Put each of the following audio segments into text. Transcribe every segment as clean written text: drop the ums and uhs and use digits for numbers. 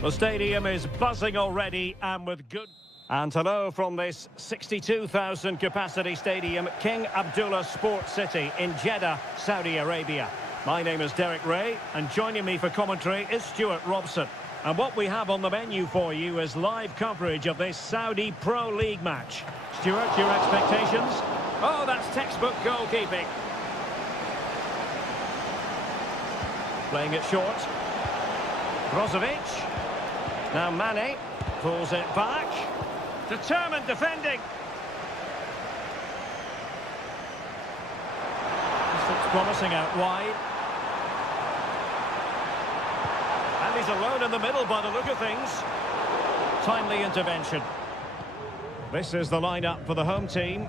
The stadium is buzzing already and with good... And hello from this 62,000 capacity stadium, King Abdullah Sports City in Jeddah, Saudi Arabia. My name is Derek Ray, and joining me for commentary is Stuart Robson. And what we have on the menu for you is live coverage of this Saudi Pro League match. Stuart, your expectations? Oh, that's textbook goalkeeping. Playing it short. Brozovic. Now Mane pulls it back. Determined defending. This looks promising out wide. And he's alone in the middle by the look of things. Timely intervention. This is the lineup for the home team.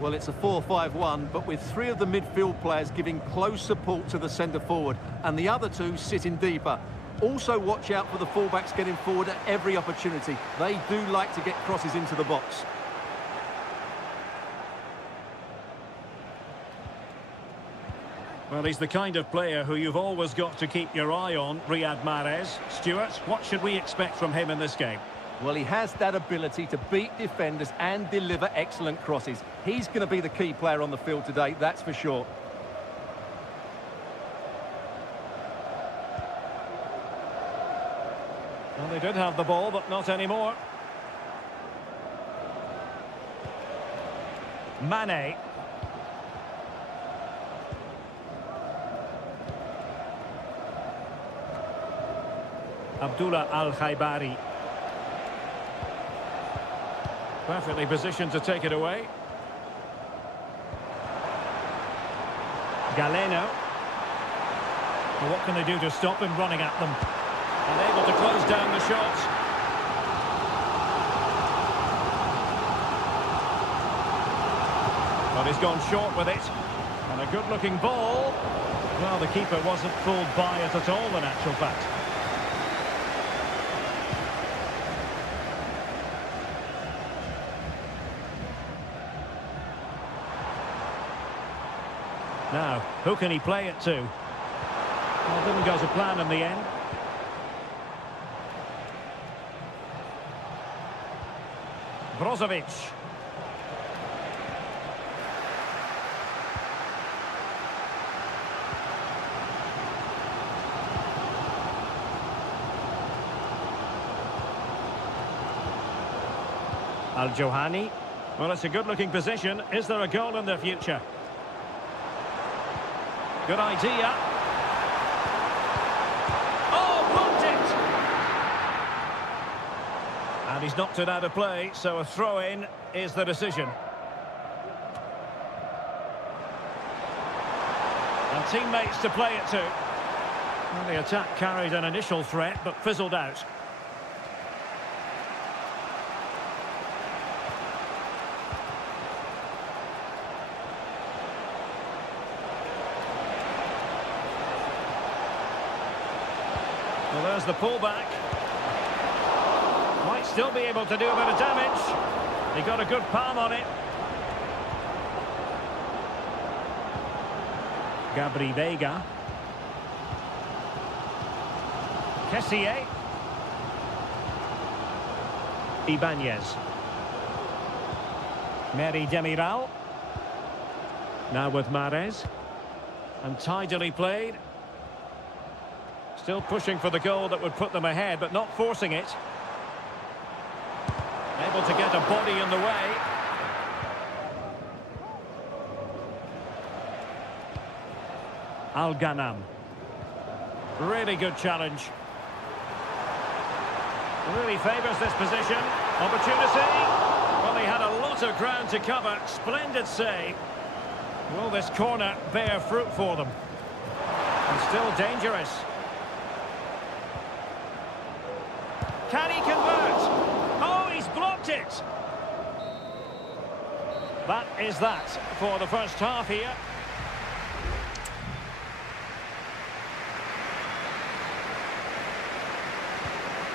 Well, it's a 4-5-1, but with three of the midfield players giving close support to the centre forward, and the other two sitting deeper. Also watch out for the fullbacks getting forward at every opportunity. They do like to get crosses into the box. Well, he's the kind of player who you've always got to keep your eye on, Riyad Mahrez. Stuart, what should we expect from him in this game? Well, he has that ability to beat defenders and deliver excellent crosses. He's going to be the key player on the field today, that's for sure. Well, they did have the ball, but not anymore. Mane. Abdullah Al-Khaibari. Perfectly positioned to take it away. Galeno. Well, what can they do to stop him running at them? And able to close down the shot. But he's gone short with it. And a good-looking ball. Well, the keeper wasn't fooled by it at all, in actual fact. Now, who can he play it to? Well, didn't go to plan in the end. Brozovic. Al-Johani. Well, it's a good-looking position. Is there a goal in the future? Good idea. Oh, blocked it! And he's knocked it out of play, so a throw-in is the decision. And teammates to play it to. Well, the attack carried an initial threat, but fizzled out. Well, there's the pullback. Might still be able to do a bit of damage. He got a good palm on it. Gabri Vega. Kessié. Ibanez. Meri Demiral. Now with Mahrez. And tidily played. Still pushing for the goal that would put them ahead, but not forcing it. Able to get a body in the way. Al-Ghanam. Really good challenge. Really favours this position. Opportunity. Well, he had a lot of ground to cover. Splendid save. Will this corner bear fruit for them? And still dangerous. Can he convert? Oh, he's blocked it! That is that for the first half here.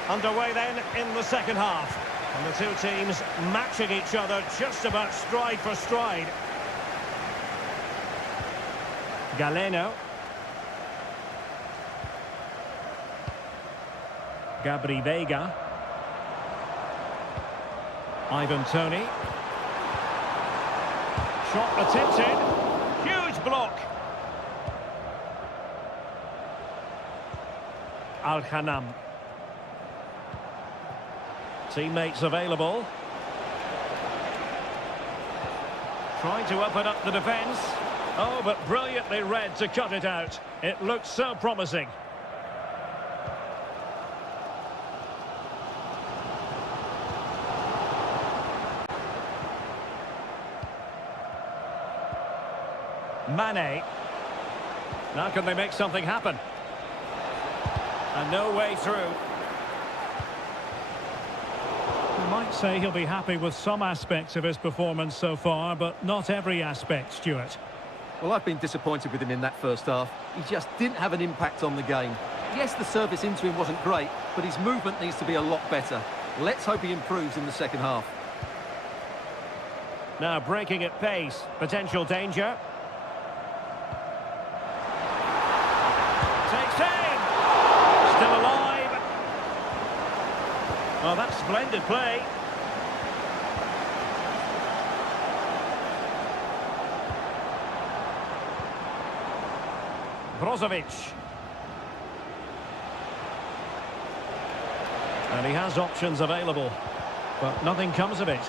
Underway then in the second half. And the two teams matching each other just about stride for stride. Galeno. Gabri Veiga. Ivan Toney. Shot attempted. Huge block. Al-Khanam. Teammates available. Trying to open up the defence. Oh, but brilliantly read to cut it out. It looks so promising. Mane. Now can they make something happen? And no way through. You might say he'll be happy with some aspects of his performance so far, but not every aspect, Stuart. Well, I've been disappointed with him in that first half. He just didn't have an impact on the game. Yes, the service into him wasn't great, but his movement needs to be a lot better. Let's hope he improves in the second half. Now breaking at pace. Potential danger. Takes aim. Still alive. Well, that's splendid play. Brozovic. And he has options available, but nothing comes of it.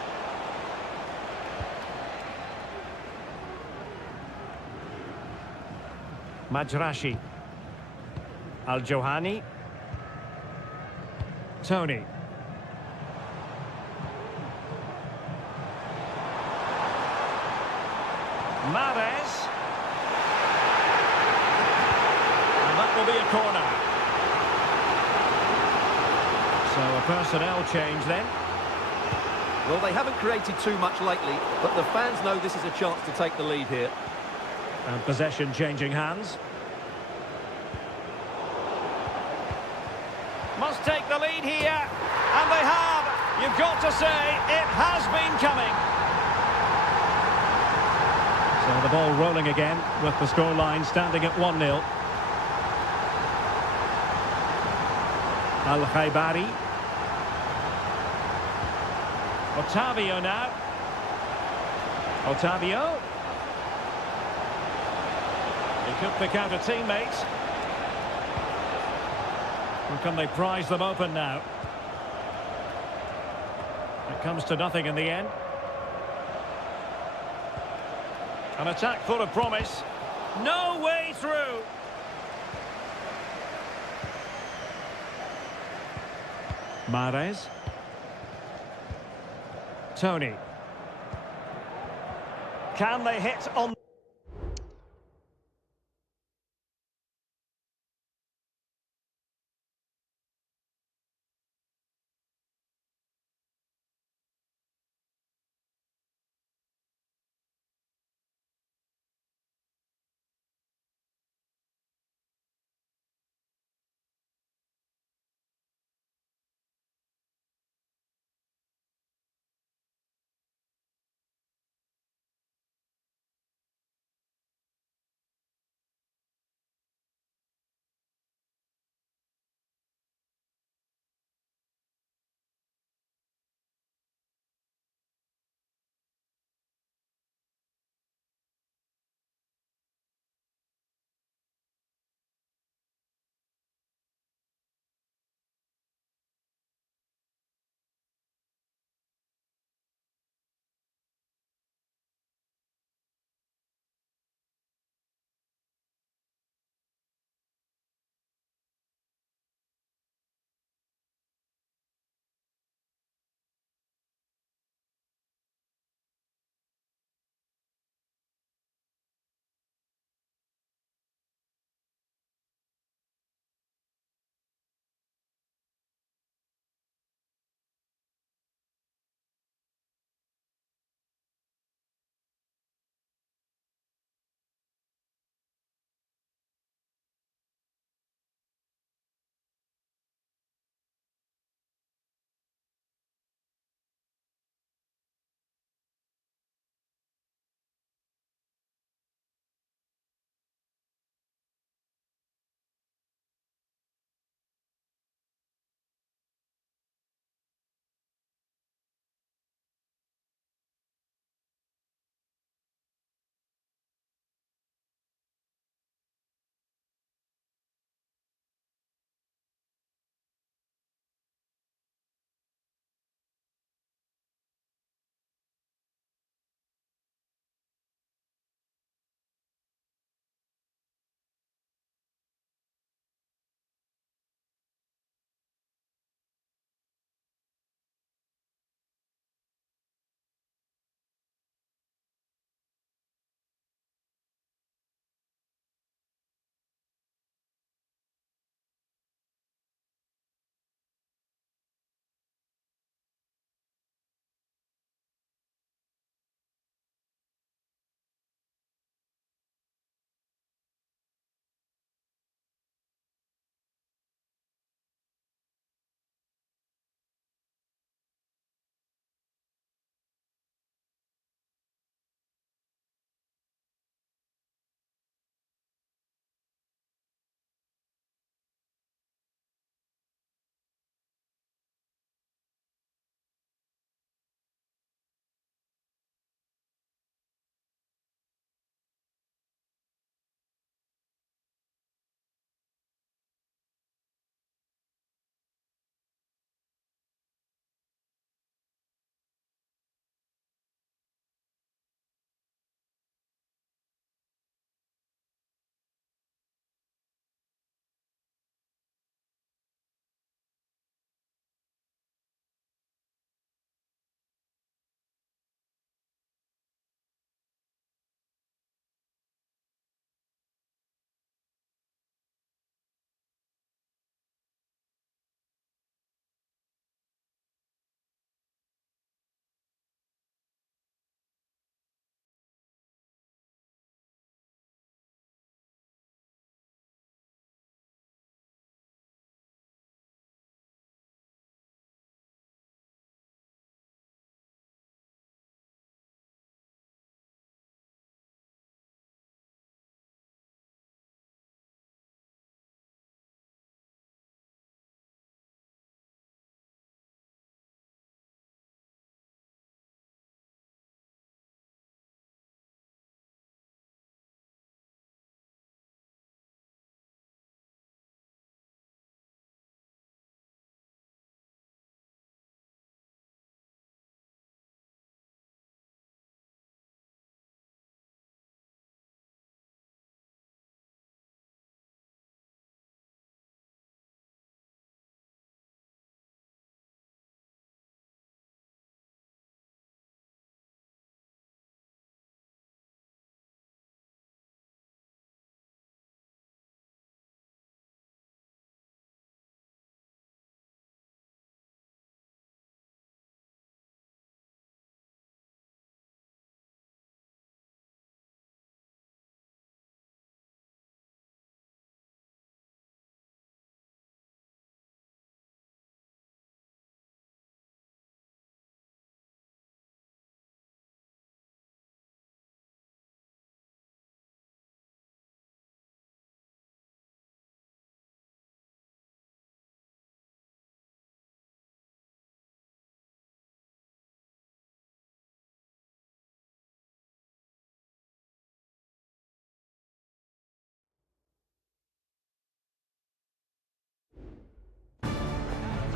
Majrashi. Al-Johani. Toney. Mahrez. And that will be a corner. So a personnel change then. Well, they haven't created too much lately, but the fans know this is a chance to take the lead here. And possession changing hands. Must take the lead here. And they have. You've got to say, it has been coming. So the ball rolling again with the scoreline standing at 1-0. Al-Khaibari. Otavio now. Otavio. He could pick out a teammate. Or can they prize them open now? It comes to nothing in the end. An attack full of promise. No way through. Mahrez. Toney. Can they hit on...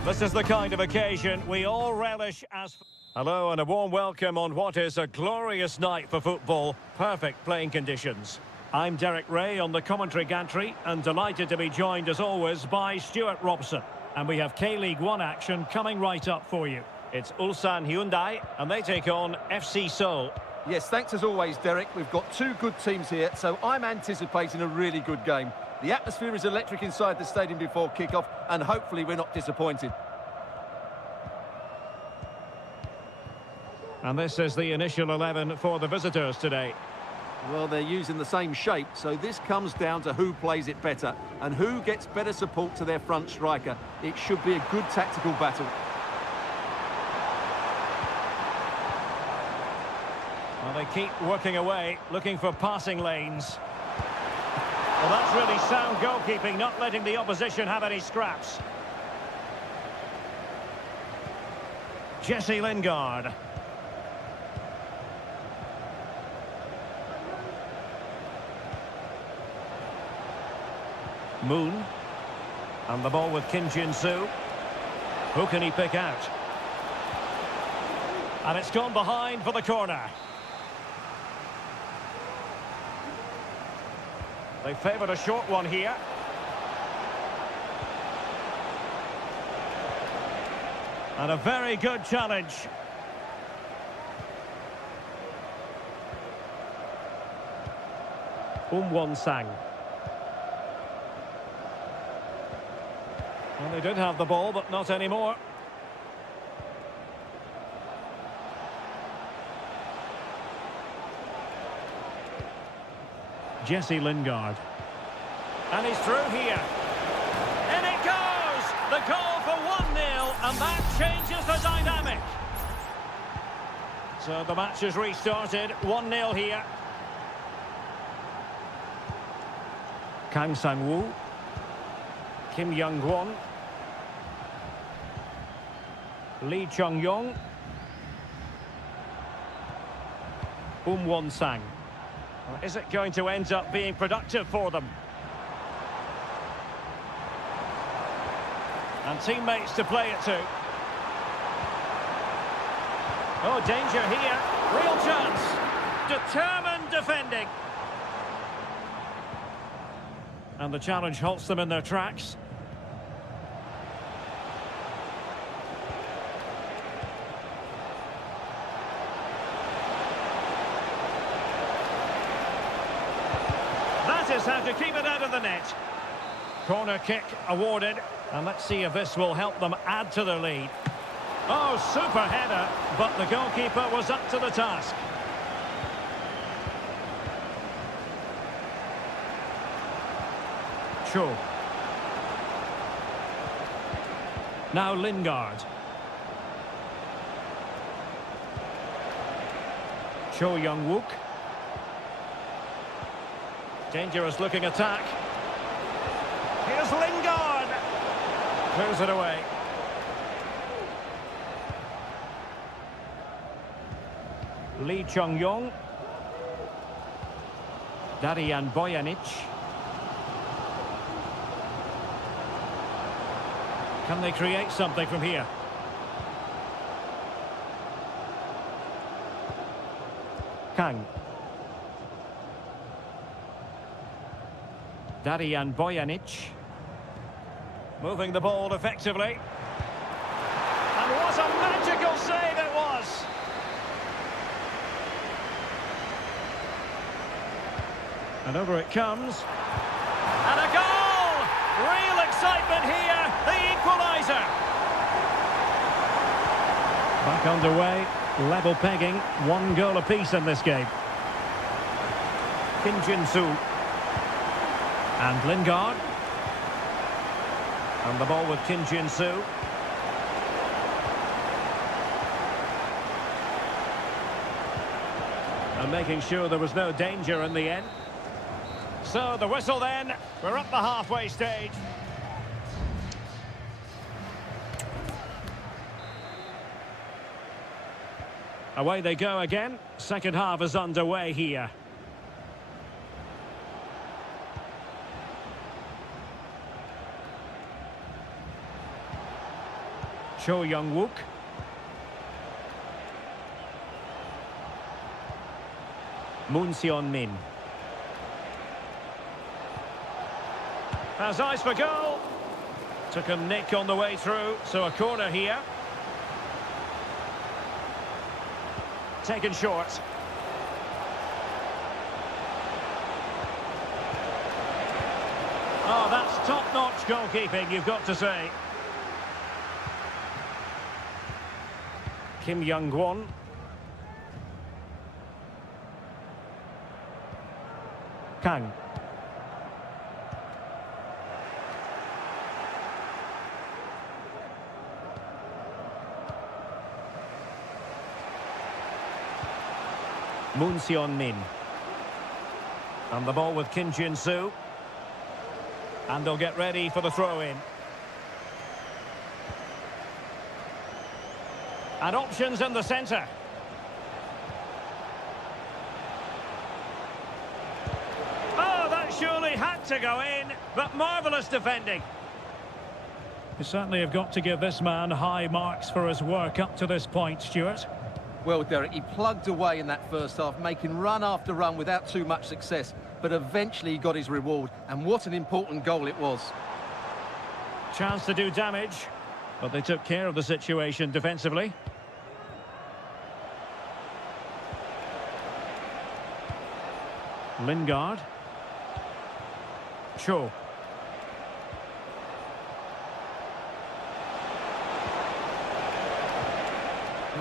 This is the kind of occasion we all relish as... Hello and a warm welcome on what is a glorious night for football. Perfect playing conditions. I'm Derek Ray on the commentary gantry and delighted to be joined as always by Stuart Robson. And we have K-League 1 action coming right up for you. It's Ulsan Hyundai and they take on FC Seoul. Yes, thanks as always, Derek. We've got two good teams here, so I'm anticipating a really good game. The atmosphere is electric inside the stadium before kick-off, and hopefully we're not disappointed. And this is the initial 11 for the visitors today. Well, they're using the same shape, so this comes down to who plays it better and who gets better support to their front striker. It should be a good tactical battle. Well, they keep working away, looking for passing lanes. Well, that's really sound goalkeeping, not letting the opposition have any scraps. Jesse Lingard. Moon. And the ball with Kim Jin-soo. Who can he pick out? And it's gone behind for the corner. They favoured a short one here. And a very good challenge. Won-sang. Well, they did have the ball, but not anymore. Jesse Lingard. And he's through here. In it goes! The goal for 1-0, and that changes the dynamic. So the match has restarted, 1-0 here. Kang Sang-woo. Kim Young-won. Lee Chung-yong. Won-sang. Is it going to end up being productive for them? And teammates to play it to. Oh, danger here. Real chance. Determined defending. And the challenge halts them in their tracks. That is how to keep it out of the net. Corner kick awarded. And let's see if this will help them add to their lead. Oh, super header, but the goalkeeper was up to the task. Cho. Now Lingard. Cho Young-wook. Dangerous looking attack. Here's Lingard. Clears it away. Lee Chung-yong. Darian Bojanic. Can they create something from here? Kang. Darian Bojanic. Moving the ball effectively. And what a magical save it was! And over it comes. And a goal! Real excitement here, the equaliser. Back underway, level pegging, 1 goal apiece in this game. Kim Jin-soo. And Lingard. And the ball with Kim Jin-soo. And making sure there was no danger in the end. So the whistle then, we're up the halfway stage. Away they go again. Second half is underway here. Cho Young-wook. Moon Seon-min. Has eyes for goal. Took a nick on the way through, so a corner here. Taken short. Oh, that's top-notch goalkeeping, you've got to say. Kim Young-won. Kang. Moon Seon-min. And the ball with Kim Jin-soo. And they'll get ready for the throw-in. And options in the centre. Oh, that surely had to go in, but marvellous defending. You certainly have got to give this man high marks for his work up to this point, Stuart. Well, Derek, he plugged away in that first half, making run after run without too much success. But eventually he got his reward, and what an important goal it was. Chance to do damage, but they took care of the situation defensively. Lingard. Cho.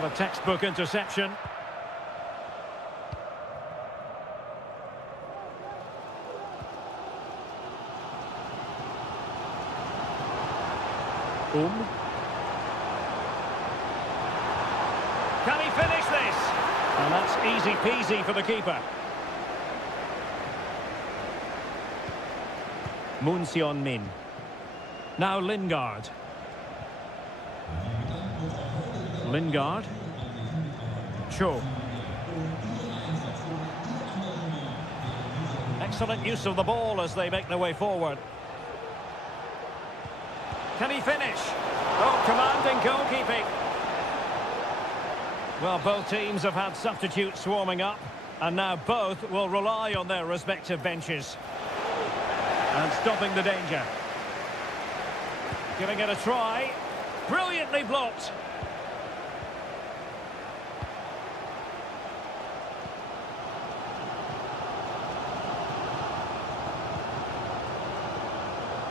The textbook interception. Can he finish this? And that's easy peasy for the keeper. Moon Seon-min. Now Lingard. Lingard. Cho. Excellent use of the ball as they make their way forward. Can he finish? Oh, commanding goalkeeping. Well, both teams have had substitutes warming up, and now both will rely on their respective benches. And stopping the danger. Giving it a try. Brilliantly blocked.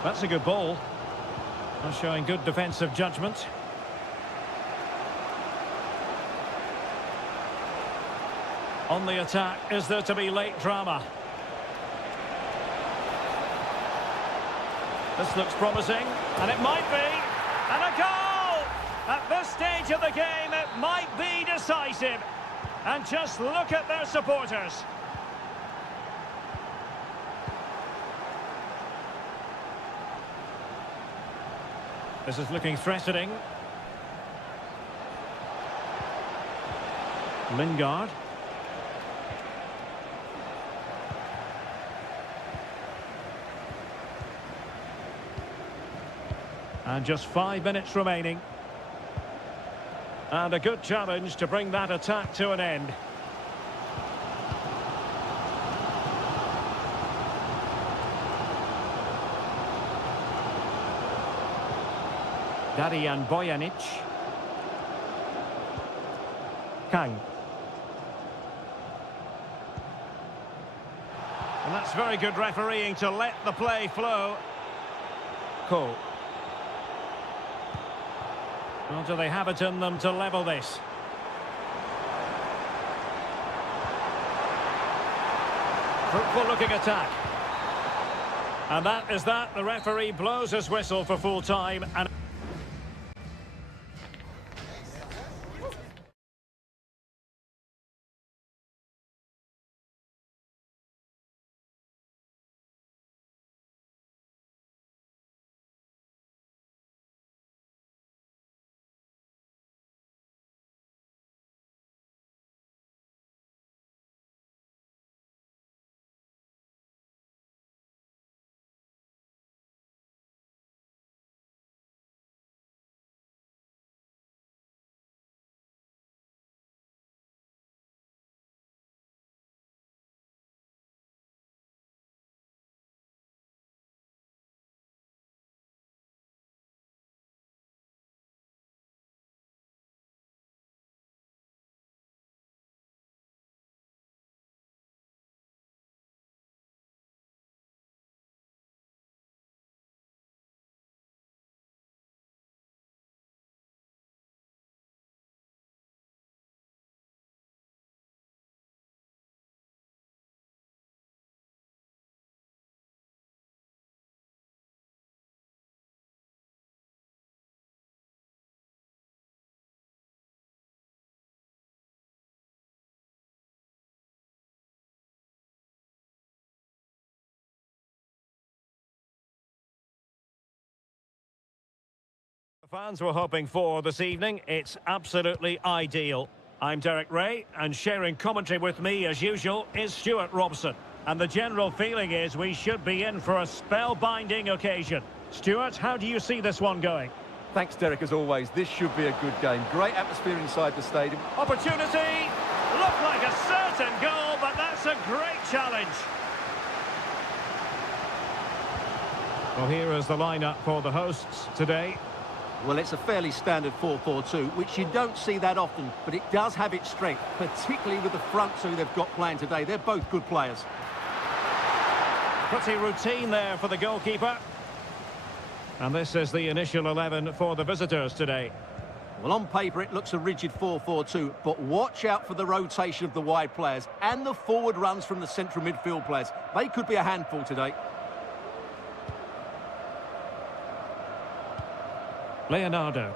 That's a good ball. Showing good defensive judgment. On the attack, is there to be late drama? This looks promising, and it might be. And a goal! At this stage of the game, it might be decisive. And just look at their supporters. This is looking threatening. Lingard. And just 5 minutes remaining. And a good challenge to bring that attack to an end. Darian Bojanic. Kang. And that's very good refereeing to let the play flow. Ko. Well, do they have it in them to level this? Fruitful looking attack. And that is that. The referee blows his whistle for full time. And Fans were hoping for this evening. It's absolutely ideal. I'm Derek Ray, and sharing commentary with me, as usual, is Stuart Robson. And the general feeling is we should be in for a spellbinding occasion. Stuart, how do you see this one going? Thanks, Derek, as always. This should be a good game. Great atmosphere inside the stadium. Opportunity! Looked like a certain goal, but that's a great challenge. Well, here is the lineup for the hosts today. Well, it's a fairly standard 4-4-2, which you don't see that often, but it does have its strength, particularly with the front two they've got playing today. They're both good players. Pretty routine there for the goalkeeper. And this is the initial 11 for the visitors today. Well, on paper, it looks a rigid 4-4-2, but watch out for the rotation of the wide players and the forward runs from the central midfield players. They could be a handful today. Leonardo.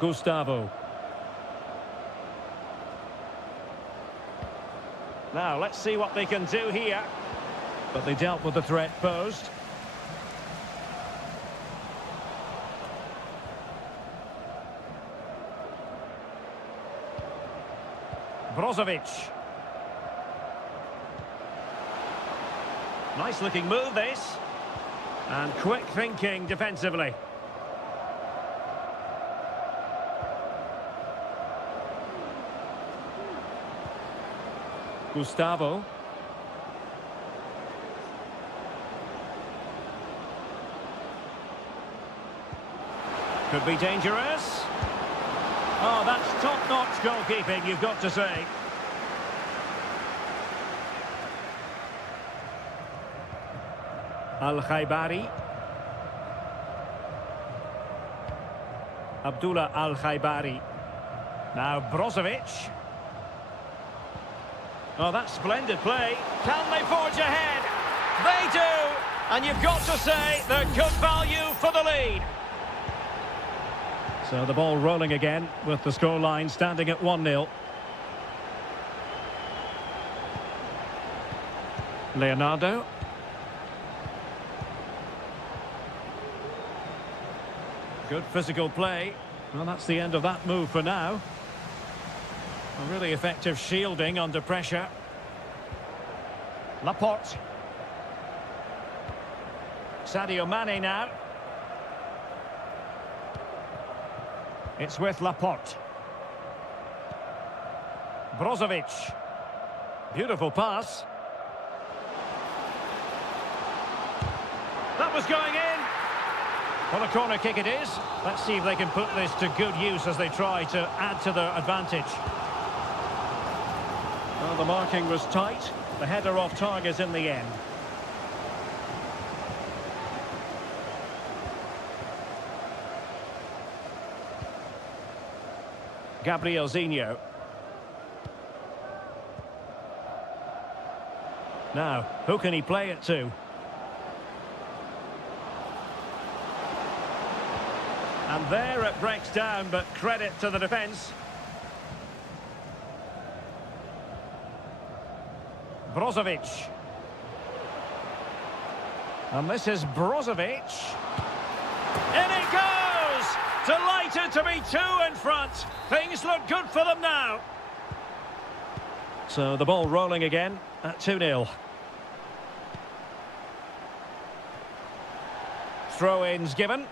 Gustavo. Now, let's see what they can do here. But they dealt with the threat posed. Brozovic. Nice looking move, this. And quick thinking defensively. Gustavo. Could be dangerous. Oh, that's top-notch goalkeeping, you've got to say. Al-Khaibari. Abdullah Al-Khaibari. Now Brozovic. Oh, that's splendid play. Can they forge ahead? They do! And you've got to say they're good value for the lead. So the ball rolling again with the scoreline standing at 1-0. Leonardo. Good physical play. Well, that's the end of that move for now. A really effective shielding under pressure. Laporte. Sadio Mane now. It's with Laporte. Brozovic. Beautiful pass. That was going in. Well, a corner kick it is. Let's see if they can put this to good use as they try to add to their advantage. Well, the marking was tight. The header off target in the end. Gabriel Zinho. Now, who can he play it to? And there it breaks down, but credit to the defence. Brozovic. And this is Brozovic. In it goes! Delighted to be two in front. Things look good for them now. So the ball rolling again at 2-0. Throw-ins given.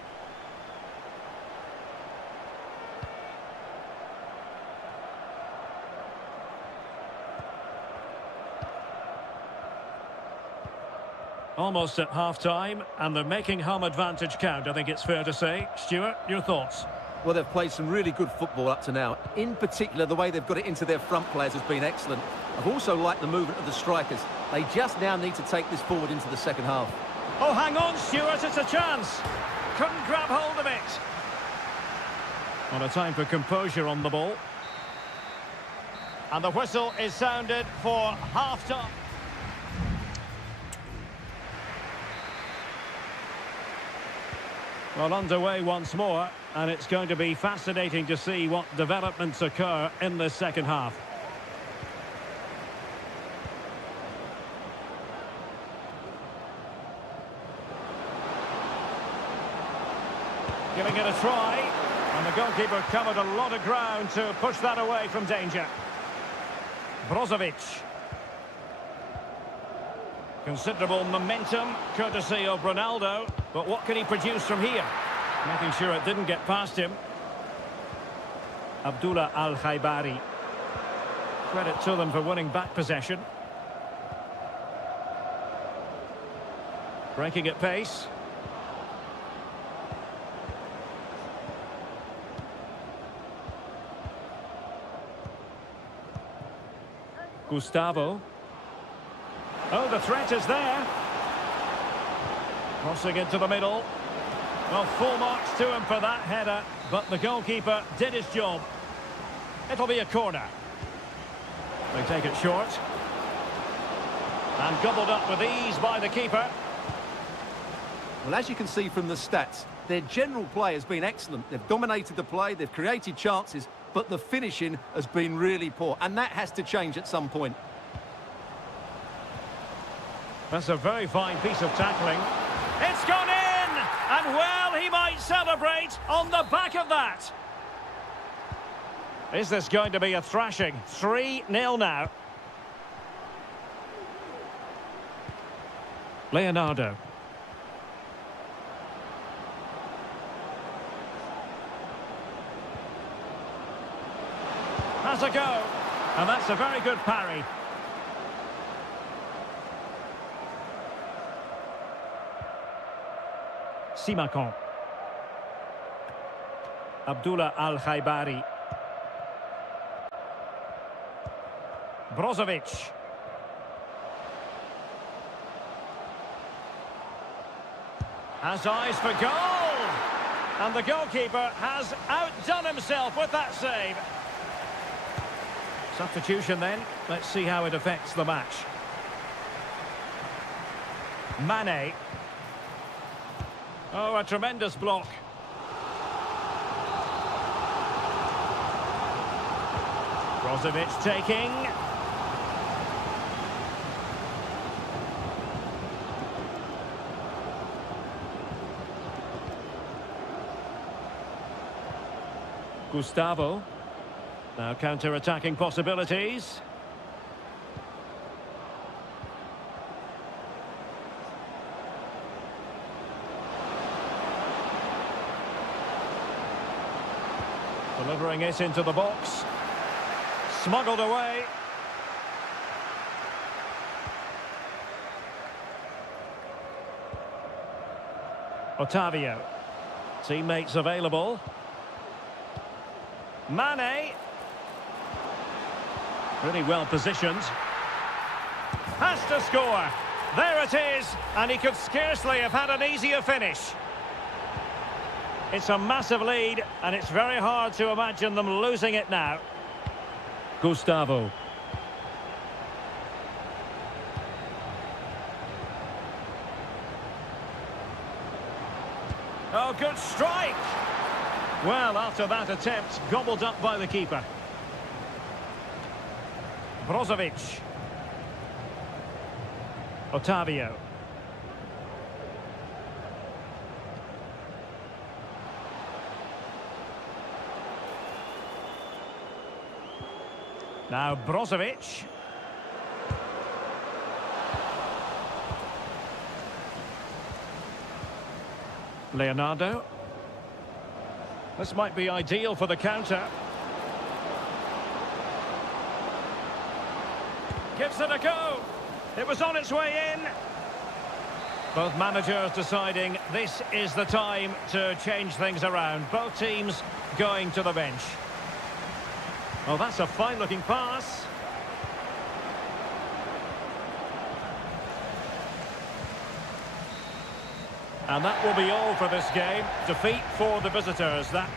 Almost at half-time, and they're making home advantage count, I think it's fair to say. Stuart, your thoughts? Well, they've played some really good football up to now. In particular, the way they've got it into their front players has been excellent. I've also liked the movement of the strikers. They just now need to take this forward into the second half. Oh, hang on, Stuart, it's a chance. Couldn't grab hold of it. Well, a time for composure on the ball. And the whistle is sounded for half-time. Well, underway once more, and it's going to be fascinating to see what developments occur in the second half. Giving it a try. And the goalkeeper covered a lot of ground to push that away from danger. Brozovic. Considerable momentum, courtesy of Ronaldo. But what can he produce from here? Making sure it didn't get past him. Abdullah Al-Khaibari. Credit to them for winning back possession. Breaking at pace. Gustavo. Oh, the threat is there. Crossing into the middle. Well, full marks to him for that header, but the goalkeeper did his job. It'll be a corner. They take it short. And gobbled up with ease by the keeper. Well, as you can see from the stats, their general play has been excellent. They've dominated the play, they've created chances, but the finishing has been really poor, and that has to change at some point. That's a very fine piece of tackling. It's gone in! And well, he might celebrate on the back of that. Is this going to be a thrashing? 3-0 now. Leonardo. Has a go. And that's a very good parry. Simakon. Abdullah Al-Khaibari. Brozovic. Has eyes for goal. And the goalkeeper has outdone himself with that save. Substitution then. Let's see how it affects the match. Mane. Oh, a tremendous block. Brozovic taking. Gustavo. Now counter-attacking possibilities. Delivering it into the box. Smuggled away. Otavio. Teammates available. Mane. Really well positioned. Has to score. There it is. And he could scarcely have had an easier finish. It's a massive lead, and it's very hard to imagine them losing it now. Gustavo. Oh, good strike! Well, after that attempt, gobbled up by the keeper. Brozovic. Otavio. Now Brozovic. Leonardo. This might be ideal for the counter. Gives it a go. It was on its way in. Both managers deciding this is the time to change things around. Both teams going to the bench. Oh, that's a fine-looking pass. And that will be all for this game. Defeat for the visitors. That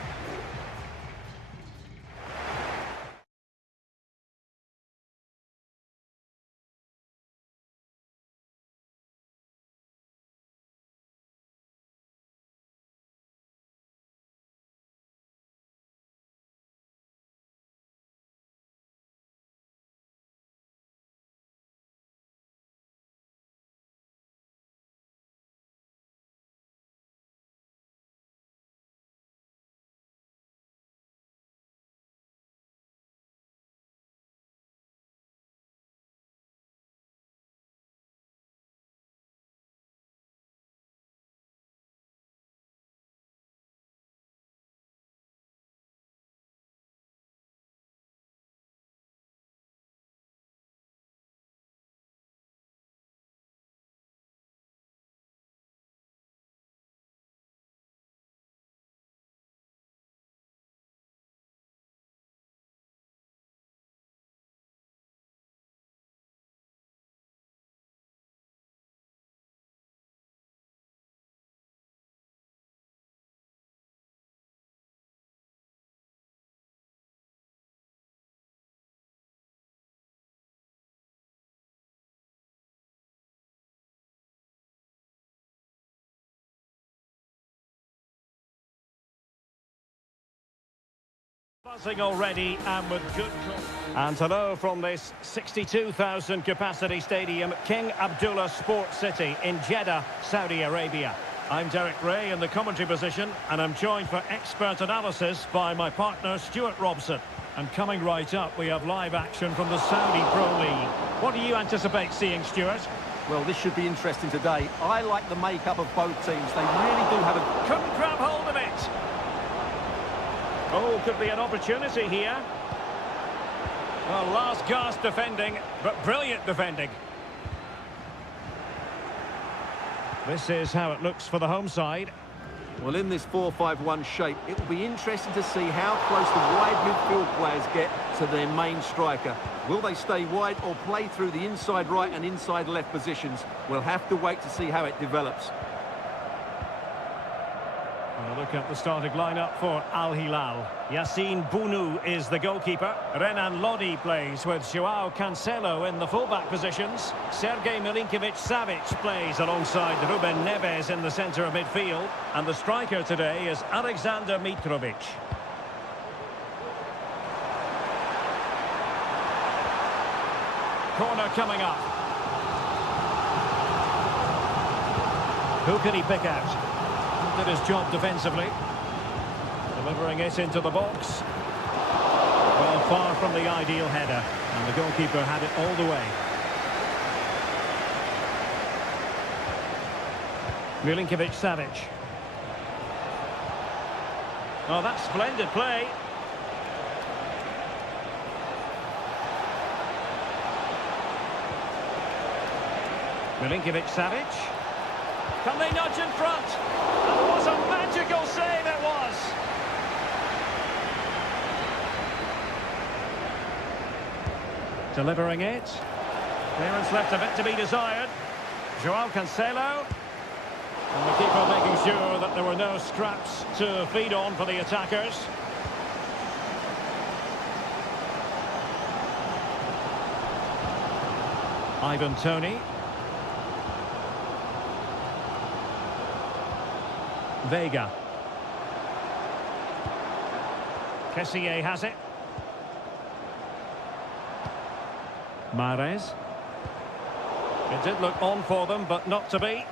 Buzzing already and with good... And hello from this 62,000 capacity stadium, King Abdullah Sports City in Jeddah, Saudi Arabia. I'm Derek Ray in the commentary position, and I'm joined for expert analysis by my partner Stuart Robson. And coming right up, we have live action from the Saudi Pro League. What do you anticipate seeing, Stuart? Well, this should be interesting today. I like the makeup of both teams. They really do have a... Couldn't grab hold of it. Oh, could be an opportunity here. Well, last gasp defending, but brilliant defending. This is how it looks for the home side. Well, in this 4-5-1 shape, it will be interesting to see how close the wide midfield players get to their main striker. Will they stay wide or play through the inside right and inside left positions? We'll have to wait to see how it develops. A look at the starting lineup for Al Hilal. Yassine Bounou is the goalkeeper. Renan Lodi plays with Joao Cancelo in the fullback positions. Sergej Milinkovic-Savic plays alongside Ruben Neves in the centre of midfield. And the striker today is Alexander Mitrovic. Corner coming up. Who can he pick out? Did his job defensively. Delivering it into the box. Well, far from the ideal header. And the goalkeeper had it all the way. Milinkovic-Savic. Oh, that's splendid play. Milinkovic-Savic. Can they nudge in front? That was a magical save, it was. Delivering it. Clearance left a bit to be desired. Joao Cancelo. And the keeper making sure that there were no scraps to feed on for the attackers. Ivan Toney. Vega. Kessié has it. Mahrez. It did look on for them, but not to be.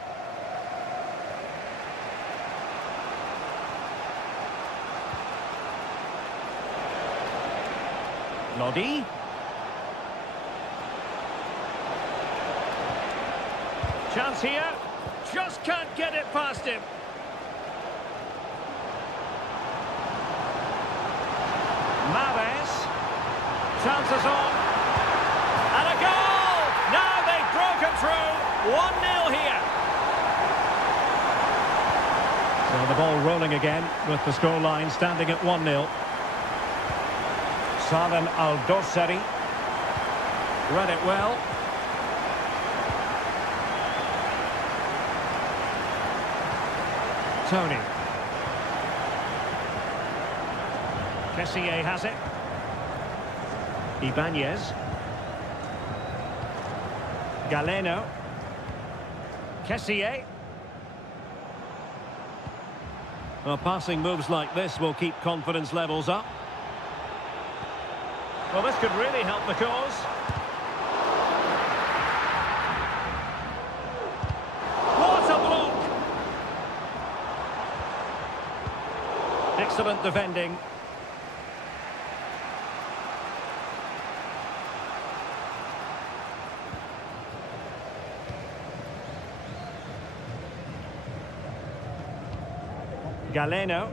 Lodi. Chance here. Just can't get it past him. Mahrez, chances on, and a goal! Now they've broken through, 1-0 here. So the ball rolling again with the scoreline standing at 1-0. Salem Al-Dossari read it well. Toney. Kessié has it. Ibanez. Galeno. Kessié. Well, passing moves like this will keep confidence levels up. Well, this could really help the cause. What a block! Excellent defending. Galeno.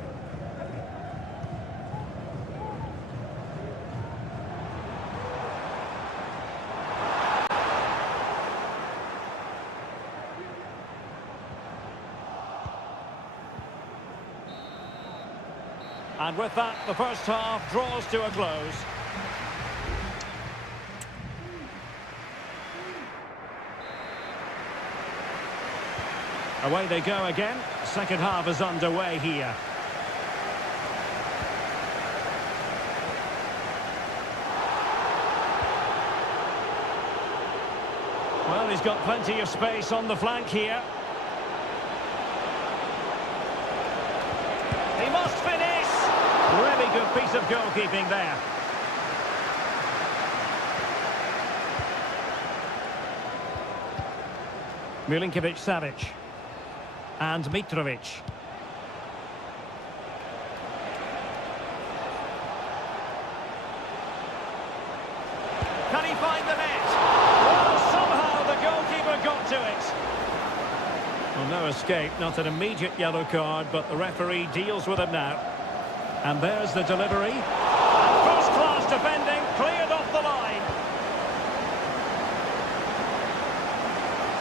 And with that, the first half draws to a close. Away they go again. Second half is underway here. Well, he's got plenty of space on the flank here. He must finish. Really good piece of goalkeeping there. Milinkovic-Savic. And Mitrovic. Can he find the net? Well, somehow the goalkeeper got to it. Well, no escape, not an immediate yellow card, but the referee deals with it now. And there's the delivery. First-class defending, cleared off the line.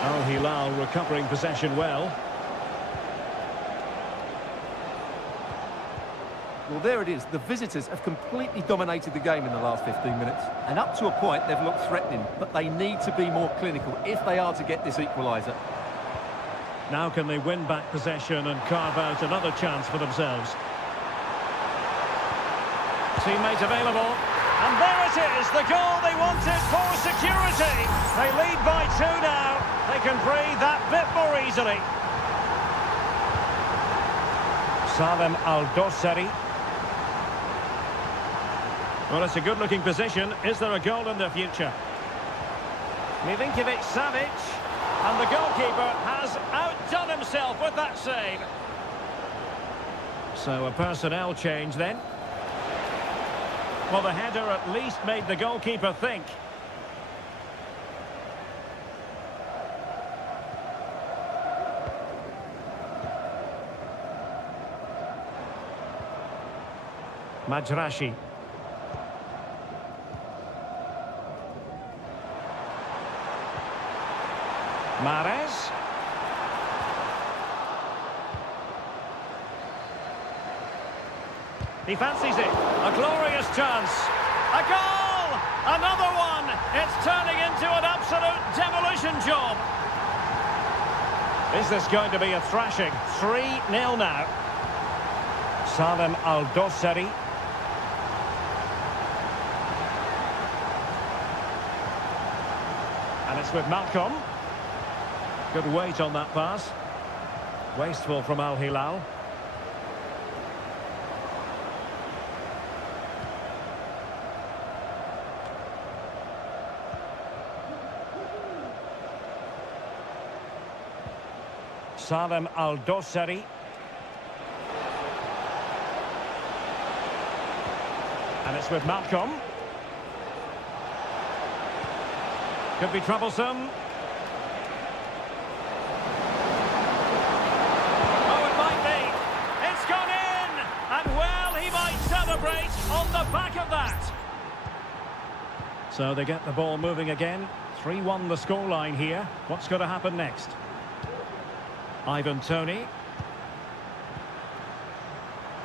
Al Hilal recovering possession well. Well, there it is. The visitors have completely dominated the game in the last 15 minutes. And up to a point, they've looked threatening. But they need to be more clinical if they are to get this equaliser. Now can they win back possession and carve out another chance for themselves? Teammate available. And there it is, the goal they wanted for security. They lead by 2 now. They can breathe that bit more easily. Salem Al-Dossari. Well, it's a good-looking position. Is there a goal in the future? Milinkovic-Savic. And the goalkeeper has outdone himself with that save. So a personnel change then. Well, the header at least made the goalkeeper think. Majrashi. Mahrez. He fancies it. A glorious chance. A goal! Another one! It's turning into an absolute demolition job. Is this going to be a thrashing? 3-0 now. Salem Al-Dossari. And it's with Malcolm. Good weight on that pass. Wasteful from Al Hilal. Salem Al-Dossari. And it's with Malcolm. Could be troublesome. On the back of that. So they get the ball moving again. 3-1 the scoreline here. What's going to happen next? Ivan Toney.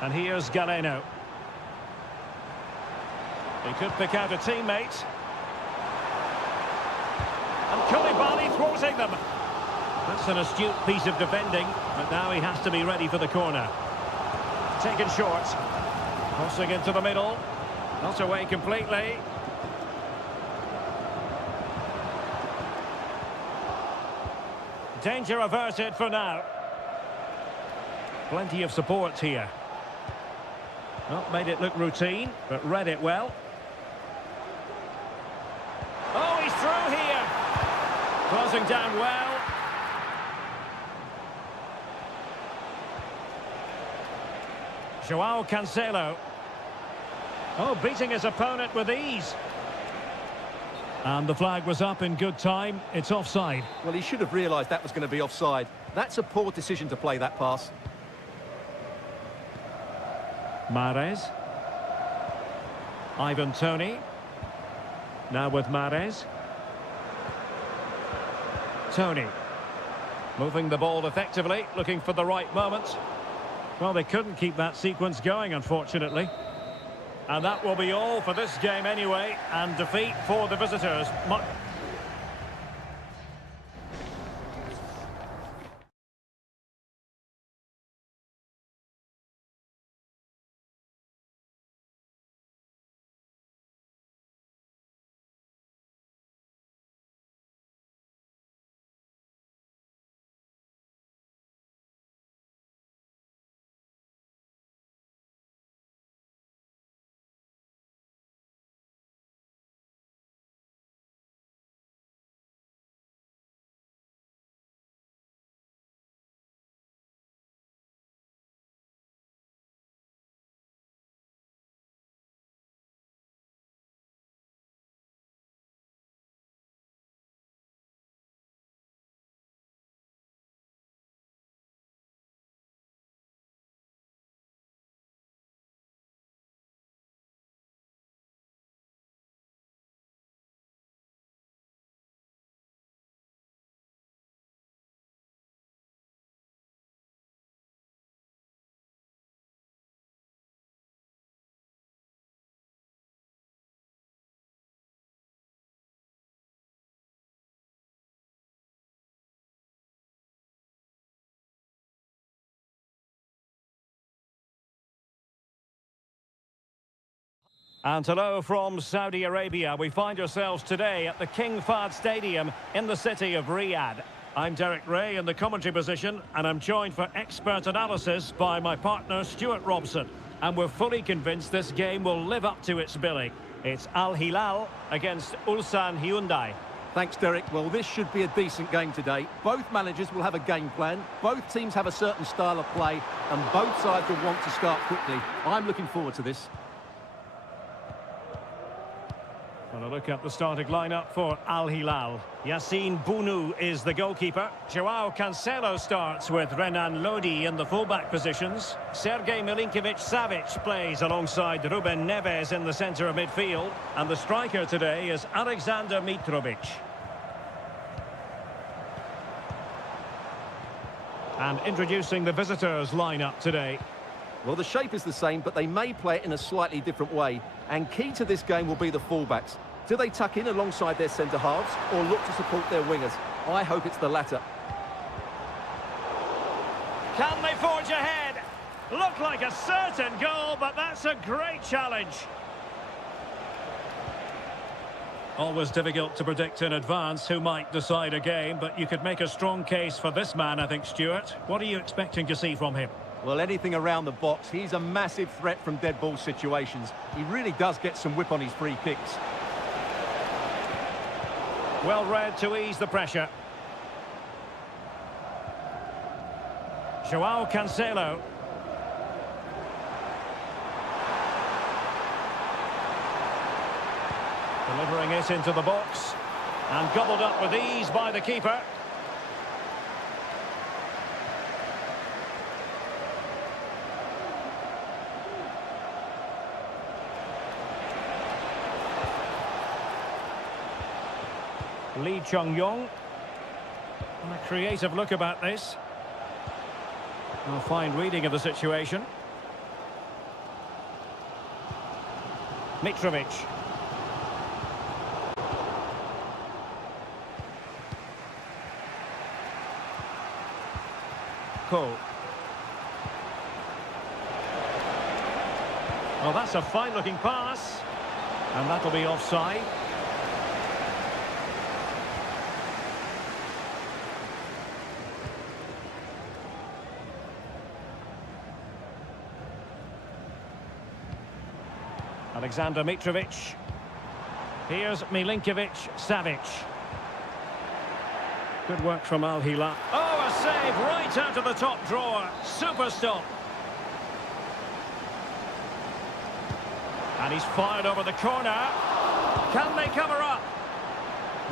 And here's Galeno. He could pick out a teammate. And Koulibaly thwarting them. That's an astute piece of defending, but now he has to be ready for the corner. Taken short. Crossing into the middle. Not away completely. Danger averted for now. Plenty of support here. Not made it look routine, but read it well. Oh, he's through here. Closing down well. Joao Cancelo. Oh, beating his opponent with ease. And the flag was up in good time. It's offside. Well, he should have realised that was going to be offside. That's a poor decision to play that pass. Mahrez. Ivan Toney. Now with Mahrez. Toney. Moving the ball effectively, looking for the right moment. Well, they couldn't keep that sequence going, unfortunately. And that will be all for this game anyway, and defeat for the visitors. And hello from Saudi Arabia. We find ourselves today at the King Fahd Stadium in the city of Riyadh. I'm Derek Ray in the commentary position, and I'm joined for expert analysis by my partner Stuart Robson. And we're fully convinced this game will live up to its billing. It's Al Hilal against Ulsan Hyundai. Thanks, Derek. Well, this should be a decent game today. Both managers will have a game plan. Both teams have a certain style of play, and both sides will want to start quickly. I'm looking forward to this. And a look at the starting lineup for Al Hilal. Yassine Bounou is the goalkeeper. Joao Cancelo starts with Renan Lodi in the fullback positions. Sergej Milinkovic-Savic plays alongside Ruben Neves in the centre of midfield. And the striker today is Alexander Mitrovic. And introducing the visitors' lineup today. Well, the shape is the same, but they may play it in a slightly different way. And key to this game will be the fullbacks. Do they tuck in alongside their centre-halves or look to support their wingers? I hope it's the latter. Can they forge ahead? Looked like a certain goal, but that's a great challenge. Always difficult to predict in advance who might decide a game, but you could make a strong case for this man, I think, Stuart. What are you expecting to see from him? Well, anything around the box. He's a massive threat from dead ball situations. He really does get some whip on his free kicks. Well read to ease the pressure. Joao Cancelo. Delivering it into the box. And gobbled up with ease by the keeper. Lee Chung-yong. And a creative look about this. A fine reading of the situation. Mitrovic. Cole. Well, that's a fine-looking pass. And that'll be offside. Alexander Mitrovic. Here's Milinkovic-Savic. Good work from Al Hilal. Oh, a save right out of the top drawer. Super stop. And he's fired over the corner. Can they cover up?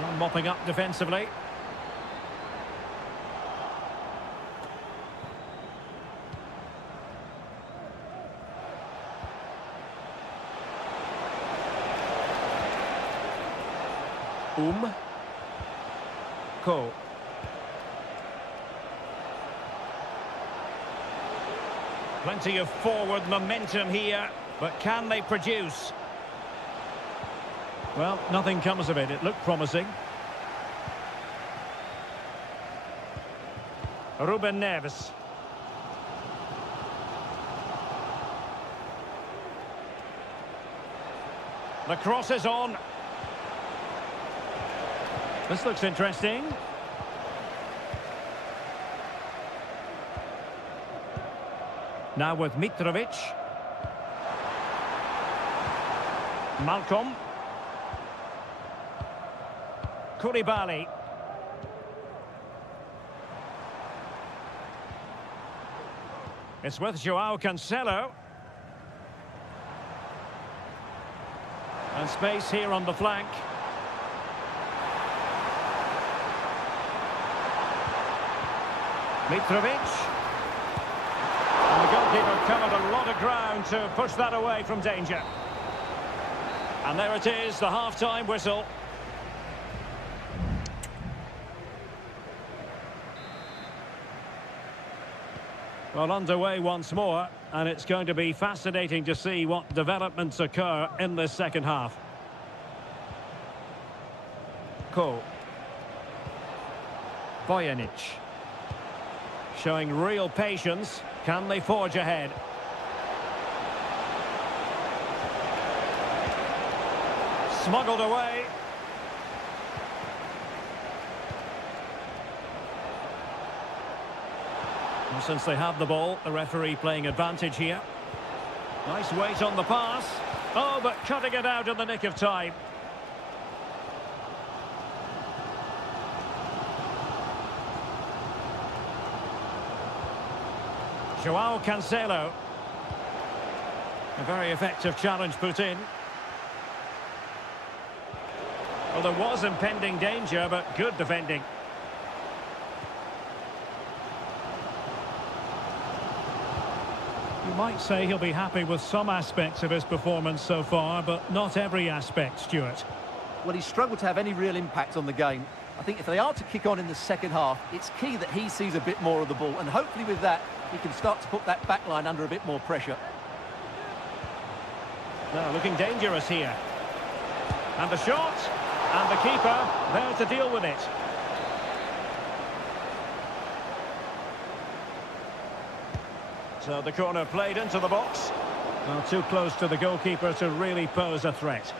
Well, mopping up defensively. Cole. Plenty of forward momentum here, but can they produce? Well, nothing comes of it. It looked promising. Ruben Neves. The cross is on. This looks interesting. Now with Mitrovic. Malcolm. Koulibaly. It's with Joao Cancelo. And space here on the flank. Mitrovic. And the goalkeeper covered a lot of ground to push that away from danger. And there it is, the half-time whistle. Well, underway once more, and it's going to be fascinating to see what developments occur in this second half. Cole. Bojanic. Showing real patience. Can they forge ahead? Smuggled away. And since they have the ball, the referee playing advantage here. Nice weight on the pass. Oh, but cutting it out in the nick of time. Joao Cancelo. A very effective challenge put in. Well, there was impending danger, but good defending. You might say he'll be happy with some aspects of his performance so far, but not every aspect, Stuart. Well, he's struggled to have any real impact on the game. I think if they are to kick on in the second half, it's key that he sees a bit more of the ball, and hopefully with that, he can start to put that back line under a bit more pressure. Now, looking dangerous here. And the shot, and the keeper there to deal with it. So the corner played into the box. Well, too close to the goalkeeper to really pose a threat.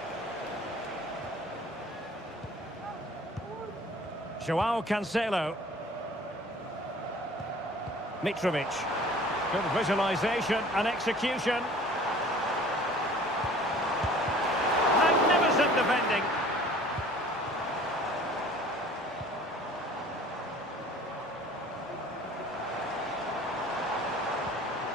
Joao Cancelo. Mitrovic. Good visualisation and execution. Magnificent defending.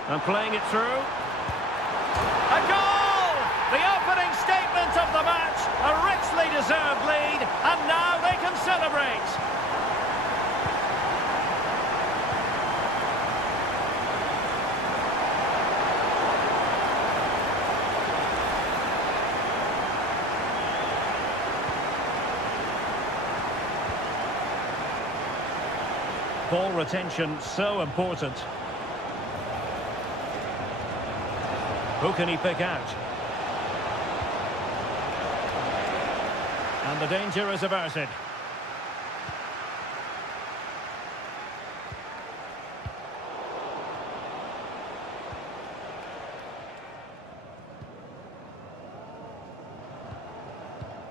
And playing it through. A goal! The opening statement of the match. A richly deserved lead. And now they can celebrate. Ball retention so important. Who can he pick out? And the danger is averted.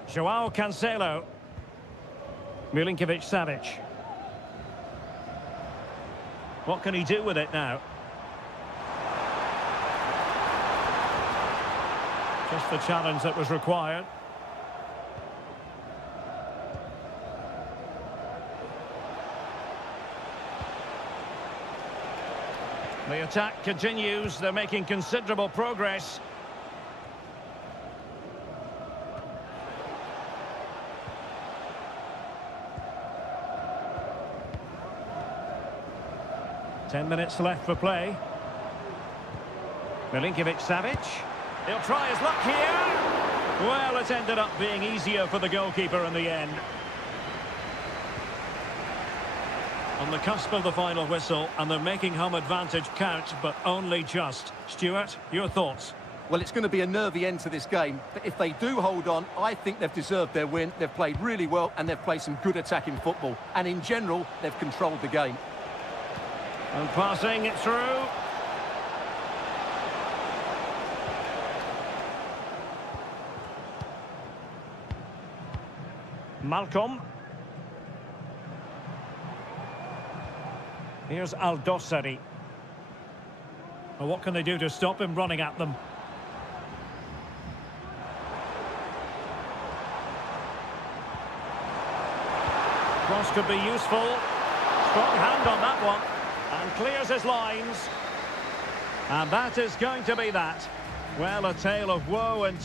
Joao Cancelo. Milinkovic-Savic. What can he do with it now? Just the challenge that was required. The attack continues. They're making considerable progress. Ten minutes left for play. Milinkovic-Savic. He'll try his luck here. Well, it ended up being easier for the goalkeeper in the end. On the cusp of the final whistle, and they're making home advantage count, but only just. Stuart, your thoughts? Well, it's going to be a nervy end to this game, but if they do hold on, I think they've deserved their win. They've played really well, and they've played some good attacking football. And in general, they've controlled the game. And passing it through. Malcolm. Here's Aldosari. Well, what can they do to stop him running at them? Cross could be useful. Strong hand on that one. And clears his lines. And that is going to be that. Well, a tale of woe and...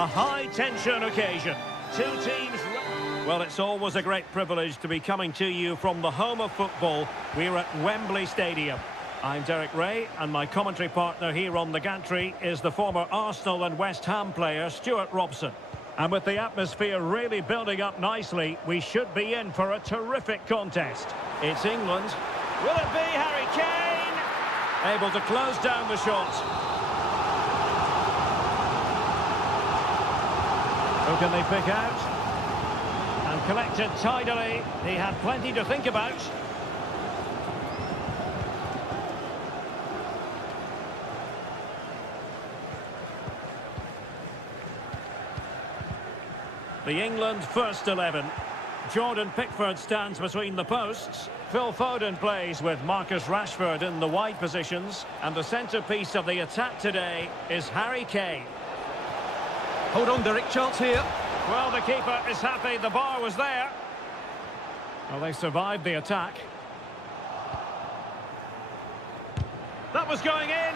A high-tension occasion. Two teams... Well, it's always a great privilege to be coming to you from the home of football. We're at Wembley Stadium. I'm Derek Ray, and my commentary partner here on the gantry is the former Arsenal and West Ham player, Stuart Robson. And with the atmosphere really building up nicely, we should be in for a terrific contest. It's England. Will it be Harry Kane? Able to close down the shot. Who can they pick out? And collected tidily. He had plenty to think about. The England first 11. Jordan Pickford stands between the posts. Phil Foden plays with Marcus Rashford in the wide positions. And the centrepiece of the attack today is Harry Kane. Hold on, Derek, chance here. Well, the keeper is happy the bar was there. Well, they survived the attack. That was going in.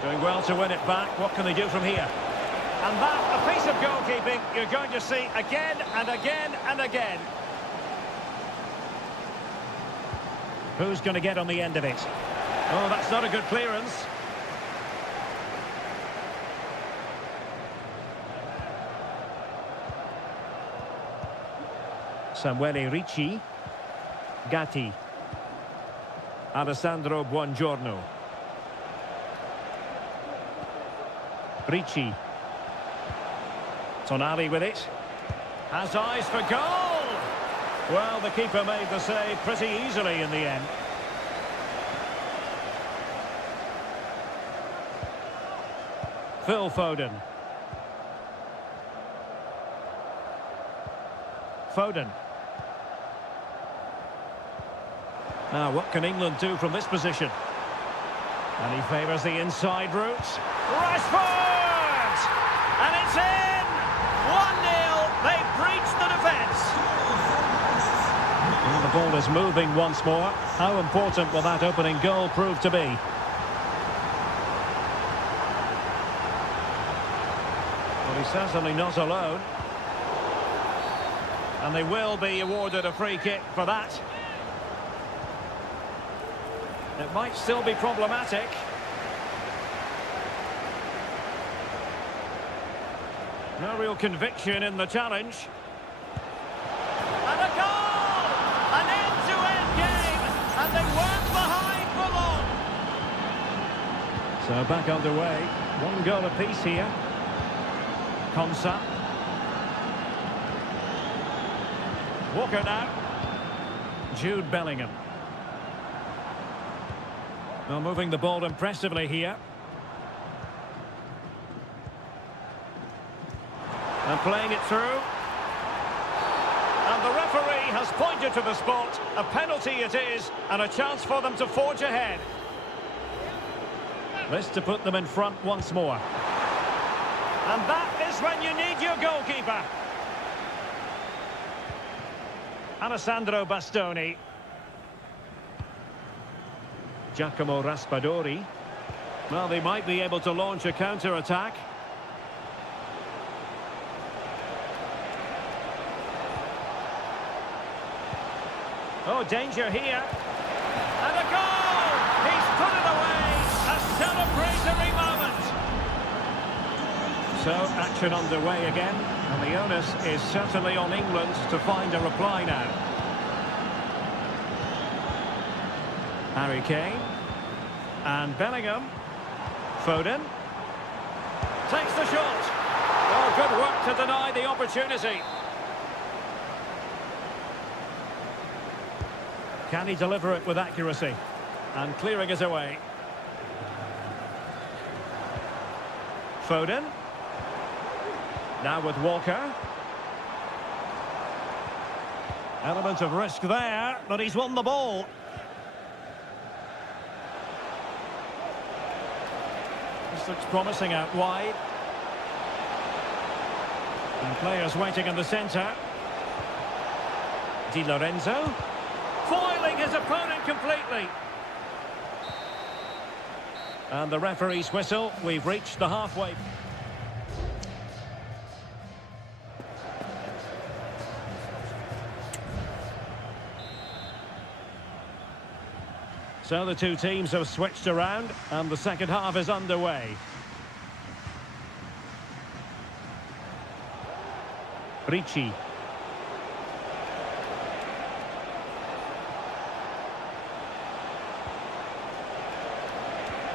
Doing well to win it back. What can they do from here? And that, a piece of goalkeeping you're going to see again and again and again. Who's going to get on the end of it? Oh, that's not a good clearance. Samuele Ricci. Gatti. Alessandro Buongiorno. Ricci. Tonali with it. Has eyes for goal! Well, the keeper made the save pretty easily in the end. Phil Foden. Foden. Now, what can England do from this position? And he favours the inside route. Rashford! And it's in! 1-0. They breach the defence. Well, the ball is moving once more. How important will that opening goal prove to be? Well, he's certainly not alone. And they will be awarded a free kick for that. It might still be problematic. No real conviction in the challenge. And a goal! An end-to-end game, and they weren't behind for long. So back underway. One goal apiece here. Konsa. Walker now. Jude Bellingham. Well, moving the ball impressively here. And playing it through. And the referee has pointed to the spot. A penalty it is, and a chance for them to forge ahead. This to put them in front once more. And that is when you need your goalkeeper. Alessandro Bastoni. Giacomo Raspadori. Well, they might be able to launch a counter-attack. Oh, danger here. And a goal! He's put it away! A celebratory moment! So, action underway again. And the onus is certainly on England to find a reply now. Harry Kane. And Bellingham. Foden. Takes the shot. Oh, good work to deny the opportunity. Can he deliver it with accuracy? And clearing it away. Foden. Now with Walker. Element of risk there, but he's won the ball. This looks promising out wide. And players waiting in the centre. Di Lorenzo. Foiling his opponent completely. And the referee's whistle, we've reached the halfway. So the two teams have switched around and the second half is underway. Ricci.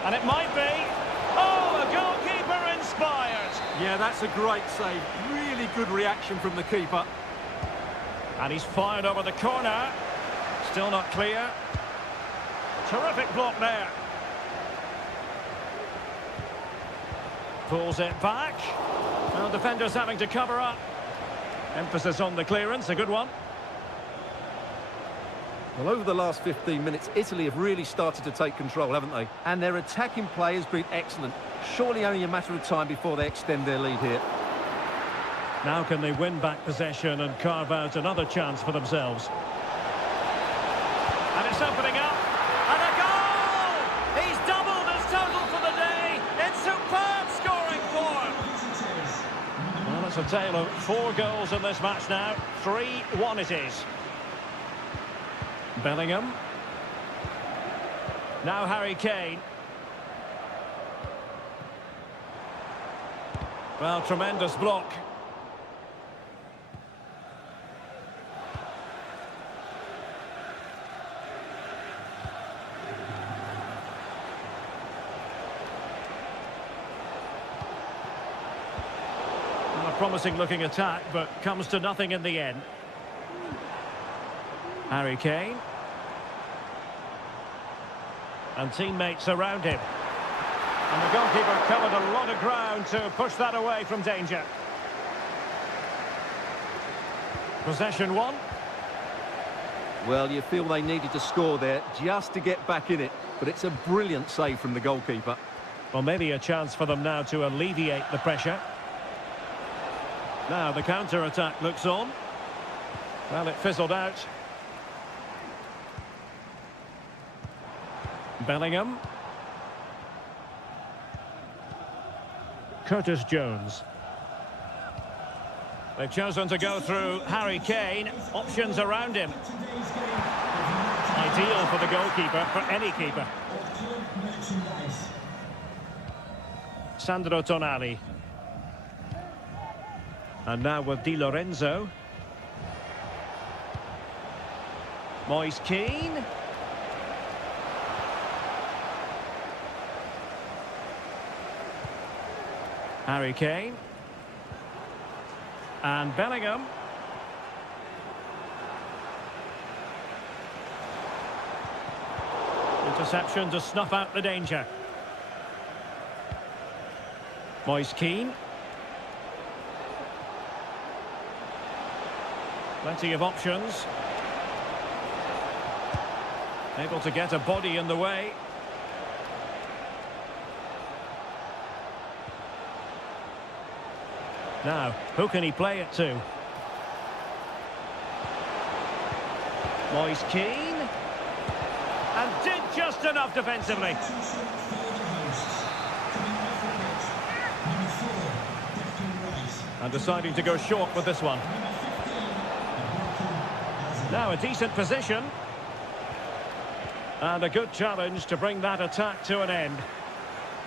And it might be. Oh, the goalkeeper inspired. Yeah, that's a great save. Really good reaction from the keeper. And he's fired over the corner. Still not clear. Terrific block there. Pulls it back. Well, defenders having to cover up. Emphasis on the clearance, a good one. Well, over the last 15 minutes, Italy have really started to take control, haven't they? And their attacking play has been excellent. Surely only a matter of time before they extend their lead here. Now can they win back possession and carve out another chance for themselves? And it's opening up. And a goal! He's doubled his total for the day. In superb scoring form. Well, it's a tale of 4 goals in this match now. 3-1 it is. Bellingham. Now Harry Kane. Well, tremendous block. A promising looking attack, but comes to nothing in the end. Harry Kane. And teammates around him. And the goalkeeper covered a lot of ground to push that away from danger. Possession won. Well, you feel they needed to score there just to get back in it. But it's a brilliant save from the goalkeeper. Well, maybe a chance for them now to alleviate the pressure. Now the counter-attack looks on. Well, it fizzled out. Bellingham. Curtis Jones. They've chosen to go through Harry Kane. Options around him. Ideal for the goalkeeper, for any keeper. Sandro Tonali. And now with Di Lorenzo. Moise Keane. Harry Kane. And Bellingham. Interception to snuff out the danger. Moise Keane. Plenty of options. Able to get a body in the way. Now, who can he play it to? Moise Keane. And did just enough defensively. And deciding to go short with this one. Now a decent position. And a good challenge to bring that attack to an end.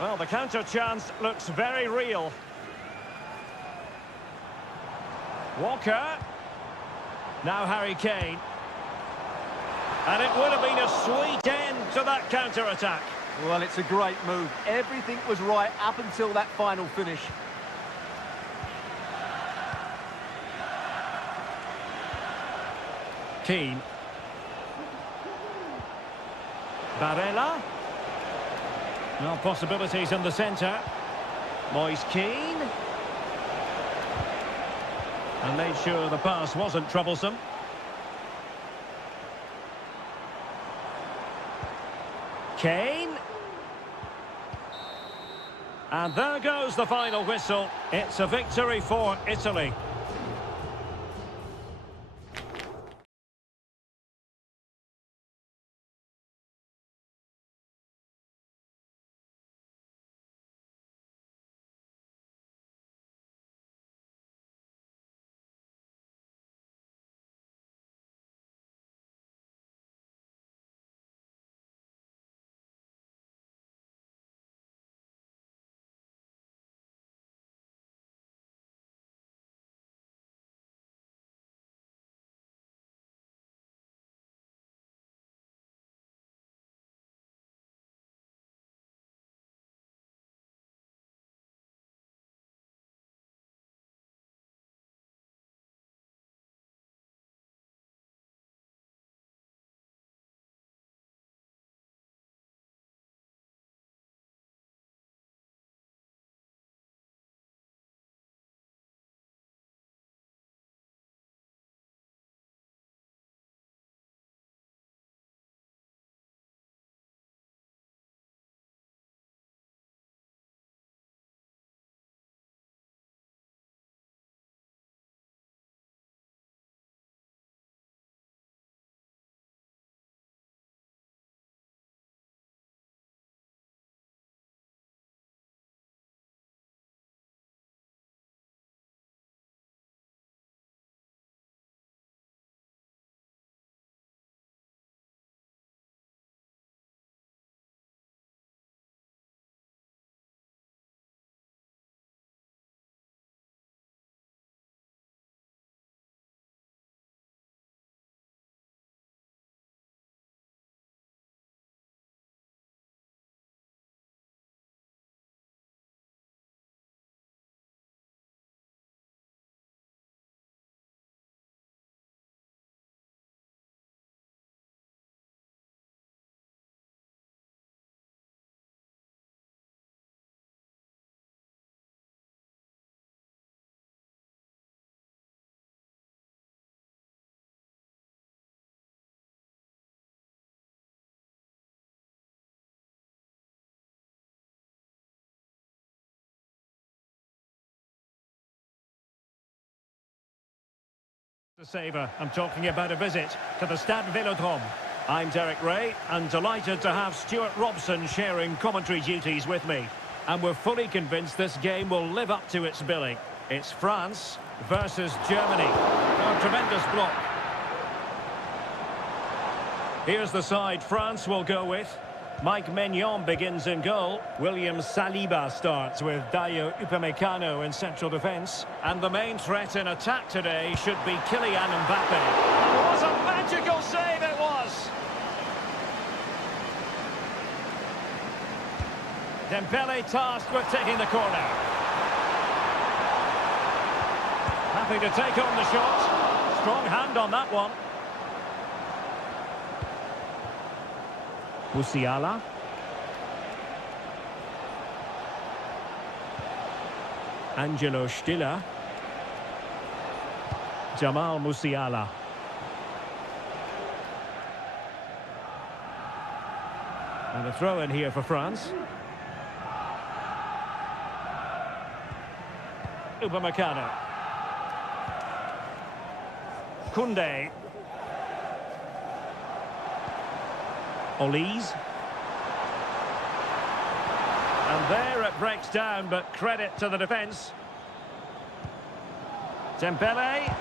Well, the counter chance looks very real. Walker. Now Harry Kane. And it would have been a sweet end to that counter-attack. Well, it's a great move. Everything was right up until that final finish. Keane. Barella. No possibilities in the centre. Moise Keane. And made sure the pass wasn't troublesome. Kane. And there goes the final whistle. It's a victory for Italy. The saver. I'm talking about a visit to the Stade Vélodrome. I'm Derek Ray, and delighted to have Stuart Robson sharing commentary duties with me. And we're fully convinced this game will live up to its billing. It's France versus Germany. A tremendous block. Here's the side France will go with. Mike Maignan begins in goal. William Saliba starts with Dayo Upamecano in central defence. And the main threat in attack today should be Kylian Mbappe. What a magical save it was! Dembele tasked with taking the corner. Happy to take on the shot. Strong hand on that one. Musiala. Angelo Stiller. Jamal Musiala. And a throw in here for France. Upamecano. Koundé. Olise. And there it breaks down, but credit to the defence. Dembele.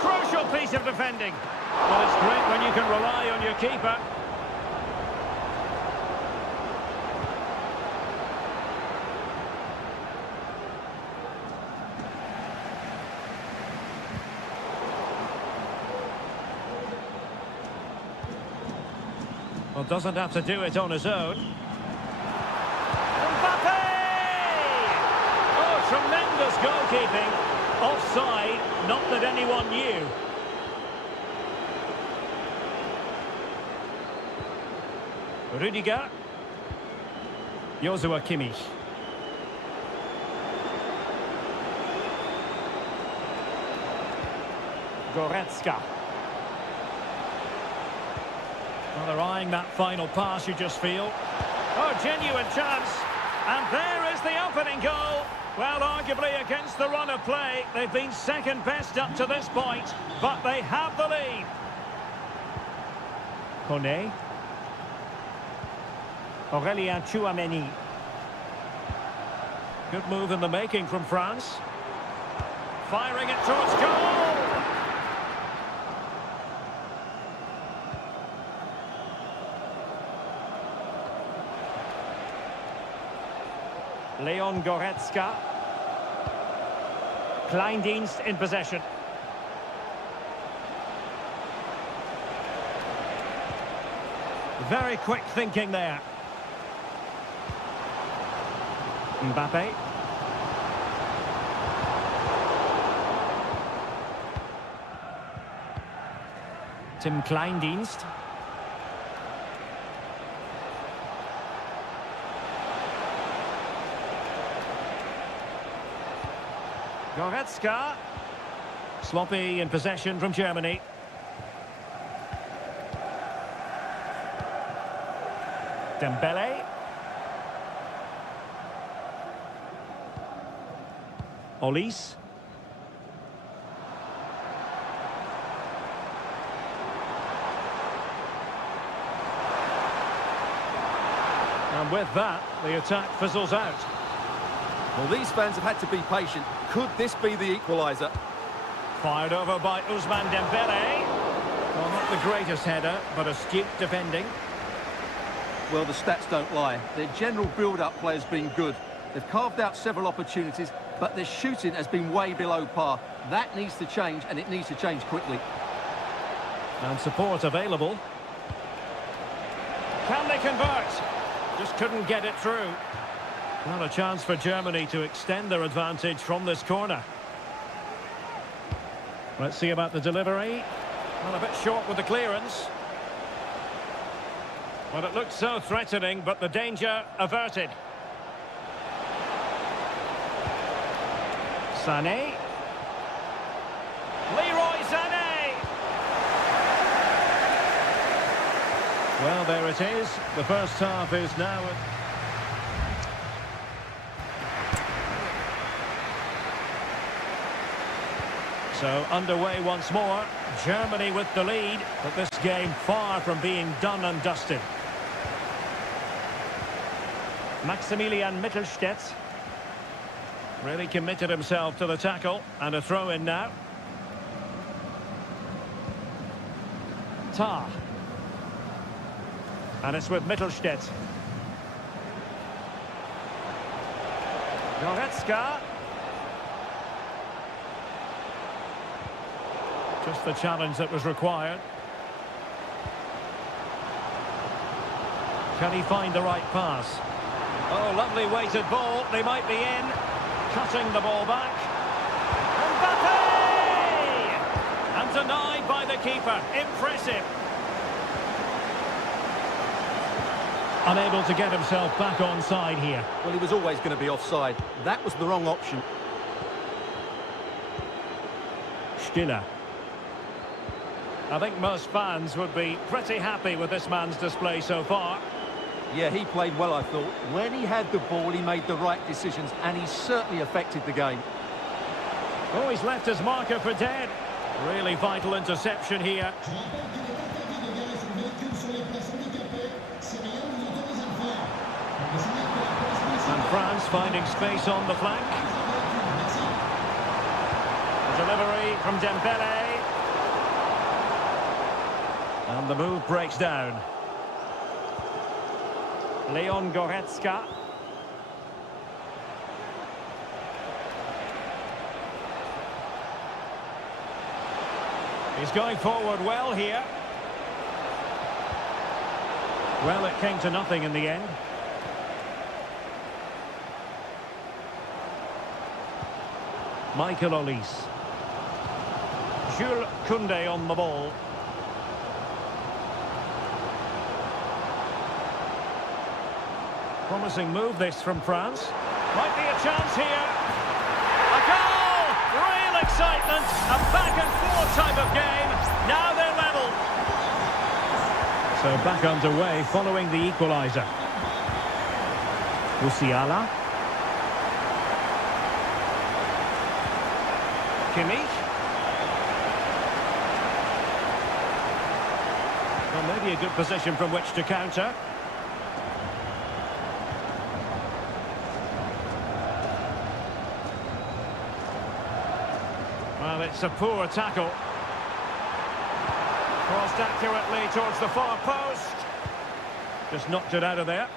Crucial piece of defending. Well, it's great when you can rely on your keeper. Well, doesn't have to do it on his own. Mbappe! Oh, tremendous goalkeeping. Offside, not that anyone knew. Rudiger. Joshua Kimmich. Goretzka. Well, they're eyeing that final pass, you just feel. Oh, genuine chance. And there is the opening goal. Well, arguably against the run of play, they've been second best up to this point, but they have the lead. Koné. Aurélien Tchouameni. Good move in the making from France. Firing it towards goal. Leon Goretzka. Kleindienst in possession. Very quick thinking there. Mbappe. Tim Kleindienst. Goretzka. Sloppy in possession from Germany. Dembele. Olise. And with that, the attack fizzles out. Well, these fans have had to be patient. Could this be the equaliser? Fired over by Ousmane Dembele. Well, not the greatest header, but astute defending. Well, the stats don't lie. Their general build-up play has been good. They've carved out several opportunities, but their shooting has been way below par. That needs to change, and it needs to change quickly. And support available. Can they convert? Just couldn't get it through. Not a chance for Germany to extend their advantage from this corner. Let's see about the delivery. Well, a bit short with the clearance. Well, it looked so threatening, but the danger averted. Sané. Leroy Sané! Well, there it is. The first half is now... So underway once more. Germany with the lead, but this game far from being done and dusted. Maximilian Mittelstädt really committed himself to the tackle, and a throw in now. Tar. And it's with Mittelstädt. Goretzka. Just the challenge that was required. Can he find the right pass? Oh, lovely weighted ball. They might be in. Cutting the ball back. Mbappe! And denied by the keeper. Impressive. Unable to get himself back onside here. Well, he was always going to be offside. That was the wrong option. Stiller. I think most fans would be pretty happy with this man's display so far. Yeah, he played well, I thought. When he had the ball, he made the right decisions, and he certainly affected the game. Oh, he's left his marker for dead. Really vital interception here. And France finding space on the flank. The delivery from Dembele. And the move breaks down. Leon Goretzka. He's going forward well here. Well, it came to nothing in the end. Michael Olise. Jules Koundé on the ball. Promising move this from France. Might be a chance here. A goal! Real excitement. A back and forth type of game. Now they're level. So back underway following the equaliser. Musiala. Kimmich. Well, maybe a good position from which to counter. Well, it's a poor tackle. Crossed accurately towards the far post. Just knocked it out of there.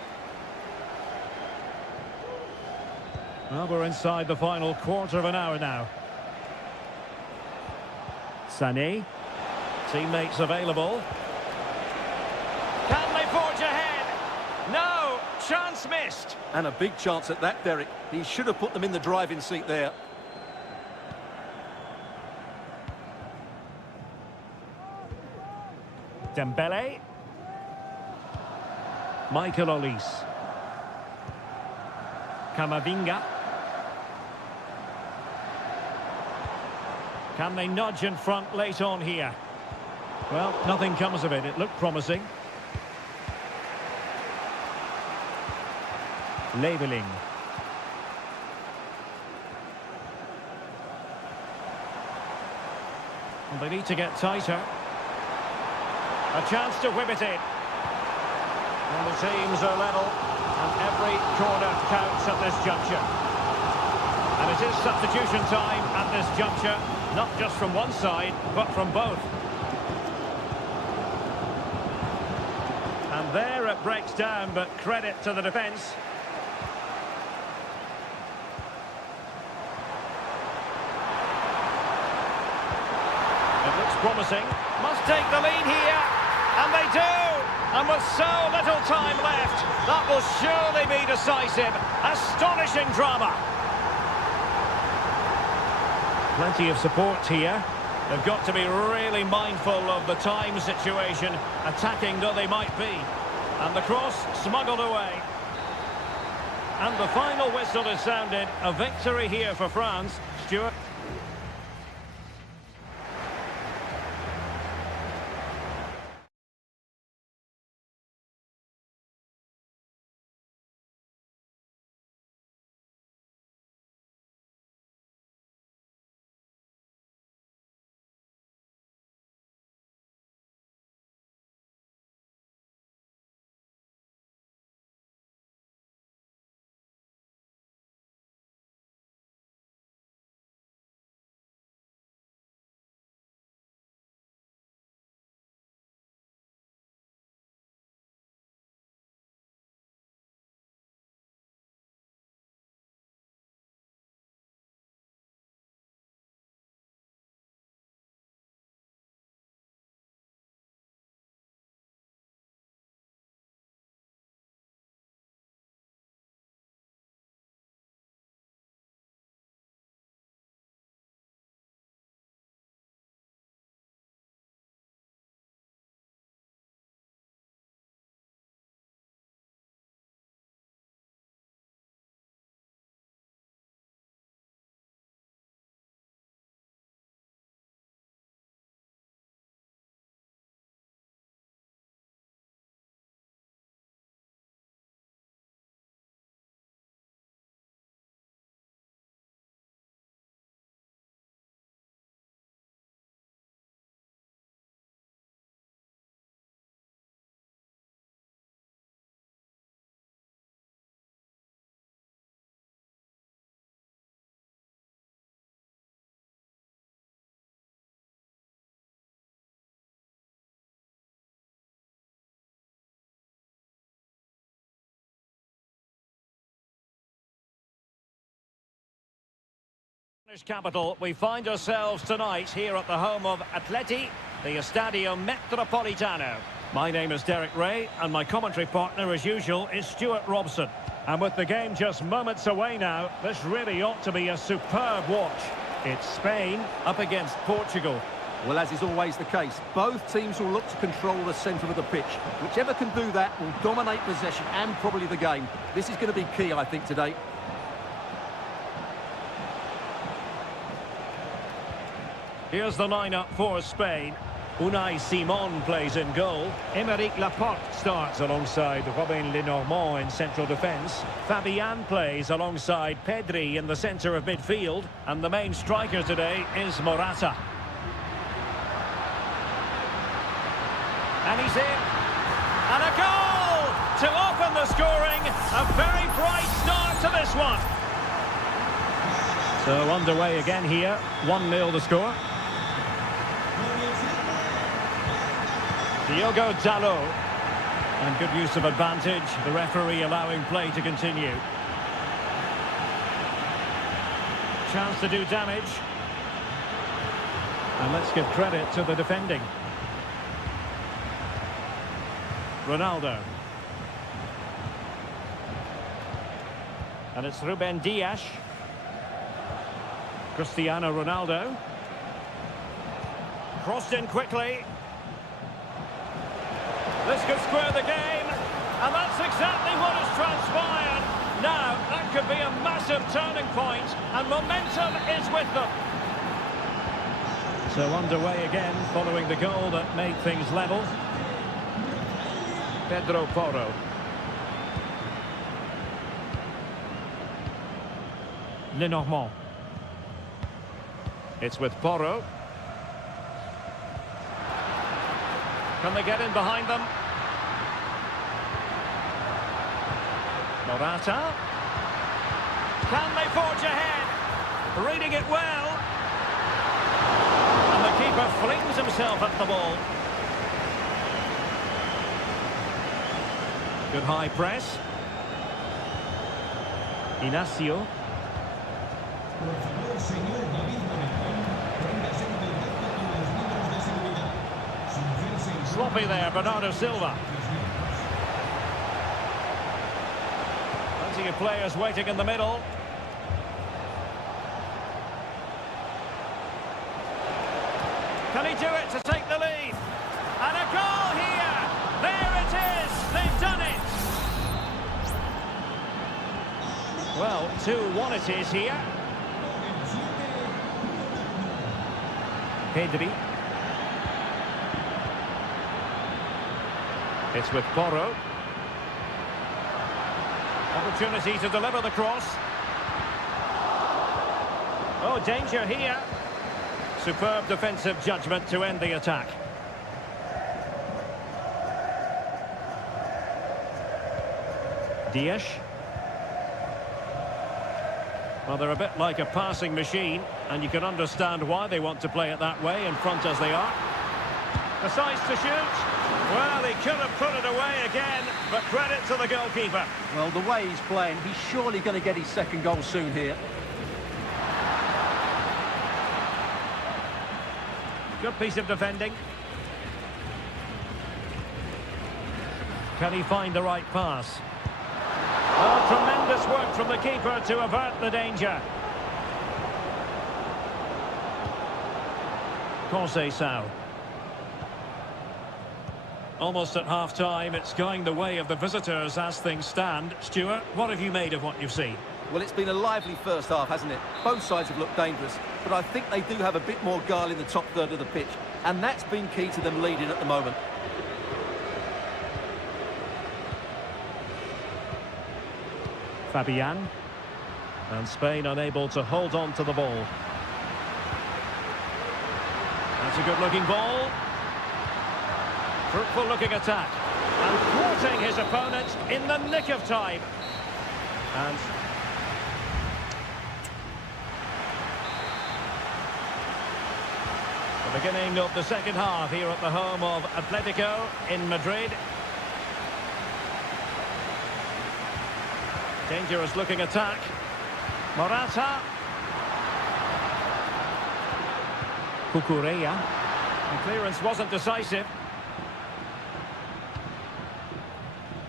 Well, we're inside the final quarter of an hour now. Sané. Teammates available. Can they forge ahead? No! Chance missed. And a big chance at that, Derek. He should have put them in the driving seat there. Dembele. Michael Olise. Camavinga. Can they nudge in front late on here? Well, nothing comes of it. It looked promising. Leveling. And they need to get tighter. A chance to whip it in. And the teams are level, and every corner counts at this juncture. And it is substitution time at this juncture, not just from one side, but from both. And there it breaks down, but credit to the defence. It looks promising. Must take the lead here. And they do! And with so little time left, that will surely be decisive. Astonishing drama. Plenty of support here. They've got to be really mindful of the time situation, attacking though they might be. And the cross smuggled away. And the final whistle is sounded. A victory here for France. Stuart. Spanish capital, we find ourselves tonight here at the home of Atleti, the Estadio Metropolitano. My name is Derek Ray, and my commentary partner, as usual, is Stuart Robson. And with the game just moments away now, this really ought to be a superb watch. It's Spain up against Portugal. Well, as is always the case, both teams will look to control the centre of the pitch. Whichever can do that will dominate possession and probably the game. This is going to be key, I think, today. Here's the lineup for Spain. Unai Simon plays in goal. Aymeric Laporte starts alongside Robin Lenormand in central defence. Fabian plays alongside Pedri in the centre of midfield. And the main striker today is Morata. And he's in. And a goal to open the scoring. A very bright start to this one. So underway again here. 1-0 the score. Diogo Dalot. And good use of advantage. The referee allowing play to continue. Chance to do damage. And let's give credit to the defending. Ronaldo. And it's Ruben Dias. Cristiano Ronaldo. Crossed in quickly. This could square the game. And that's exactly what has transpired. Now, that could be a massive turning point, and momentum is with them. So underway again, following the goal that made things level. Pedro Porro. Lenormand. It's with Porro. Can they get in behind them? Morata. Can they forge ahead? Reading it well. And the keeper flings himself at the ball. Good high press. Inacio. Sloppy there, Bernardo Silva. Plenty of players waiting in the middle. Can he do it to take the lead? And a goal here! There it is! They've done it! Well, 2-1 it is here. Pedri. It's with Porro. Opportunity to deliver the cross. Oh, danger here. Superb defensive judgment to end the attack. Dias. Well, they're a bit like a passing machine, and you can understand why they want to play it that way, in front as they are. Decides to shoot. Well, he could have put it away again, but credit to the goalkeeper. Well, the way he's playing, he's surely going to get his second goal soon here. Good piece of defending. Can he find the right pass? Oh, tremendous work from the keeper to avert the danger. Conceição. Almost at half-time, it's going the way of the visitors as things stand. Stuart, what have you made of what you've seen? Well, it's been a lively first half, hasn't it? Both sides have looked dangerous, but I think they do have a bit more guile in the top third of the pitch, and that's been key to them leading at the moment. Fabian. And Spain unable to hold on to the ball. That's a good-looking ball. Fruitful-looking attack. And thwarting his opponent in the nick of time. And the beginning of the second half here at the home of Atletico in Madrid. Dangerous-looking attack. Morata. Cucurella. The clearance wasn't decisive.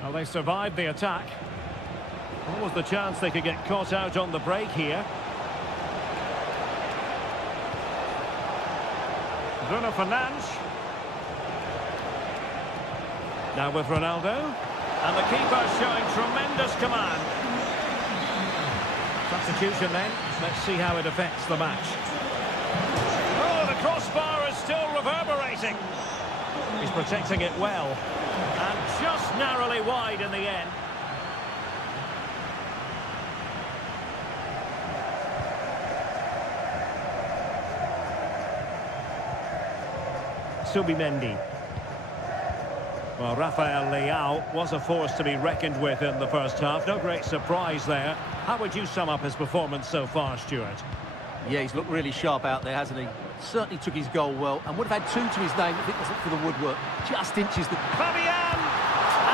Well, they survived the attack. What was the chance they could get caught out on the break here? Bruno Fernandes. Now with Ronaldo. And the keeper showing tremendous command. Substitution then. Let's see how it affects the match. Oh, the crossbar is still reverberating. He's protecting it well. And just narrowly wide in the end. Subimendi. Well, Rafael Leao was a force to be reckoned with in the first half. No great surprise there. How would you sum up his performance so far, Stuart? Yeah, he's looked really sharp out there, hasn't he? Certainly took his goal well and would have had two to his name if it wasn't for the woodwork. Just inches the... Fabian!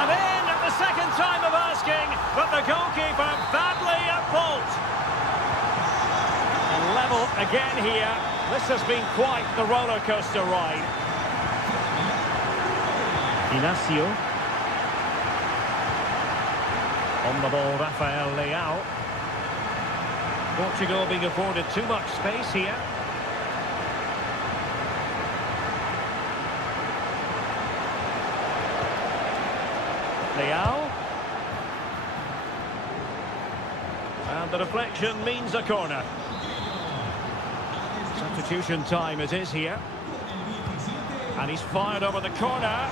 And in at the second time of asking, but the goalkeeper badly at fault. And level again here. This has been quite the roller coaster ride. Inacio. On the ball, Rafael Leao. Portugal being afforded too much space here. Leao. And the deflection means a corner. Substitution time it is here. And he's fired over the corner.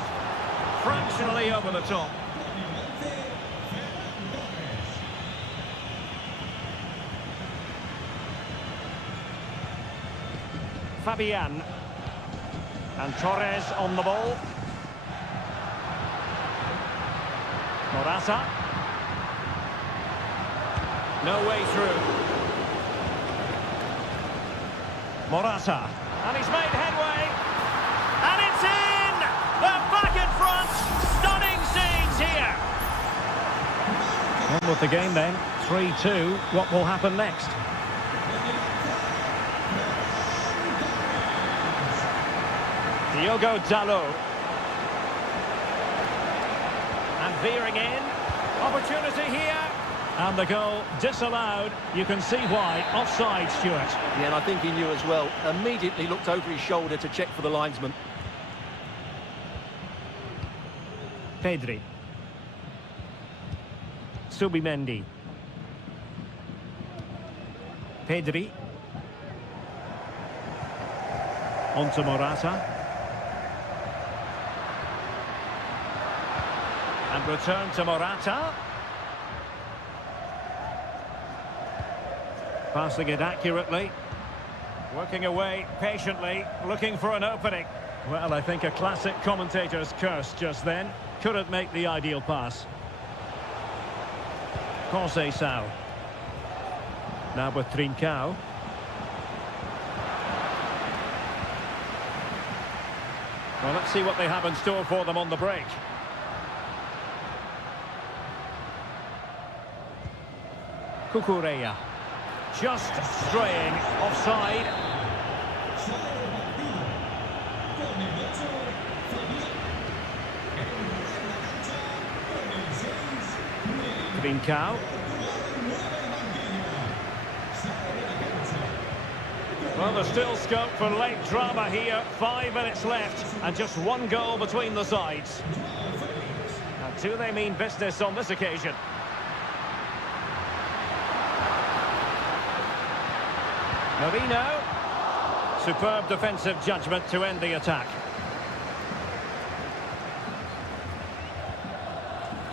Fractionally over the top. Fabian. And Torres on the ball. Morata. No way through. Morata. And he's made headway. And it's in! They're back in front. Stunning scenes here. On with the game then. 3-2. What will happen next? Diogo Dalot. And veering in. Opportunity here. And the goal disallowed. You can see why. Offside, Stuart. Yeah, and I think he knew as well. Immediately looked over his shoulder to check for the linesman. Pedri. Subimendi. Pedri. On to Morata. And return to Morata. Passing it accurately. Working away patiently, looking for an opening. Well, I think a classic commentator's curse just then. Couldn't make the ideal pass. Conceição. Now with Trincao. Well, let's see what they have in store for them on the break. Cucurella. Just straying offside. Trincao. Well, there's still scope for late drama here. 5 minutes left and just one goal between the sides. Now, do they mean business on this occasion? Marino. Superb defensive judgment to end the attack.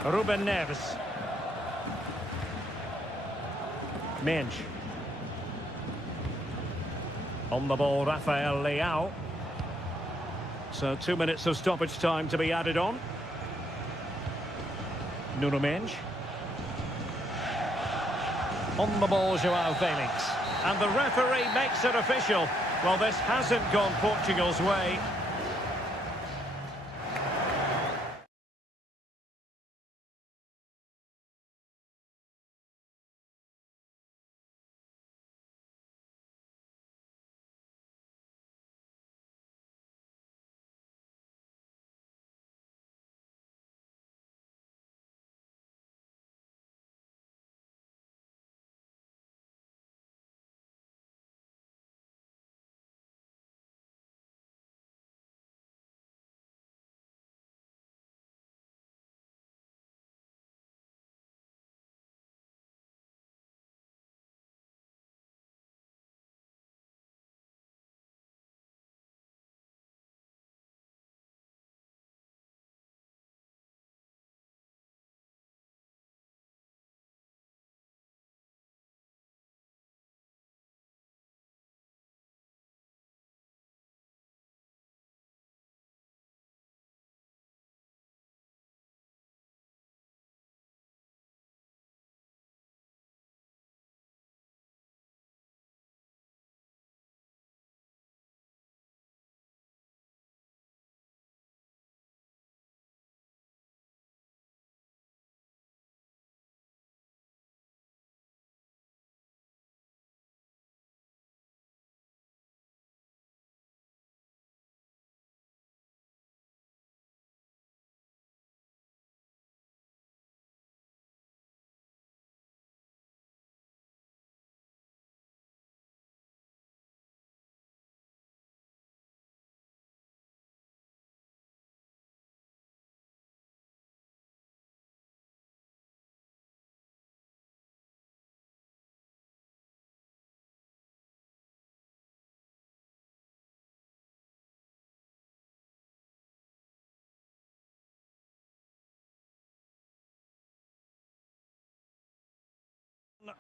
Ruben Neves. Mensch. On the ball, Rafael Leao. So 2 minutes of stoppage time to be added on. Nuno Mensch. On the ball, João Felix. And the referee makes it official. Well, this hasn't gone Portugal's way.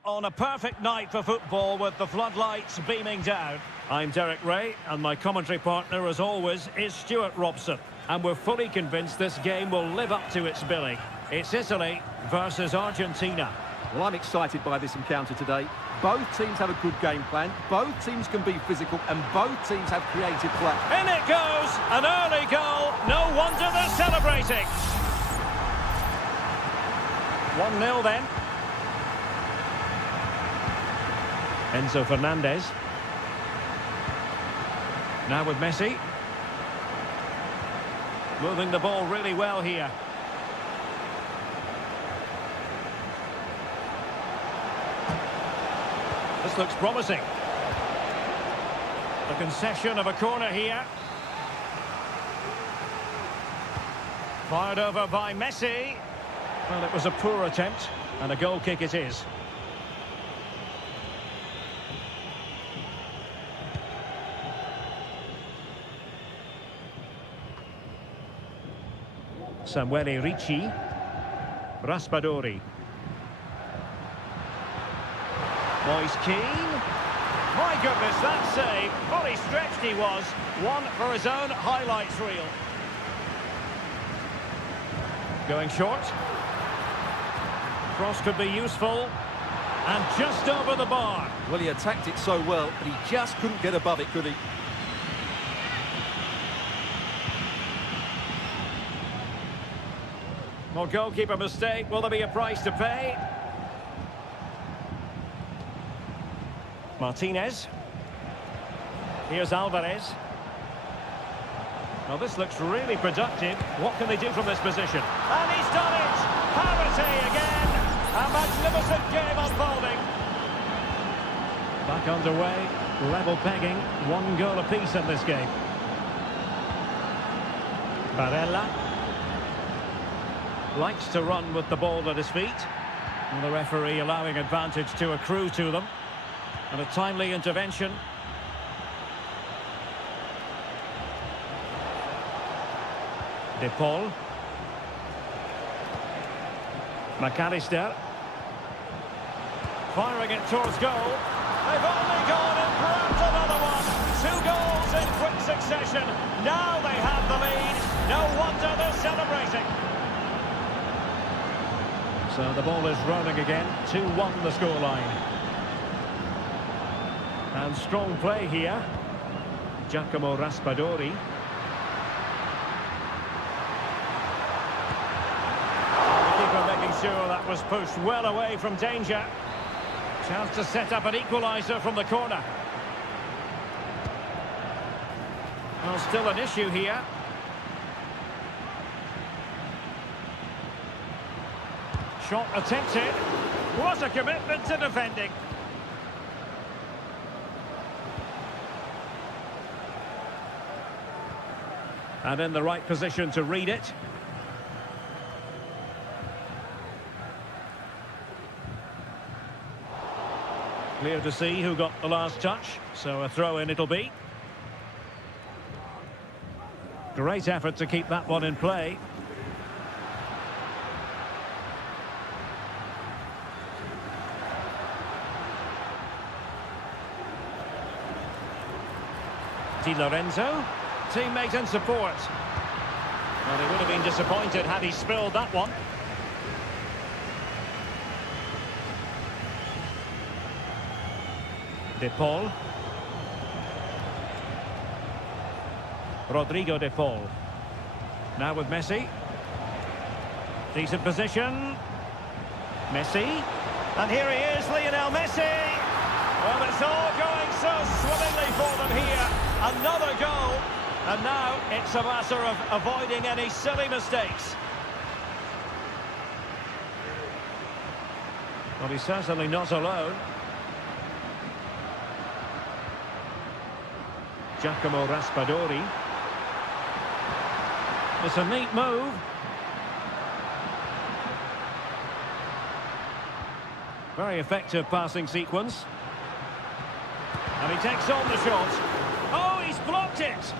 On a perfect night for football with the floodlights beaming down. I'm Derek Ray, and my commentary partner, as always, is Stuart Robson. And we're fully convinced this game will live up to its billing. It's Italy versus Argentina. Well, I'm excited by this encounter today. Both teams have a good game plan, both teams can be physical, and both teams have creative play. In it goes! An early goal! No wonder they're celebrating! 1-0 then. Enzo Fernandez. Now with Messi. Moving the ball really well here. This looks promising. The concession of a corner here. Fired over by Messi. Well, it was a poor attempt, and a goal kick it is. Samuele Ricci. Raspadori. Moise Keane. My goodness, that save. Fully stretched he was. One for his own highlights reel. Going short. Cross could be useful. And just over the bar. Well, he attacked it so well, but he just couldn't get above it, could he? Well, goalkeeper mistake. Will there be a price to pay? Martinez. Here's Alvarez. Well, this looks really productive. What can they do from this position? And he's done it! Parity again! A magnificent game unfolding. Back underway. Level pegging. 1 goal apiece in this game. Barella. Likes to run with the ball at his feet. And the referee allowing advantage to accrue to them. And a timely intervention. De Paul. McAllister. Firing it towards goal. They've only gone and grabbed another one. 2 goals in quick succession. Now they have the lead. No wonder they're celebrating. So the ball is rolling again. 2-1 the scoreline. And strong play here. Giacomo Raspadori. The keeper making sure that was pushed well away from danger. Chance to set up an equaliser from the corner. Well, still an issue here. Shot attempted. What a commitment to defending. And in the right position to read it. Clear to see who got the last touch, so a throw-in it'll be. Great effort to keep that one in play. Di Lorenzo, teammate and support. Well, he would have been disappointed had he spilled that one. De Paul. Rodrigo De Paul. Now with Messi. Decent position. Messi. And here he is, Lionel Messi. Well, it's all going so swimmingly for them here. Another goal. And now it's a matter of avoiding any silly mistakes. Well, he's certainly not alone. Giacomo Raspadori. It's a neat move. Very effective passing sequence. And he takes on the shot. Oh, he's blocked it!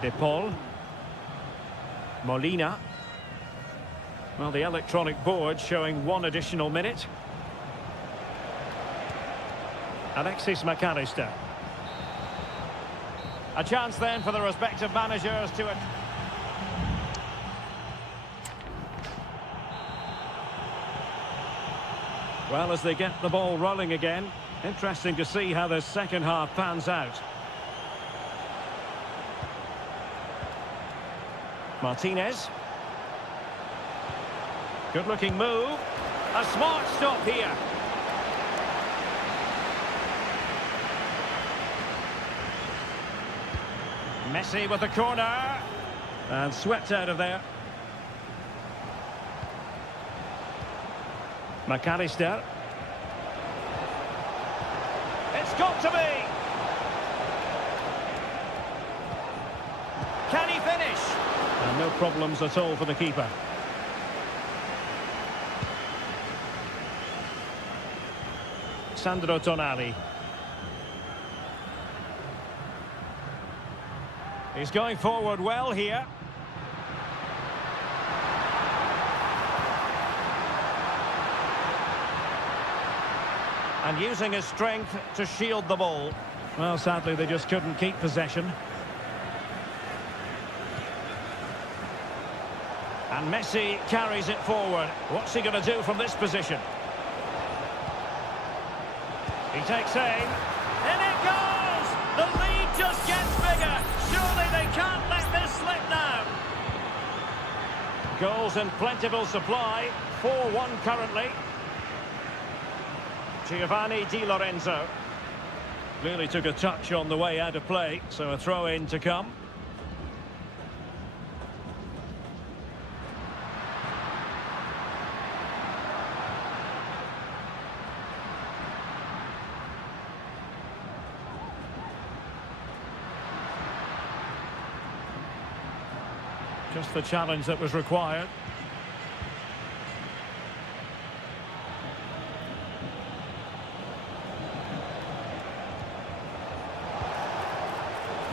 De Paul. Molina. Well, the electronic board showing 1 additional minute. Alexis McAllister. A chance then for the respective managers to... Well, as they get the ball rolling again, interesting to see how the second half pans out. Martinez. Good-looking move. A smart stop here. Messi with the corner. And swept out of there. McAllister. It's got to be. Can he finish? And no problems at all for the keeper. Sandro Tonali. He's going forward well here. And using his strength to shield the ball. Well, sadly, they just couldn't keep possession. And Messi carries it forward. What's he going to do from this position? He takes aim. In it goes! The lead just gets bigger. Surely they can't let this slip now. Goals in plentiful supply. 4-1 currently. Giovanni Di Lorenzo. Clearly took a touch on the way out of play, so a throw-in to come. Just the challenge that was required.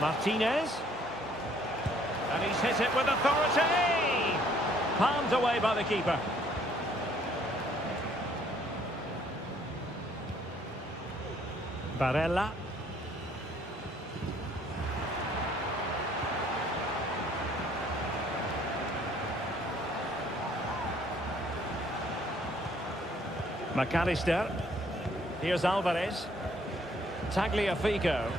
Martinez. And he's hit it with authority! Palmed away by the keeper. Barella. McAllister. Here's Alvarez. Tagliafico.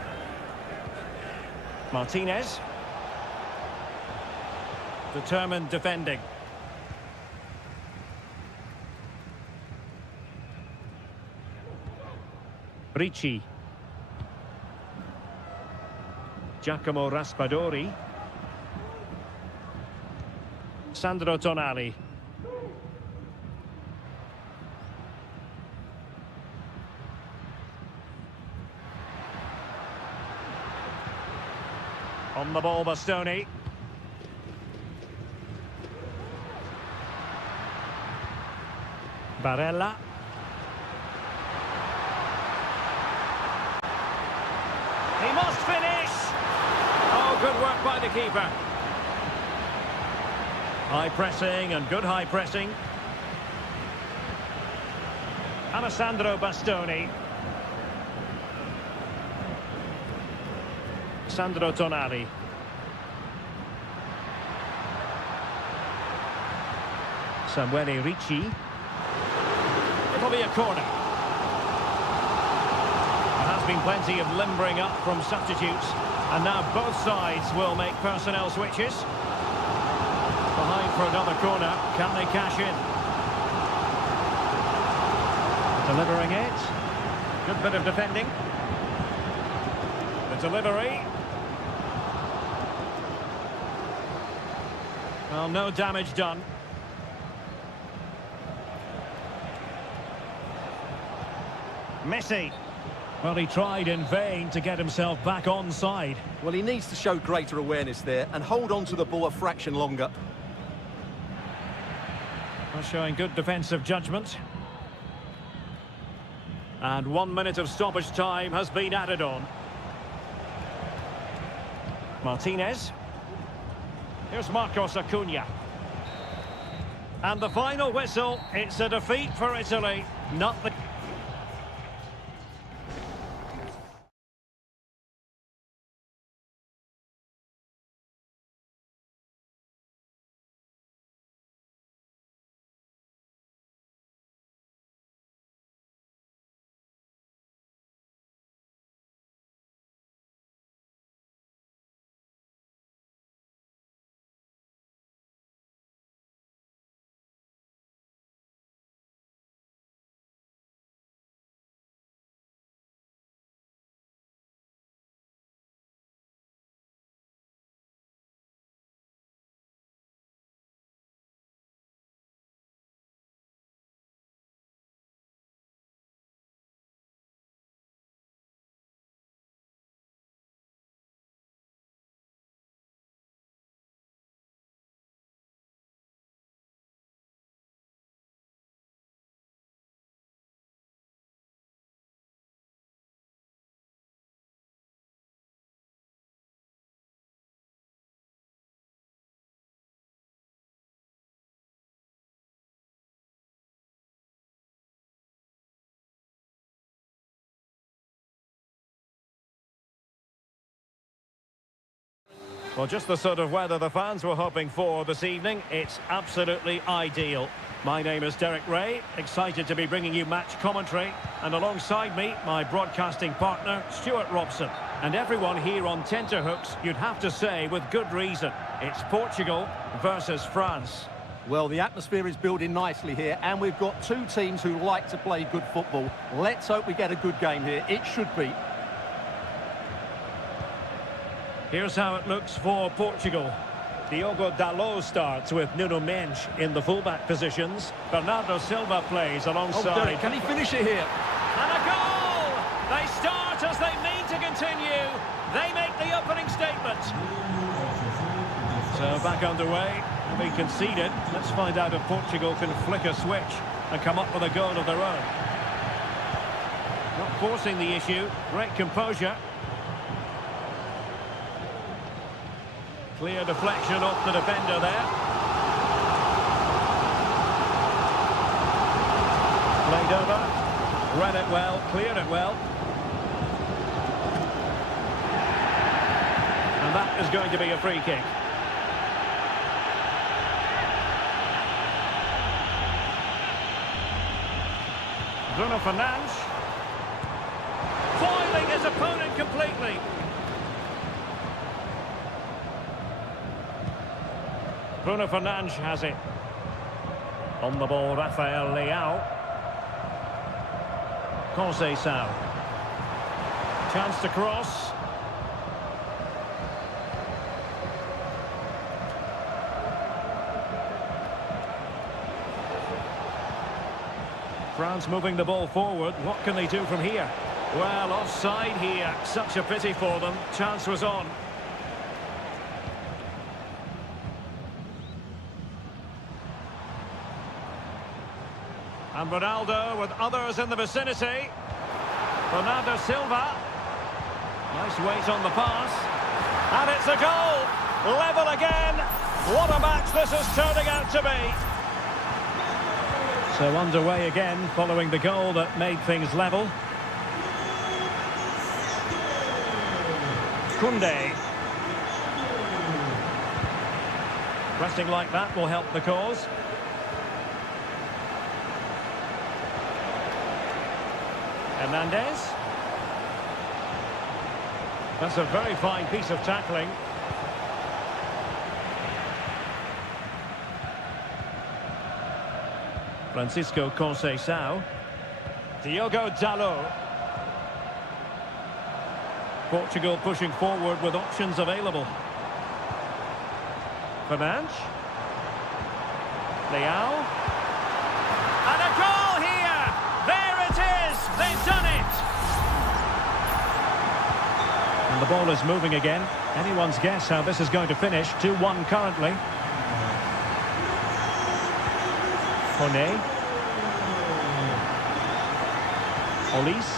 Martinez. Determined defending. Ricci. Giacomo Raspadori. Sandro Tonali. On the ball, Bastoni. Barella. He must finish! Oh, good work by the keeper. High pressing and good high pressing. Alessandro Bastoni. Sandro Tonali. Samuele Ricci. It'll be a corner. There has been plenty of limbering up from substitutes, and now both sides will make personnel switches. Behind for another corner. Can they cash in? Delivering it. Good bit of defending. The delivery. Well, no damage done. Messi. Well, he tried in vain to get himself back on side. Well, he needs to show greater awareness there and hold on to the ball a fraction longer. Well, showing good defensive judgment. And 1 minute of stoppage time has been added on. Martinez. Here's Marcos Acuna. And the final whistle, it's a defeat for Italy, not the... Well, just the sort of weather the fans were hoping for this evening. It's absolutely ideal. My name is Derek Ray, excited to be bringing you match commentary. And alongside me, my broadcasting partner, Stuart Robson. And everyone here on tenterhooks, you'd have to say with good reason. It's Portugal versus France. Well, the atmosphere is building nicely here, and we've got two teams who like to play good football. Let's hope we get a good game here. It should be. Here's how it looks for Portugal. Diogo Dalot starts with Nuno Mendes in the fullback positions. Bernardo Silva plays alongside... Oh, Derek, can he finish it here? And a goal! They start as they mean to continue. They make the opening statement. So back underway. They conceded. Let's find out if Portugal can flick a switch and come up with a goal of their own. Not forcing the issue. Great composure. Clear deflection off the defender there. Played over. Read it well, cleared it well. And that is going to be a free kick. Bruno Fernandes. Foiling his opponent completely. Bruno Fernandes has it. On the ball, Rafael Leao. Conceição. Chance to cross. France moving the ball forward. What can they do from here? Well, offside here. Such a pity for them. Chance was on. And Ronaldo with others in the vicinity. Bernardo Silva. Nice weight on the pass. And it's a goal! Level again! What a match this is turning out to be! So underway again following the goal that made things level. Koundé. Pressing like that will help the cause. Hernandez. That's a very fine piece of tackling. Francisco Conceição. Diogo Dalot. Portugal pushing forward with options available. Fernandes. Leao. And a goal here! There it is! They've done it! And the ball is moving again. Anyone's guess how this is going to finish. 2-1 currently. Kone. Olise.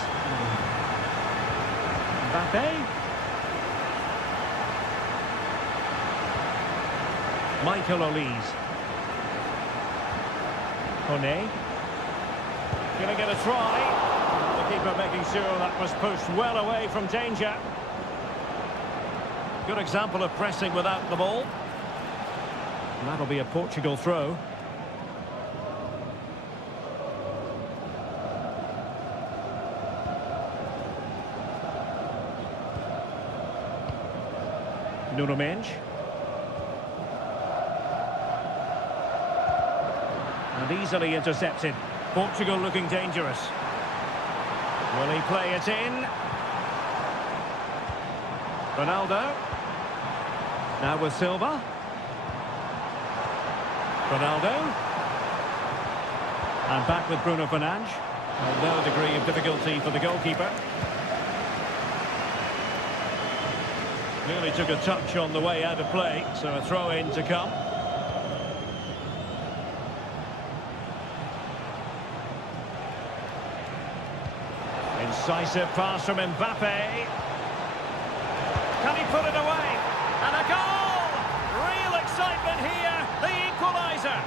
Mbappe. Michael Olise. Cornet. Gonna get a try. The keeper making sure that was pushed well away from danger. Good example of pressing without the ball. And that'll be a Portugal throw. Nuno Mendes. And easily intercepted. Portugal looking dangerous. Will he play it in? Ronaldo. Now with Silva. Ronaldo. And back with Bruno Fernandes. No degree of difficulty for the goalkeeper. Nearly took a touch on the way out of play, so a throw-in to come. Incisive pass from Mbappe. Can he put it away? And a goal! Real excitement here, the equaliser.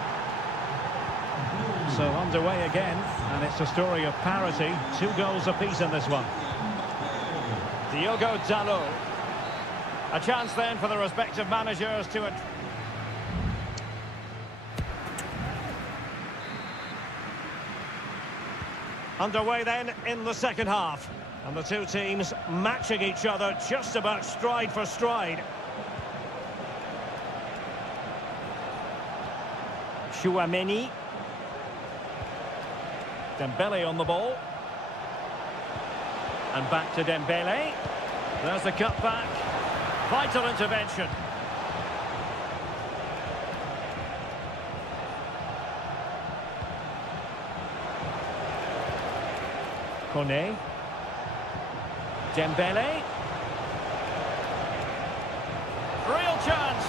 So underway again, and it's a story of parity. 2 goals apiece in this one. Diogo Dalot. A chance then for the respective managers to... Underway then in the second half. And the two teams matching each other just about stride for stride. Chouameni. Dembele on the ball. And back to Dembele. There's the cutback. Vital intervention. Cornet. Dembele. Real chance.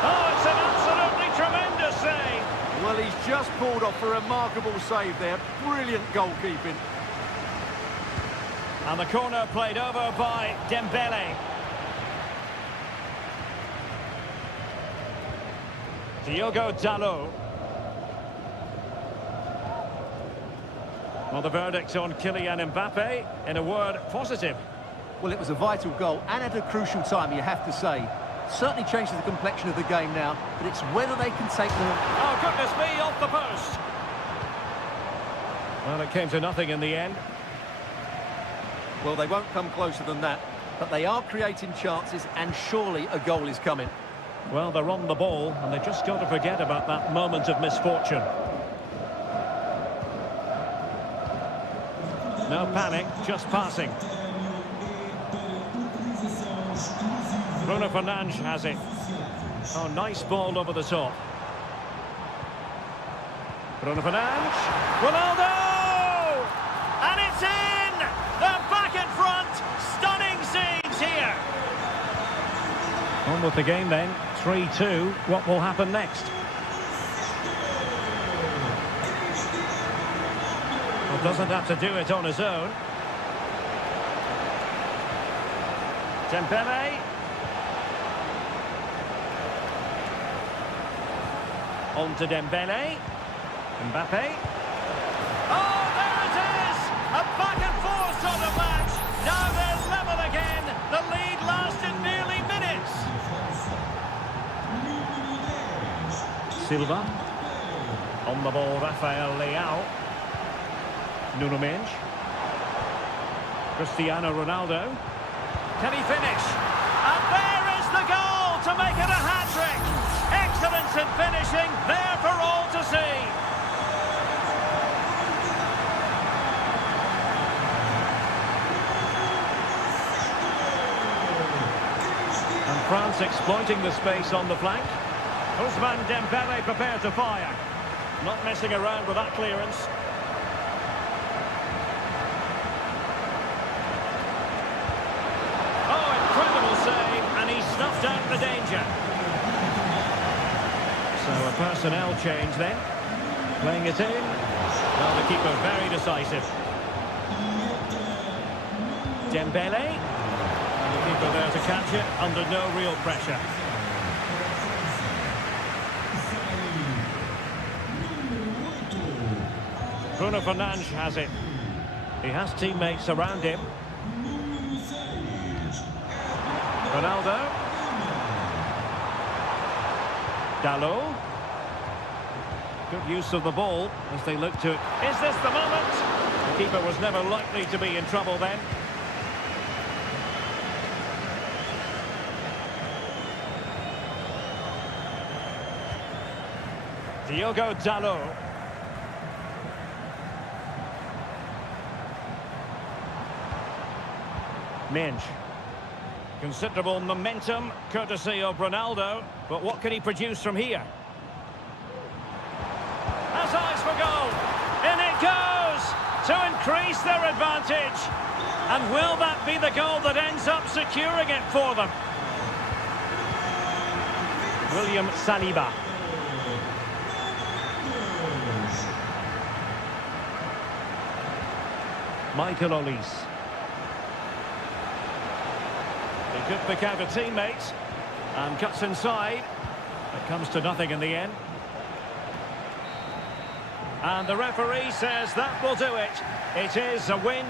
Oh, it's an absolutely tremendous save. Well, he's just pulled off a remarkable save there. Brilliant goalkeeping. And the corner played over by Dembele. Diogo Dalot. Well, the verdict on Kylian Mbappe, in a word, positive. Well, it was a vital goal and at a crucial time, you have to say. Certainly changes the complexion of the game now, but it's whether they can take the... Oh, goodness me, off the post. Well, it came to nothing in the end. Well, they won't come closer than that, but they are creating chances, and surely a goal is coming. Well, they're on the ball, and they've just got to forget about that moment of misfortune. No panic, just passing. Bruno Fernandes has it. Oh, nice ball over the top. Bruno Fernandes. Ronaldo! And it's in! They're back in front! Stunning scenes here! On with the game then. 3-2. What will happen next? Well, doesn't have to do it on his own. Dembele. On to Dembele. Mbappe. Oh, there it is! A back-and-forth sort of match. Now they're level again. The lead lasted nearly minutes. Silva. On the ball, Rafael Leao. Nuno Mendes. Cristiano Ronaldo. Can he finish? And there is the goal to make it a hat-trick. Excellence in finishing, there for all to see. And France exploiting the space on the flank. Ousmane Dembele prepared to fire. Not messing around with that clearance. Oh, incredible save, and he snuffed out the danger. So a personnel change then. Playing it in. Well, the keeper very decisive. Dembele. And the keeper there to catch it under no real pressure. Bruno Fernandes has it. He has teammates around him. Ronaldo. Dalot. Good use of the ball as they look to it. Is this the moment? The keeper was never likely to be in trouble then. Diogo Dalot. Minge. Considerable momentum, courtesy of Ronaldo. But what can he produce from here? Has eyes for goal. In it goes to increase their advantage. And will that be the goal that ends up securing it for them? William Saliba. Michael Olise. He could pick out a teammate and cuts inside. It comes to nothing in the end. And the referee says that will do it. It is a win.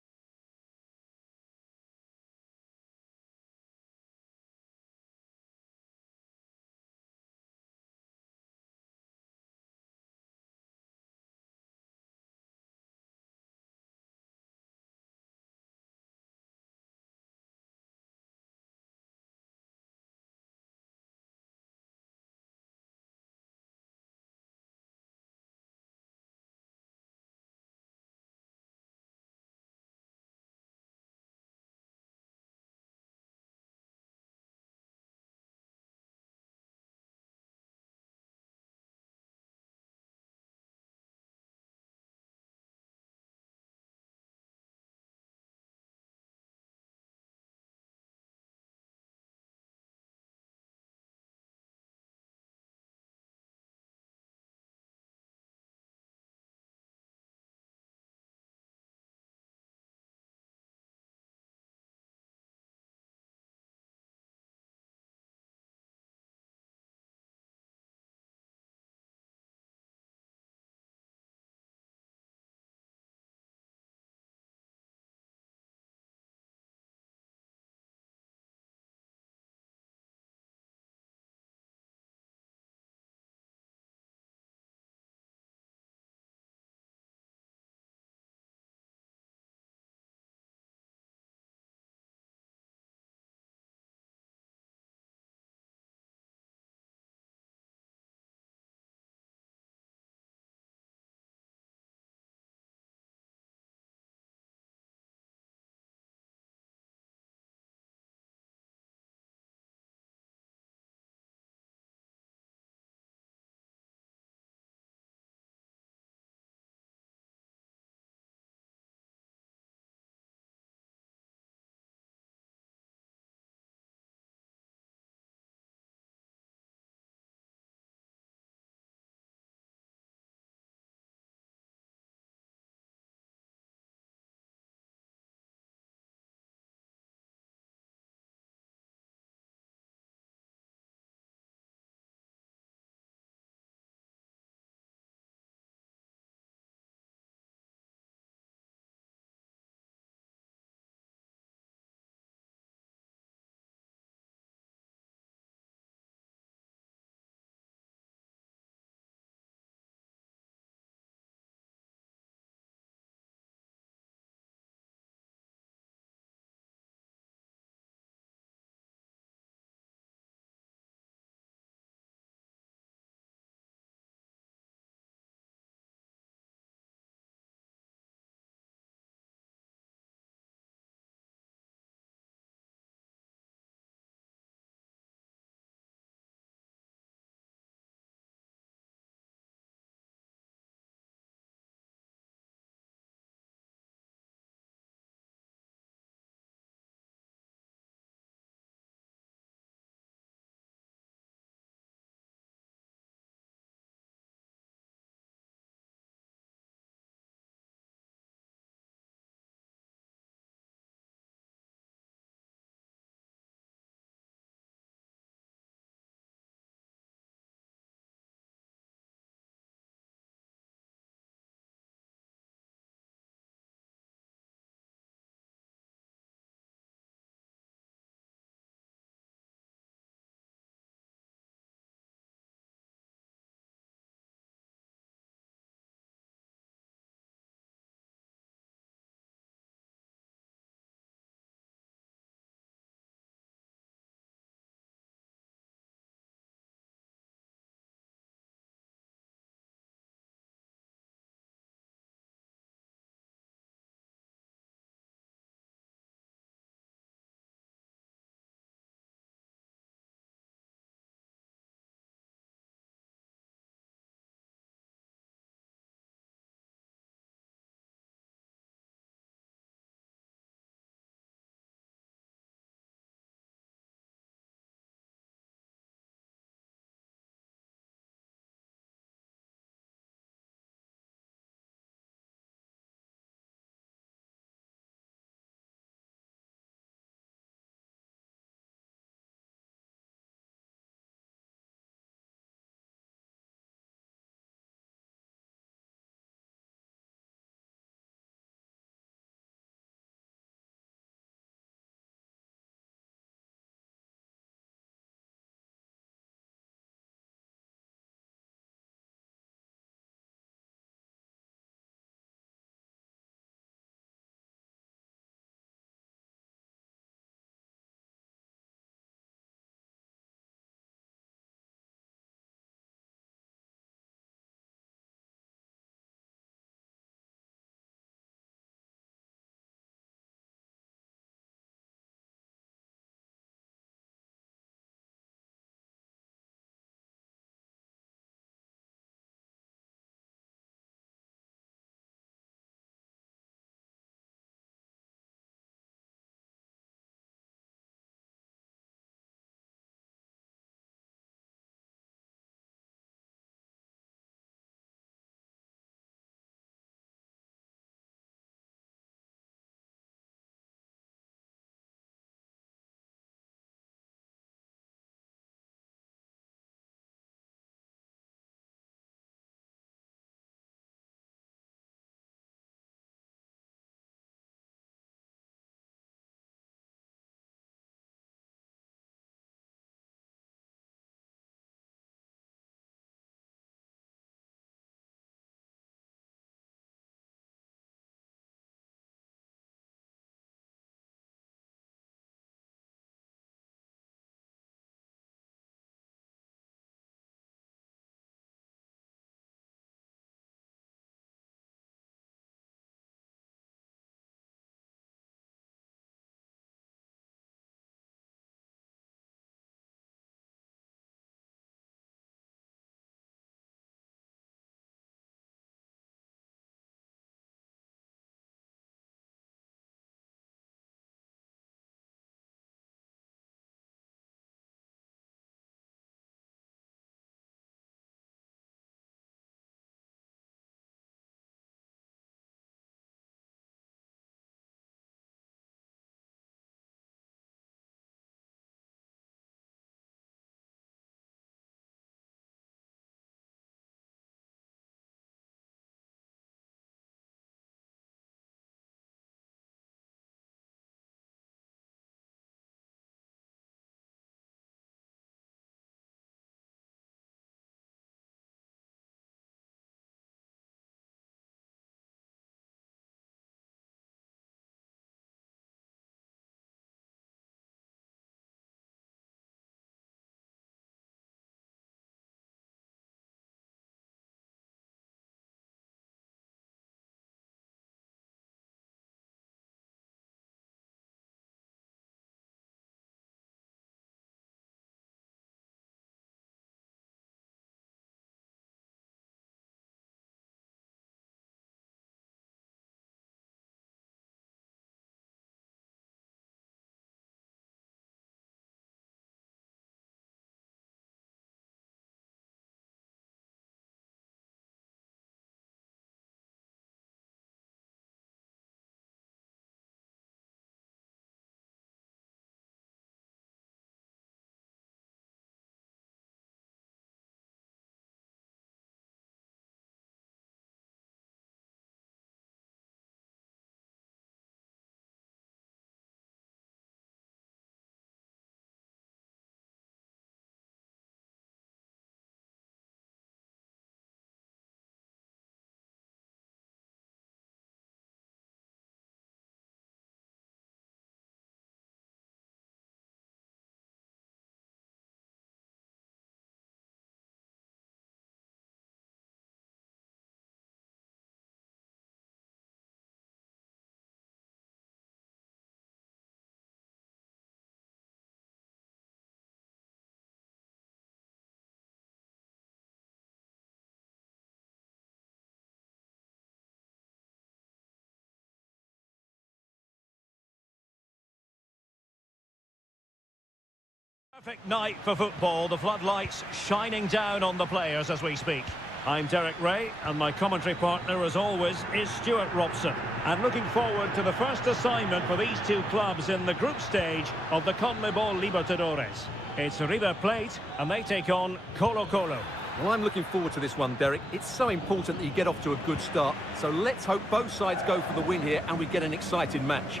Perfect night for football, the floodlights shining down on the players as we speak. I'm Derek Ray, and my commentary partner, as always, is Stuart Robson. And looking forward to the first assignment for these two clubs in the group stage of the CONMEBOL Libertadores. It's River Plate, and they take on Colo-Colo. Well, I'm looking forward to this one, Derek. It's so important that you get off to a good start. So let's hope both sides go for the win here and we get an exciting match.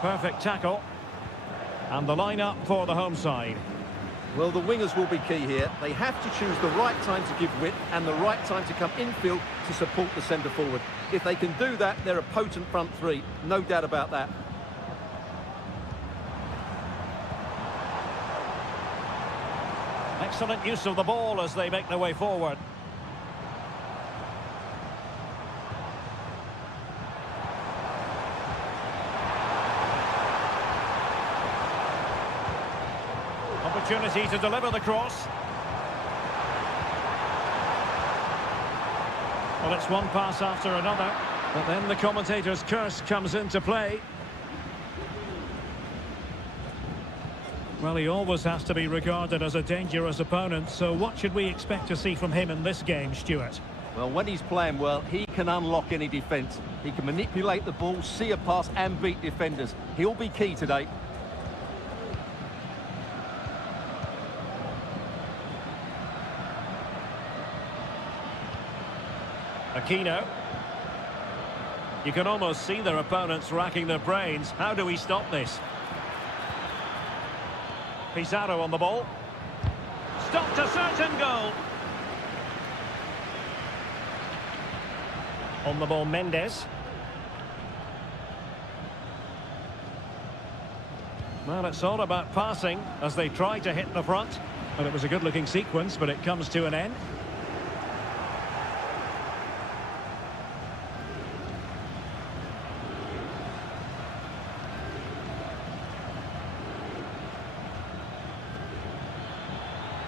Perfect tackle. And the line-up for the home side. Well, the wingers will be key here. They have to choose the right time to give width and the right time to come infield to support the centre-forward. If they can do that, they're a potent front three. No doubt about that. Excellent use of the ball as they make their way forward. Opportunity to deliver the cross. Well, it's one pass after another, but then the commentator's curse comes into play. Well, he always has to be regarded as a dangerous opponent, so what should we expect to see from him in this game, Stuart? Well, when he's playing well, he can unlock any defence. He can manipulate the ball, see a pass and beat defenders. He'll be key today. Aquino. You can almost see their opponents racking their brains. How do we stop this? Pizarro on the ball. Stopped a certain goal. On the ball, Mendes. Well, it's all about passing as they try to hit the front. And it was a good-looking sequence, but it comes to an end.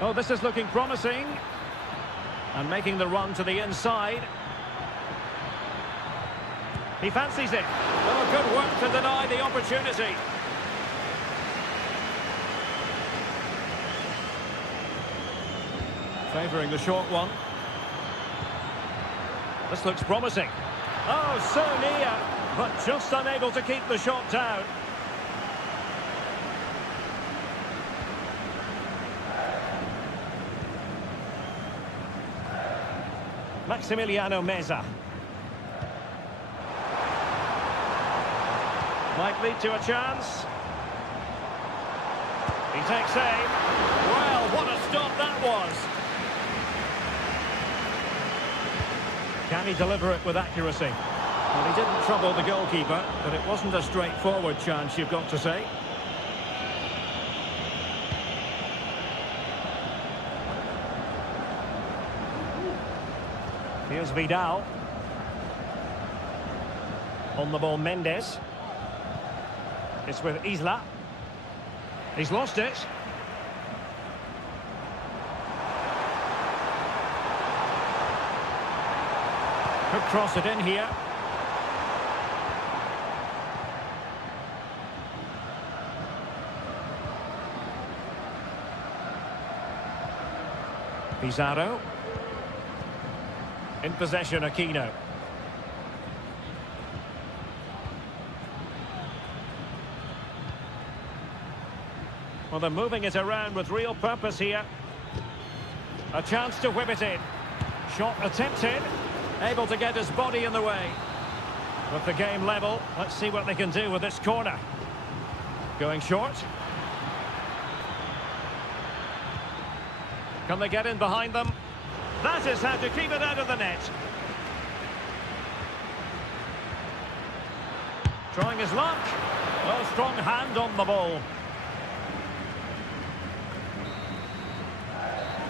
Oh, this is looking promising. And making the run to the inside. He fancies it. Oh, good work to deny the opportunity. Favouring the short one. This looks promising. Oh, so near, but just unable to keep the shot down. Maximiliano Meza. Might lead to a chance. He takes aim. Well, what a stop that was. Can he deliver it with accuracy? Well, he didn't trouble the goalkeeper, but it wasn't a straightforward chance, you've got to say. Here's Vidal. On the ball, Mendes. It's with Isla. He's lost it. Could cross it in here. Pizarro. In possession, Aquino. Well, they're moving it around with real purpose here. A chance to whip it in. Shot attempted. Able to get his body in the way. With the game level, let's see what they can do with this corner. Going short. Can they get in behind them? That is how to keep it out of the net. Trying his luck. Well, strong hand on the ball.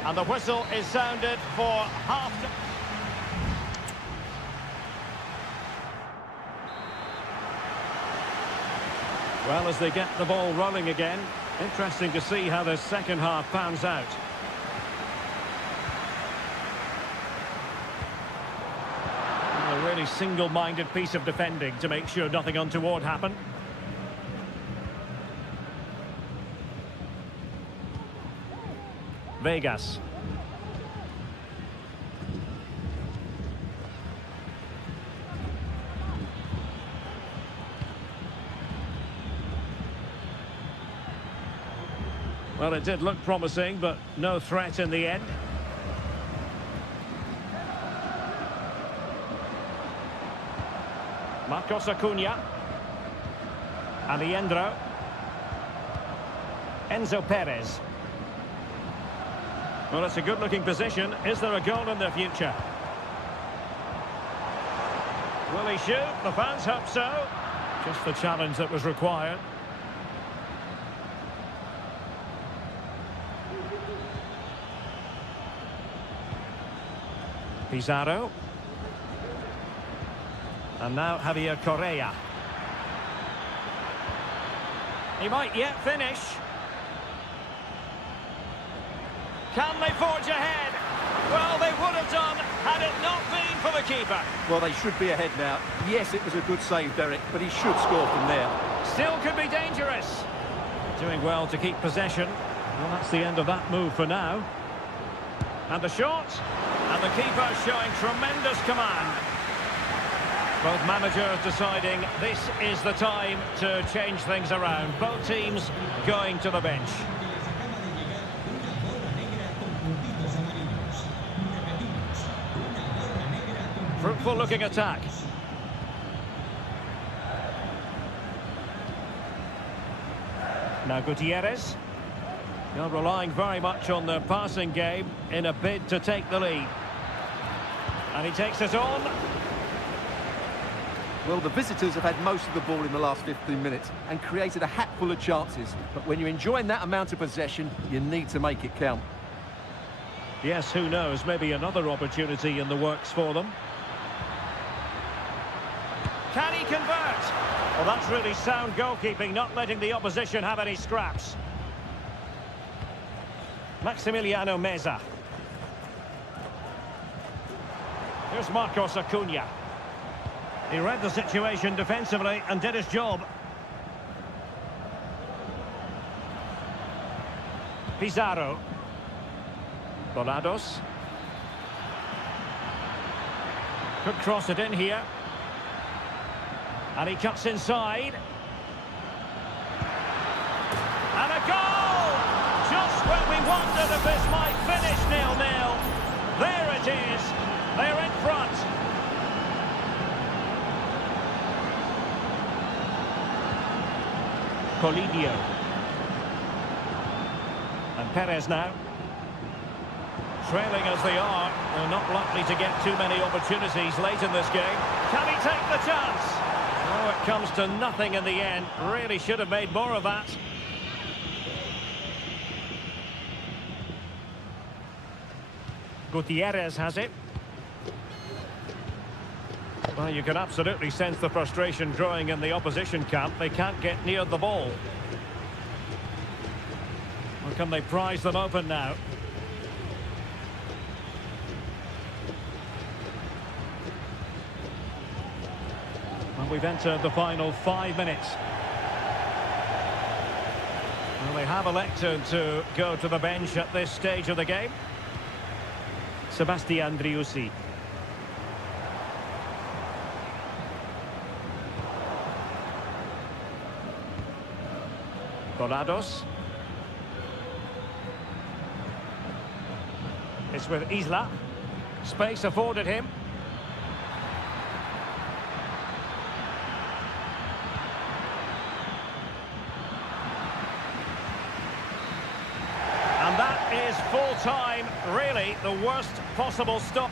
And the whistle is sounded for half. Well, as they get the ball rolling again, interesting to see how the second half pans out. A really single-minded piece of defending to make sure nothing untoward happened. Vegas. Well, it did look promising, but no threat in the end. Marcos Acuna. Alejandro. Enzo Perez. Well, it's a good-looking position. Is there a goal in the future? Will he shoot? The fans hope so. Just the challenge that was required. Pizarro. And now Javier Correa. He might yet finish. Can they forge ahead? Well, they would have done had it not been for the keeper. Well, they should be ahead now. Yes, it was a good save, Derek, but he should score from there. Still could be dangerous. Doing well to keep possession. Well, that's the end of that move for now. And the shot. And the keeper showing tremendous command. Both managers deciding this is the time to change things around. Both teams going to the bench. Fruitful looking attack. Now Gutierrez. They're relying very much on the passing game in a bid to take the lead. And he takes it on. Well, the visitors have had most of the ball in the last 15 minutes and created a hatful of chances. But when you're enjoying that amount of possession, you need to make it count. Yes, who knows, maybe another opportunity in the works for them. Can he convert? Well, that's really sound goalkeeping, not letting the opposition have any scraps. Maximiliano Meza. Here's Marcos Acuna. He read the situation defensively and did his job. Pizarro. Volados. Could cross it in here. And he cuts inside. And a goal! Just when we wondered if this might finish 0-0. There it is. They're in front. Colidio. And Perez now. Trailing as they are, they're not likely to get too many opportunities late in this game. Can he take the chance? Oh, it comes to nothing in the end. Really should have made more of that. Gutierrez has it. Well, you can absolutely sense the frustration growing in the opposition camp. They can't get near the ball. Or can they prize them open now? Well, we've entered the final 5 minutes. Well, they have elected to go to the bench at this stage of the game. Sebastian Driussi. Volados. It's with Isla. Space afforded him. And that is full time, really the worst possible stop.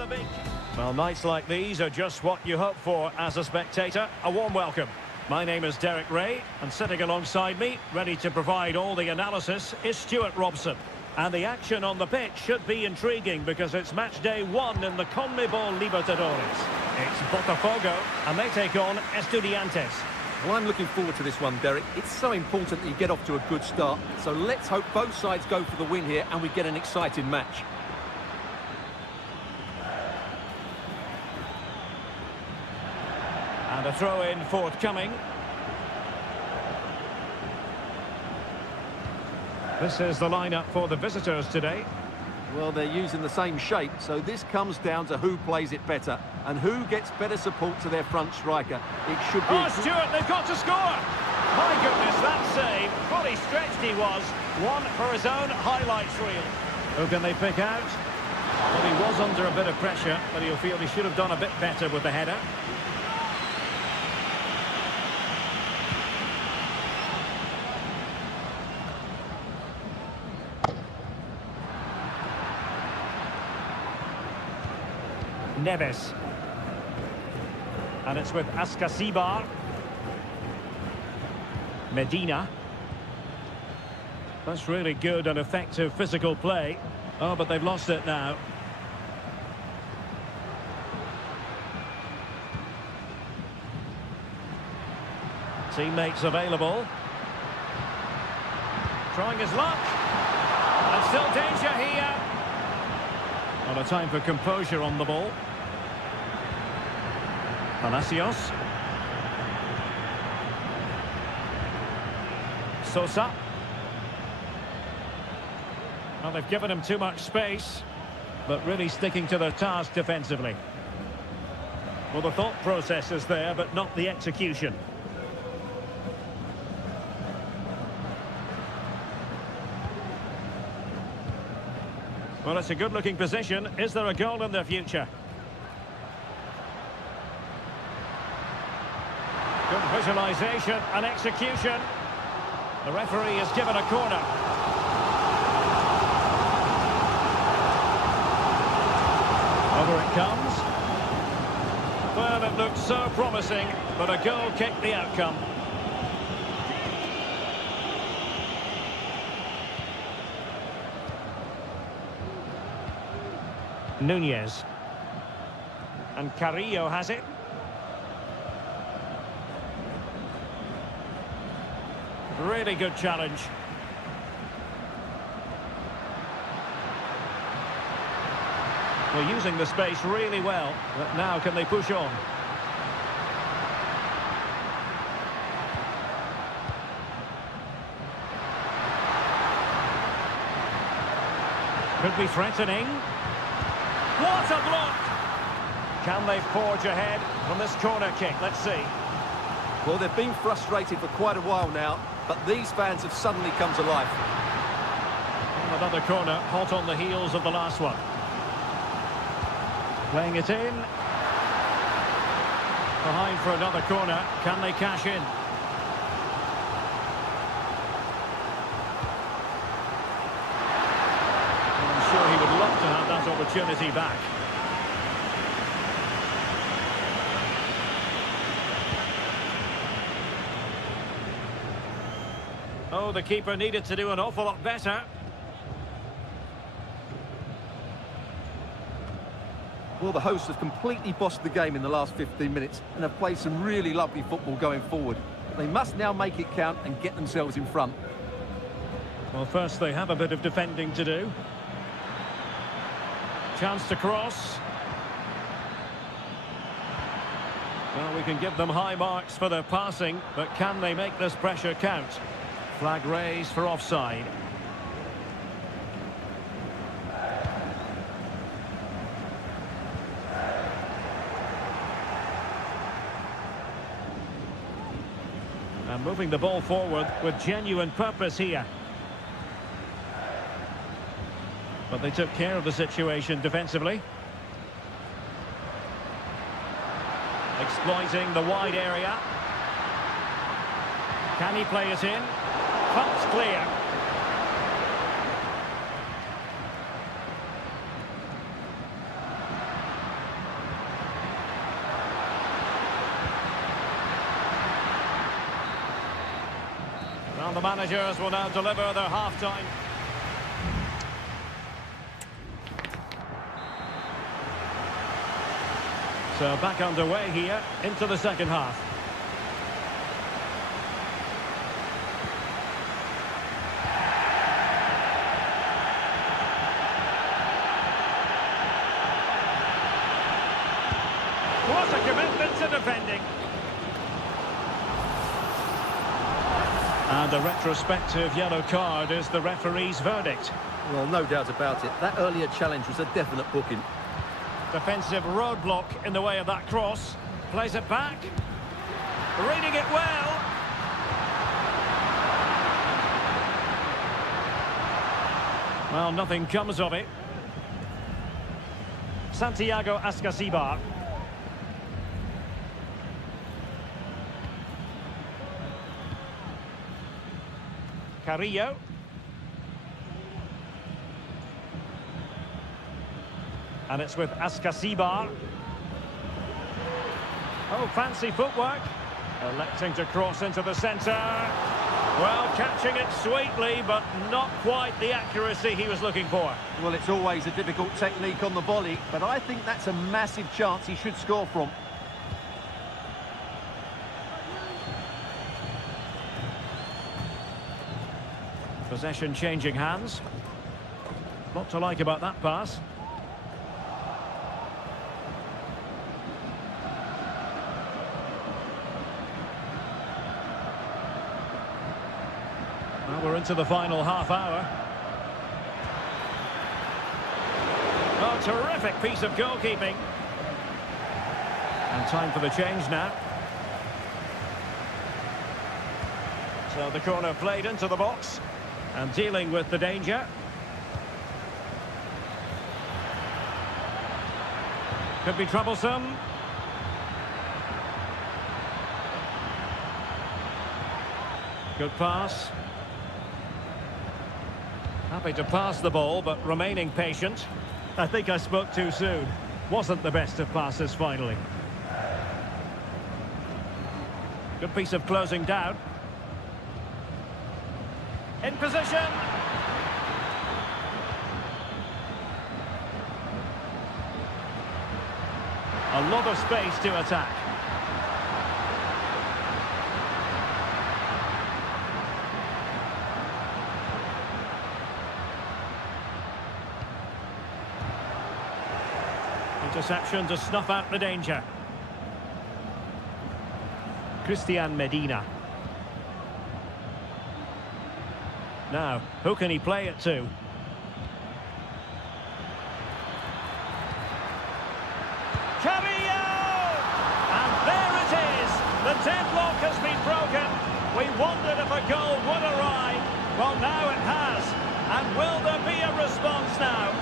the big... Well, nights like these are just what you hope for as a spectator. A warm welcome. My name is Derek Ray, and sitting alongside me, ready to provide all the analysis, is Stuart Robson. And the action on the pitch should be intriguing because it's match day 1 in the CONMEBOL Libertadores. It's Botafogo, and they take on Estudiantes. Well, I'm looking forward to this one, Derek. It's so important that you get off to a good start. So let's hope both sides go for the win here and we get an exciting match. And a throw-in forthcoming. This is the lineup for the visitors today. Well, they're using the same shape, so this comes down to who plays it better and who gets better support to their front striker. It should be... Oh, Stuart, they've got to score! My goodness, that save. Fully stretched he was. One for his own highlights reel. Who can they pick out? Well, he was under a bit of pressure, but he'll feel he should have done a bit better with the header. Neves. And it's with Ascasibar. Medina. That's really good and effective physical play. Oh, but they've lost it now. Teammates available. Trying his luck. And still danger here. Not a time for composure on the ball. Palacios. Sosa. Well, they've given him too much space, but really sticking to their task defensively. Well, the thought process is there, but not the execution. Well, it's a good-looking position. Is there a goal in the future? Good visualisation and execution. The referee has given a corner. Over it comes. Well, it looked so promising, but a goal kicked the outcome. Nunez. And Carrillo has it. Really good challenge. Well, using the space really well, but now can they push on? Could be threatening. What a block! Can they forge ahead from this corner kick? Let's see. Well, they've been frustrated for quite a while now, but these fans have suddenly come to life. And another corner, hot on the heels of the last one. Playing it in. Behind for another corner. Can they cash in? Well, I'm sure he would love to have that opportunity back. Oh, the keeper needed to do an awful lot better. Well, the hosts have completely bossed the game in the last 15 minutes and have played some really lovely football going forward. They must now make it count and get themselves in front. Well, first they have a bit of defending to do. Chance to cross. Well, we can give them high marks for their passing, but can they make this pressure count? Flag raised for offside. And moving the ball forward with genuine purpose here. But they took care of the situation defensively. Exploiting the wide area. Can he play it in? Pump's clear. And the managers will now deliver their half-time. So back underway here into the second half. What a commitment to defending. And a retrospective yellow card is the referee's verdict. Well, no doubt about it. That earlier challenge was a definite booking. Defensive roadblock in the way of that cross. Plays it back. Reading it well. Well, nothing comes of it. Santiago Ascasibar. Carrillo. And it's with Ascasibar. Oh, fancy footwork. Electing to cross into the centre. Well, catching it sweetly, but not quite the accuracy he was looking for. Well, it's always a difficult technique on the volley, but I think that's a massive chance he should score from. Possession changing hands. Lot to like about that pass. Well, we're into the final half hour. Oh, terrific piece of goalkeeping. And time for the change now. So the corner played into the box. And dealing with the danger. Could be troublesome. Good pass. Happy to pass the ball, but remaining patient. I think I spoke too soon. Wasn't the best of passes finally. Good piece of closing down. In position. A lot of space to attack. Interception to snuff out the danger. Christian Medina. Now, who can he play it to? Carrillo! And there it is! The deadlock has been broken. We wondered if a goal would arrive. Well, now it has. And will there be a response now?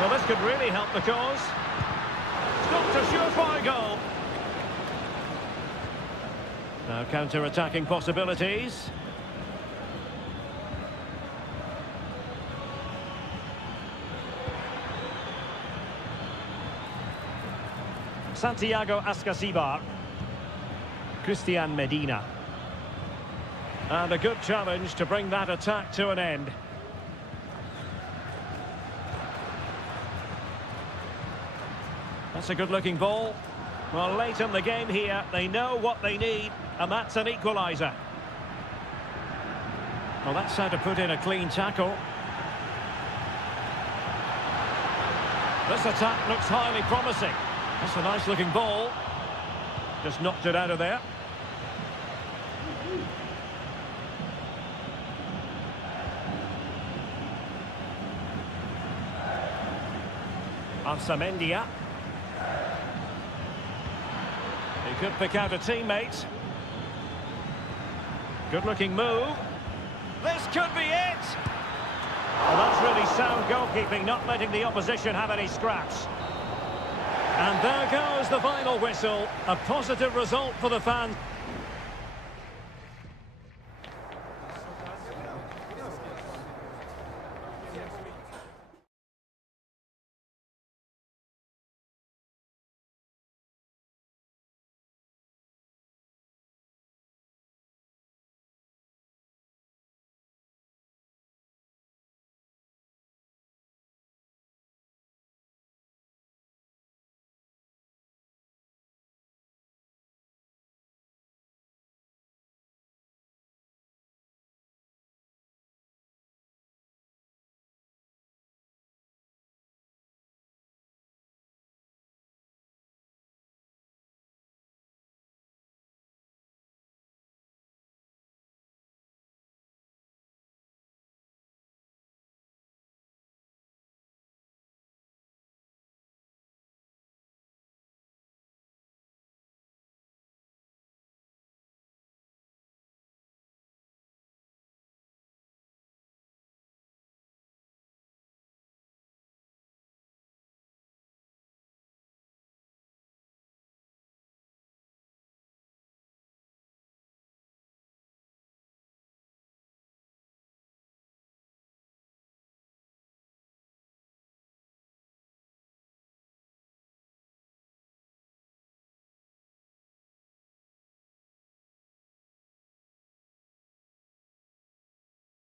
Well, this could really help the cause. Stopped a surefire goal. Now counter-attacking possibilities. Santiago Ascasibar. Christian Medina. And a good challenge to bring that attack to an end. That's a good-looking ball. Well, late in the game here, they know what they need, and that's an equaliser. Well, that's how to put in a clean tackle. This attack looks highly promising. That's a nice-looking ball. Just knocked it out of there. Arsamendia. He could pick out a teammate. Good-looking move. This could be it! Well, that's really sound goalkeeping, not letting the opposition have any scraps. And there goes the final whistle. A positive result for the fans.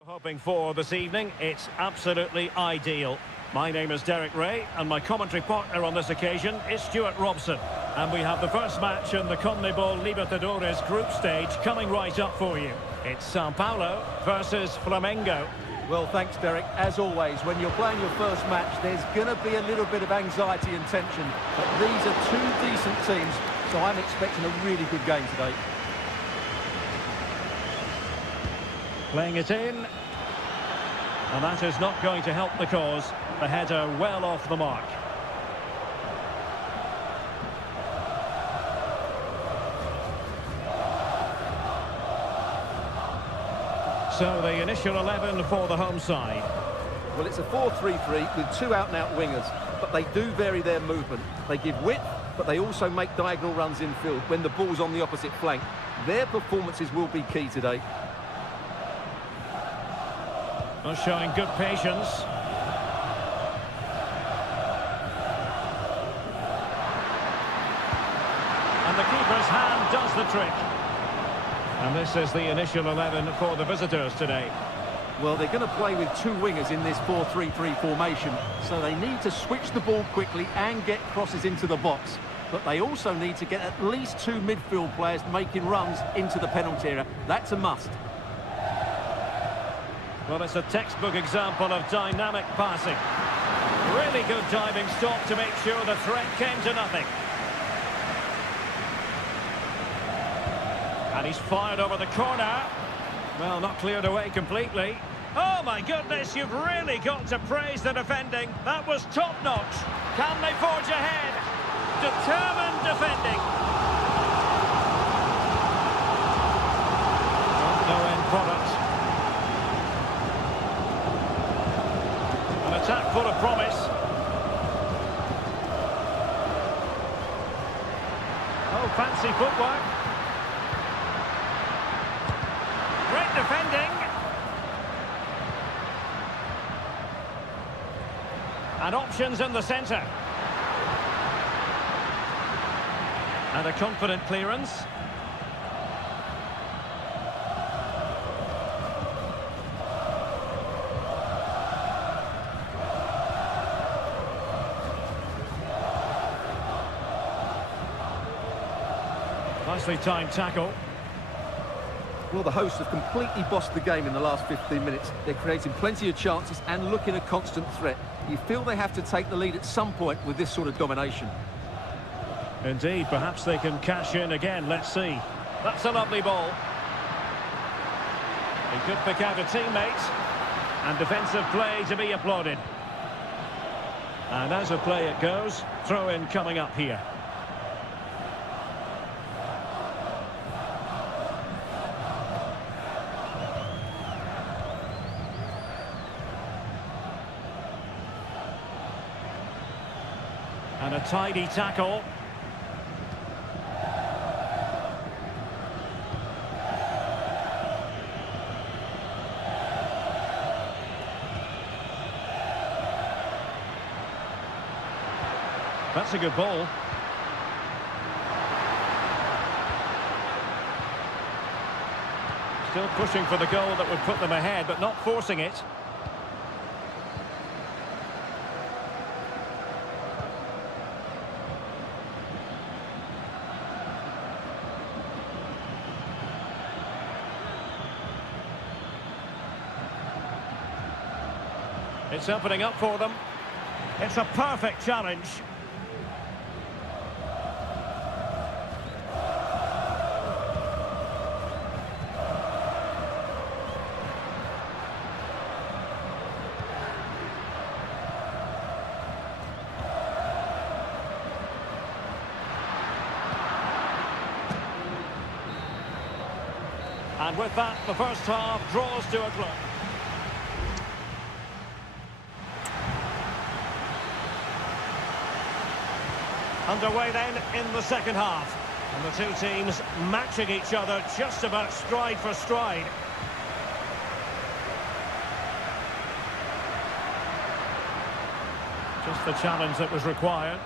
Hoping for this evening, it's absolutely ideal. My name is Derek Ray, and my commentary partner on this occasion is Stuart Robson. And we have the first match in the CONMEBOL Libertadores group stage coming right up for you. It's Sao Paulo versus Flamengo. Well, thanks, Derek. As always, when you're playing your first match, there's going to be a little bit of anxiety and tension. But these are two decent teams, so I'm expecting a really good game today. Playing it in. And that is not going to help the cause. The header well off the mark. So the initial 11 for the home side. Well, it's a 4-3-3 with two out-and-out wingers, but they do vary their movement. They give width, but they also make diagonal runs infield when the ball's on the opposite flank. Their performances will be key today. Well, showing good patience. And the keeper's hand does the trick. And this is the initial 11 for the visitors today. Well, they're going to play with two wingers in this 4-3-3 formation, so they need to switch the ball quickly and get crosses into the box. But they also need to get at least two midfield players making runs into the penalty area. That's a must. Well, it's a textbook example of dynamic passing. Really good diving stop to make sure the threat came to nothing. And he's fired over the corner. Well, not cleared away completely. Oh, my goodness, you've really got to praise the defending. That was top-notch. Can they forge ahead? Determined defending. No end product. An attack full of promise. Oh, fancy footwork. Great defending. And options in the centre. And a confident clearance. Nicely timed tackle. Well, the hosts have completely bossed the game in the last 15 minutes. They're creating plenty of chances and looking a constant threat. You feel they have to take the lead at some point with this sort of domination. Indeed, perhaps they can cash in again. Let's see. That's a lovely ball. He could pick out a teammate. And defensive play to be applauded. And as a play it goes, throw-in coming up here. And a tidy tackle. That's a good ball. Still pushing for the goal that would put them ahead, but not forcing it. It's opening up for them. It's a perfect challenge. And with that, the first half draws to a close. Underway then in the second half. And the two teams matching each other just about stride for stride. Just the challenge that was required.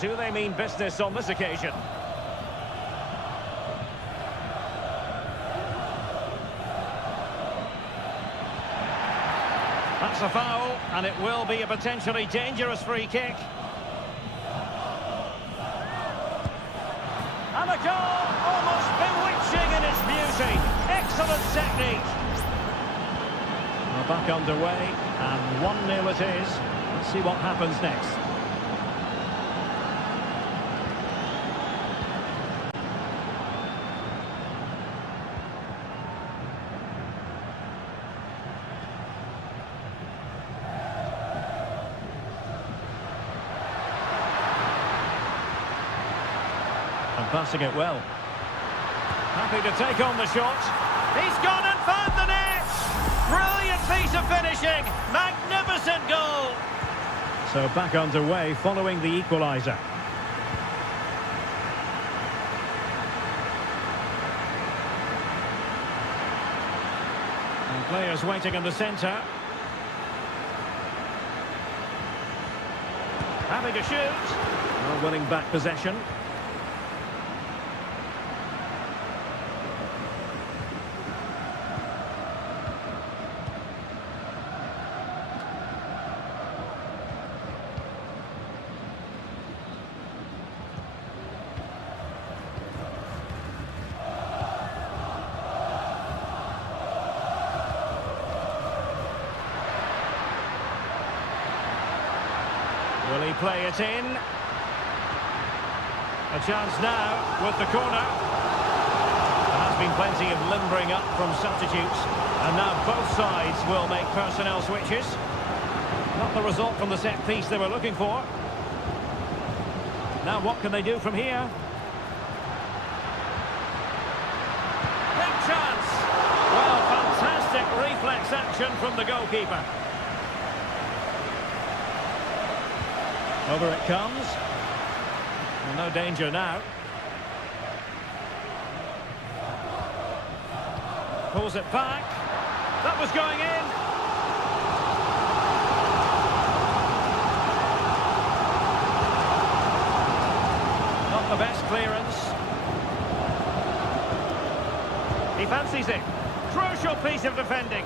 Do they mean business on this occasion? That's a foul, and it will be a potentially dangerous free kick. And a goal, almost bewitching in its beauty. Excellent technique. We're back underway, and 1-0 it is. Let's see what happens next. And passing it well. Happy to take on the shot. He's gone and found the net! Brilliant piece of finishing! Magnificent goal! So back underway following the equaliser. And players waiting in the centre. Having a shoot. Well, winning back possession. Will he play it in? A chance now with the corner. There has been plenty of limbering up from substitutes. And now both sides will make personnel switches. Not the result from the set piece they were looking for. Now what can they do from here? Big chance! Well, fantastic reflex action from the goalkeeper. Over it comes. Well, no danger now. Pulls it back. That was going in. Not the best clearance. He fancies it. Crucial piece of defending.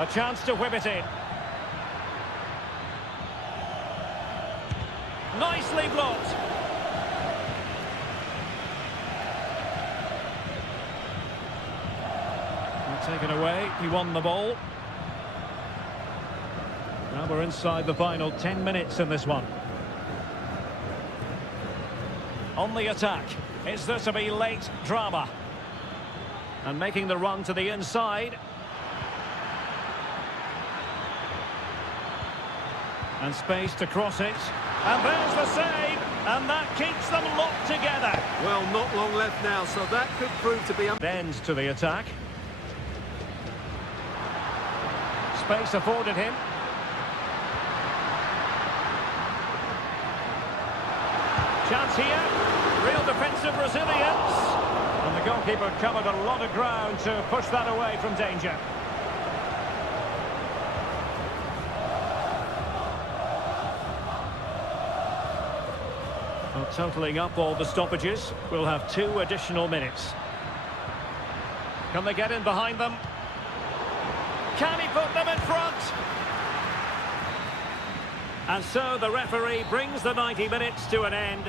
A chance to whip it in. Nicely blocked. Taken away, he won the ball. Now we're inside the final 10 minutes in this one. On the attack, is there to be late drama? And making the run to the inside. And space to cross it. And there's the save. And that keeps them locked together. Well, not long left now, so that could prove to be... Bends to the attack. Space afforded him. Chance here. Real defensive resilience. And the goalkeeper covered a lot of ground to push that away from danger. Well, totalling up all the stoppages, we'll have 2 additional minutes. Can they get in behind them? Can he put them in front? And so the referee brings the 90 minutes to an end.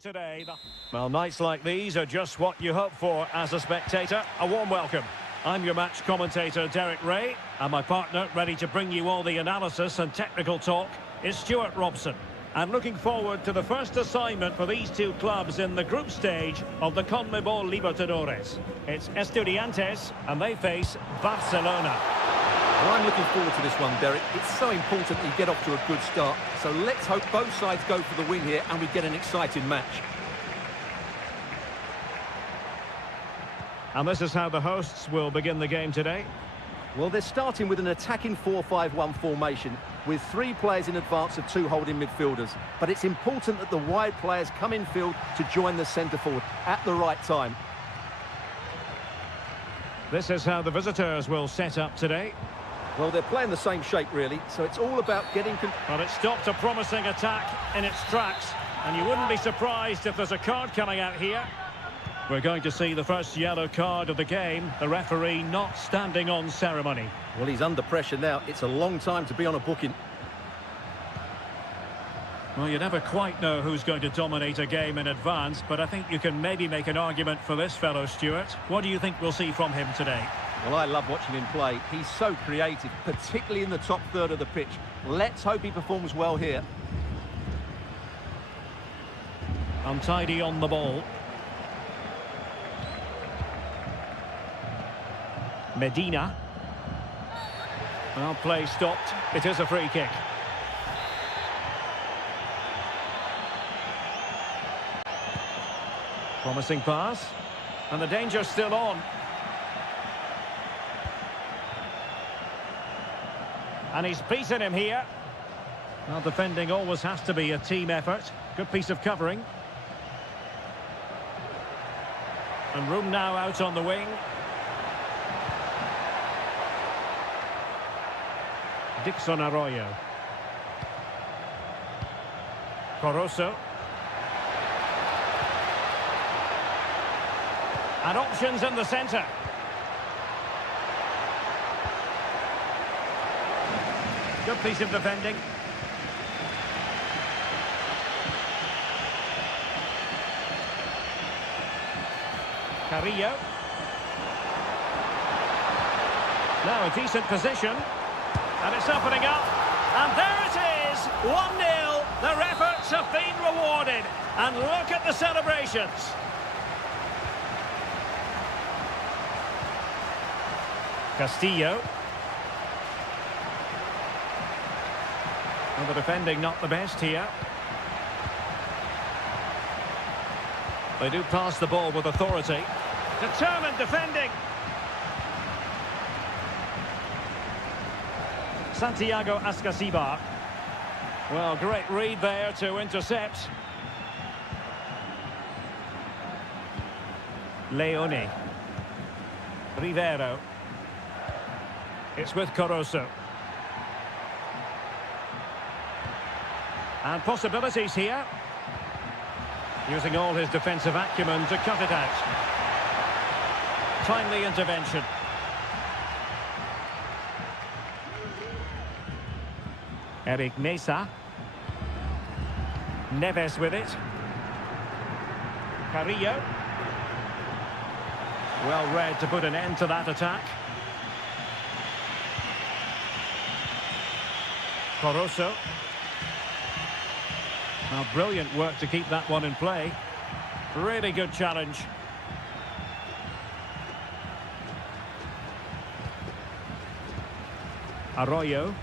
Today, well, nights like these are just what you hope for as a spectator. A warm welcome. I'm your match commentator, Derek Ray, and my partner, ready to bring you all the analysis and technical talk, is Stuart Robson. And looking forward to the first assignment for these two clubs in the group stage of the CONMEBOL Libertadores. It's Estudiantes, and they face Barcelona. Well, I'm looking forward to this one, Derek. It's so important that you get off to a good start. So let's hope both sides go for the win here and we get an exciting match. And this is how the hosts will begin the game today. Well, they're starting with an attacking 4-5-1 formation with 3 players in advance of 2 holding midfielders. But it's important that the wide players come in field to join the centre forward at the right time. This is how the visitors will set up today. Well, they're playing the same shape, really, so it's all about getting... But it stopped a promising attack in its tracks, and you wouldn't be surprised if there's a card coming out here. We're going to see the first yellow card of the game, the referee not standing on ceremony. Well, he's under pressure now. It's a long time to be on a booking. Well, you never quite know who's going to dominate a game in advance, but I think you can maybe make an argument for this fellow, Stuart. What do you think we'll see from him today? Well, I love watching him play. He's so creative, particularly in the top third of the pitch. Let's hope he performs well here. Untidy on the ball. Medina. Well, play stopped. It is a free kick. Promising pass. And the danger's still on. And he's beaten him here. Well, defending always has to be a team effort. Good piece of covering. And room now out on the wing. Dixon Arroyo. Corozo. And options in the centre. Good piece of defending. Carrillo. Now a decent position. And it's opening up. And there it is! 1-0. Their efforts have been rewarded. And look at the celebrations. Castillo. Well, the defending not the best here. They do pass the ball with authority. Determined defending. Santiago Ascasibar. Well, great read there to intercept. Leone. Rivero. It's with Corozo. And possibilities here. Using all his defensive acumen to cut it out. Timely intervention. Eric Mesa. Neves with it. Carrillo. Well read to put an end to that attack. Corozo. Well, brilliant work to keep that one in play. Really good challenge. Arroyo.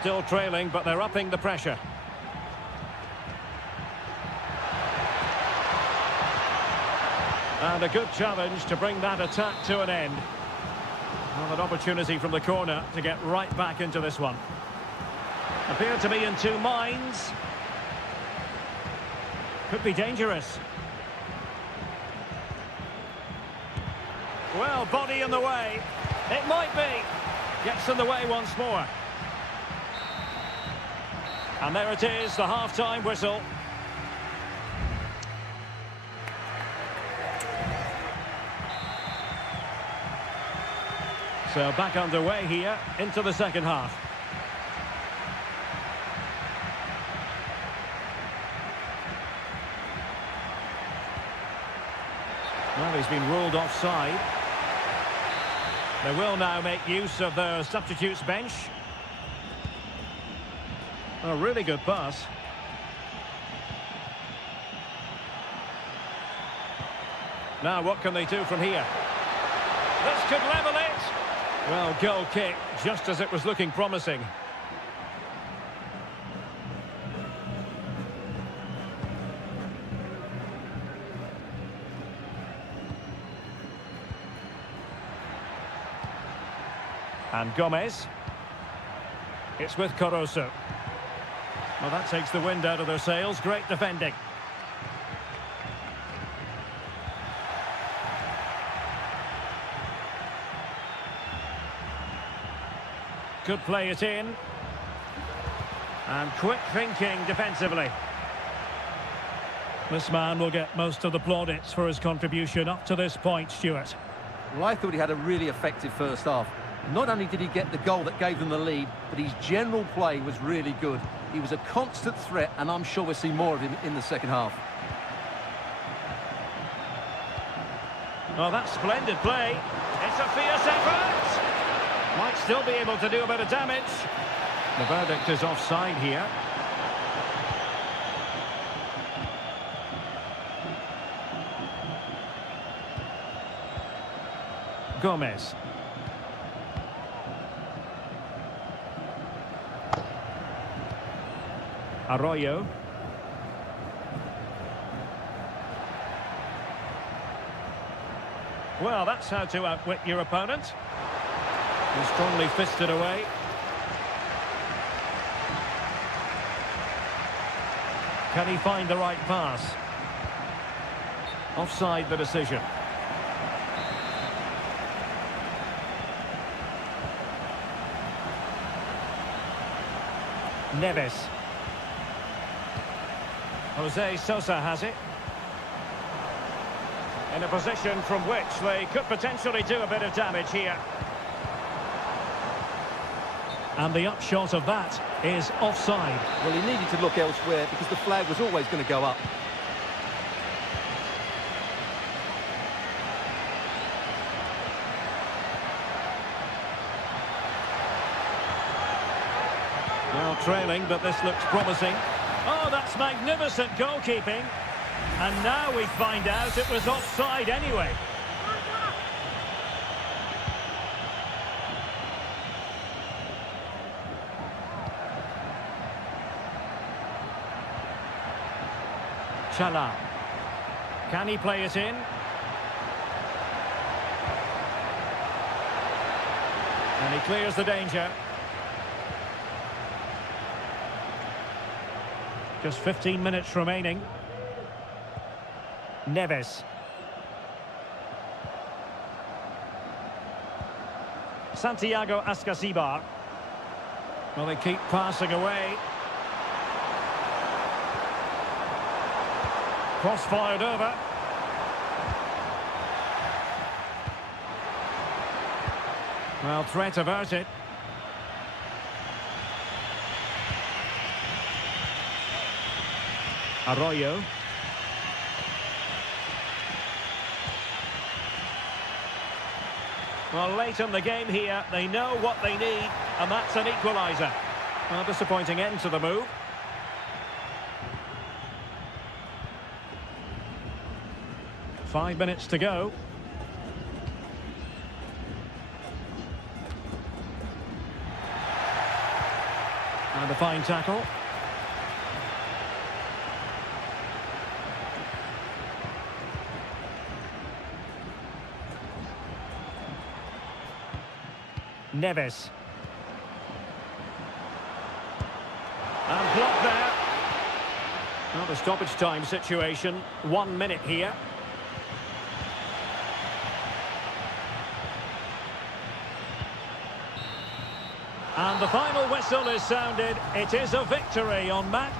Still trailing, but they're upping the pressure. And a good challenge to bring that attack to an end. Well, an opportunity from the corner to get right back into this one. Appear to be in two minds. Could be dangerous. Well, body in the way. It might be. Gets in the way once more. And there it is, the half-time whistle. So back underway here into the second half. Well, he's been ruled offside. They will now make use of their substitutes bench. A really good pass. Now what can they do from here? This could level it. Well, goal kick, just as it was looking promising. And Gomez. It's with Caruso. Well, that takes the wind out of their sails. Great defending. Could play it in. And quick thinking defensively. This man will get most of the plaudits for his contribution up to this point, Stuart. Well, I thought he had a really effective first half. Not only did he get the goal that gave them the lead, but his general play was really good. He was a constant threat, and I'm sure we'll see more of him in the second half. Oh, that's splendid play. It's a fierce effort. Might still be able to do a bit of damage. The verdict is offside here. Gomez. Arroyo. Well, that's how to outwit your opponent. He's strongly fisted away. Can he find the right pass? Offside the decision. Neves. Jose Sosa has it. In a position from which they could potentially do a bit of damage here. And the upshot of that is offside. Well, he needed to look elsewhere because the flag was always going to go up. Well, trailing, but this looks promising. Oh, that's magnificent goalkeeping. And now we find out it was offside anyway. Chala. Can he play it in? And he clears the danger. Just 15 minutes remaining. Neves. Santiago Ascasibar. Well, they keep passing away. Cross fired over. Well, threat averted. Arroyo. Well, late in the game here, they know what they need, and that's an equaliser. Well, disappointing end to the move. Five minutes to go. And a fine tackle. Neves. And blocked there. Well, the stoppage time situation. 1 minute here. And the final whistle is sounded. It is a victory on match.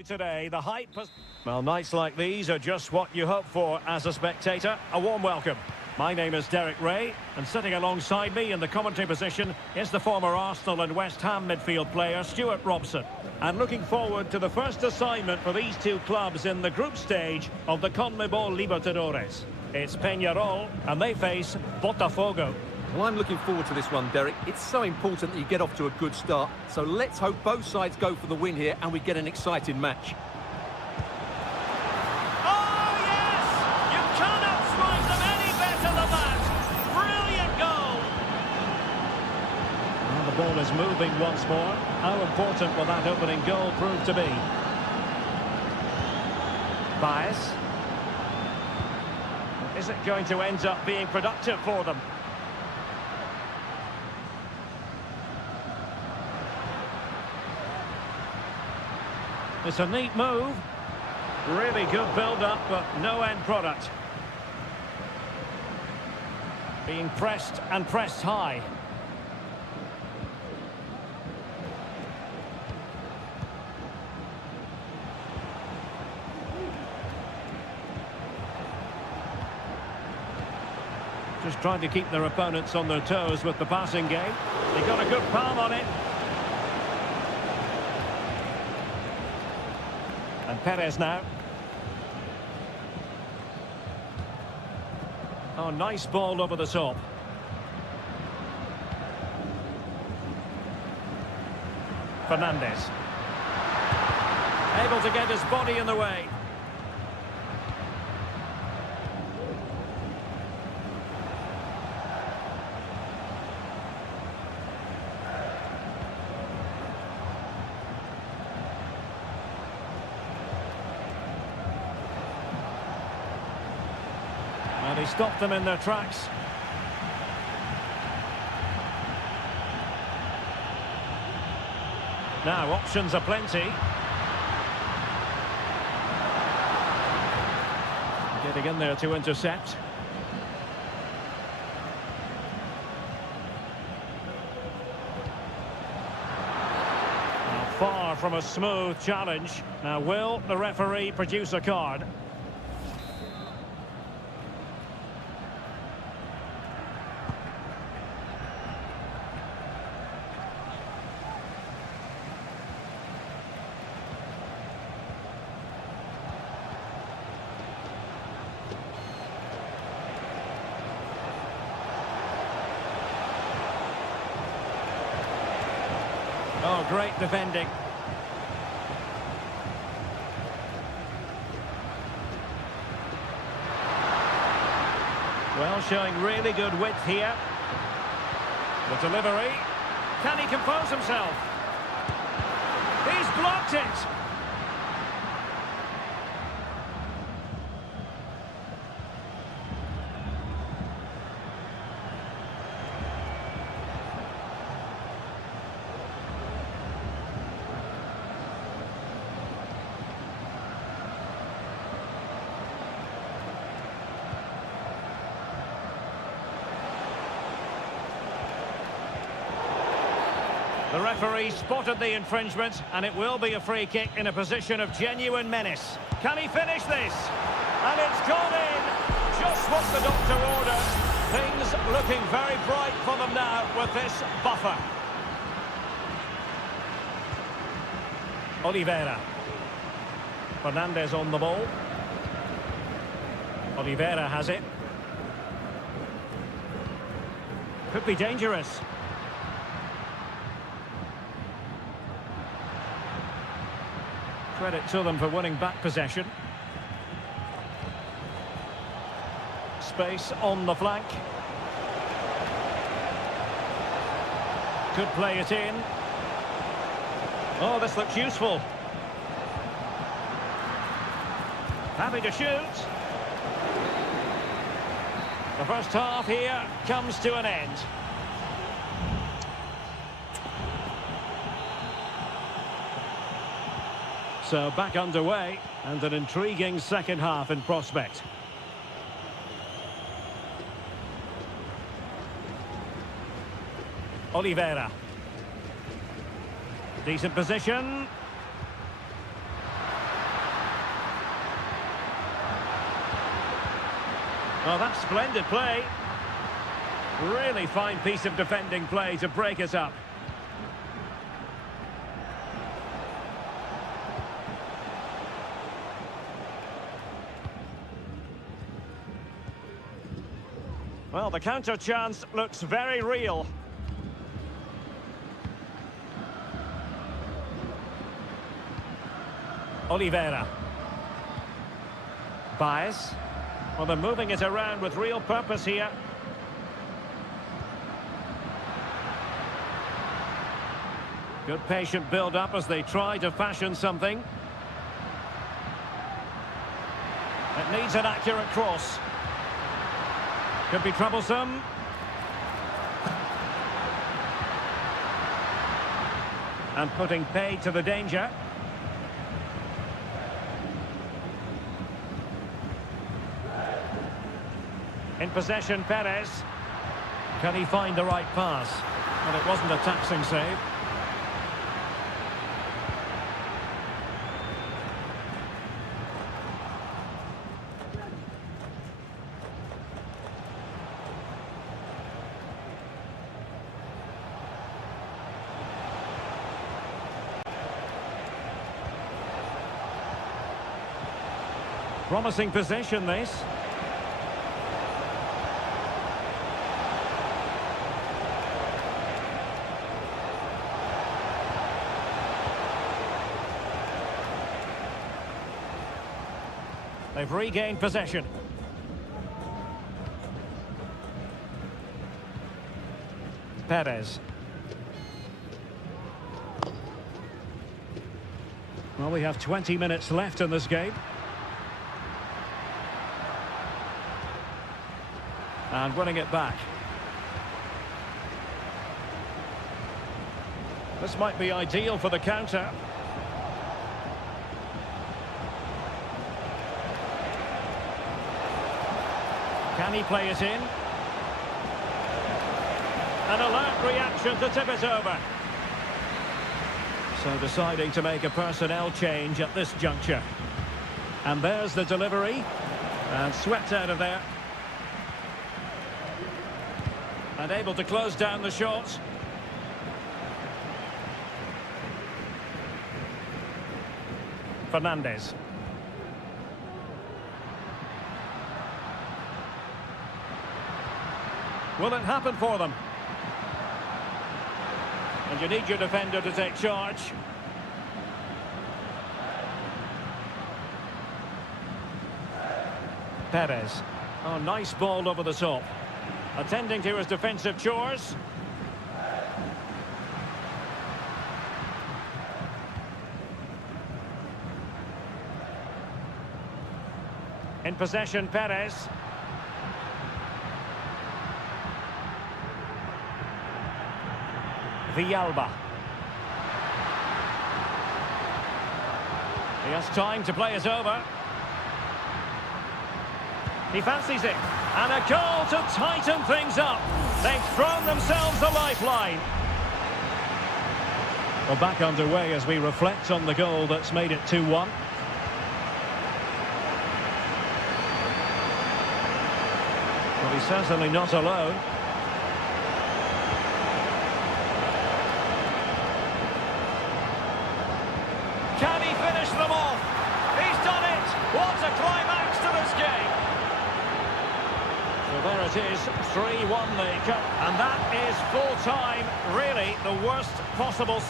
Today, the hype has... Well, nights like these are just what you hope for as a spectator. A warm welcome. My name is Derek Ray, and sitting alongside me in the commentary position is the former Arsenal and West Ham midfield player, Stuart Robson. And looking forward to the first assignment for these two clubs in the group stage of the CONMEBOL Libertadores. It's Peñarol, and they face Botafogo. Well, I'm looking forward to this one, Derek. It's so important that you get off to a good start. So let's hope both sides go for the win here and we get an exciting match. Oh, yes! You cannot strike them any better than that! Brilliant goal! And the ball is moving once more. How important will that opening goal prove to be? Baez. Is it going to end up being productive for them? It's a neat move. Really good build-up, but no end product. Being pressed and pressed high. Just trying to keep their opponents on their toes with the passing game. They got a good palm on it. And Perez now. Oh, nice ball over the top. Fernandez. Able to get his body in the way. And he stopped them in their tracks. Now, options are plenty. Getting in there to intercept. Now, far from a smooth challenge. Now, will the referee produce a card? Oh, great defending. Well, showing really good width here. The delivery. Can he compose himself? He's blocked it. The referee spotted the infringement, and it will be a free kick in a position of genuine menace. Can he finish this? And it's gone in! Just what the doctor ordered. Things looking very bright for them now with this buffer. Oliveira. Fernandez on the ball. Oliveira has it. Could be dangerous. Credit to them for winning back possession. Space on the flank. Could play it in. Oh, this looks useful. Happy to shoot. The first half here comes to an end. So back underway, and an intriguing second half in prospect. Oliveira. Decent position. Oh, that's splendid play. Really fine piece of defending play to break us up. Well, the counter chance looks very real. Oliveira. Baez. Well, they're moving it around with real purpose here. Good patient build-up as they try to fashion something. It needs an accurate cross. Could be troublesome. And putting paid to the danger. In possession, Perez. Can he find the right pass? Well, it wasn't a taxing save. Promising possession, this. They've regained possession. Perez. Well, we have 20 minutes left in this game. And winning it back. This might be ideal for the counter. Can he play it in? An alert reaction to tip it over. So deciding to make a personnel change at this juncture. And there's the delivery. And swept out of there. And able to close down the shot. Fernandez. Will it happen for them? And you need your defender to take charge. Perez. Oh, nice ball over the top. Attending to his defensive chores. In possession, Perez. Villalba. He has time to play it over. He fancies it. And a goal to tighten things up. They've thrown themselves a lifeline. Well, back underway as we reflect on the goal that's made it 2-1. Well, he's certainly not alone. Can he finish them off? He's done it! What a climax to this game! So there it is, 3-1 the cup, and that is full time, really the worst possible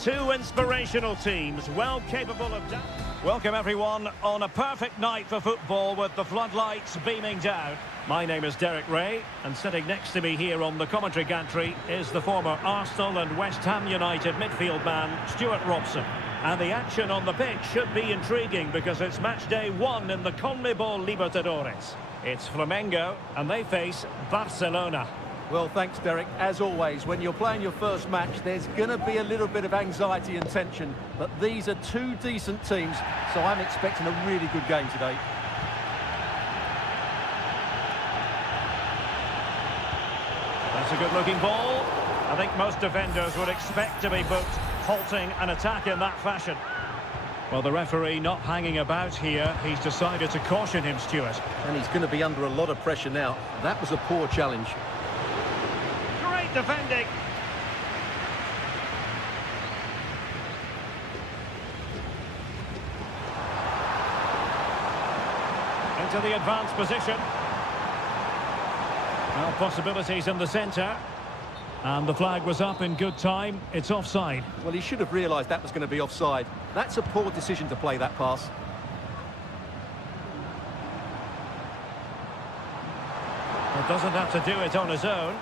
Two inspirational teams, well capable of... Welcome everyone on a perfect night for football with the floodlights beaming down. My name is Derek Ray, and sitting next to me here on the commentary gantry is the former Arsenal and West Ham United midfield man, Stuart Robson. And the action on the pitch should be intriguing because it's match day 1 in the CONMEBOL Libertadores. It's Flamengo, and they face Barcelona. Well, thanks, Derek. As always, when you're playing your first match, there's going to be a little bit of anxiety and tension. But these are two decent teams, so I'm expecting a really good game today. That's a good-looking ball. I think most defenders would expect to be booked, halting an attack in that fashion. Well, the referee not hanging about here. He's decided to caution him, Stuart. And he's going to be under a lot of pressure now. That was a poor challenge. Great defending. Into the advanced position. Well, possibilities in the centre. And the flag was up in good time. It's offside. Well, he should have realised that was going to be offside. That's a poor decision to play that pass. Well, doesn't have to do it on his own.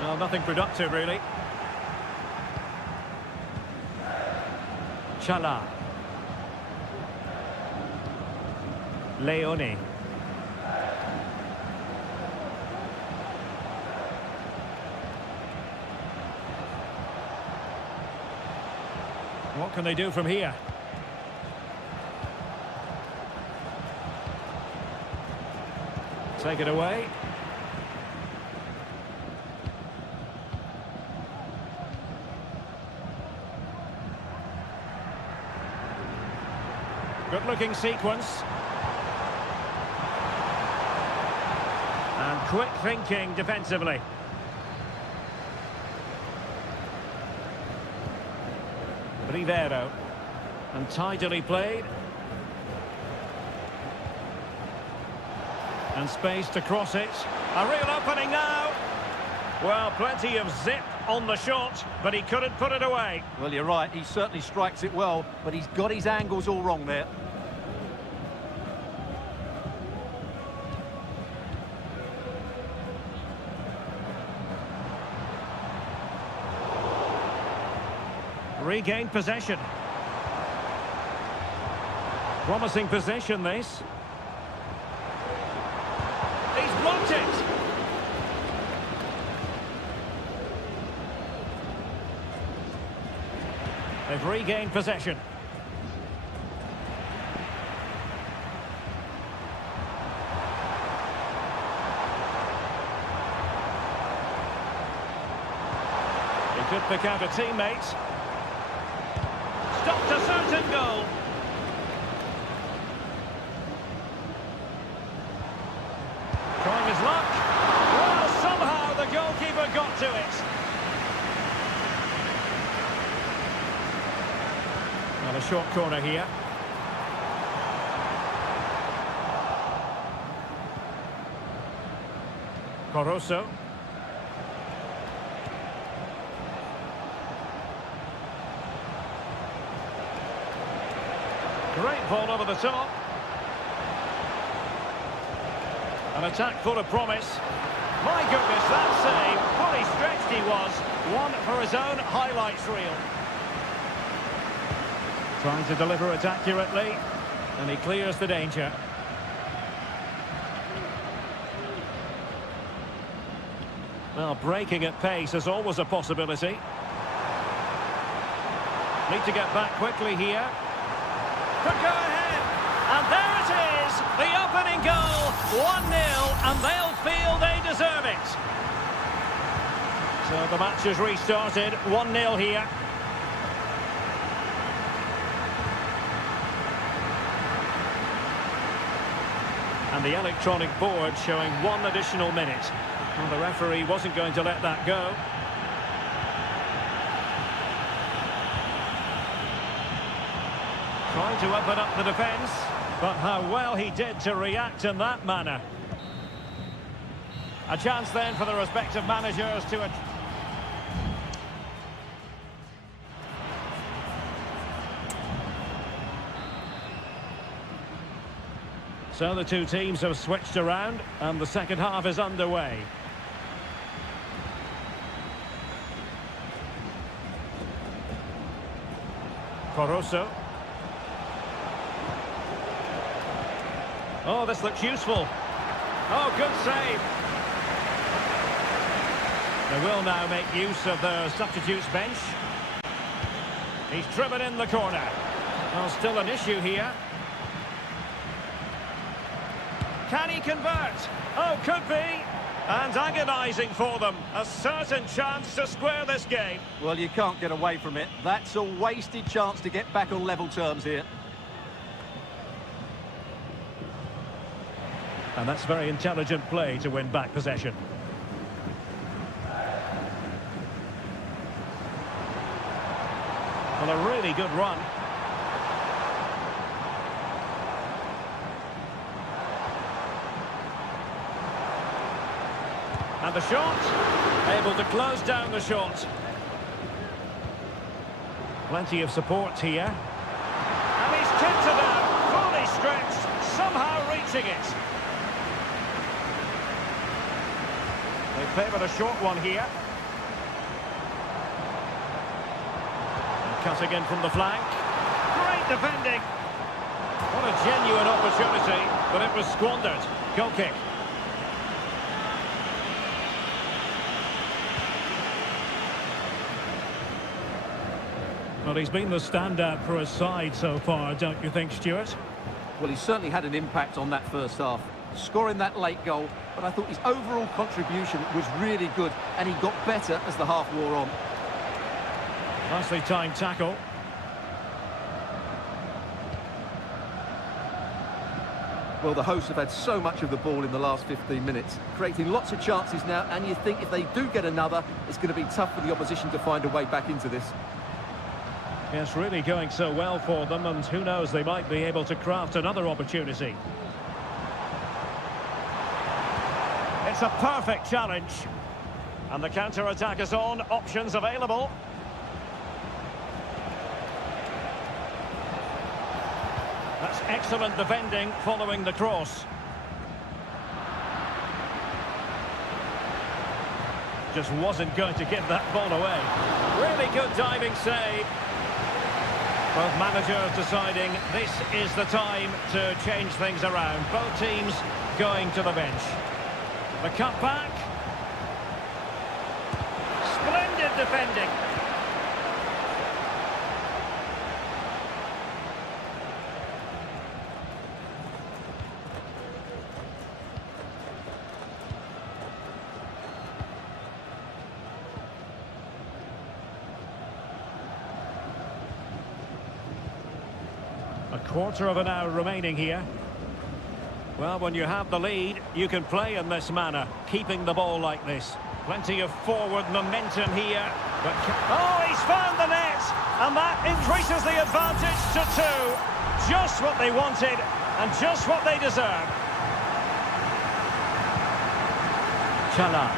Well, nothing productive, really. Chala. Leone. What can they do from here? Take it away. Good-looking sequence. And quick thinking defensively. Rivero, and tidily played, and space to cross it. A real opening now. Well, plenty of zip on the shot, but he couldn't put it away. Well, you're right, he certainly strikes it well, but he's got his angles all wrong there. Regained possession. Promising possession, this. He's blocked it. They've regained possession. He could pick out a teammate. Stopped a certain goal. Trying his luck. Well, somehow the goalkeeper got to it. Not a short corner here. Coroso. Great ball over the top. An attack full of promise. My goodness, that save. Fully stretched he was. One for his own highlights reel. Trying to deliver it accurately. And he clears the danger. Well, breaking at pace is always a possibility. Need to get back quickly here. Could go ahead, and there it is, the opening goal, 1-0, and they'll feel they deserve it. So the match has restarted, 1-0 here. And the electronic board showing 1 additional minute. Well, the referee wasn't going to let that go. Trying to open up the defence, but how well he did to react in that manner. A chance then for the respective managers to... So the two teams have switched around and the second half is underway. Caruso. Oh, this looks useful. Oh, good save. They will now make use of their substitutes bench. He's driven in the corner. Well, still an issue here. Can he convert? Oh, could be. And agonising for them. A certain chance to square this game. Well, you can't get away from it. That's a wasted chance to get back on level terms here. And that's very intelligent play to win back possession. Well, a really good run. And the shot, able to close down the shot. Plenty of support here. And he's tipped it out, fully stretched, somehow reaching it. They favoured a short one here. And cutting in from the flank. Great defending. What a genuine opportunity, but it was squandered. Goal kick. Well, he's been the standout for his side so far, don't you think, Stuart? Well, he certainly had an impact on that first half, scoring that late goal, but I thought his overall contribution was really good, and he got better as the half wore on. Nicely timed tackle. Well, the hosts have had so much of the ball in the last 15 minutes, creating lots of chances now, and you think if they do get another, it's going to be tough for the opposition to find a way back into this. Yes, really going so well for them, and who knows, they might be able to craft another opportunity. It's a perfect challenge. And the counter-attack is on, options available. That's excellent defending following the cross. Just wasn't going to give that ball away. Really good diving save. Both managers deciding this is the time to change things around. Both teams going to the bench. The cutback. Splendid defending. A quarter of an hour remaining here. Well, when you have the lead, you can play in this manner, keeping the ball like this. Plenty of forward momentum here. But oh, he's found the net! And that increases the advantage to 2. Just what they wanted, and just what they deserve. Chala.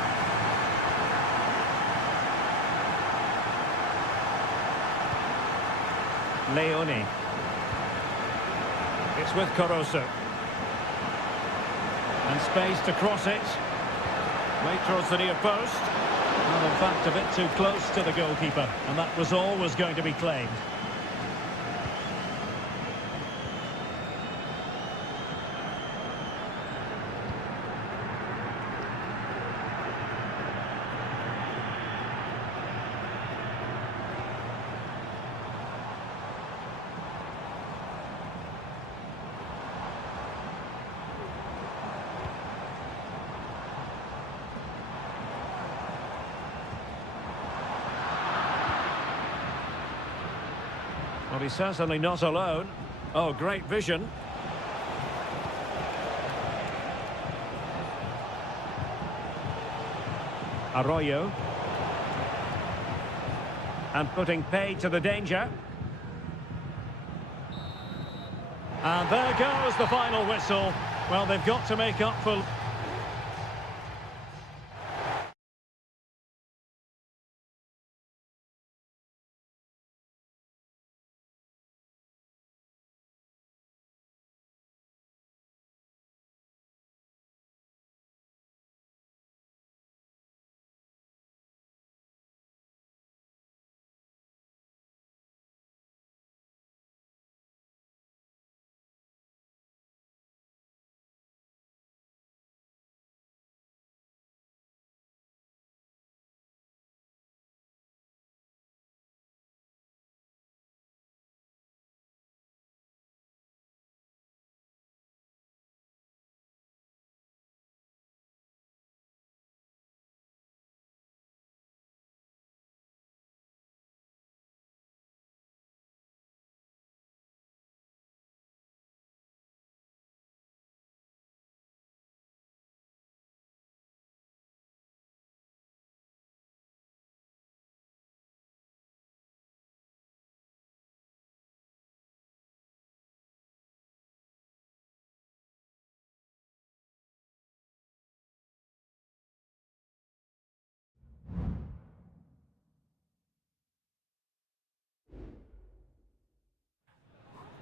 Leone. It's with Caruso. And space to cross it. Right towards the near post. Well, in fact, a bit too close to the goalkeeper. And that was always going to be claimed. Well, he's certainly not alone. Oh, great vision. Arroyo. And putting pay to the danger. And there goes the final whistle. Well, they've got to make up for...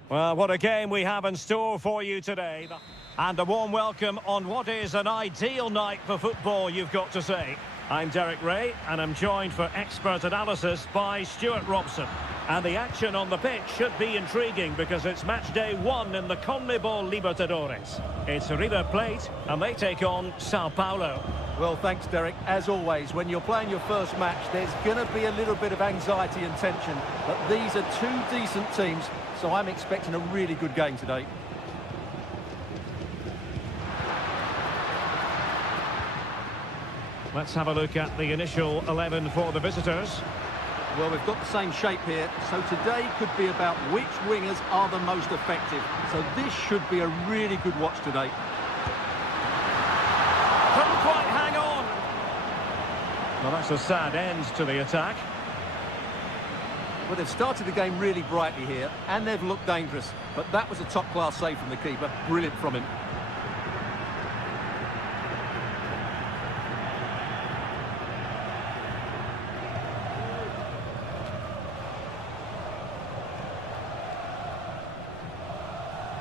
Well, what a game we have in store for you today. And a warm welcome on what is an ideal night for football, you've got to say. I'm Derek Ray, and I'm joined for expert analysis by Stuart Robson. And the action on the pitch should be intriguing because it's match day 1 in the CONMEBOL Libertadores. It's River Plate, and they take on Sao Paulo. Well, thanks, Derek. As always, when you're playing your first match, there's going to be a little bit of anxiety and tension. But these are two decent teams, so I'm expecting a really good game today. Let's have a look at the initial 11 for the visitors. Well, we've got the same shape here, so today could be about which wingers are the most effective. So this should be a really good watch today. Couldn't quite hang on. Well, that's a sad end to the attack. Well, they've started the game really brightly here, and they've looked dangerous. But that was a top-class save from the keeper. Brilliant from him.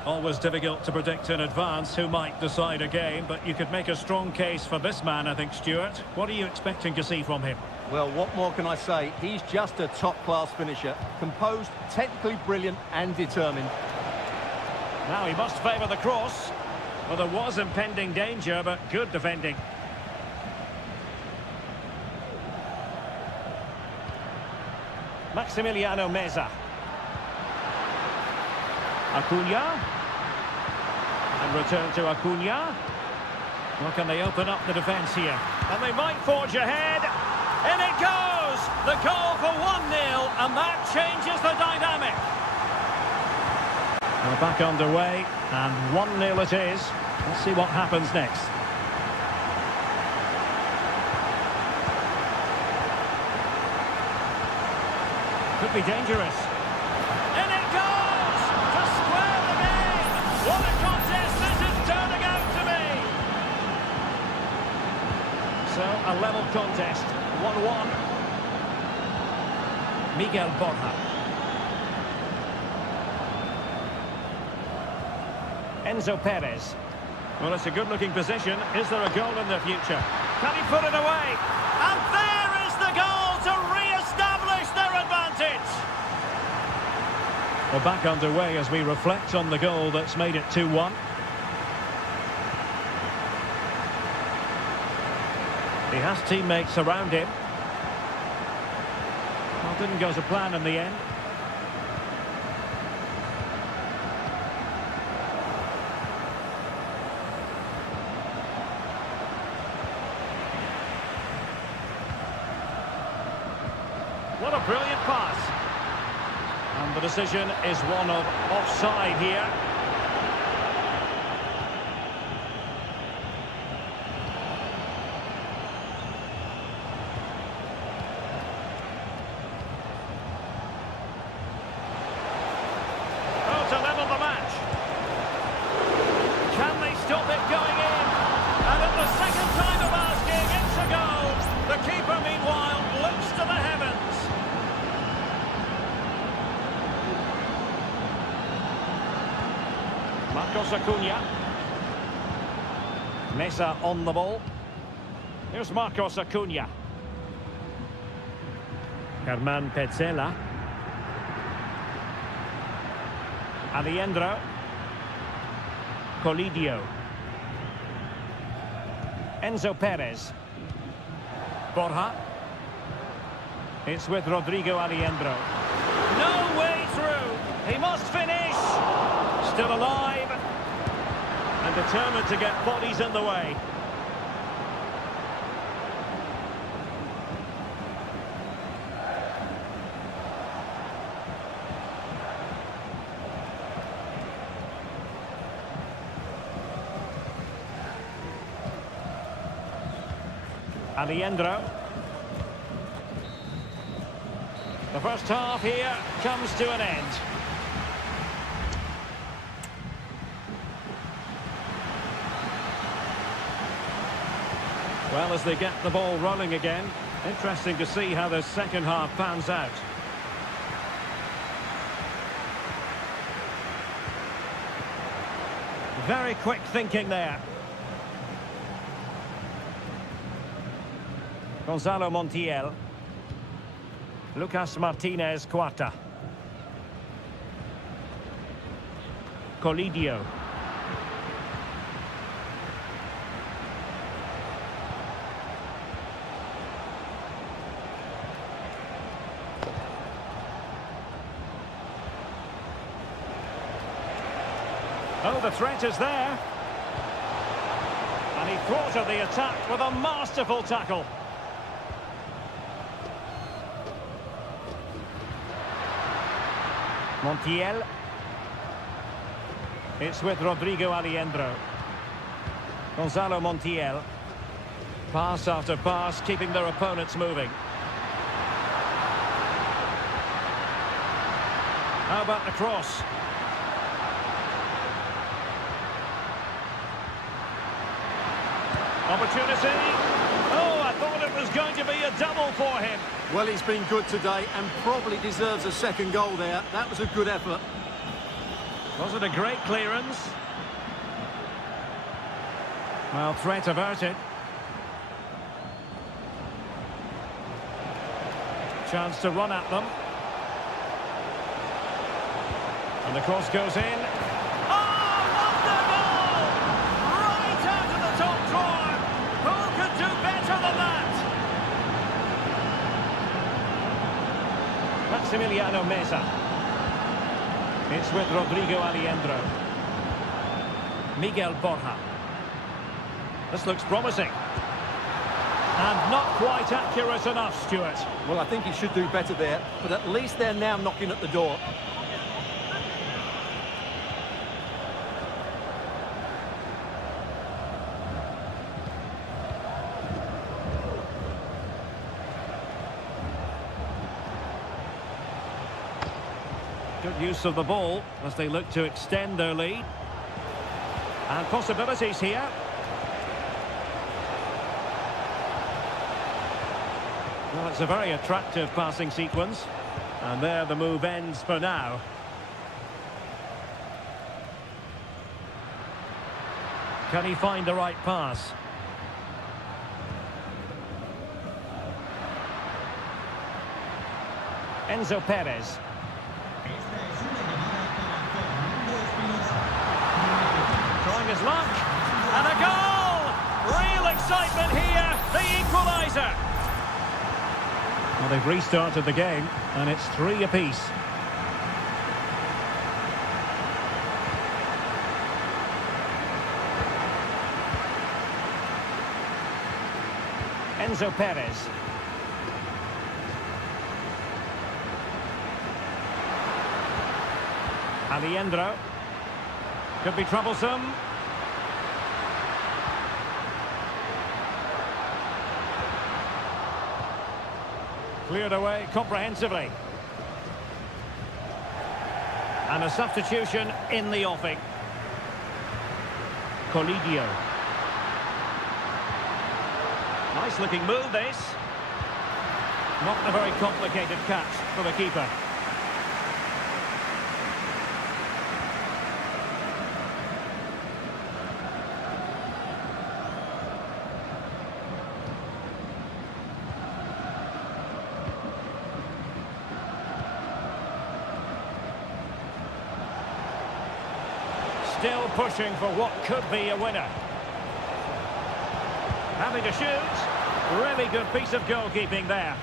Always difficult to predict in advance who might decide a game, but you could make a strong case for this man, I think, Stuart. What are you expecting to see from him? Well, what more can I say? He's just a top-class finisher. Composed, technically brilliant and determined. Now he must favour the cross. Well, there was impending danger, but good defending. Maximiliano Meza. Acuna. And return to Acuna. Well, can they open up the defence here? And they might forge ahead. In it goes! The goal for 1-0, and that changes the dynamic. Well, back underway, and 1-0 it is. Let's see what happens next. Could be dangerous. In it goes! To square the game! What a contest this is turning out to be! So, a level contest, 1-1. Miguel Borja. Enzo Perez. Well, it's a good-looking position. Is there a goal in the future? Can he put it away? And there is the goal to re-establish their advantage! We're back underway as we reflect on the goal that's made it 2-1. He has teammates around him. Well, didn't go to plan in the end. What a brilliant pass. And the decision is one of offside here. Oh, to level the match. Can they stop it going in? And at the second time of asking, it's a goal. The keeper, meanwhile, looks to the heavens. Marcos Acuna. Meza on the ball. Here's Marcos Acuna. Germán Petzela. Aliendro. Colidio. Enzo Perez. Borja. It's with Rodrigo Aliendro. No way through. He must finish. Still alive. And determined to get bodies in the way. Aliendro. The first half here comes to an end. Well, as they get the ball rolling again, interesting to see how the second half pans out. Very quick thinking there. Gonzalo Montiel. Lucas Martinez Quarta. Colidio. Oh, the threat is there. And he thwarted the attack with a masterful tackle. Montiel. It's with Rodrigo Alejandro. Gonzalo Montiel. Pass after pass, keeping their opponents moving. How about the cross? Opportunity. Oh, I thought it was going to be a double for him. Well, he's been good today and probably deserves a second goal there. That was a good effort. Was it a great clearance? Well, threat averted. Chance to run at them. And the cross goes in. Oh, what the goal! Right out of the top drawer. Who could do better than that? Maximiliano Mesa. It's with Rodrigo Alejandro. Miguel Borja. This looks promising. And not quite accurate enough, Stuart. Well, I think he should do better there, but at least they're now knocking at the door. Good use of the ball as they look to extend their lead. And possibilities here. Well, it's a very attractive passing sequence. And there the move ends for now. Can he find the right pass? Enzo Perez. Trying his luck. And a goal! Real excitement here. The equaliser. Well, they've restarted the game, and it's 3 apiece. Enzo Perez. Alejandro. Could be troublesome. Cleared away comprehensively. And a substitution in the offing. Colidio. Nice looking move, this. Not a very complicated catch for the keeper. Still pushing for what could be a winner. Having to shoot. Really good piece of goalkeeping there.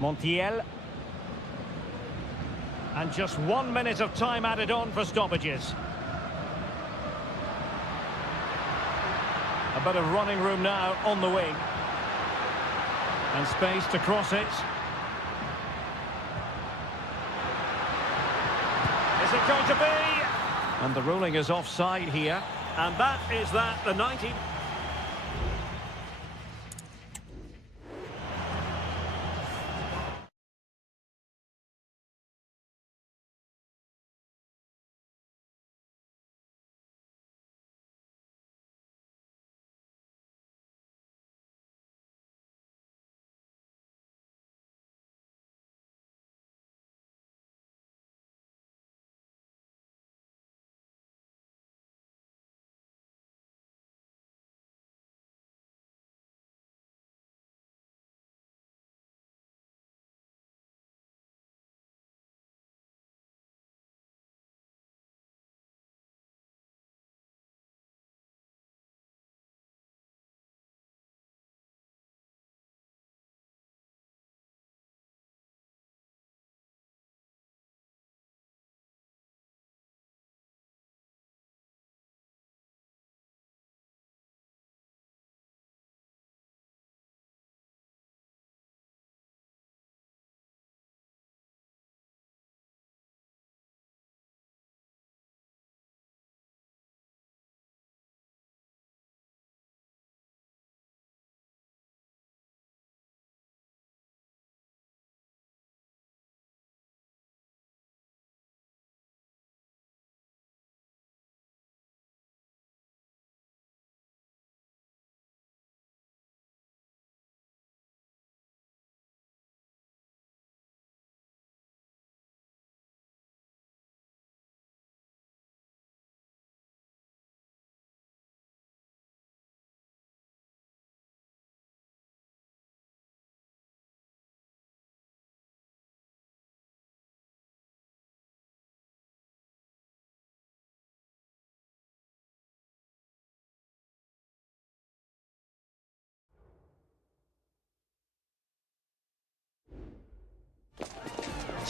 Montiel. And just 1 minute of time added on for stoppages. A bit of running room now on the wing. And space to cross it. Is it going to be? And the ruling is offside here. And that is that, the 90...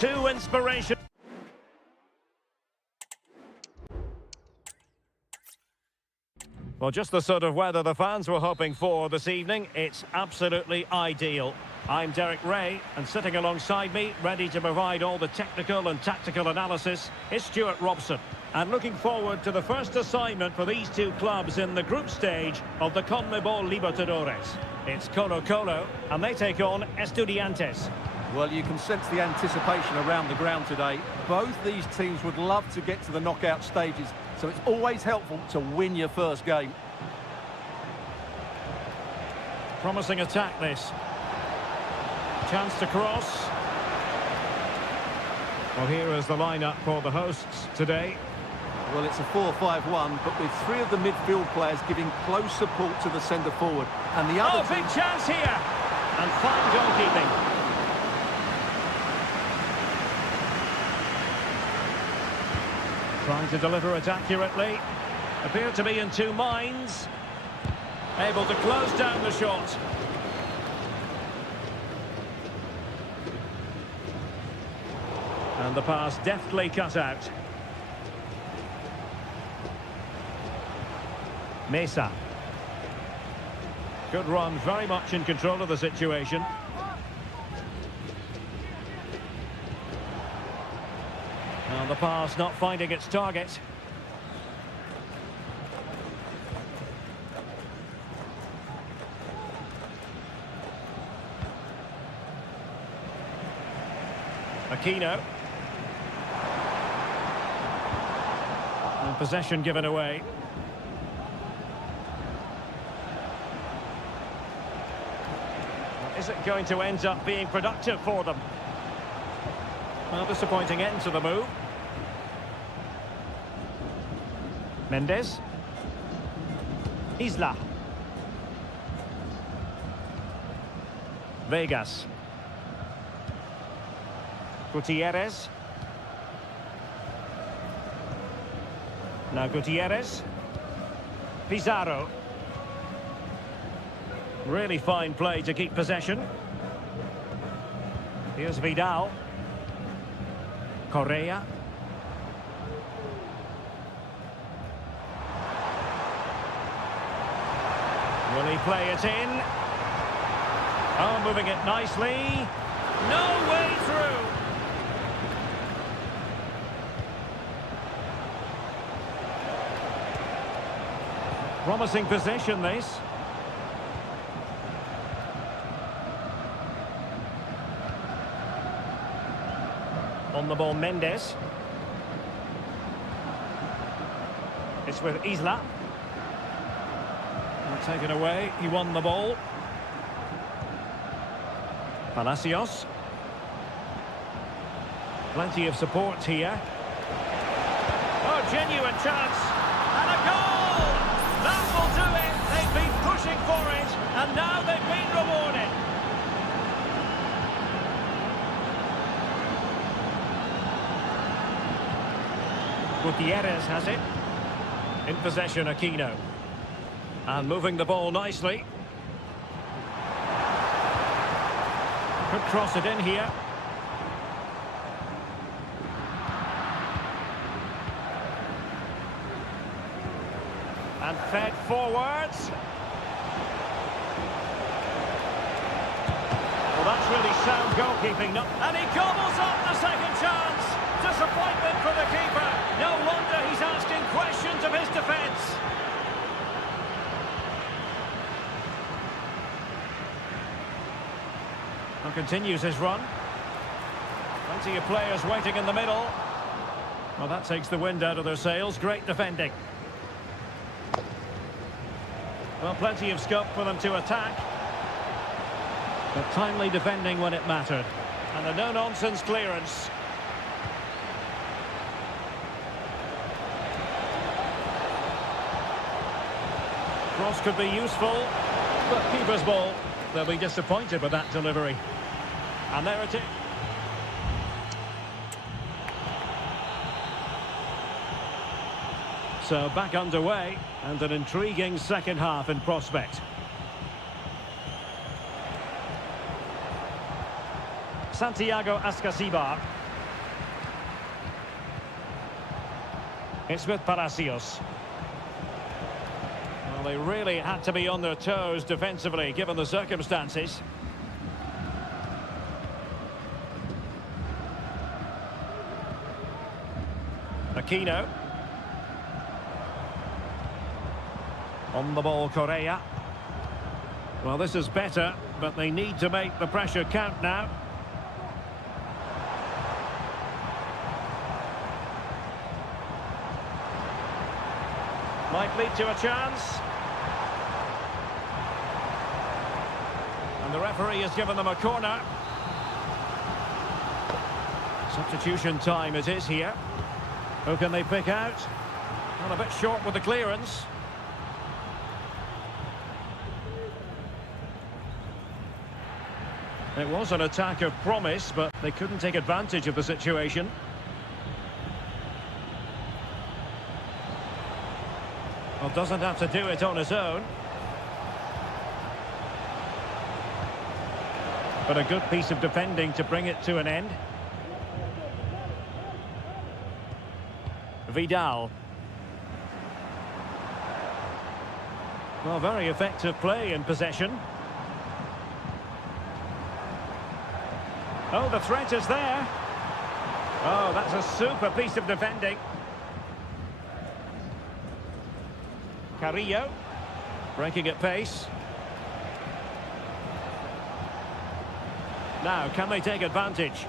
Too inspirational. Well, just the sort of weather the fans were hoping for this evening. It's absolutely ideal. I'm Derek Ray, and sitting alongside me, ready to provide all the technical and tactical analysis, is Stuart Robson. And looking forward to the first assignment for these two clubs in the group stage of the CONMEBOL Libertadores. It's Colo-Colo, and they take on Estudiantes. Well, you can sense the anticipation around the ground today. Both these teams would love to get to the knockout stages, so it's always helpful to win your first game. Promising attack, this. Chance to cross. Well, here is the lineup for the hosts today. Well, it's a 4-5-1, but with three of the midfield players giving close support to the centre forward. And the other big chance here! And fine goalkeeping. Trying to deliver it accurately. Appeared to be in two minds. Able to close down the shot. And the pass deftly cut out. Mesa. Good run, very much in control of the situation. And the pass not finding its target. Aquino. And possession given away. Is it going to end up being productive for them? Well, disappointing end to the move. Mendes. Isla. Vegas. Gutierrez. Now Gutierrez. Pizarro. Really fine play to keep possession. Here's Vidal. Correa. Will he play it in? Oh, moving it nicely. No way through. Promising position, this. On the ball, Mendes. It's with Isla. And taken away, he won the ball. Palacios. Plenty of support here. Oh, genuine chance. And a goal! That will do it. They've been pushing for it, and now they've been rewarded. Gutierrez has it. In possession, Aquino. And moving the ball nicely. Could cross it in here. And fed forwards. Well, that's really sound goalkeeping. And he gobbles up the second chance. Disappointment for the keeper. No wonder he's asking questions of his defence. And continues his run. Plenty of players waiting in the middle. Well, that takes the wind out of their sails. Great defending. Well, plenty of scope for them to attack. But timely defending when it mattered. And a no-nonsense clearance. Cross could be useful, but keeper's ball. They'll be disappointed with that delivery. And there it is. So back underway, and an intriguing second half in prospect. Santiago Ascasibar. It's with Palacios. Well, they really had to be on their toes defensively, given the circumstances. Aquino. On the ball, Correa. Well, this is better, but they need to make the pressure count now. Might lead to a chance. And the referee has given them a corner. Substitution time it is here. Who can they pick out? Well, a bit short with the clearance. It was an attack of promise, but they couldn't take advantage of the situation. Well, doesn't have to do it on his own. But a good piece of defending to bring it to an end. Vidal. Well, very effective play in possession. Oh, the threat is there. Oh, that's a super piece of defending. Carrillo, breaking at pace. Now, can they take advantage?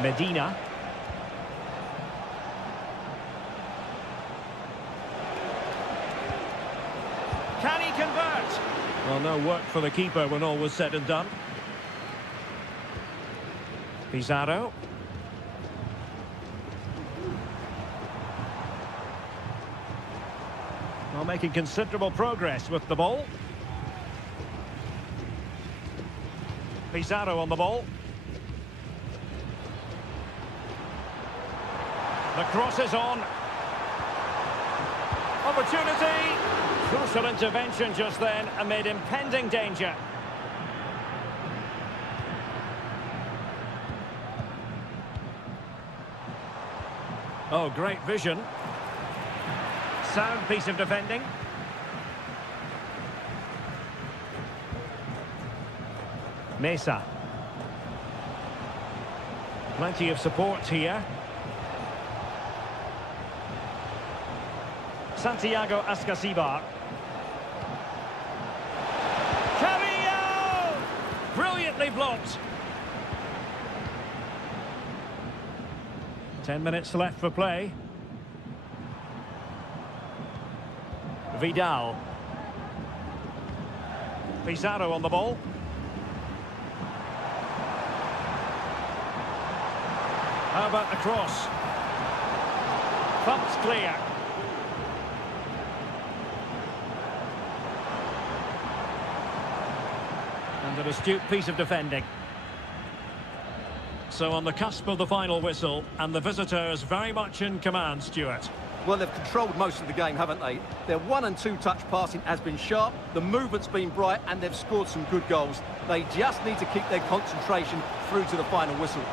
Medina. Can he convert? Well, no work for the keeper when all was said and done. Pizarro. Well, making considerable progress with the ball. Pizarro on the ball. The cross is on. Opportunity. Crucial intervention just then amid impending danger. Oh, great vision. Sound piece of defending. Mesa. Plenty of support here. Santiago Ascasibar. Carrillo! Brilliantly blocked. 10 minutes left for play. Vidal. Pizarro on the ball. How about the cross? Thumped clear. And an astute piece of defending. So on the cusp of the final whistle, and the visitors very much in command, Stuart. Well, they've controlled most of the game, haven't they? Their 1- and 2-touch passing has been sharp, the movement's been bright, and they've scored some good goals. They just need to keep their concentration through to the final whistle.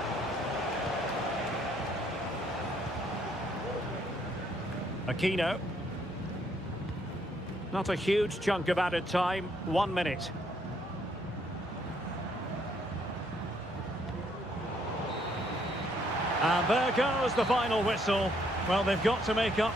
Aquino. Not a huge chunk of added time, 1 minute. And there goes the final whistle. Well, they've got to make up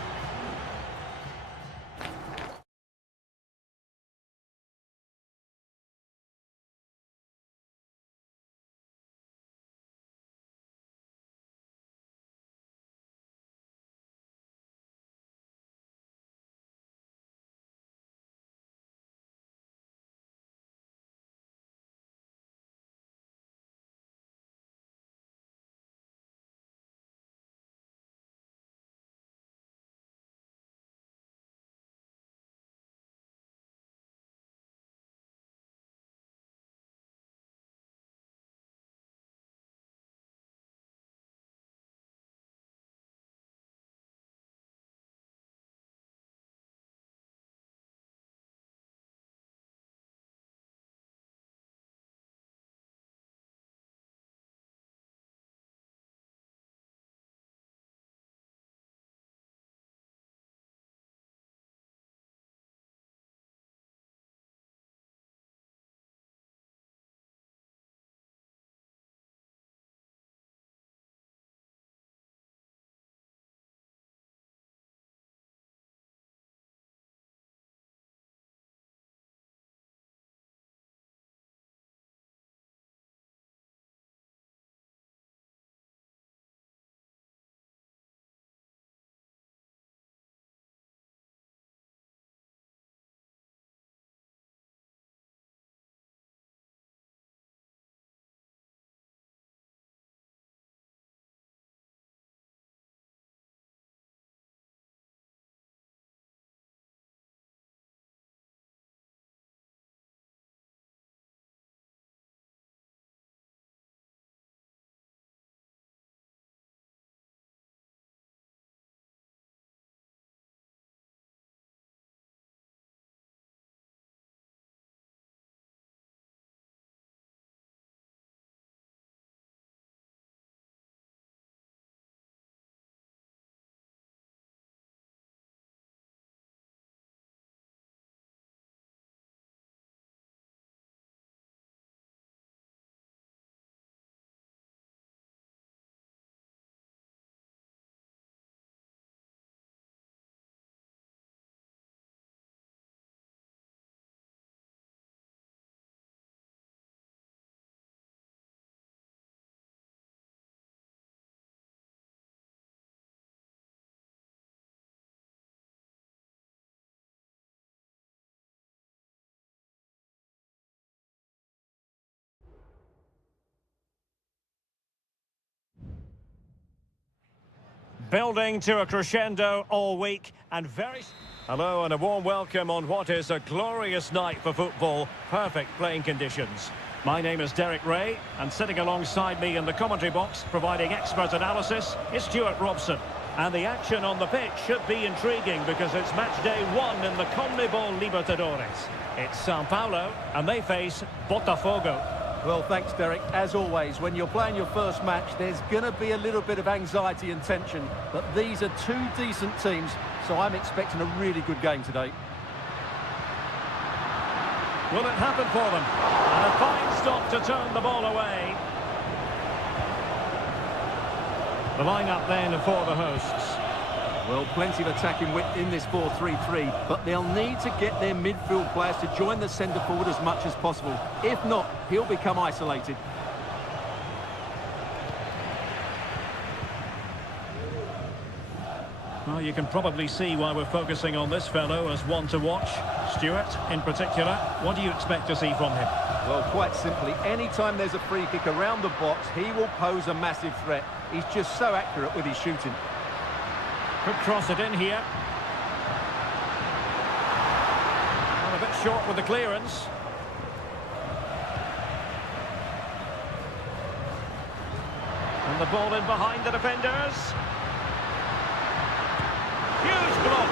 Building to a crescendo all week and very... Hello and a warm welcome on what is a glorious night for football. Perfect playing conditions. My name is Derek Ray, and sitting alongside me in the commentary box, providing expert analysis, is Stuart Robson. And the action on the pitch should be intriguing because it's match day 1 in the CONMEBOL Libertadores. It's Sao Paulo, and they face Botafogo. Well, thanks, Derek. As always, when you're playing your first match, there's going to be a little bit of anxiety and tension. But these are two decent teams, so I'm expecting a really good game today. Will it happen for them? And a fine stop to turn the ball away. The line-up then for the hosts. Well, plenty of attacking width in this 4-3-3, but they'll need to get their midfield players to join the centre forward as much as possible. If not, he'll become isolated. Well, you can probably see why we're focusing on this fellow as one to watch. Stuart, in particular, what do you expect to see from him? Well, quite simply, anytime there's a free kick around the box, he will pose a massive threat. He's just so accurate with his shooting. Could cross it in here. Well, a bit short with the clearance. And the ball in behind the defenders. Huge block.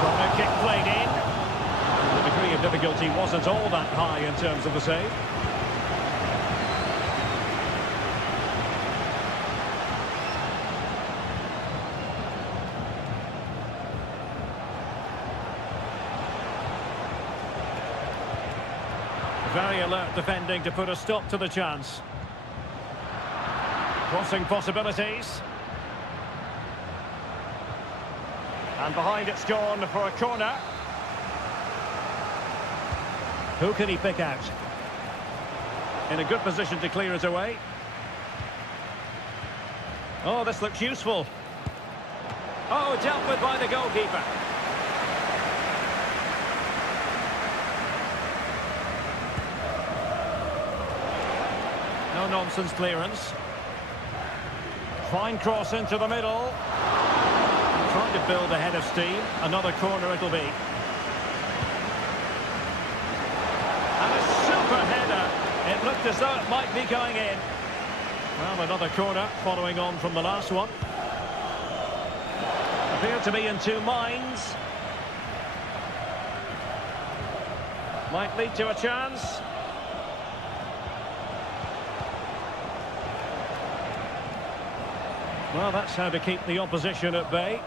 Corner kick played in. The degree of difficulty wasn't all that high in terms of the save. Very alert defending to put a stop to the chance. Crossing possibilities. And behind it's gone for a corner. Who can he pick out? In a good position to clear it away. Oh, this looks useful. Oh, dealt with by the goalkeeper. No-nonsense clearance. Fine cross into the middle. Trying to build a head of steam. Another corner it'll be. And a super header. It looked as though it might be going in. Well, another corner following on from the last one. Appear to be in two minds. Might lead to a chance. Well, that's how to keep the opposition at bay.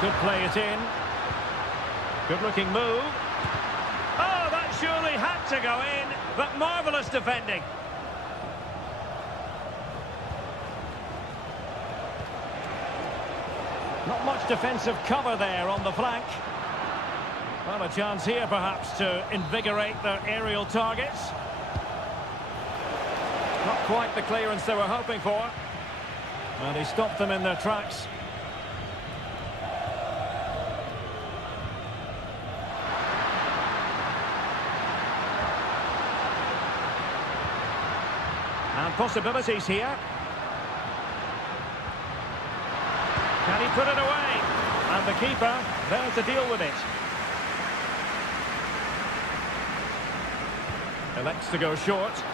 Could play it in. Good-looking move. Oh, that surely had to go in, but marvellous defending. Not much defensive cover there on the flank. Well, a chance here perhaps to invigorate their aerial targets. Not quite the clearance they were hoping for. And he stopped them in their tracks. And possibilities here. Can he put it away? And the keeper there to deal with it. Elects to go short.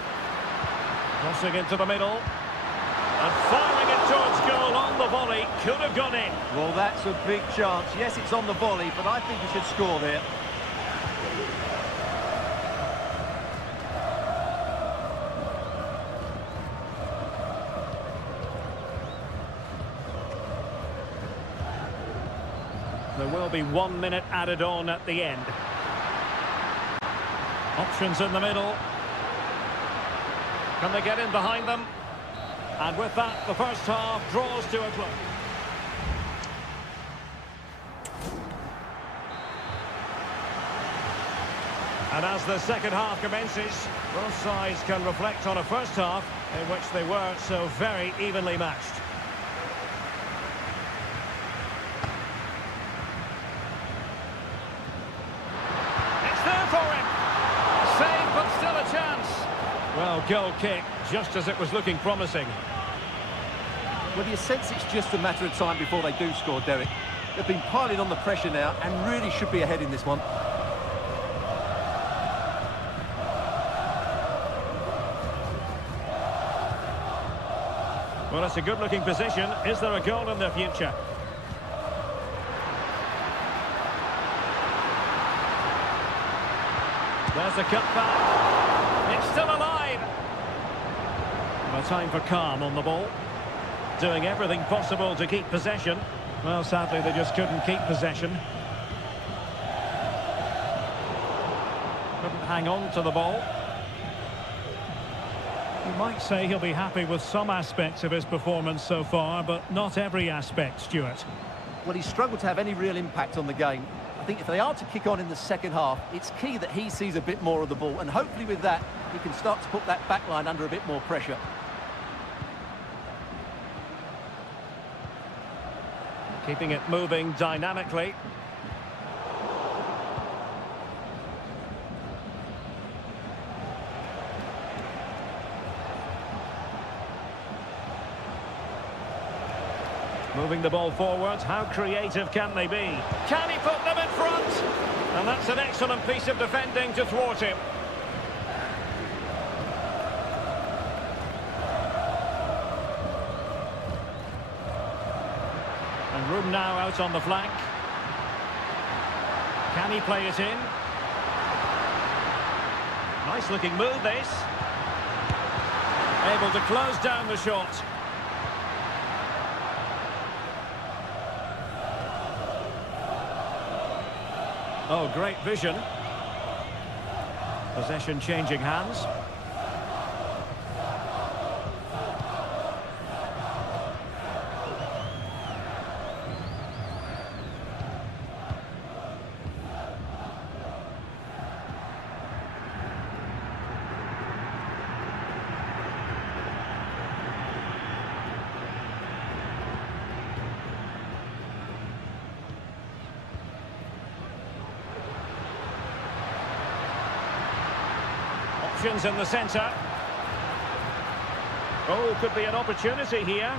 Crossing into the middle. And firing it towards goal on the volley. Could have gone in. Well, that's a big chance. Yes, it's on the volley, but I think he should score there. There will be 1 minute added on at the end. Options in the middle. Can they get in behind them? And with that, the first half draws to a close. And as the second half commences, both sides can reflect on a first half in which they were so very evenly matched. It's there for him. Save, but still a chance. Well, goal kick, just as it was looking promising. Well, you sense it's just a matter of time before they do score, Derek. They've been piling on the pressure now and really should be ahead in this one. Well, it's a good-looking position. Is there a goal in the future? There's a cutback. It's still alive. No time for calm on the ball. Doing everything possible to keep possession. Well, sadly, they just couldn't keep possession. Couldn't hang on to the ball. You might say he'll be happy with some aspects of his performance so far, but not every aspect, Stuart. Well, he's struggled to have any real impact on the game. I think if they are to kick on in the second half, it's key that he sees a bit more of the ball, and hopefully with that, he can start to put that back line under a bit more pressure. Keeping it moving dynamically. Moving the ball forward, how creative can they be? Can he put them in front? And that's an excellent piece of defending to thwart him. And room now out on the flank. Can he play it in? Nice looking move, this. Able to close down the shot. Oh, great vision. Possession changing hands. Options in the centre. Oh, could be an opportunity here.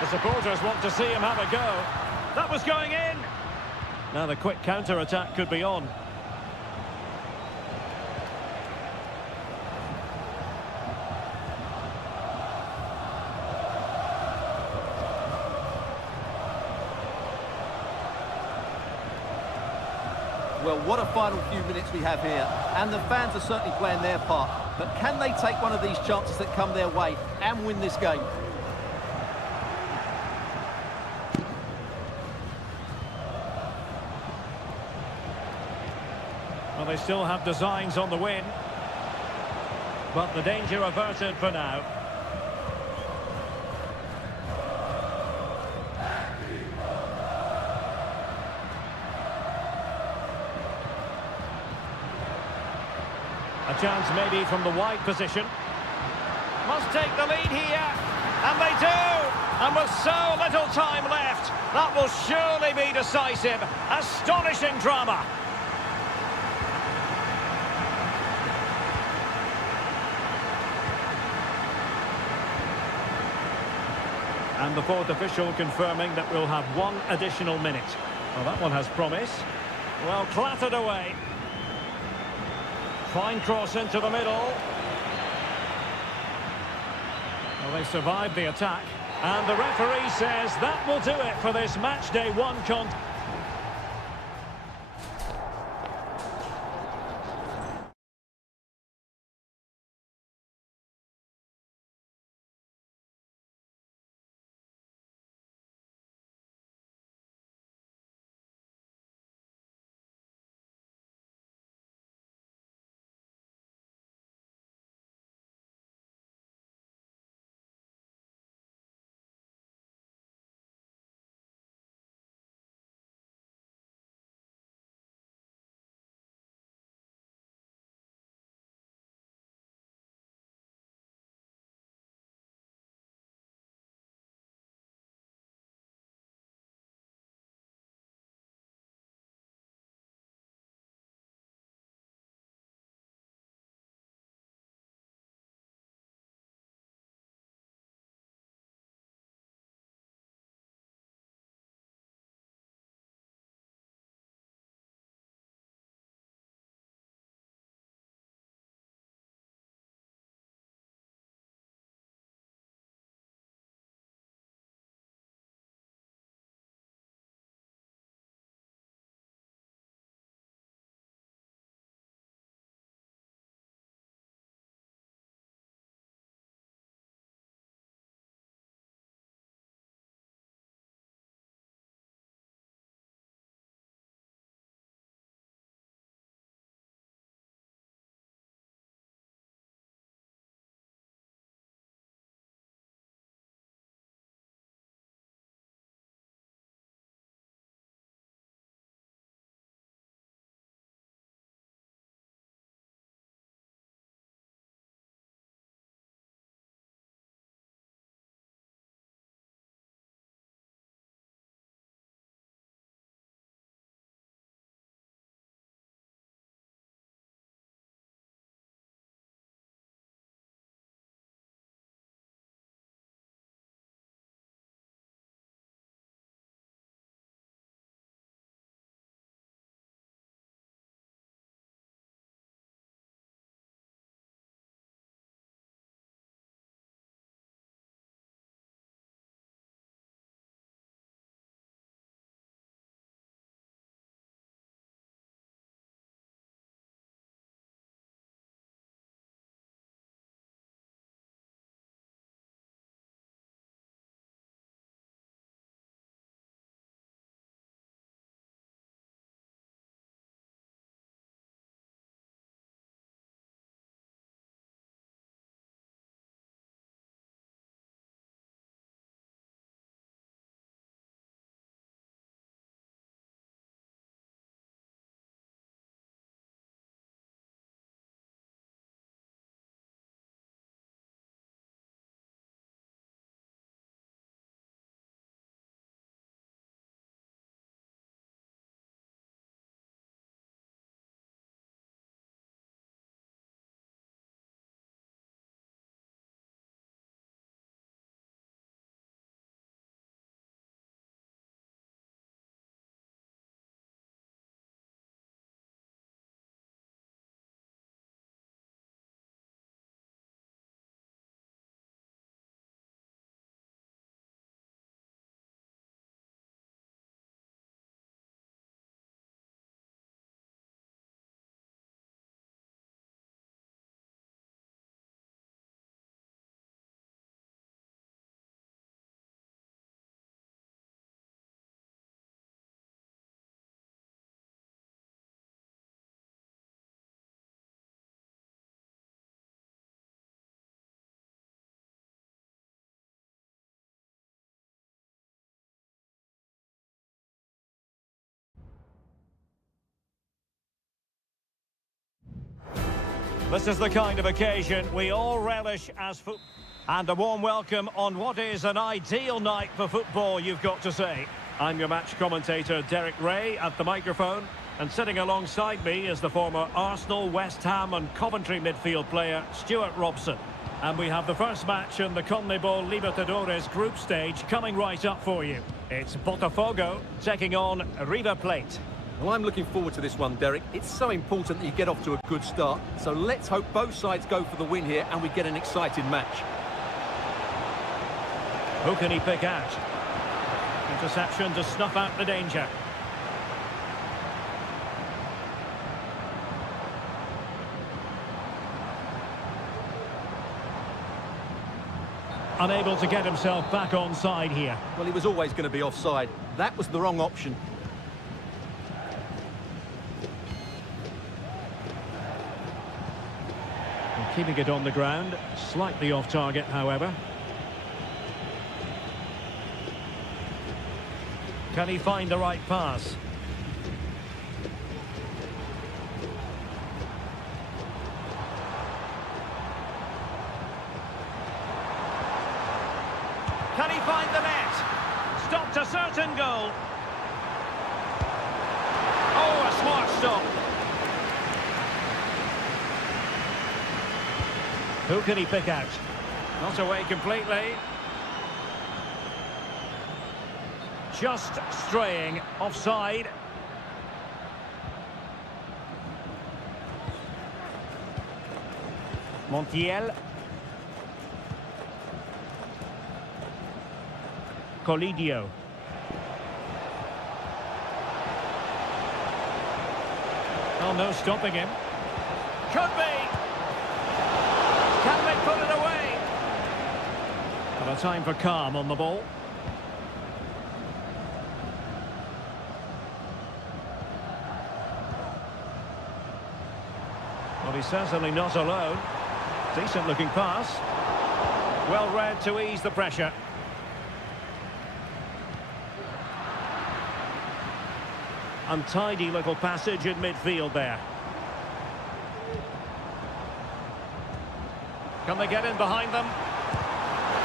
The supporters want to see him have a go. That was going in. Now the quick counter-attack could be on. Well, what a final few minutes we have here. And the fans are certainly playing their part. But can they take one of these chances that come their way and win this game? Well, they still have designs on the win. But the danger averted for now. A chance maybe from the wide position. Must take the lead here. And they do! And with so little time left, that will surely be decisive. Astonishing drama. And the fourth official confirming that we'll have one additional minute. Well, that one has promise. Well, clattered away. Fine cross into the middle. Well, they survived the attack. And the referee says that will do it for this match day one contest. This is the kind of occasion we all relish as football. And a warm welcome on what is an ideal night for football, you've got to say. I'm your match commentator, Derek Ray, at the microphone. And sitting alongside me is the former Arsenal, West Ham and Coventry midfield player, Stuart Robson. And we have the first match in the CONMEBOL Libertadores group stage coming right up for you. It's Botafogo taking on River Plate. Well, I'm looking forward to this one, Derek. It's so important that you get off to a good start. So let's hope both sides go for the win here and we get an exciting match. Who can he pick out? Interception to snuff out the danger. Unable to get himself back onside here. Well, he was always going to be offside. That was the wrong option. And keeping it on the ground, slightly off target, however. Can he find the right pass? Can he find the net? Stopped a certain goal. Oh, a smart stop. Who can he pick out? Not away completely. Just straying offside. Montiel. Colidio. Oh, no stopping him. Could be. Can they put it away? But a time for calm on the ball. Well, he's certainly not alone. Decent looking pass. Well read to ease the pressure. Untidy little passage in midfield there. Can they get in behind them?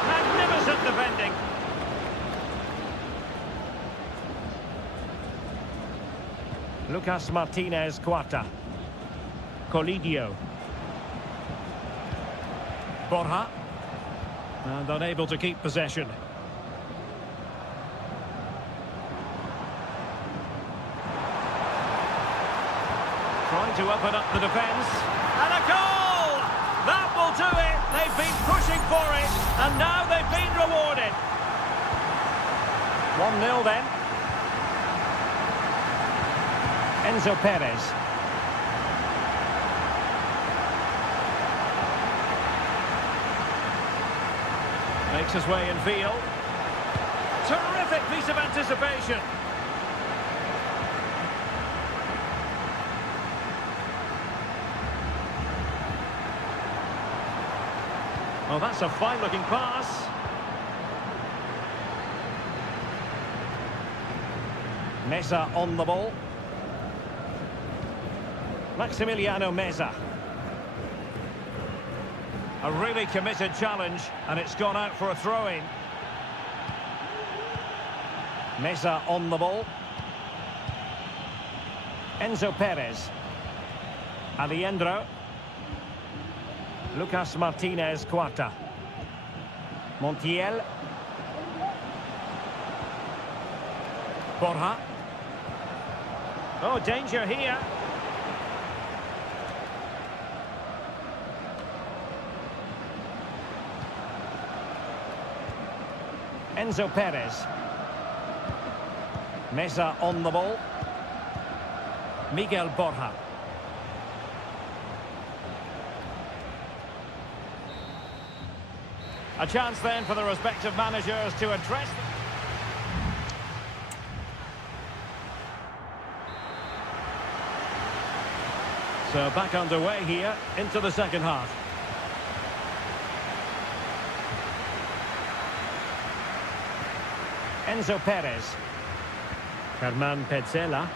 Magnificent defending. Lucas Martinez Cuarta. Colidio. Borja. And unable to keep possession. Trying to open up the defence. And a goal! That will do it! They've been pushing for it, and now they've been rewarded. 1-0 then. Enzo Perez. Makes his way in field. Terrific piece of anticipation. Oh, that's a fine-looking pass. Meza on the ball. Maximiliano Meza. A really committed challenge, and it's gone out for a throw-in. Meza on the ball. Enzo Perez. Alejandro. Lucas Martinez Cuarta. Montiel. Borja. Oh, danger here. Enzo Perez. Meza on the ball. Miguel Borja. A chance then for the respective managers to address them. So back underway here into the second half. Enzo Perez. Germán Petzela.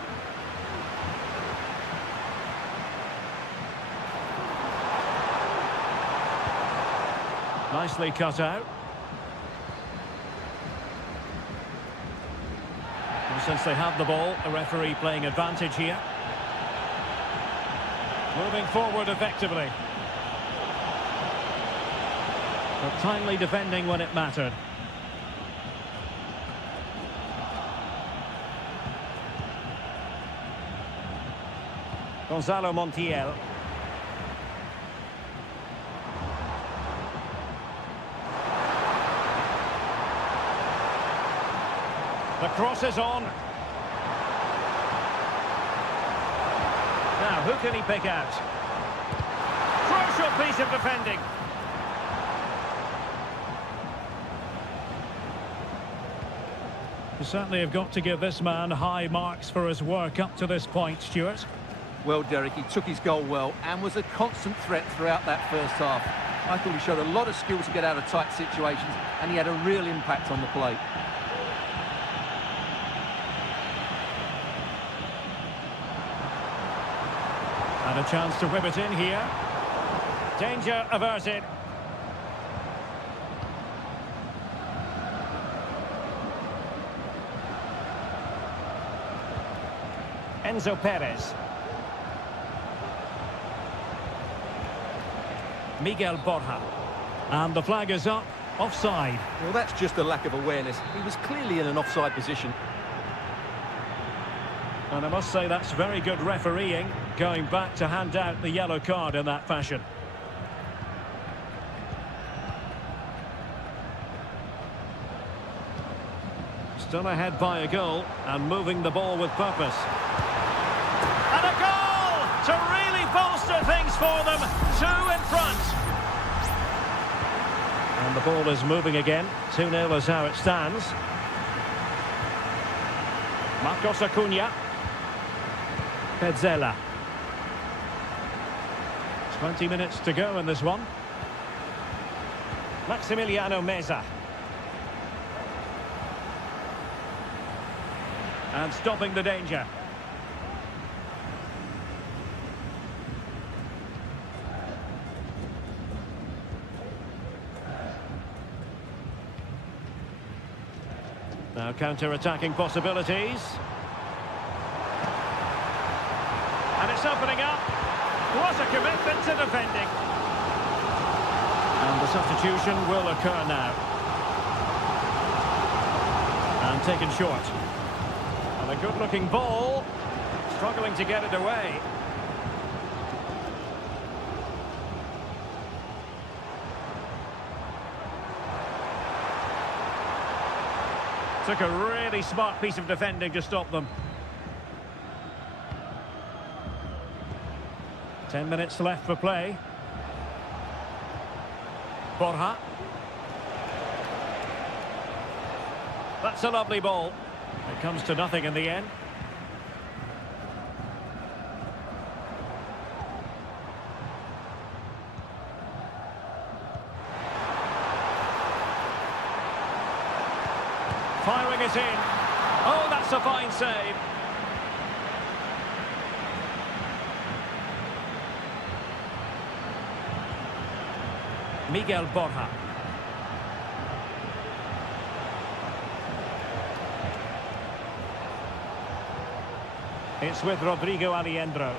Nicely cut out. And since they have the ball, the referee playing advantage here. Moving forward effectively. But timely defending when it mattered. Gonzalo Montiel. The cross is on. Now, who can he pick out? Crucial piece of defending. You certainly have got to give this man high marks for his work up to this point, Stuart. Well, Derek, he took his goal well and was a constant threat throughout that first half. I thought he showed a lot of skill to get out of tight situations, and he had a real impact on the plate. And a chance to whip it in here. Danger averted. Enzo Perez. Miguel Borja. And the flag is up. Offside. Well, that's just a lack of awareness. He was clearly in an offside position. And I must say that's very good refereeing, going back to hand out the yellow card in that fashion. Still ahead by a goal and moving the ball with purpose. And a goal to really bolster things for them. 2 in front. And the ball is moving again. 2-0 is how it stands. Marcos Acuna. Petzela. 20 minutes to go in this one. Maximiliano Meza. And stopping the danger. Now counter-attacking possibilities. And it's opening up. What a commitment to defending. And the substitution will occur now. And taken short. And a good-looking ball. Struggling to get it away. Took a really smart piece of defending to stop them. 10 minutes left for play. Borja. That's a lovely ball. It comes to nothing in the end. Firing it in. Oh, that's a fine save. Miguel Borja. It's with Rodrigo Aliendro.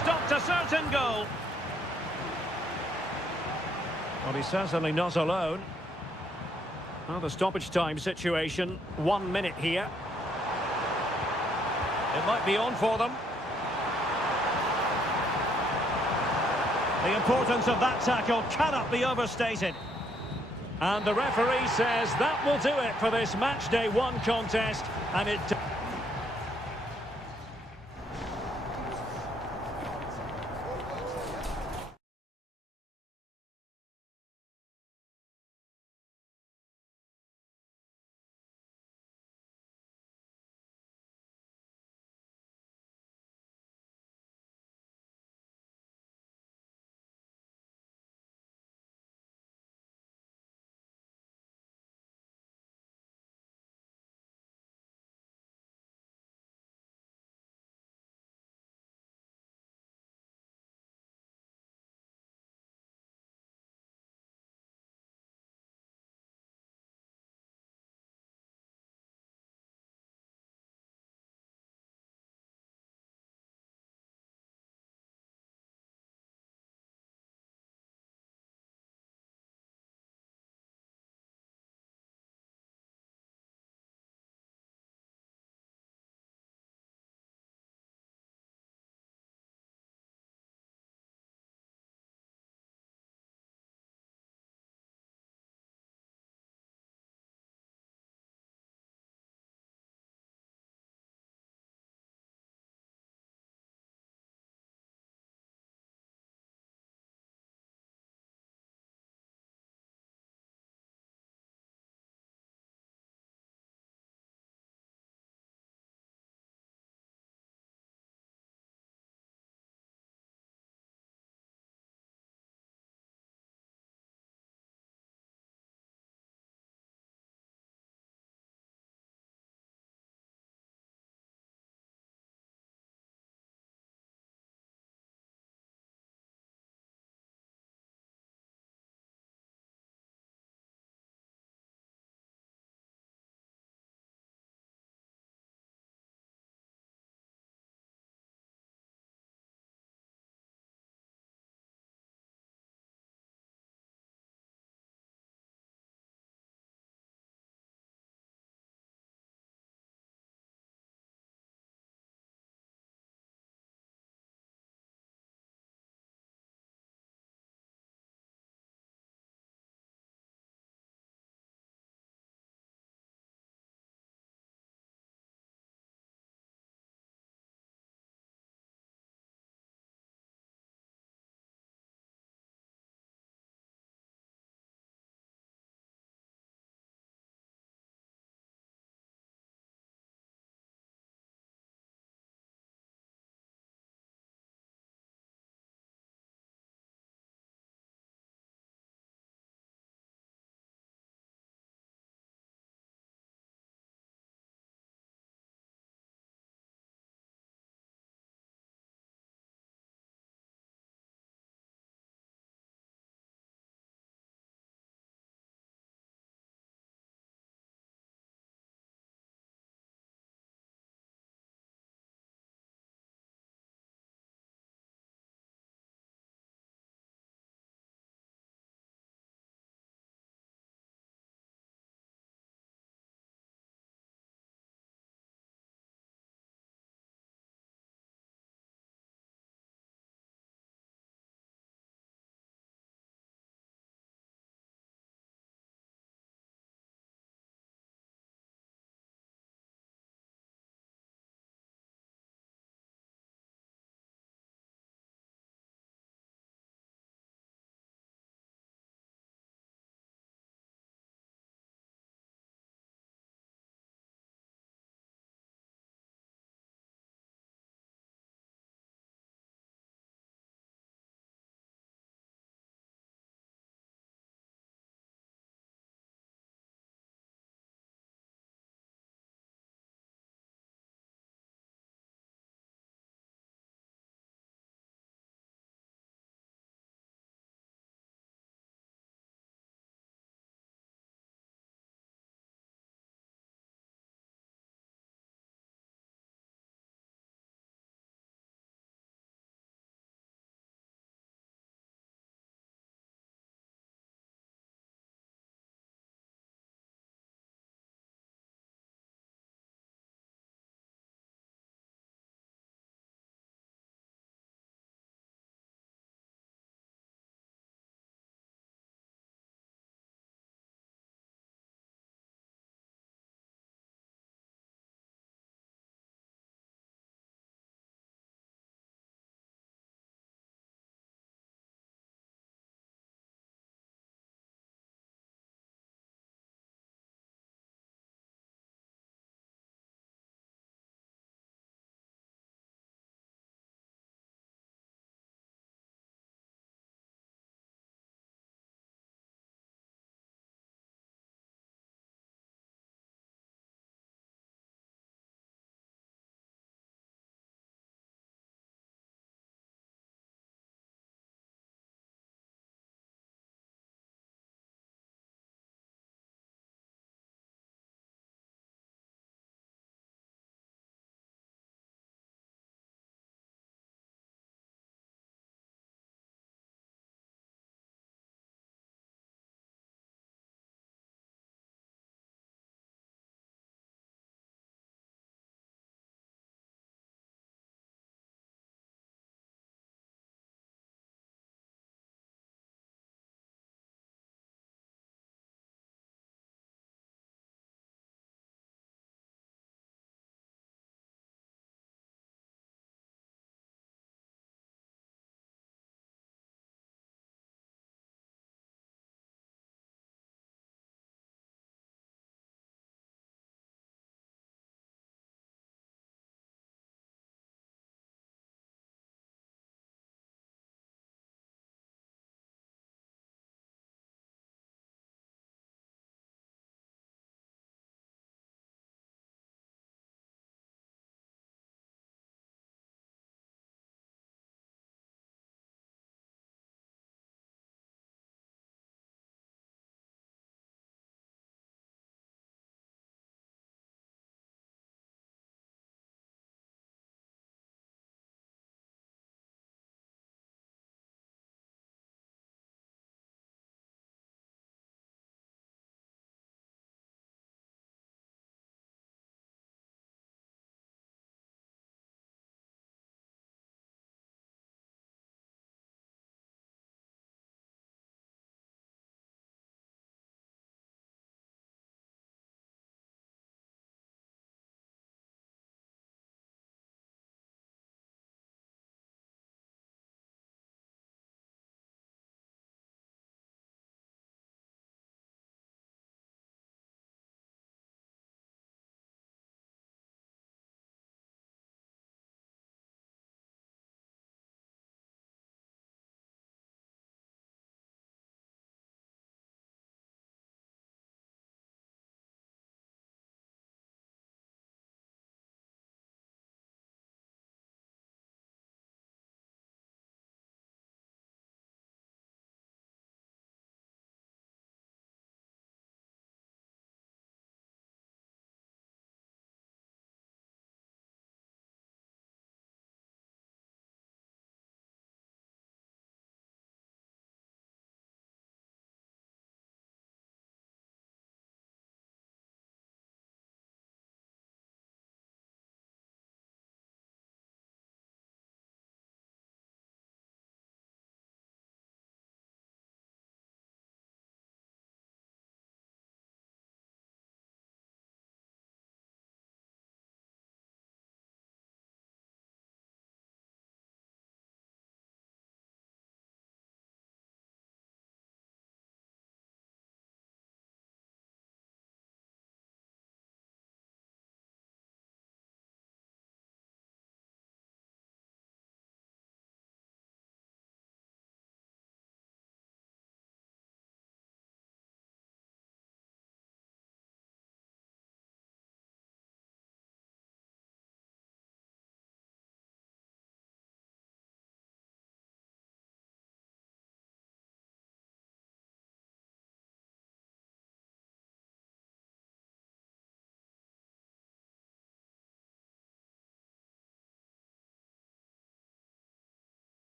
Stopped a certain goal. Well, he's certainly not alone. Well, the stoppage time situation, 1 minute here. It might be on for them. The importance of that tackle cannot be overstated. And the referee says that will do it for this match day 1 contest. And it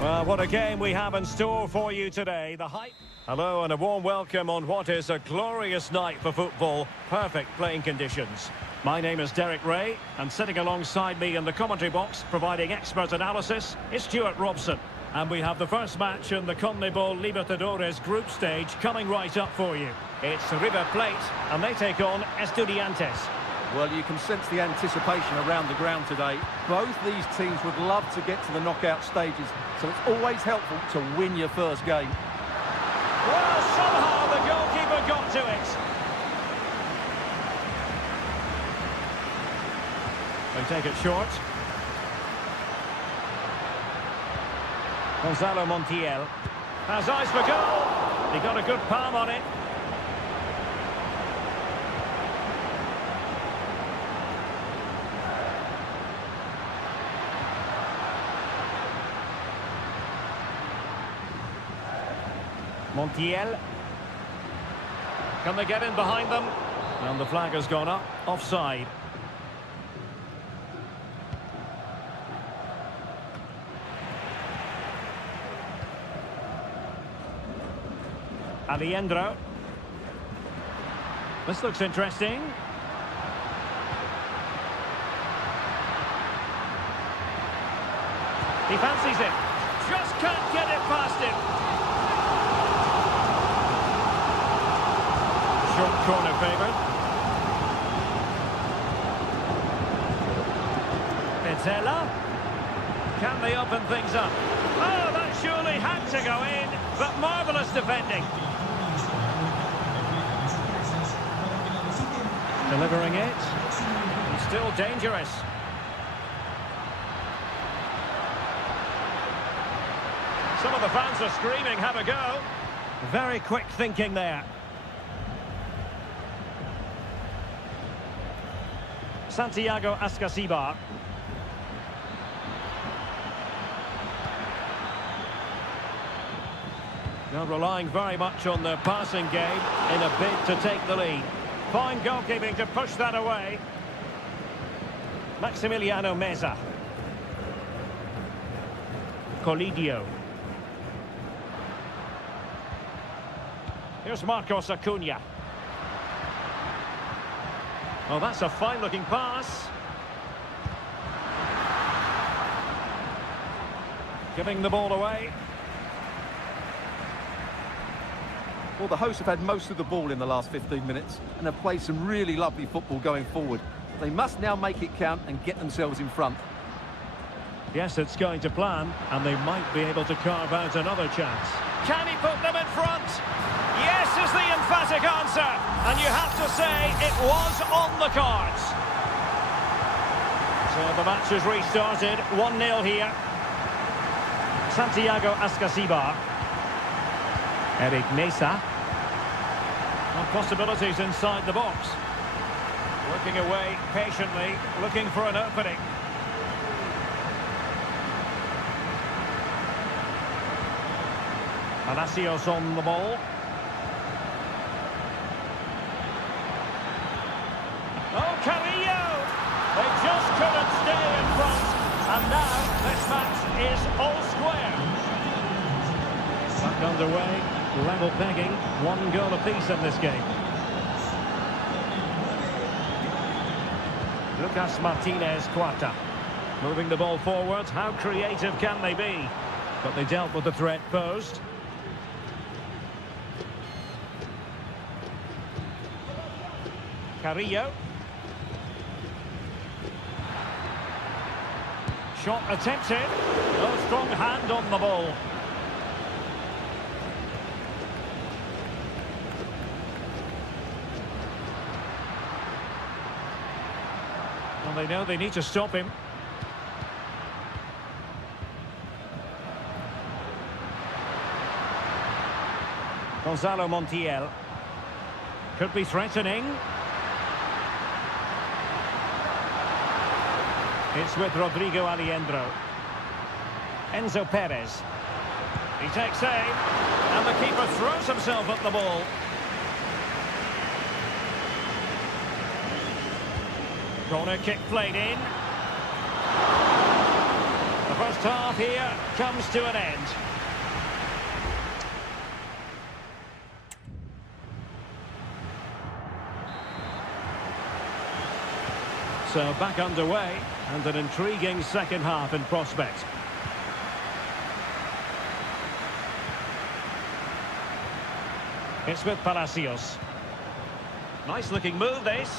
Well, what a game we have in store for you today. The hype. Hello and a warm welcome on what is a glorious night for football. Perfect playing conditions. My name is Derek Ray, and sitting alongside me in the commentary box, providing expert analysis, is Stuart Robson. And we have the first match in the CONMEBOL Libertadores group stage coming right up for you. It's River Plate, and they take on Estudiantes. Well, you can sense the anticipation around the ground today. Both these teams would love to get to the knockout stages, so it's always helpful to win your first game. Well, somehow the goalkeeper got to it. They take it short. Gonzalo Montiel has eyes for goal. He got a good palm on it. Montiel. Can they get in behind them? And the flag has gone up. Offside. Alejandro. This looks interesting. He fancies it. Just can't get it past him. Short corner favoured. Pizzella. Can they open things up? Oh, that surely had to go in, but marvellous defending. Delivering it. He's still dangerous. Some of the fans are screaming, have a go. Very quick thinking there. Santiago Ascasibar. They're relying very much on their passing game in a bid to take the lead. Fine goalkeeping to push that away. Maximiliano Meza. Colidio. Here's Marcos Acuna. Oh, that's a fine-looking pass. Giving the ball away. Well, the hosts have had most of the ball in the last 15 minutes and have played some really lovely football going forward. They must now make it count and get themselves in front. Yes, it's going to plan, and they might be able to carve out another chance. Can he put them in front? Yes is the emphatic answer, and you have to say it was on the cards. So the match has restarted, 1-0 here. Santiago Ascasibar. Eric Mesa. And possibilities inside the box. Working away patiently, looking for an opening. Palacios on the ball. Oh, Carrillo! They just couldn't stay in front. And now this match is all square. Back underway, level pegging, 1 goal apiece in this game. Lucas Martinez Cuarta. Moving the ball forward, how creative can they be? But they dealt with the threat posed. Carrillo. Shot attempted. Oh, strong hand on the ball. Well, they know they need to stop him. Gonzalo Montiel. Could be threatening. It's with Rodrigo Alejandro. Enzo Perez. He takes aim, and the keeper throws himself at the ball. Corner kick played in. The First half here comes to an end. So back underway, and an intriguing second half in prospect. It's with Palacios. Nice looking move, this.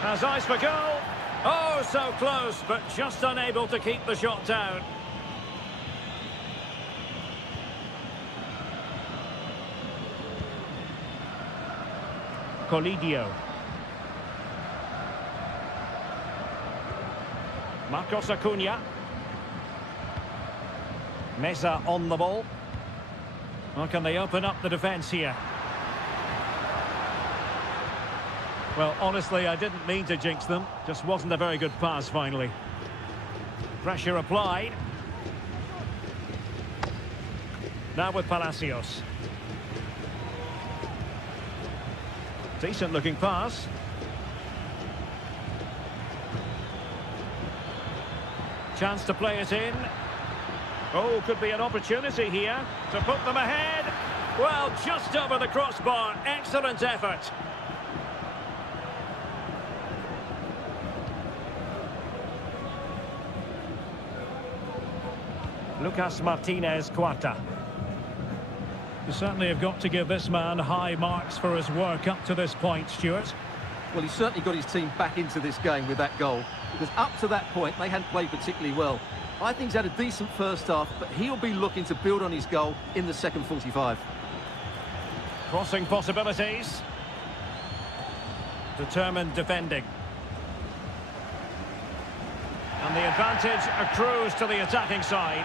Has eyes for goal. Oh, so close, but just unable to keep the shot down. Colidio. Marcos Acuna. Mesa on the ball. Well, can they open up the defence here? Well, honestly, I didn't mean to jinx them. Just wasn't a very good pass, finally. Pressure applied. Now with Palacios. Decent-looking pass. Chance to play it in. Oh, could be an opportunity here to put them ahead. Well, just over the crossbar. Excellent effort. Lucas Martinez Cuarta. You certainly have got to give this man high marks for his work up to this point, Stuart. Well, he's certainly got his team back into this game with that goal, because up to that point, they hadn't played particularly well. I think he's had a decent first half, but he'll be looking to build on his goal in the second 45. Crossing possibilities. Determined defending. And the advantage accrues to the attacking side.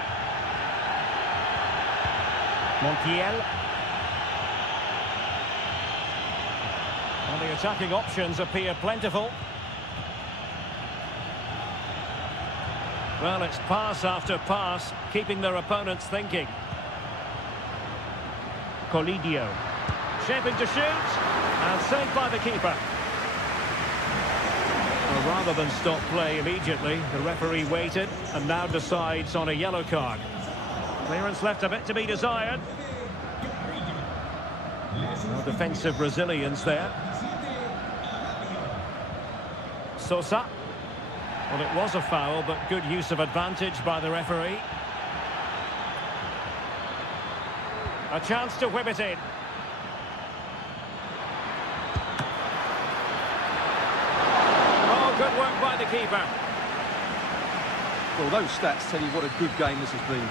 Montiel. And the attacking options appear plentiful. Well, it's pass after pass, keeping their opponents thinking. Colidio. Shaping to shoot. And saved by the keeper. Well, rather than stop play immediately, the referee waited and now decides on a yellow card. Clearance left a bit to be desired. No defensive resilience there. Sosa. Well, it was a foul, but good use of advantage by the referee. A chance to whip it in. Oh, good work by the keeper. Well, those stats tell you what a good game this has been.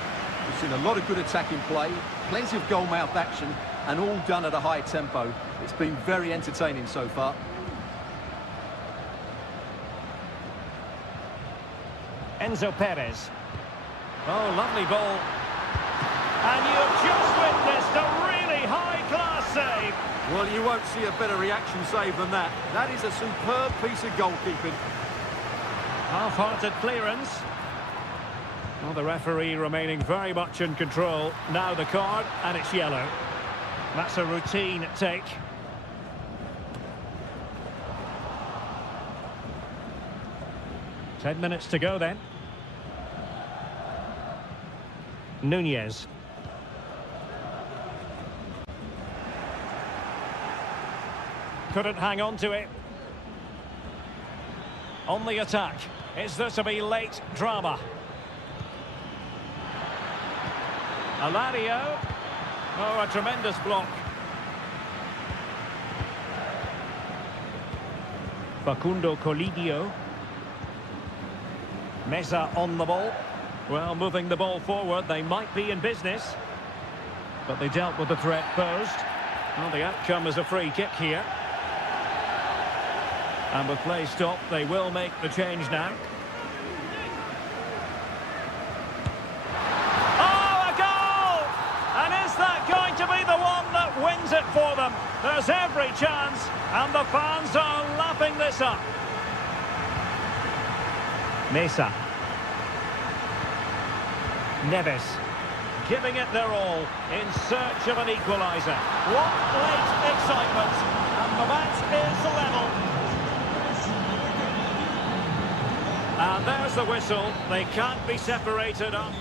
We've seen a lot of good attacking play, plenty of goal-mouth action, and all done at a high tempo. It's been very entertaining so far. Enzo Perez. Oh, lovely ball. And you've just witnessed a really high-class save. Well, you won't see a better reaction save than that. That is a superb piece of goalkeeping. Half-hearted clearance. Well, the referee remaining very much in control. Now the card, and it's yellow. That's a routine take. Ten minutes to go then. Nunez. Couldn't hang on to it. On the attack. Is there to be late drama? Alario. Oh, a tremendous block. Facundo Colidio. Mesa on the ball. Well, moving the ball forward, they might be in business. But they dealt with the threat posed. Well, the outcome is a free kick here. And with play stopped, they will make the change now. Oh, a goal! And is that going to be the one that wins it for them? There's every chance, and the fans are lapping this up. Mesa. Neves. Giving it their all in search of an equaliser. What late excitement! And the match is level. And there's the whistle. They can't be separated up.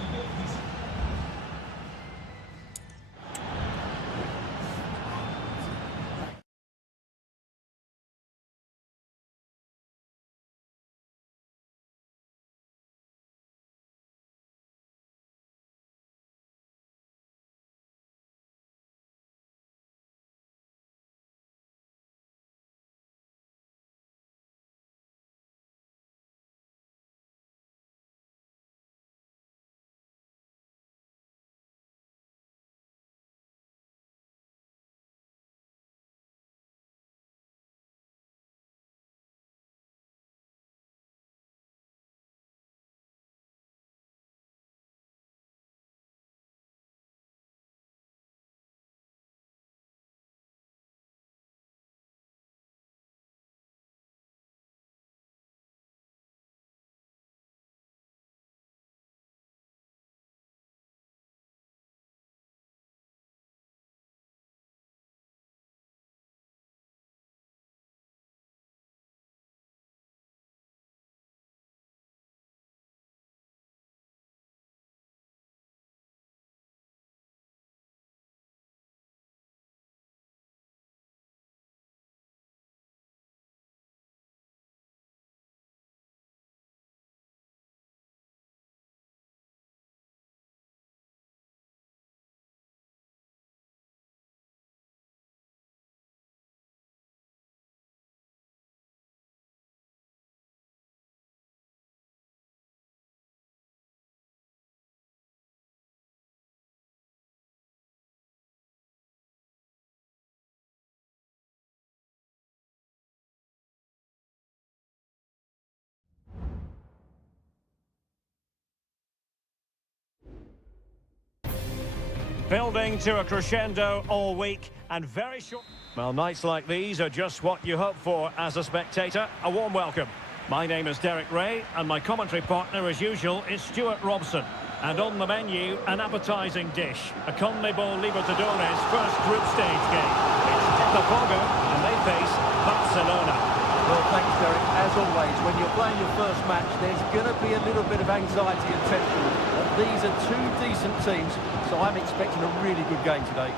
Building to a crescendo all week and very short. Well, nights like these are just what you hope for as a spectator. A warm welcome. My name is Derek Ray and my commentary partner as usual is Stuart Robson. And on the menu, an appetising dish. A CONMEBOL Libertadores first group stage game. It's Botafogo and they face Barcelona. Well, thanks, Derek. As always, when you're playing your first match, there's going to be a little bit of anxiety and tension. But these are two decent teams, so I'm expecting a really good game today.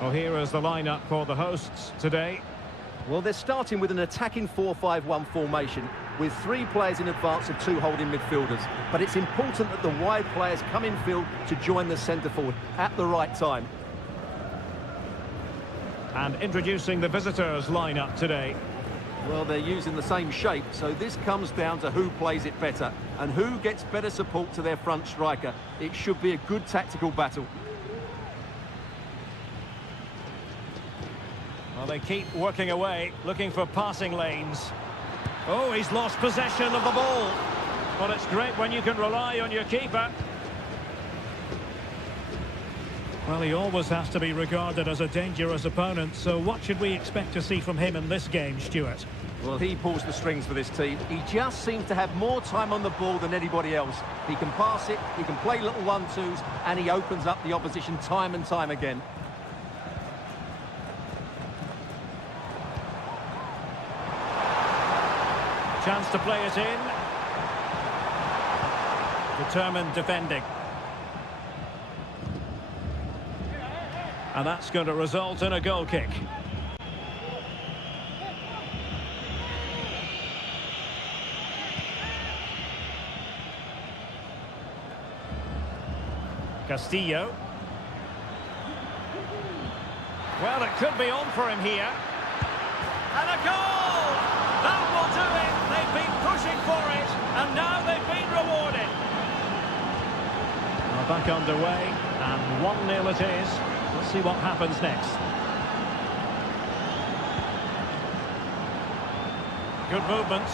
Well, here is the lineup for the hosts today. Well, they're starting with an attacking 4-5-1 formation, with 3 players in advance of 2 holding midfielders. But it's important that the wide players come in field to join the centre forward at the right time. And introducing the visitors' lineup today. Well, they're using the same shape, so this comes down to who plays it better and who gets better support to their front striker. It should be a good tactical battle. Well, they keep working away, looking for passing lanes. Oh, he's lost possession of the ball. Well, it's great when you can rely on your keeper. Well, he always has to be regarded as a dangerous opponent, so what should we expect to see from him in this game, Stuart? Well, he pulls the strings for this team. He just seems to have more time on the ball than anybody else. He can pass it, he can play little 1-2s, and he opens up the opposition time and time again. Chance to play it in. Determined defending. And that's going to result in a goal kick. Castillo. Well, it could be on for him here. And a goal! That will do it. They've been pushing for it, and now they've been rewarded. Well, back underway, and 1-0 it is. Let's see what happens next. Good movement.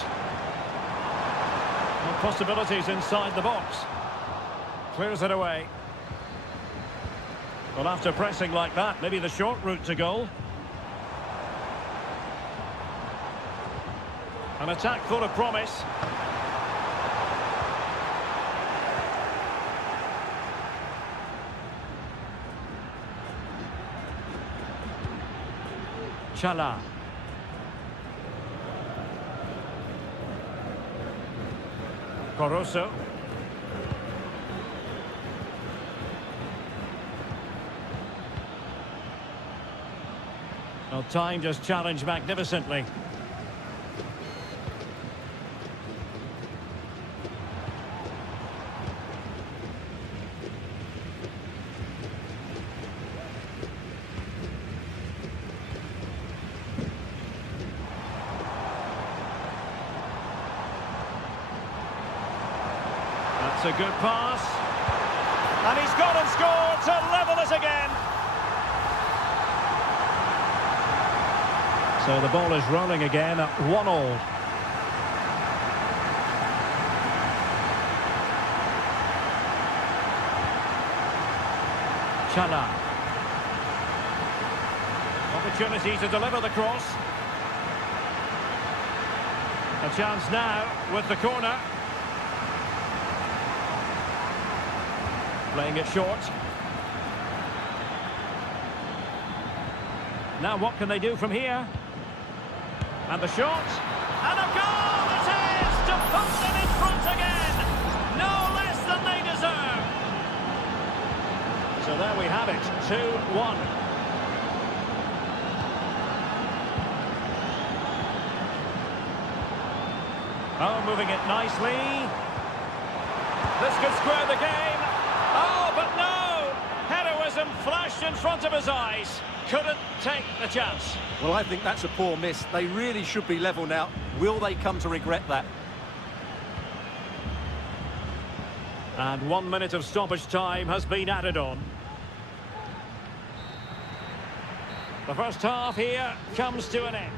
No possibilities inside the box. Clears it away. Well, after pressing like that, maybe the short route to goal. An attack full of promise. Chala. Caruso. Well, time just challenged magnificently. That's a good pass. And he's gone and scored to level us again. So the ball is rolling again at 1-1. Chala. Opportunity to deliver the cross. A chance now with the corner. Playing it short. Now what can they do from here? And the shot. And a goal it is to put them in front again. No less than they deserve. So there we have it. 2-1. Oh, moving it nicely. This could square the game. Oh, but no! Heroism flashed in front of his eyes. Couldn't take the chance. Well, I think that's a poor miss. They really should be level now. Will they come to regret that? And 1 minute of stoppage time has been added on. The first half here comes to an end.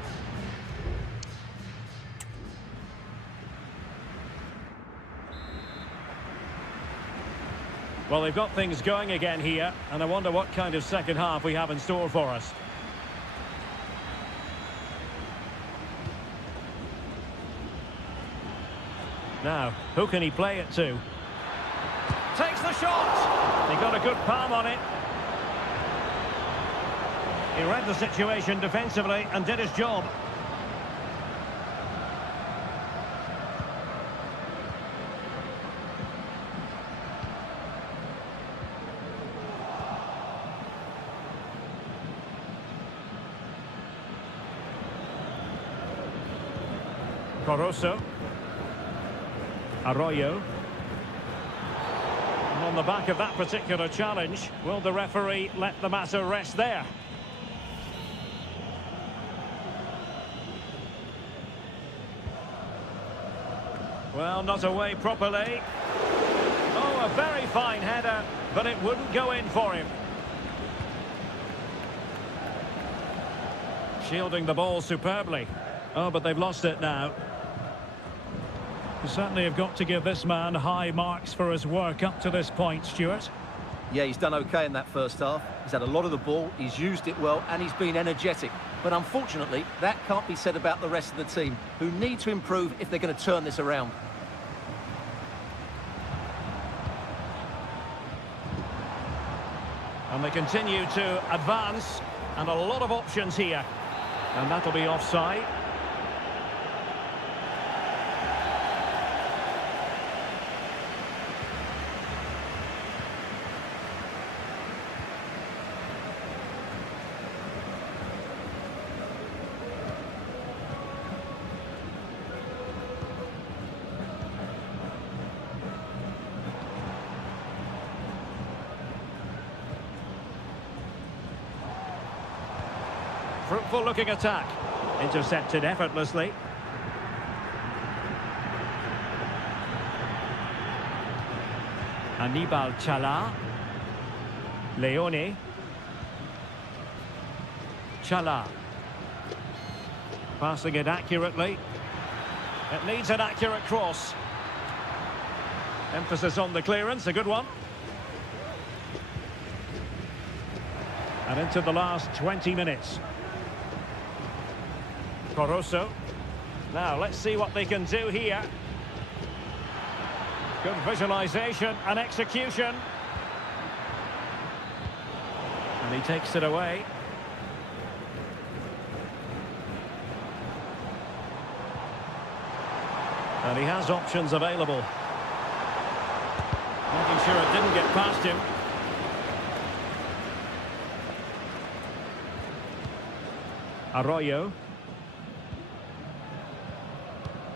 Well, they've got things going again here, and I wonder what kind of second half we have in store for us. Now, who can he play it to? Takes the shot! He got a good palm on it. He read the situation defensively and did his job. Caruso. Arroyo. And on the back of that particular challenge, will the referee let the matter rest there? Well, not away properly. Oh, a very fine header, but it wouldn't go in for him. Shielding the ball superbly. Oh, but they've lost it now. You certainly have got to give this man high marks for his work up to this point, Stuart. Yeah, he's done okay in that first half. He's had a lot of the ball, he's used it well, and he's been energetic. But unfortunately, that can't be said about the rest of the team, who need to improve if they're going to turn this around. And they continue to advance, and a lot of options here. And that'll be offside. Fruitful looking attack. Intercepted effortlessly. Anibal Chala. Leone. Chala. Passing it accurately. It needs an accurate cross. Emphasis on the clearance, a good one. And into the last 20 minutes. Caruso. Now, let's see what they can do here. Good visualization and execution. And he takes it away. And he has options available. making sure it didn't get past him. Arroyo.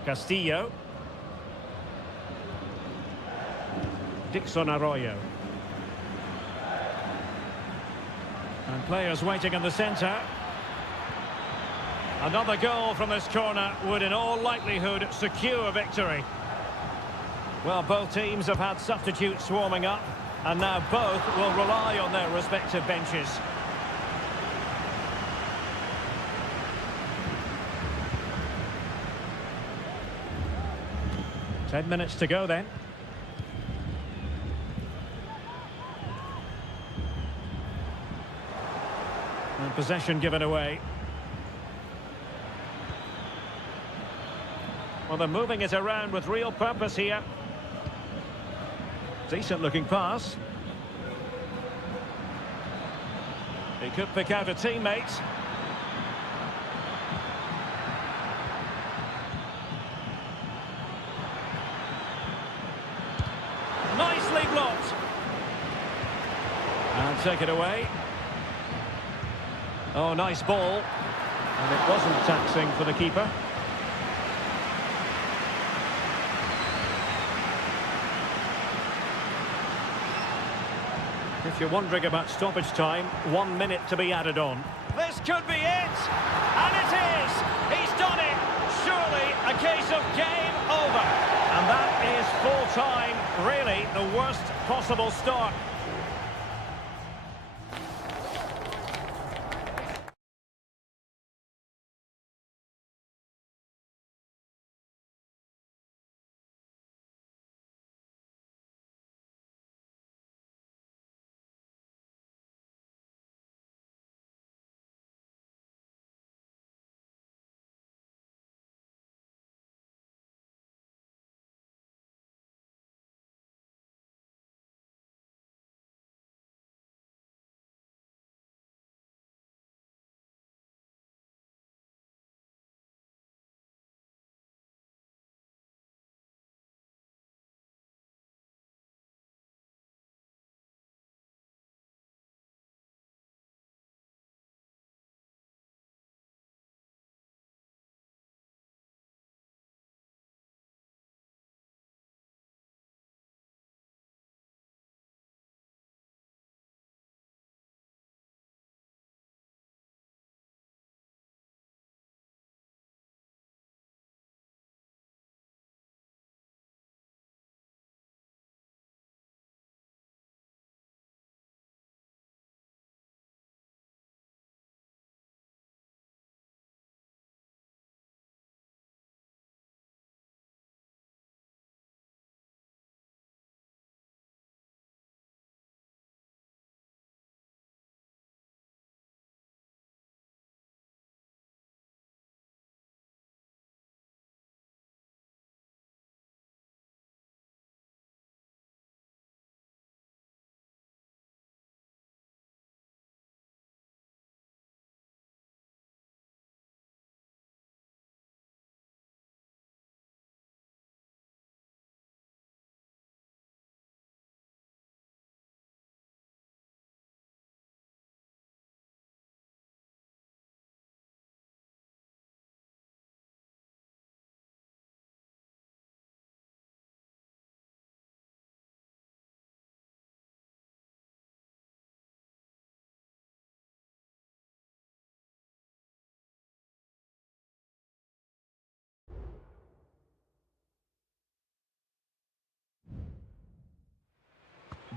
Castillo. Dixon Arroyo. And players waiting in the centre. Another goal from this corner would in all likelihood secure victory. Well, both teams have had substitutes warming up, and now both will rely on their respective benches. Ten minutes to go then. And possession given away. Well, they're moving it around with real purpose here. Decent looking pass. He could pick out a teammate. Nicely blocked. And take it away. Oh, nice ball. And it wasn't taxing for the keeper. If you're wondering about stoppage time, 1 minute to be added on. This could be it! And it is! He's done it! Surely a case of game over. And that is full time. Really the worst possible start.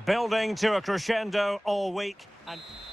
Building to a crescendo all week.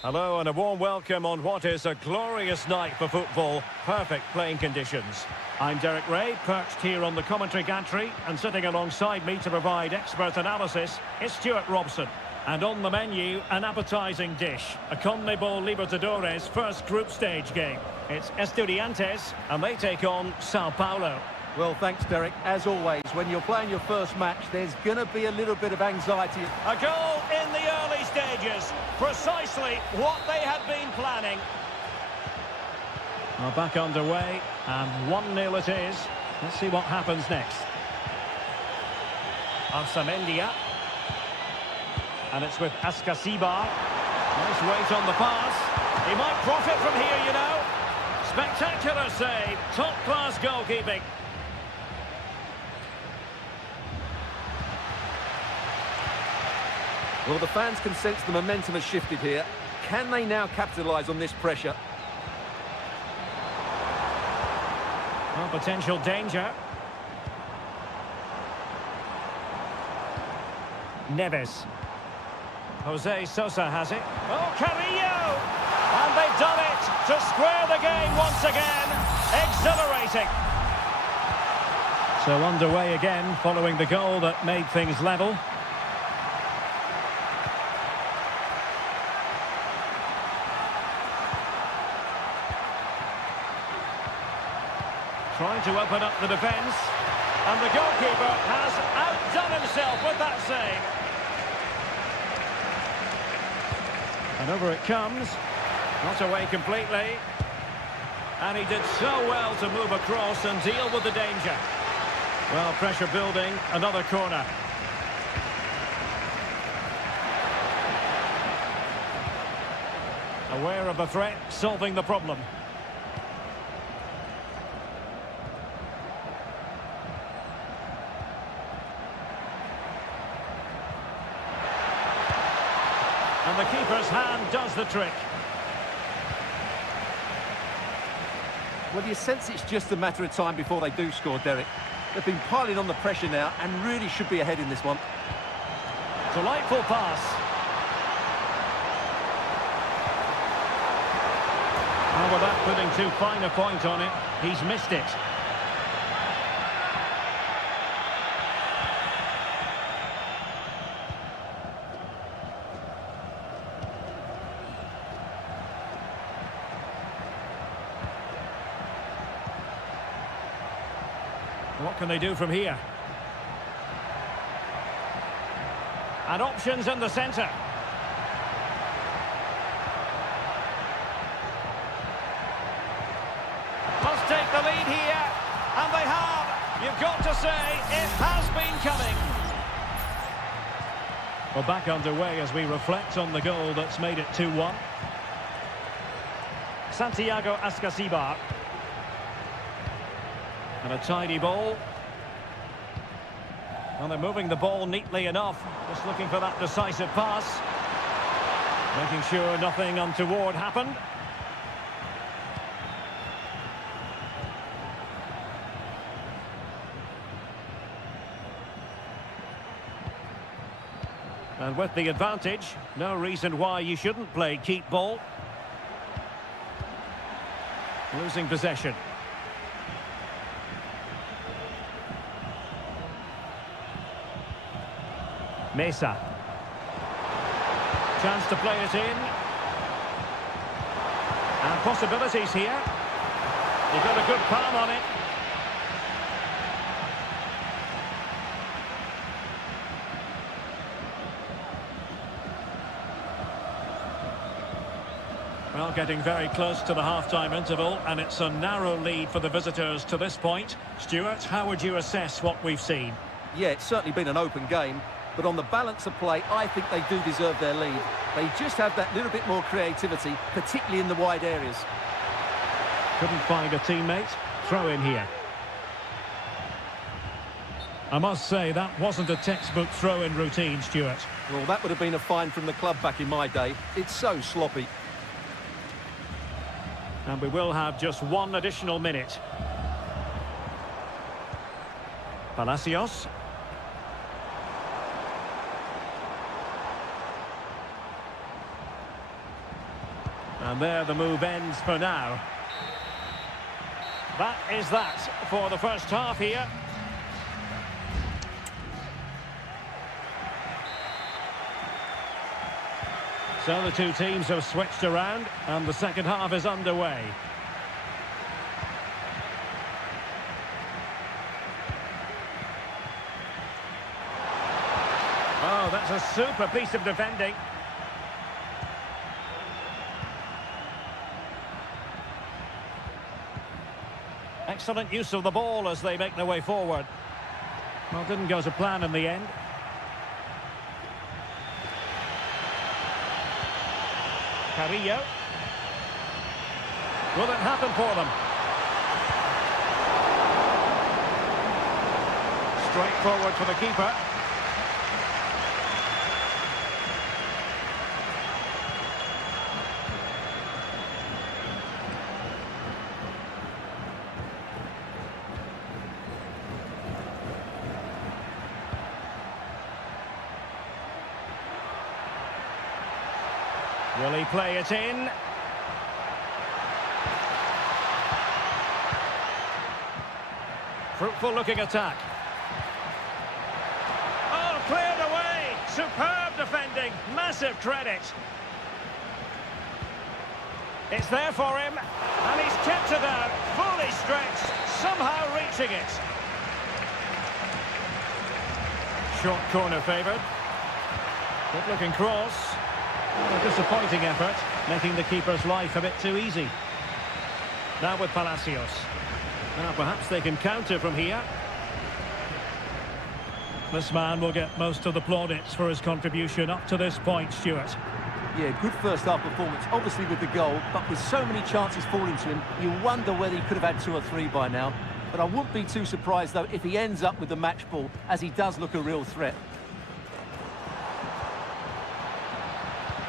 Hello and a warm welcome on what is a glorious night for football. Perfect playing conditions. I'm Derek Ray, perched here on the commentary gantry, and sitting alongside me to provide expert analysis is Stuart Robson. And on the menu, an appetising dish, a CONMEBOL Libertadores first group stage game. It's Estudiantes, and they take on Sao Paulo. Well, thanks, Derek. As always, when you're playing your first match, there's going to be a little bit of anxiety. A goal in the early stages. Precisely what they had been planning. Well, back underway, and 1-0 it is. Let's see what happens next. Arsamendia. And it's with Askasibar. Nice weight on the pass. He might profit from here, you know. Spectacular save. Top-class goalkeeping. Well, the fans can sense the momentum has shifted here. Can they now capitalise on this pressure? Well, potential danger. Neves. Jose Sosa has it. Oh, Carrillo! And they've done it to square the game once again. Exhilarating. So underway again following the goal that made things level. Trying to open up the defence. And the goalkeeper has outdone himself with that save. And over it comes. Not away completely. And he did so well to move across and deal with the danger. Well, pressure building. Another corner. Aware of the threat, solving the problem. And the keeper's hand does the trick. Well, you sense it's just a matter of time before they do score, Derek. They've been piling on the pressure now and really should be ahead in this one. Delightful pass. Well, without putting too fine a point on it, he's missed it. What can they do from here? And options in the centre. Must take the lead here. And they have. You've got to say, it has been coming. Well, back underway as we reflect on the goal that's made it 2-1. Santiago Askasibar. And a tidy ball. And they're moving the ball neatly enough. Just looking for that decisive pass. Making sure nothing untoward happened. And with the advantage, no reason why you shouldn't play keep ball. Losing possession. Mesa. Chance to play it in. And possibilities here. He got a good palm on it. Well, getting very close to the half-time interval, and it's a narrow lead for the visitors to this point. Stuart, how would you assess what we've seen? Yeah, it's certainly been an open game. But on the balance of play, I think they do deserve their lead. They just have that little bit more creativity, particularly in the wide areas. Couldn't find a teammate. Throw in here. I must say, that wasn't a textbook throw-in routine, Stuart. Well, that would have been a fine from the club back in my day. It's so sloppy. And we will have just one additional minute. Palacios. And there the move ends for now. That is that for the first half here. So the two teams have switched around and the second half is underway. Oh, that's a super piece of defending. Excellent use of the ball as they make their way forward. Well, didn't go to plan in the end. Carrillo. Will it happen for them? Straight forward for the keeper. Will he play it in? Fruitful looking attack. Oh, cleared away! Superb defending, massive credit. It's there for him, and he's kept it out, fully stretched, somehow reaching it. Short corner favoured. Good looking cross. A disappointing effort, making the keeper's life a bit too easy. Now with Palacios. Now perhaps they can counter from here. This man will get most of the plaudits for his contribution up to this point, Stuart. Yeah, good first half performance, obviously with the goal, but with so many chances falling to him, you wonder whether he could have had 2 or 3 by now. But I wouldn't be too surprised, though, if he ends up with the match ball, as he does look a real threat.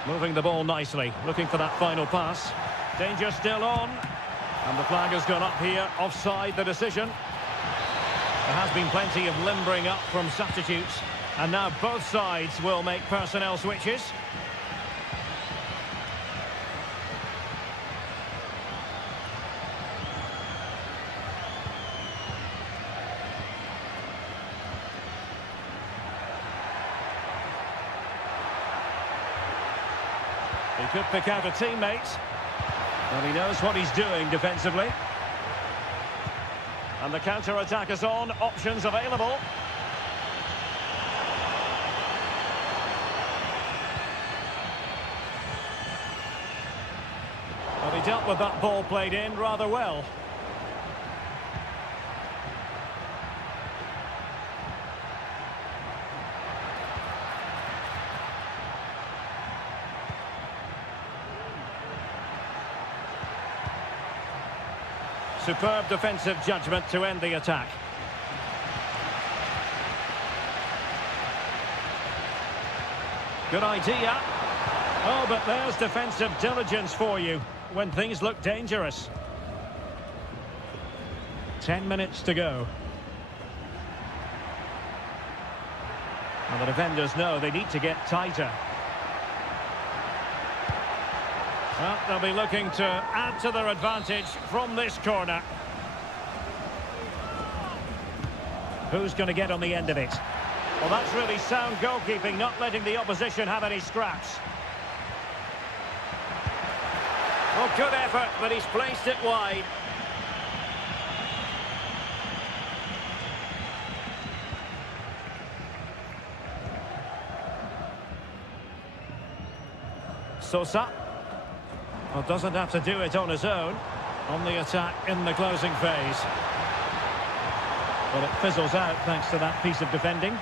Moving the ball nicely, looking for that final pass. Danger still on. And the flag has gone up here, offside the decision. There has been plenty of limbering up from substitutes. And now both sides will make personnel switches. He could pick out a teammate. And he knows what he's doing defensively. And the counter-attack is on. Options available. But he dealt with that ball played in rather well. Superb defensive judgment to end the attack. Good idea. Oh, but there's defensive diligence for you when things look dangerous. 10 minutes to go. And the defenders know they need to get tighter. Well, they'll be looking to add to their advantage from this corner. Who's going to get on the end of it? Well, that's really sound goalkeeping, not letting the opposition have any scraps. Well, good effort, but he's placed it wide. Sosa. Well, doesn't have to do it on his own. On the attack in the closing phase. Well, it fizzles out thanks to that piece of defending.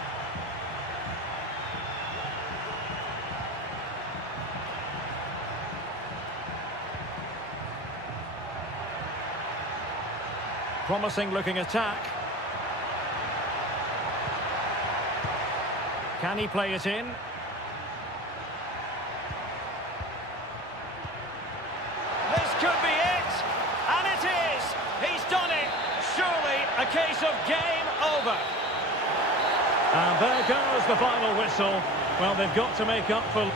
Promising looking attack. Can he play it in? Could be it, and it is. He's done it. Surely a case of game over. And there goes the final whistle. Well, they've got to make up for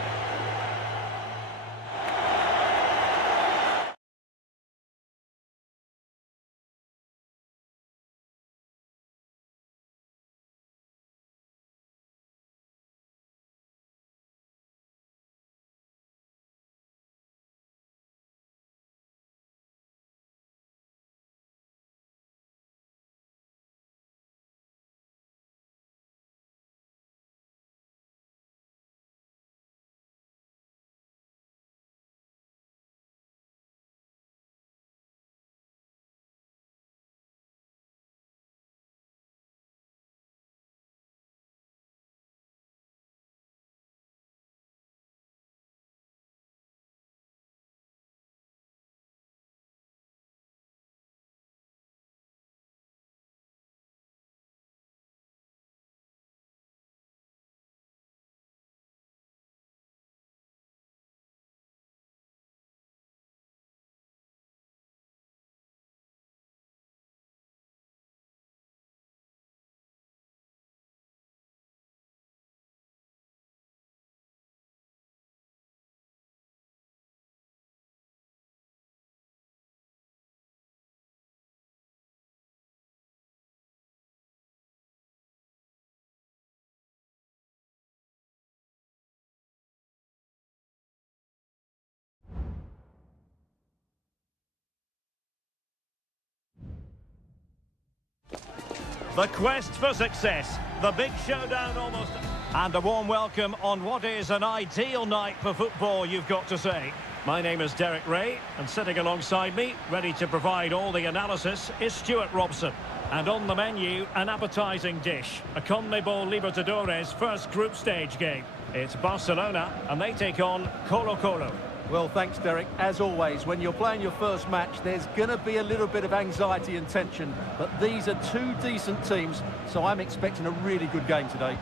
The quest for success. The big showdown almost. And a warm welcome on what is an ideal night for football, you've got to say. My name is Derek Ray, and sitting alongside me, ready to provide all the analysis, is Stuart Robson. And on the menu, an appetising dish. A CONMEBOL Libertadores first group stage game. It's Barcelona, and they take on Colo-Colo. Well, thanks, Derek. As always, when you're playing your first match, there's going to be a little bit of anxiety and tension. But these are two decent teams, so I'm expecting a really good game today.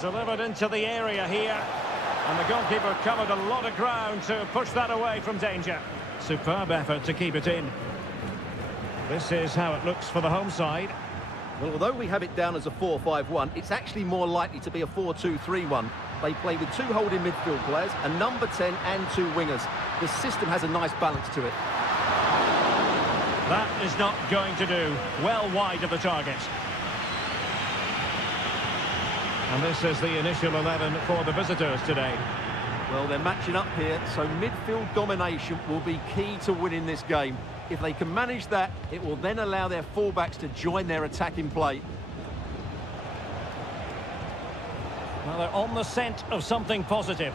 Delivered into the area here. And the goalkeeper covered a lot of ground to push that away from danger. Superb effort to keep it in. This is how it looks for the home side. Well, although we have it down as a 4-5-1, it's actually more likely to be a 4-2-3-1. They play with two holding midfield players, a number 10 and two wingers. The system has a nice balance to it. That is not going to do. Well wide of the target. And this is the initial 11 for the visitors today. Well, they're matching up here, so midfield domination will be key to winning this game. If they can manage that, it will then allow their fullbacks to join their attacking play. Well, they're on the scent of something positive.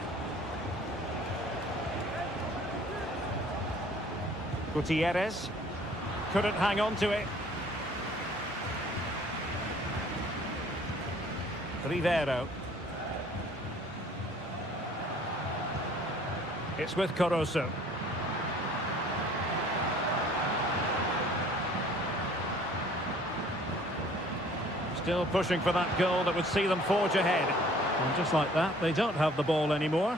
Gutierrez couldn't hang on to it. Rivero. It's with Caruso. Still pushing for that goal that would see them forge ahead. And just like that, they don't have the ball anymore.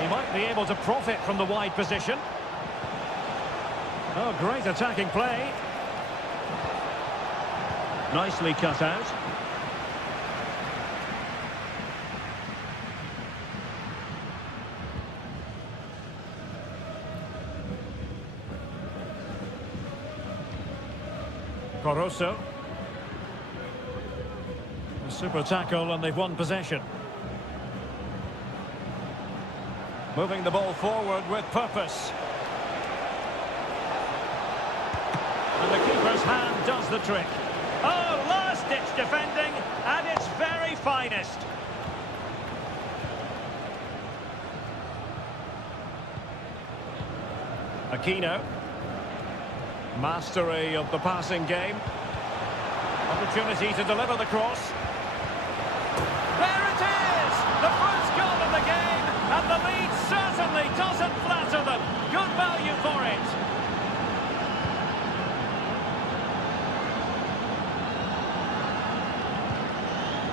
He might be able to profit from the wide position. Oh, great attacking play. Nicely cut out. Caruso. A super tackle and they've won possession. Moving the ball forward with purpose. And the keeper's hand does the trick. Oh, last-ditch defending at its very finest. Aquino. Mastery of the passing game. Opportunity to deliver the cross. There it is! The first goal of the game, and the lead certainly doesn't flatter them. Good value for it.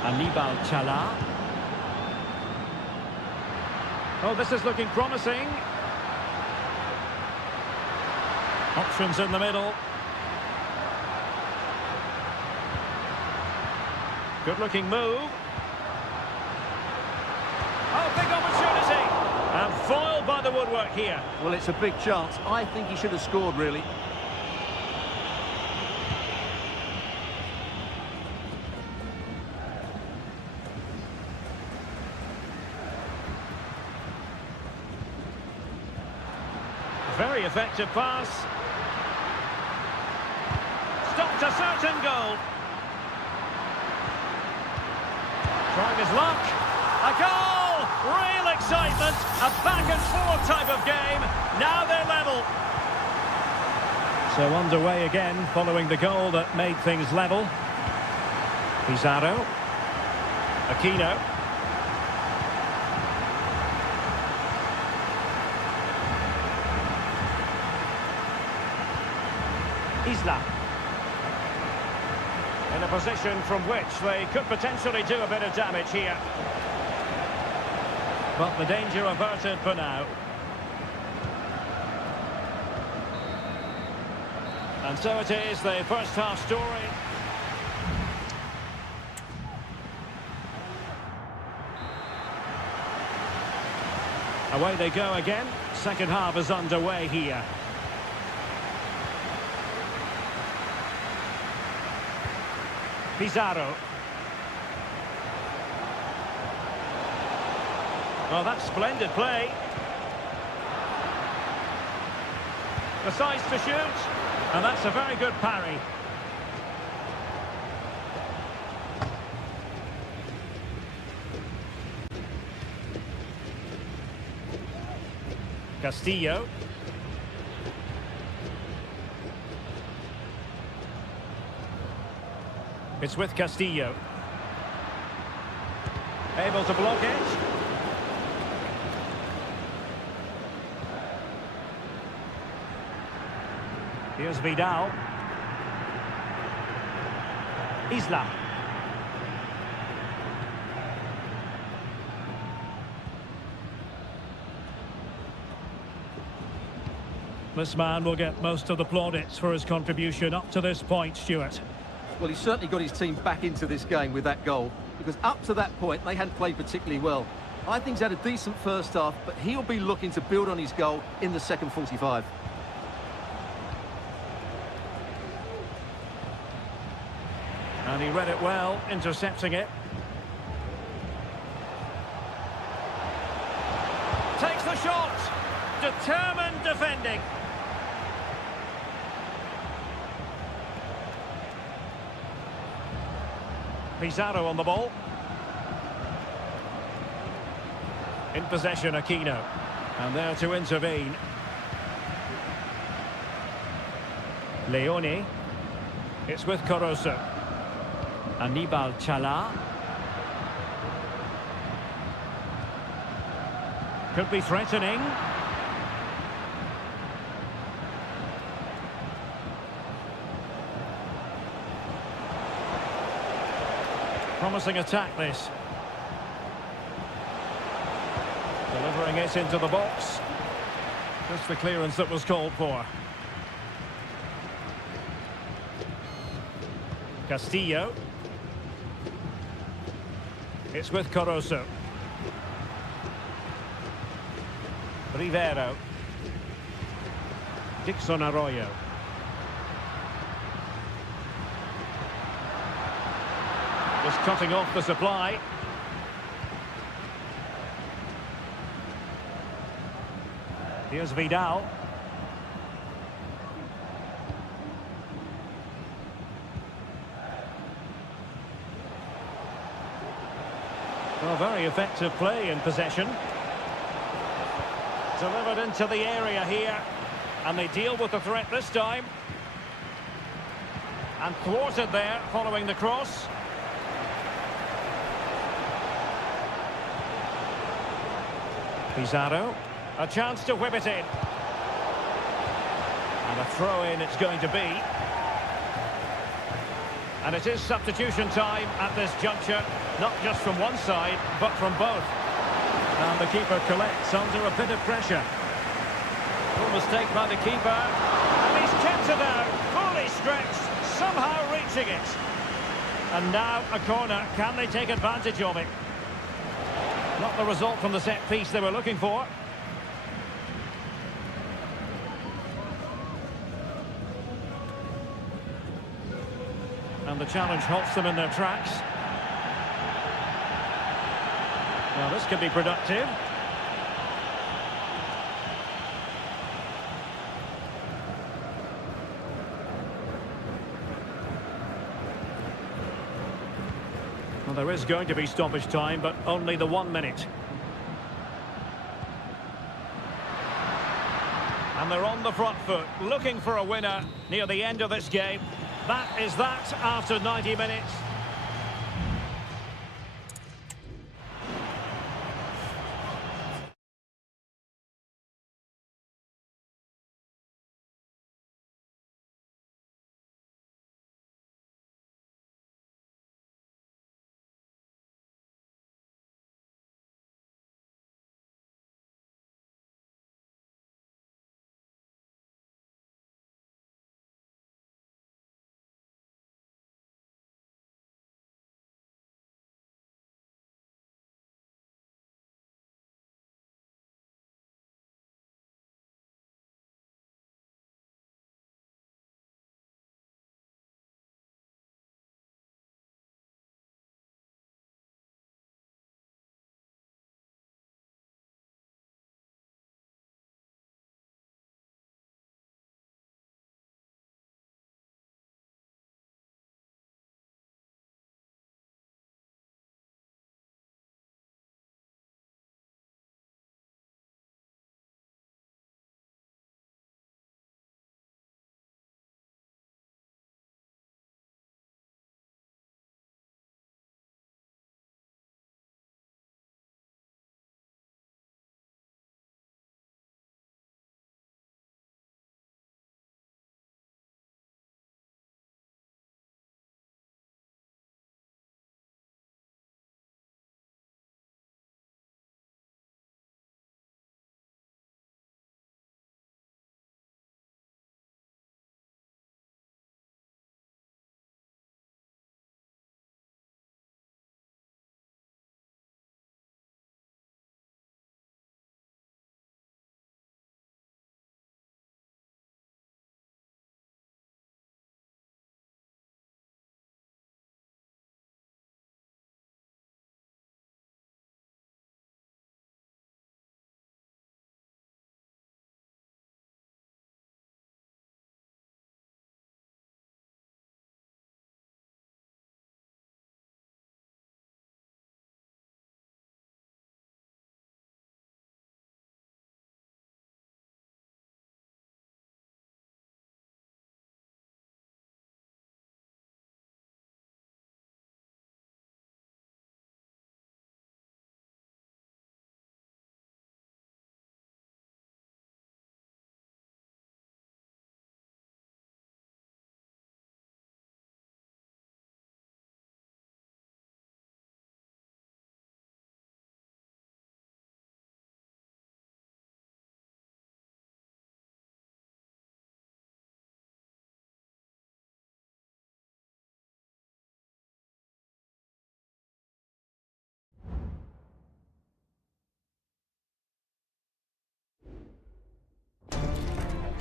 Anibal Chala. Oh, this is looking promising. Options in the middle. Good-looking move. Oh, big opportunity. And foiled by the woodwork here. Well, it's a big chance. I think he should have scored, really. Very effective pass. Stopped a certain goal. Trying his luck. A goal! Real excitement. A back-and-forth type of game. Now they're level. So underway again following the goal that made things level. Pizarro. Aquino. Isla. In a position from which they could potentially do a bit of damage here. But the danger averted for now. And so it is, the first half story. Away they go again. Second half is underway here. Pizarro. Well, that's splendid play. Decides to shoot. And that's a very good parry. Castillo. It's with Castillo. Able to block it. Here's Vidal. Isla. This man will get most of the plaudits for his contribution up to this point, Stuart. Well, he's certainly got his team back into this game with that goal, because up to that point, they hadn't played particularly well. I think he's had a decent first half, but he'll be looking to build on his goal in the second 45. And he read it well, intercepting it. Takes the shot. Determined defending. Pizarro on the ball. In possession, Aquino. And there to intervene. Leone. It's with Corozo. Anibal Chala. Could be threatening. Promising attack, this. Delivering it into the box. Just the clearance that was called for. Castillo. It's with Corozo. Rivero. Dixon Arroyo. Just cutting off the supply. Here's Vidal. Well, very effective play in possession. Delivered into the area here. And they deal with the threat this time. And thwarted there following the cross. Pizarro. A chance to whip it in. And a throw-in it's going to be. And it is substitution time at this juncture. Not just from one side, but from both. And the keeper collects under a bit of pressure. Poor mistake by the keeper. And he's kept it out, fully stretched, somehow reaching it. And now a corner. Can they take advantage of it? Not the result from the set piece they were looking for. And the challenge halts them in their tracks. Well, this could be productive. Well, there is going to be stoppage time, but only the 1 minute. And they're on the front foot, looking for a winner near the end of this game. That is that after 90 minutes.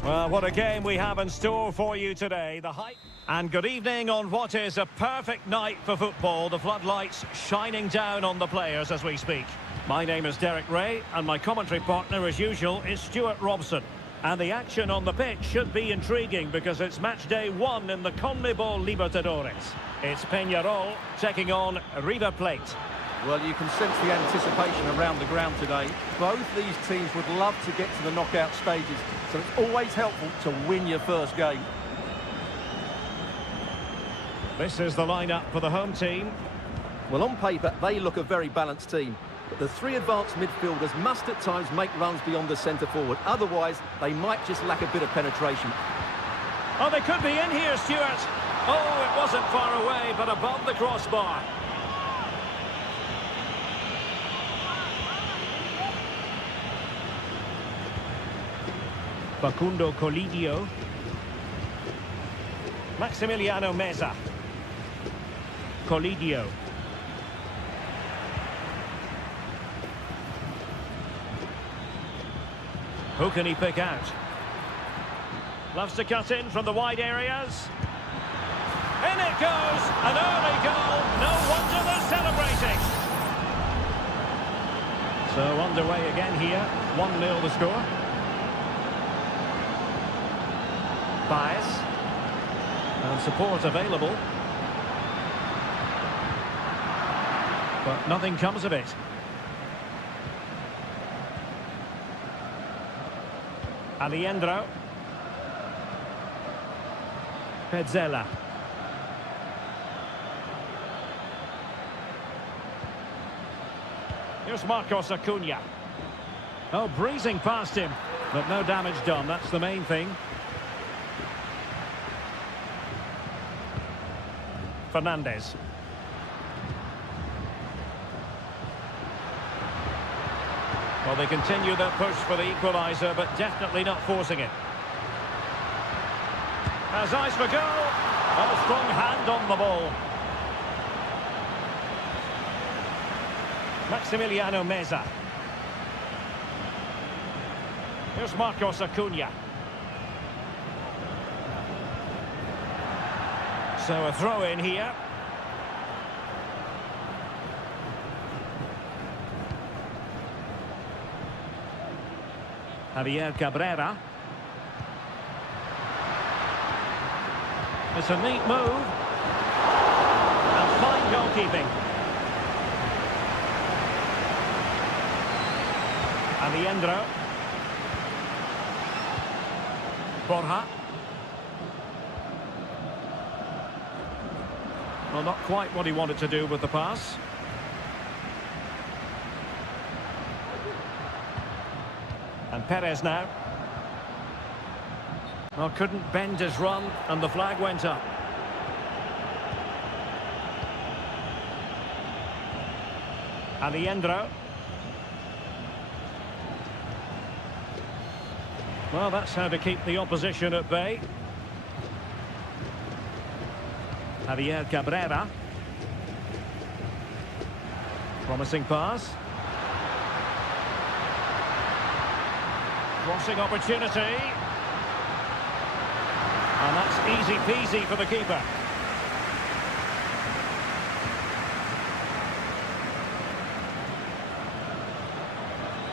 Well, what a game we have in store for you today. The hype. And good evening on what is a perfect night for football. The floodlights shining down on the players as we speak. My name is Derek Ray, and my commentary partner, as usual, is Stuart Robson. And the action on the pitch should be intriguing because it's match day 1 in the CONMEBOL Libertadores. It's Peñarol taking on River Plate. Well, you can sense the anticipation around the ground today. Both these teams would love to get to the knockout stages, so it's always helpful to win your first game. This is the lineup for the home team. Well, on paper, they look a very balanced team. But the three advanced midfielders must at times make runs beyond the centre forward. Otherwise, they might just lack a bit of penetration. Oh, they could be in here, Stuart. Oh, it wasn't far away, but above the crossbar. Facundo Colidio. Maximiliano Meza. Colidio. Who can he pick out? Loves to cut in from the wide areas. In it goes! An early goal! No wonder they're celebrating! So underway again here. 1-0 the score. Baez. And support available. But nothing comes of it. Aliendro. Pezzella. Here's Marcos Acuna. Oh, breezing past him, but no damage done. That's the main thing. Fernandez. Well, they continue their push for the equaliser, but definitely not forcing it. Has eyes for goal. A strong hand on the ball. Maximiliano Meza. Here's Marcos Acuna. So a throw in here. Javier Cabrera. It's a neat move. And fine goalkeeping. Aliendro. Borja. Well, not quite what he wanted to do with the pass. And Perez now. Well, couldn't bend his run, and the flag went up. Aliendro. Well, that's how to keep the opposition at bay. Javier Cabrera. Promising pass. Crossing opportunity. And that's easy peasy for the keeper.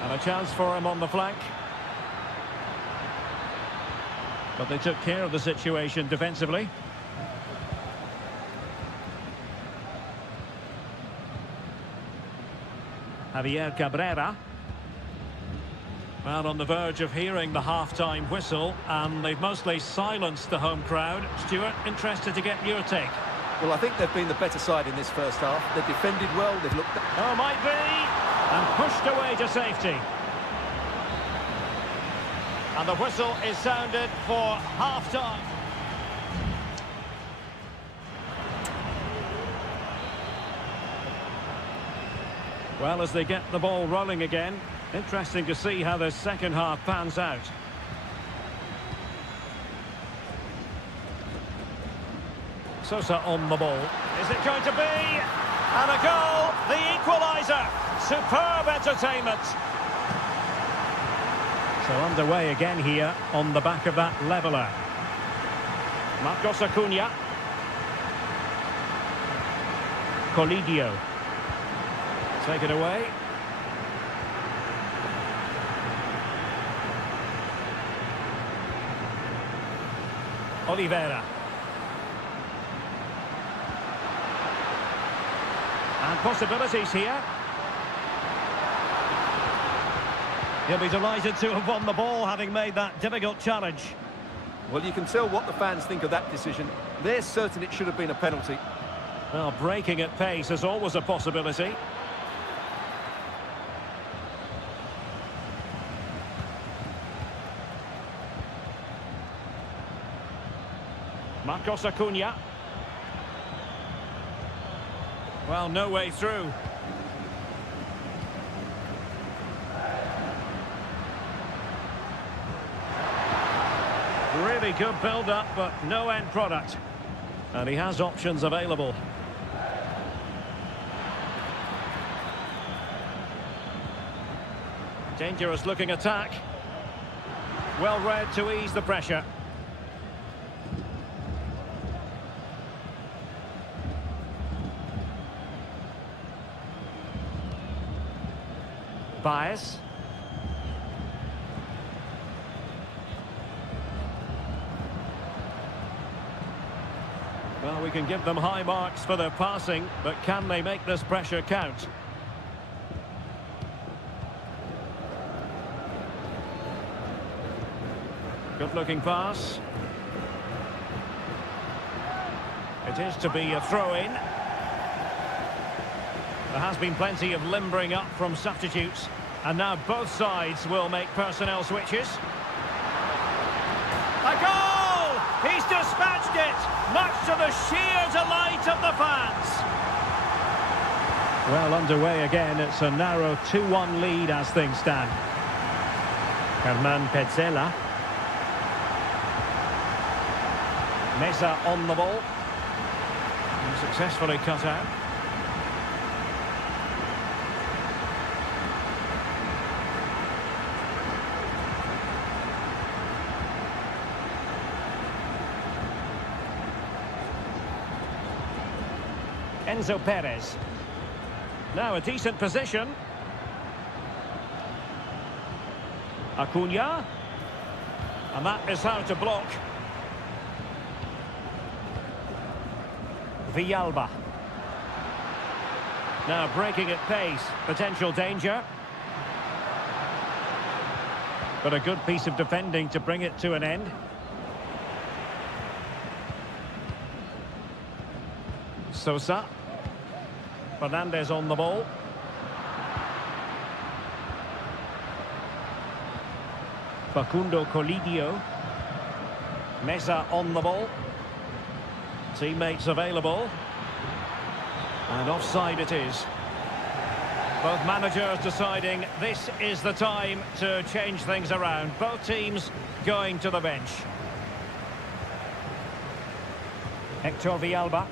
And a chance for him on the flank. But they took care of the situation defensively. Javier Cabrera. Well, on the verge of hearing the half-time whistle, and they've mostly silenced the home crowd. Stuart, interested to get your take. Well, I think they've been the better side in this first half. They've defended well, they've looked... Oh, might be! And pushed away to safety. And the whistle is sounded for half-time. Well, as they get the ball rolling again, interesting to see how the second half pans out. Sosa on the ball. Is it going to be? And a goal! The equaliser! Superb entertainment! So underway again here on the back of that leveller. Marcos Acuna. Colidio. Take it away. Oliveira. And possibilities here. He'll be delighted to have won the ball, having made that difficult challenge. Well, you can tell what the fans think of that decision. They're certain it should have been a penalty. Well, breaking at pace is always a possibility. Marcos Acuna. Well, no way through. Really good build-up, but no end product. And he has options available. Dangerous looking attack. Well read to ease the pressure. Bias. Well, we can give them high marks for their passing, but can they make this pressure count? Good-looking pass. It is to be a throw-in. There has been plenty of limbering up from substitutes, and now both sides will make personnel switches. A goal! He's dispatched it, much to the sheer delight of the fans. Well, underway again. It's a narrow 2-1 lead as things stand. Herman Petzela. Mesa on the ball. And successfully cut out. Enzo Perez. Now a decent position. Acuna. And that is how to block. Villalba. Now breaking at pace. Potential danger. But a good piece of defending to bring it to an end. Sosa. Fernandez on the ball. Facundo Colidio. Mesa on the ball. Teammates available. And offside it is. Both managers deciding this is the time to change things around. Both teams going to the bench. Hector Villalba.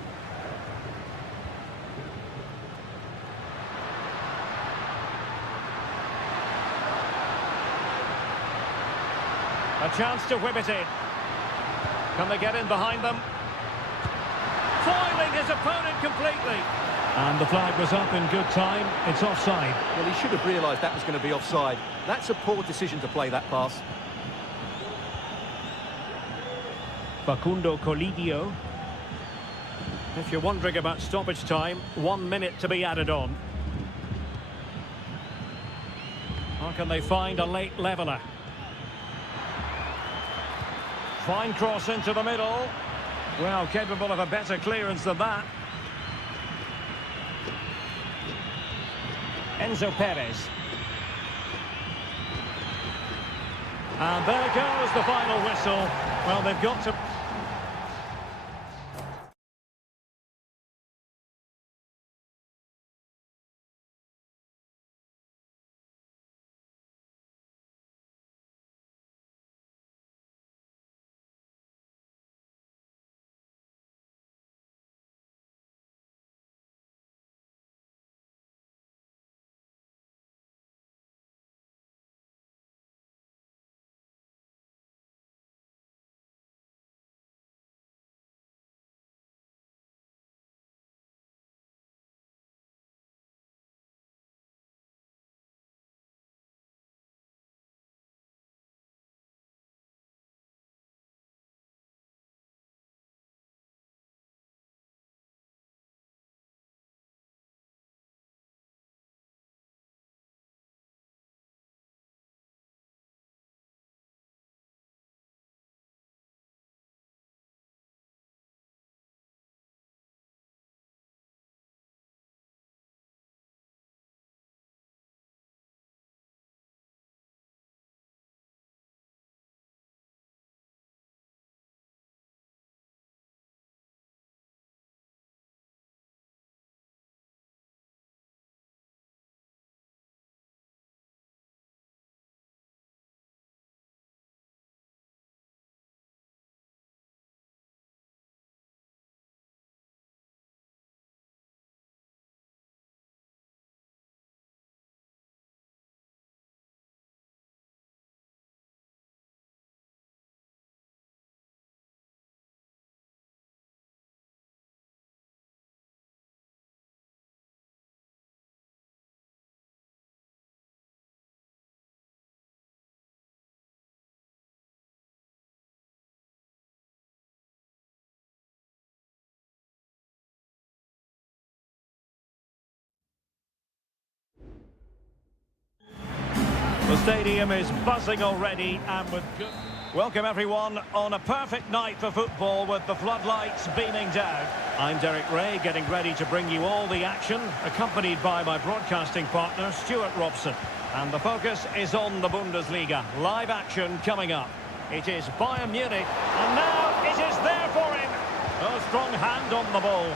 A chance to whip it in. Can they get in behind them? Foiling his opponent completely. And the flag was up in good time. It's offside. Well, he should have realised that was going to be offside. That's a poor decision to play that pass. Facundo Colidio. If you're wondering about stoppage time, 1 minute to be added on. Or can they find a late leveller? Fine cross into the middle. Well, capable of a better clearance than that. Enzo Perez. And there goes the final whistle. Well, they've got to... The stadium is buzzing already and with good... Welcome everyone on a perfect night for football with the floodlights beaming down. I'm Derek Ray, getting ready to bring you all the action, accompanied by my broadcasting partner, Stuart Robson. And the focus is on the Bundesliga. Live action coming up. It is Bayern Munich, and now it is there for him. A strong hand on the ball.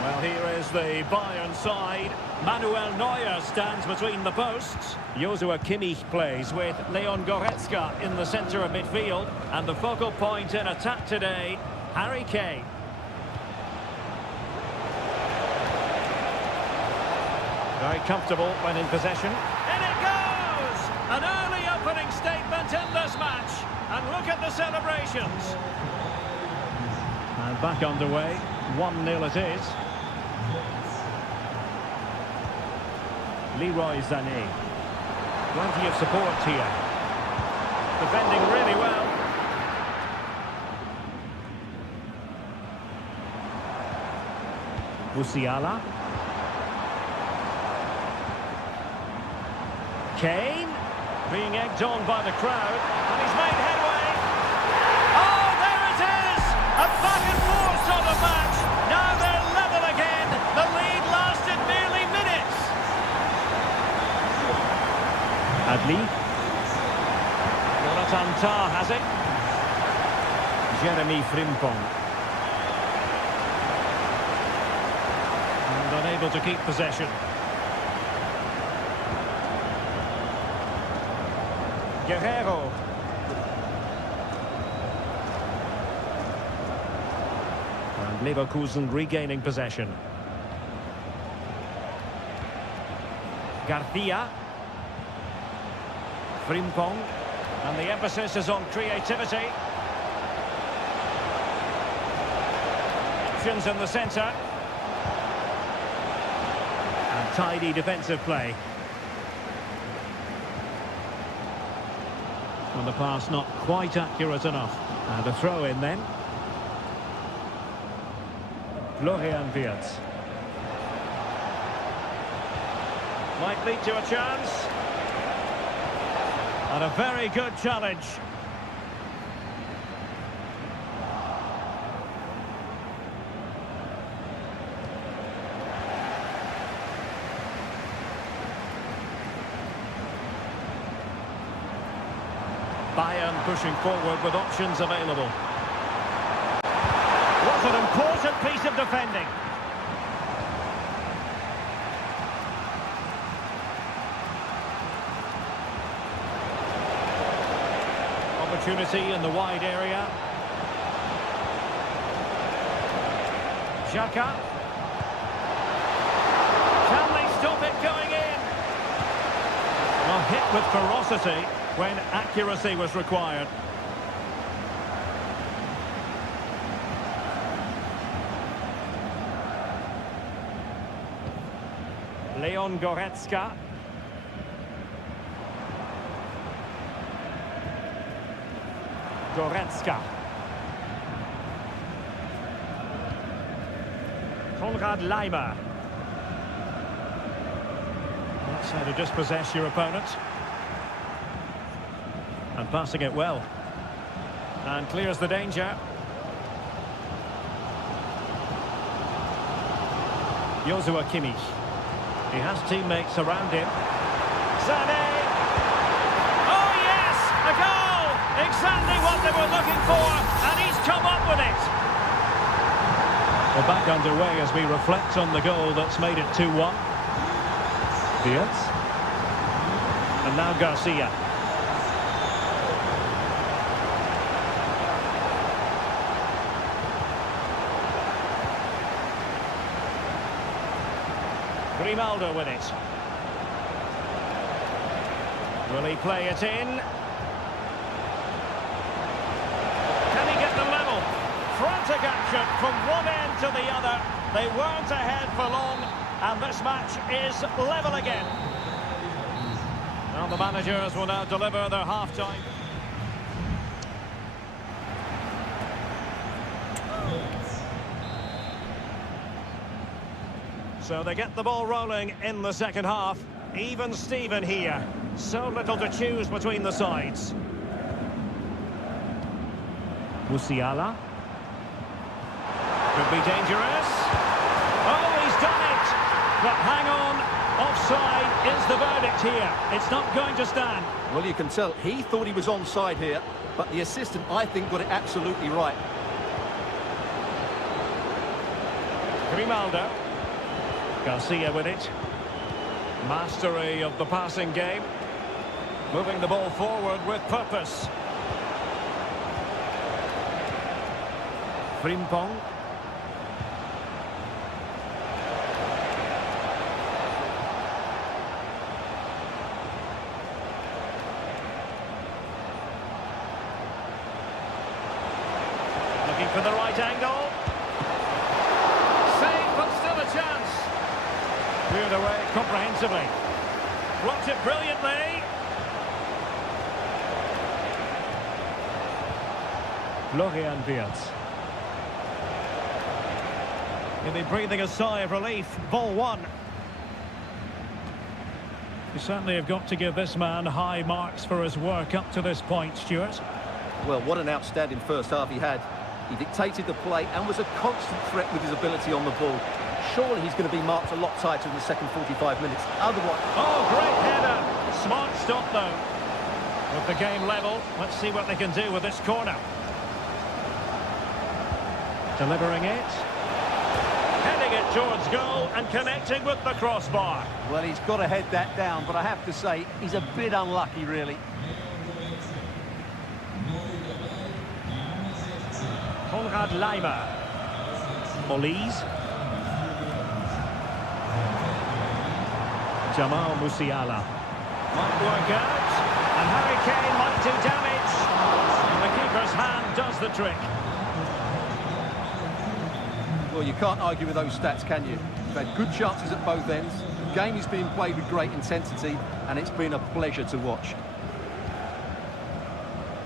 Well, here is the Bayern side. Manuel Neuer stands between the posts. Joshua Kimmich plays with Leon Goretzka in the centre of midfield. And the focal point in attack today, Harry Kane. Very comfortable when in possession. In it goes! An early opening statement in this match. And look at the celebrations. And back underway. 1-0 it is. Leroy Sané. Plenty of support here. Defending really well. Musiala. Kane. Being egged on by the crowd. And he's made headway. Oh, there it is! A back and forth sort of match. Now they're level again. The lead lasted merely minutes. Adli. Jonathan Tah has it. Jeremy Frimpong. And unable to keep possession. Guerrero. And Leverkusen regaining possession. Garcia. Frimpong. And the emphasis is on creativity. Options in the centre. And tidy defensive play. And the pass not quite accurate enough. And a throw in then. Florian Wirtz. Might lead to a chance. And a very good challenge. Bayern pushing forward with options available. What an important piece of defending. Opportunity in the wide area. Xhaka. Can they stop it going in? Well, hit with ferocity when accuracy was required. Leon Goretzka. Goretzka. Konrad Laimer. That's how to dispossess your opponent. And passing it well. And clears the danger. Joshua Kimmich. He has teammates around him. Sané! Oh yes! A goal! Exactly what they were looking for, and he's come up with it. We're back underway as we reflect on the goal that's made it 2-1. Wirtz. And now Garcia. Grimaldo with it. Will he play it in? Can he get the level? Frantic action from one end to the other. They weren't ahead for long, and this match is level again. Now the managers will now deliver their half-time. So they get the ball rolling in the second half. even Steven here. So little to choose between the sides. Musiala. Could be dangerous. Oh, he's done it! But hang on, offside is the verdict here. It's not going to stand. Well, you can tell he thought he was onside here, but the assistant, I think, got it absolutely right. Grimaldo. Garcia with it. Mastery of the passing game. Moving the ball forward with purpose. Frimpong. Looking for the right angle. Save, but still a chance. Cleared away comprehensively. Blocked it brilliantly. Florian Wirtz. He'll be breathing a sigh of relief. Ball one. You certainly have got to give this man high marks for his work up to this point, Stuart. Well, what an outstanding first half he had. He dictated the play and was a constant threat with his ability on the ball. Surely he's going to be marked a lot tighter in the second 45 minutes. Otherwise... Oh, great header. Smart stop, though. With the game level, let's see what they can do with this corner. Delivering it. Heading it towards goal and connecting with the crossbar. Well, he's got to head that down, but I have to say, he's a bit unlucky, really. Konrad Leimer. Olise. Jamal Musiala. Might work out. And Harry Kane might do damage. And the keeper's hand does the trick. Well, you can't argue with those stats, can you? You've had good chances at both ends. The game is being played with great intensity, and it's been a pleasure to watch.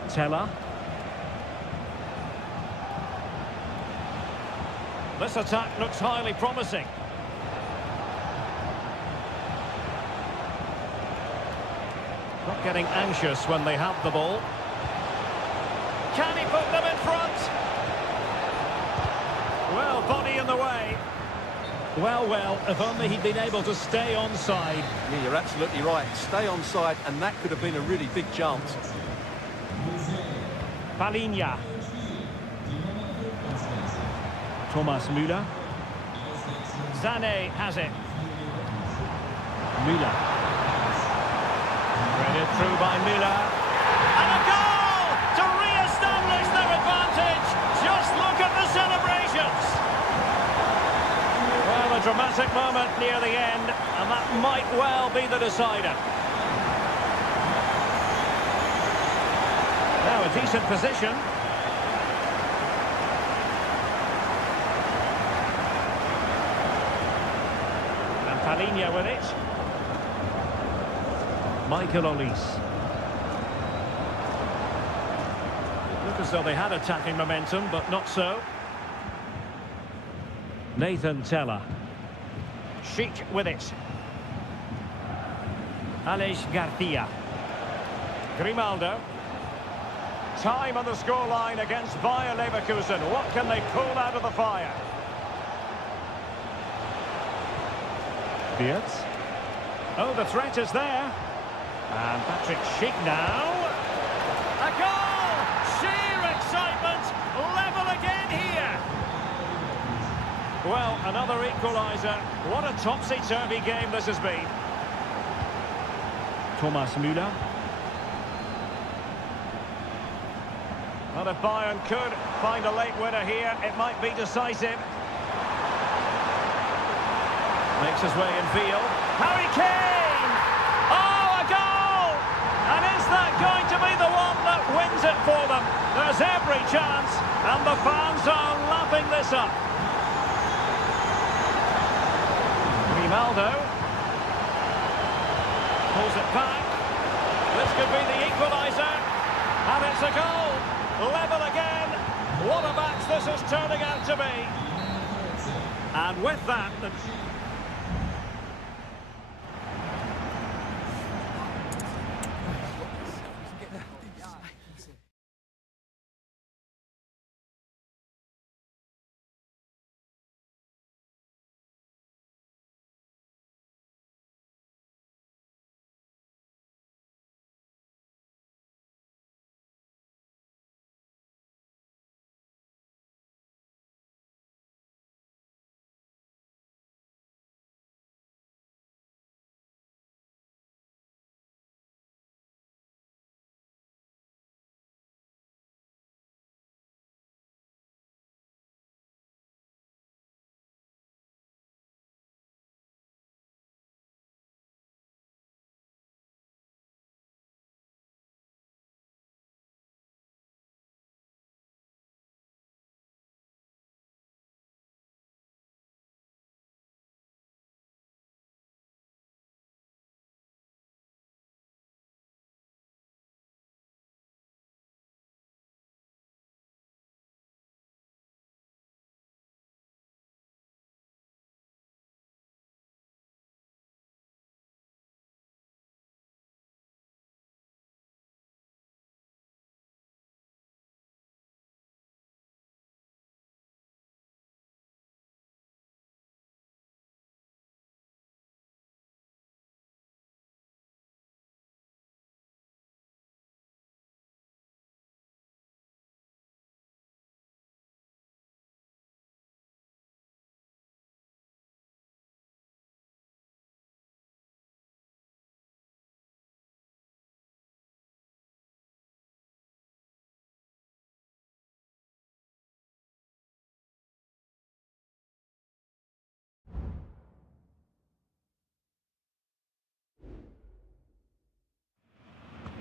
Teller. This attack looks highly promising. Not getting anxious when they have the ball. Can he put them in front? Well, body in the way. Well, if only he'd been able to stay onside. Yeah, you're absolutely right. Stay onside, and that could have been a really big chance. Palinha. Thomas Müller. Zane has it. Müller. Read it through by Müller. And a goal to re-establish their advantage. Just look at the celebrations. Well, a dramatic moment near the end, and that might well be the decider. Now a decent position. And Palinha with it. Michael Olise. Look as though they had attacking momentum, but not so. Nathan Teller. Sheik with it. Aleix Garcia. Grimaldo. Time on the scoreline against Bayer Leverkusen. What can they pull out of the fire? Wirtz. Oh, the threat is there. And Patrick Schick now. A goal! Sheer excitement! Level again here! Well, another equaliser. What a topsy-turvy game this has been. Thomas Müller. Well, if Bayern could find a late winner here, it might be decisive. Makes his way in field. Harry Kane! Oh, a goal! And is that going to be the one that wins it for them? There's every chance, and the fans are lapping this up. Grimaldo. Pulls it back. This could be the equaliser. And it's a goal. Level again. What a match this is turning out to be. And with that...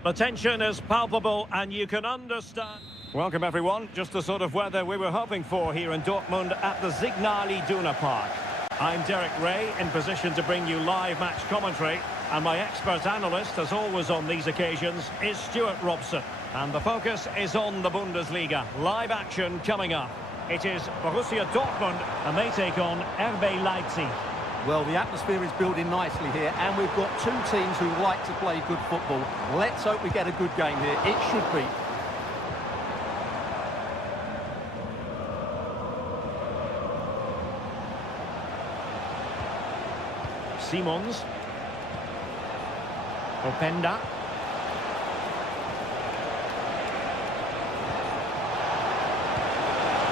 The tension is palpable and you can understand. Welcome everyone, just the sort of weather we were hoping for here in Dortmund at the Signal Iduna Park. I'm Derek Ray, in position to bring you live match commentary, and my expert analyst, as always on these occasions, is Stuart Robson. And the focus is on the Bundesliga. Live action coming up. It is Borussia Dortmund, and they take on RB Leipzig. Well, the atmosphere is building nicely here, and we've got two teams who like to play good football. Let's hope we get a good game here. It should be. Simons. Openda.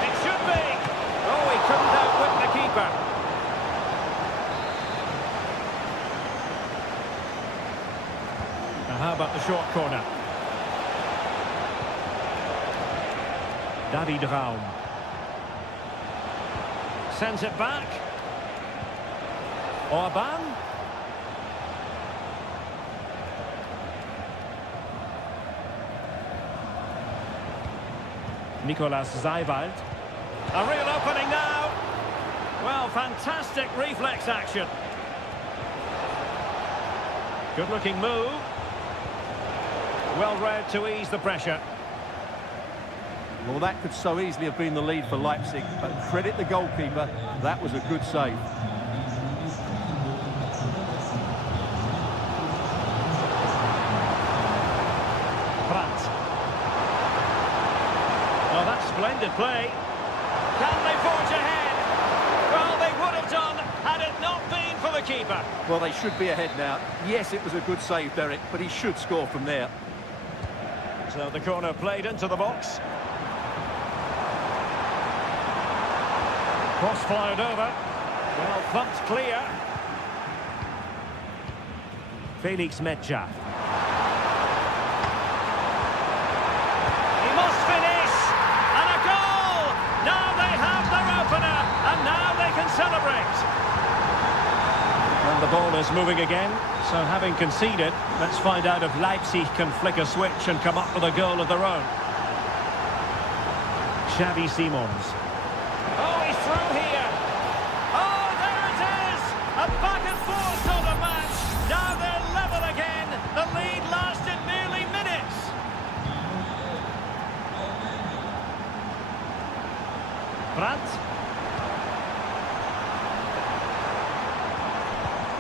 It should be! Oh, he couldn't outwit the keeper. Now how about the short corner? David Raum. Sends it back. Orban. Nicolas Zeiwald. A real opening now. Well, fantastic reflex action. Good looking move. Well read to ease the pressure. Well, that could so easily have been the lead for Leipzig, but credit the goalkeeper, that was a good save. Oh, that's splendid play. Can they forge ahead? Well, they would have done had it not been for the keeper. Well, they should be ahead now. Yes, it was a good save, Derek, but he should score from there. So the corner played into the box. Cross fired over. Well, thumped clear. Felix Metscher. Celebrate. And the ball is moving again. So having conceded, let's find out if Leipzig can flick a switch and come up with a goal of their own. Xavi Simons. Oh, he's through here. Oh, there it is. A back and forth sort of match. Now they're level again. The lead lasted nearly minutes. Brandt.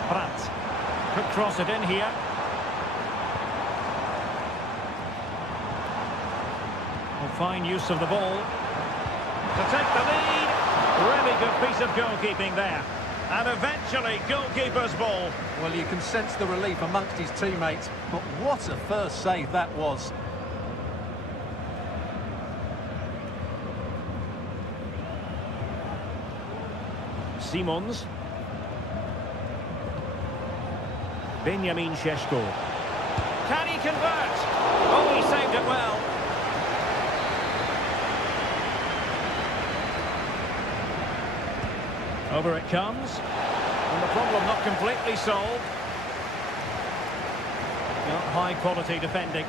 Brandt could cross it in here. Well, fine use of the ball to take the lead. Really good piece of goalkeeping there. And eventually, goalkeeper's ball. Well, you can sense the relief amongst his teammates, but what a first save that was. Simons. Benjamin Šeško. Can he convert? Oh, he saved it well. Over it comes. And the problem not completely solved. Not high quality defending.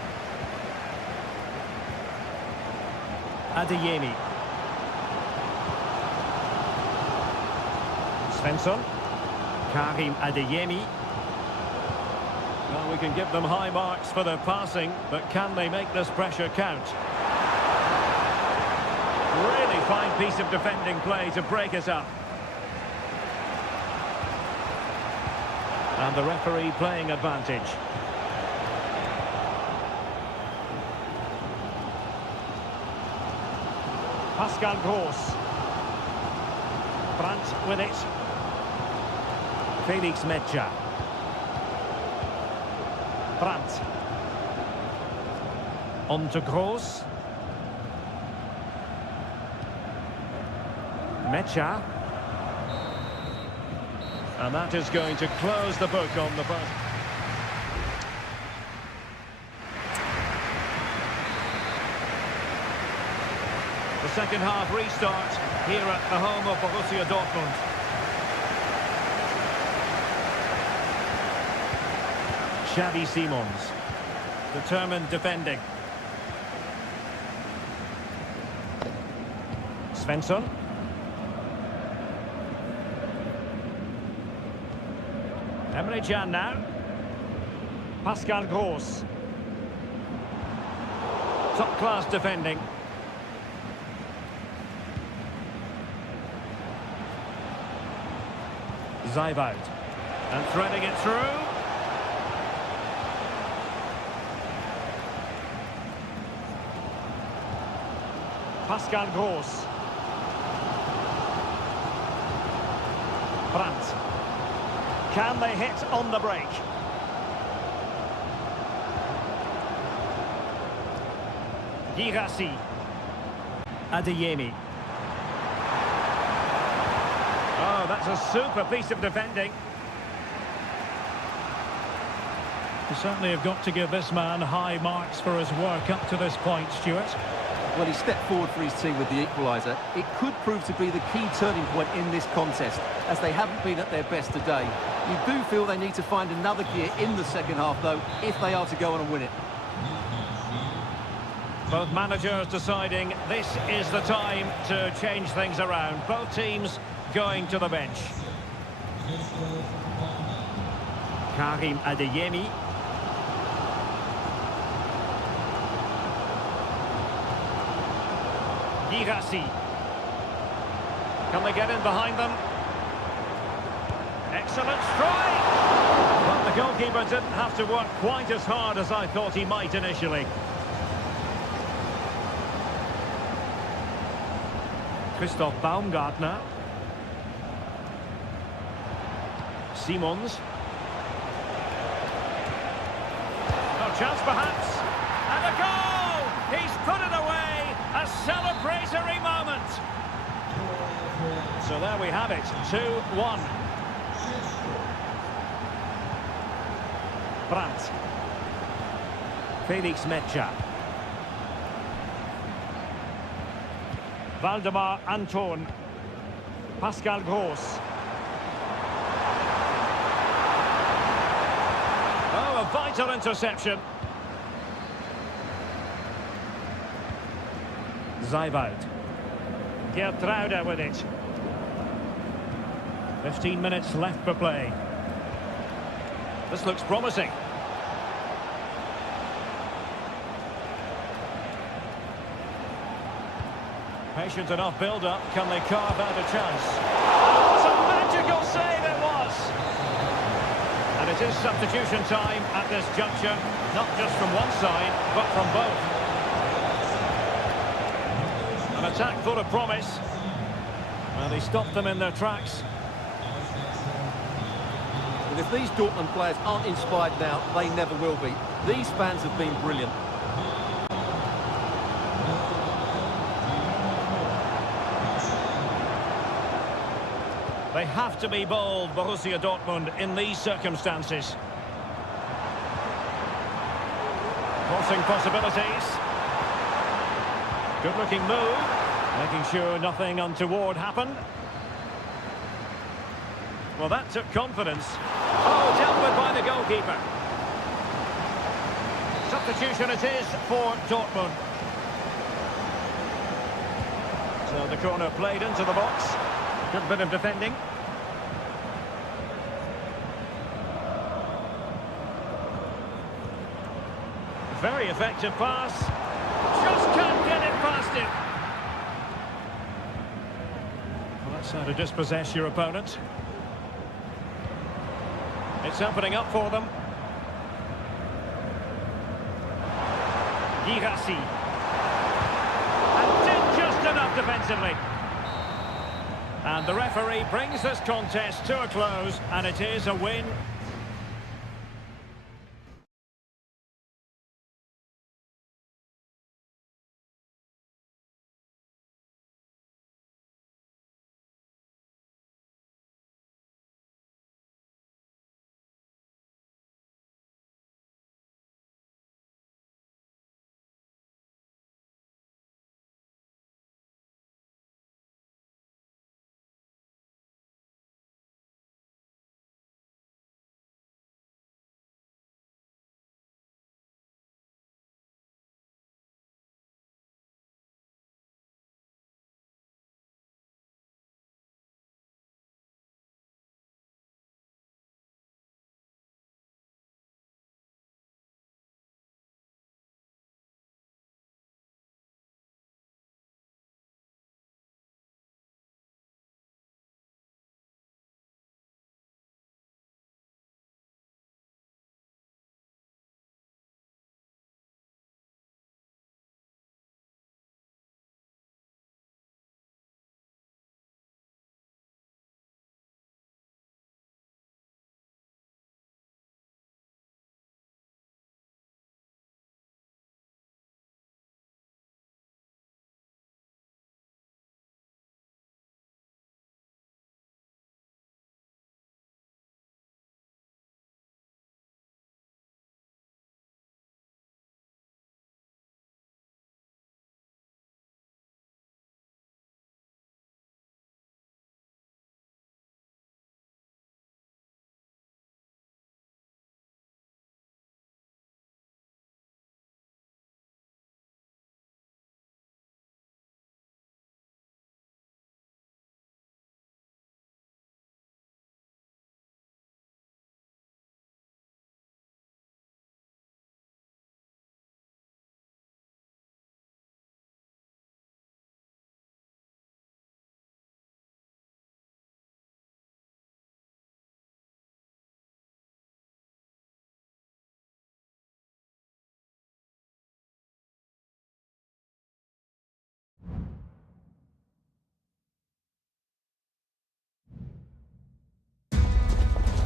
Adeyemi. Svensson. Karim Adeyemi. Well, we can give them high marks for their passing, but can they make this pressure count? Really fine piece of defending play to break it up. And the referee playing advantage. Pascal Gross. Brandt with it. Felix Metscher. Brandt. On to Gross. Metscher. And that is going to close the book on the boat. The second half restart here at the home of Borussia Dortmund. Xavi Simons. Determined defending. Svensson. Emre Can now. Pascal Gross. Top-class defending. Zaivoud. And threading it through. Pascal Gross. Brandt. Can they hit on the break? Girassi. Adeyemi. Oh, that's a super piece of defending. You certainly have got to give this man high marks for his work up to this point, Stuart. Well, he stepped forward for his team with the equaliser. It could prove to be the key turning point in this contest, as they haven't been at their best today. You do feel they need to find another gear in the second half, though, if they are to go on and win it. Both managers deciding this is the time to change things around. Both teams going to the bench. Karim Adeyemi. Girassi. Can they get in behind them? Excellent strike! But the goalkeeper didn't have to work quite as hard as I thought he might initially. Christoph Baumgartner. Simons. No chance perhaps. And a goal! He's put it away! A celebratory moment! So there we have it, 2-1. Brandt. Felix Metscher. Valdemar Anton. Pascal Gross. Oh, a vital interception. Zaivoud. Geertruida with it. 15 minutes left for play. This looks promising. Patient enough build-up. Can they carve out a chance? What a magical save it was! And it is substitution time at this juncture. Not just from one side, but from both. An attack full of promise. Well, he stopped them in their tracks. And if these Dortmund players aren't inspired now, they never will be. These fans have been brilliant. They have to be bold, Borussia Dortmund, in these circumstances. Crossing possibilities. Good-looking move. Making sure nothing untoward happened. Well, that took confidence. Oh, dealt with by the goalkeeper. Substitution it is for Dortmund. So the corner played into the box. Good bit of defending. Very effective pass. Just can't get it past him. Well, that's how to dispossess your opponent. It's opening up for them. Girassi. And did just enough defensively. And the referee brings this contest to a close, and it is a win.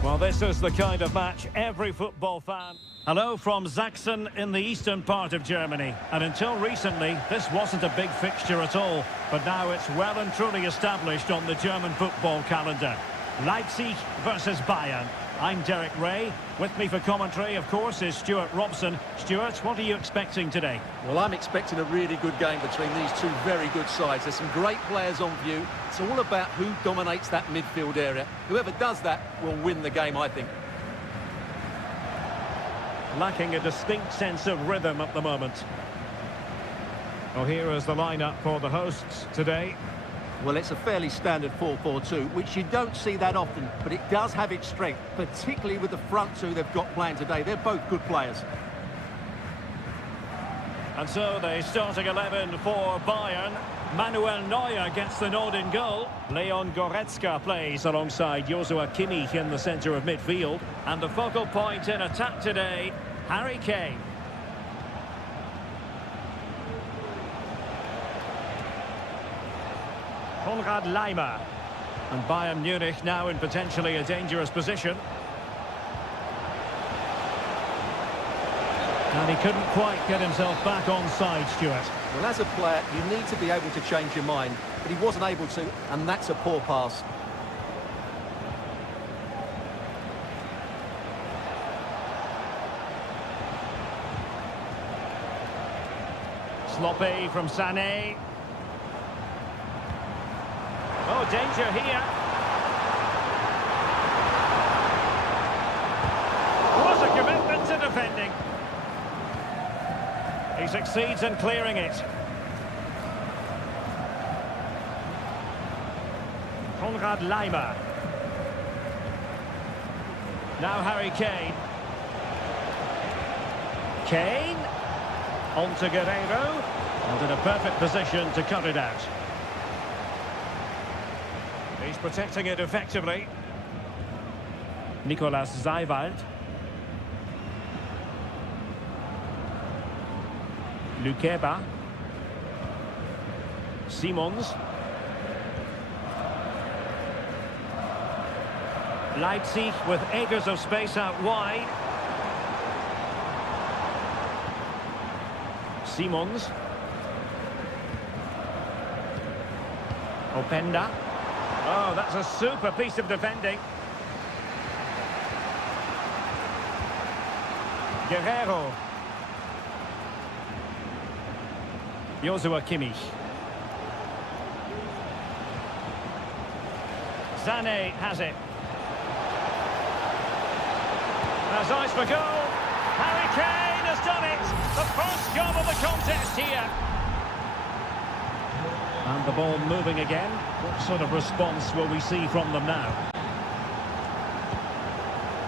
Well, this is the kind of match every football fan... Hello from Sachsen in the eastern part of Germany. And until recently, this wasn't a big fixture at all. But now it's well and truly established on the German football calendar. Leipzig versus Bayern. I'm Derek Ray. With me for commentary, of course, is Stuart Robson. Stuart, what are you expecting today? Well, I'm expecting a really good game between these two very good sides. There's some great players on view. It's all about who dominates that midfield area. Whoever does that will win the game, I think. Lacking a distinct sense of rhythm at the moment. Well, here is the lineup for the hosts today. Well, it's a fairly standard 4-4-2, which you don't see that often, but it does have its strength, particularly with the front two they've got playing today. They're both good players. And so the starting 11 for Bayern. Manuel Neuer gets the nod in goal. Leon Goretzka plays alongside Joshua Kimmich in the centre of midfield. And the focal point in attack today, Harry Kane. Konrad Laimer. And Bayern Munich now in potentially a dangerous position. And he couldn't quite get himself back on side, Stuart. Well, as a player, you need to be able to change your mind, but he wasn't able to, and that's a poor pass. Sloppy from Sané. Oh, danger here. What a commitment to defending. He succeeds in clearing it. Konrad Laimer. Now Harry Kane. Kane. On to Guerreiro. And in a perfect position to cut it out. He's protecting it effectively. Nicolas Zeiwald. Lukeba. Simons. Leipzig with acres of space out wide. Simons. Openda. Oh, that's a super piece of defending. Guerreiro. Joshua Kimmich. Sané has it. Has eyes for goal. Harry Kane has done it. The first goal of the contest here. And the ball moving again. What sort of response will we see from them now?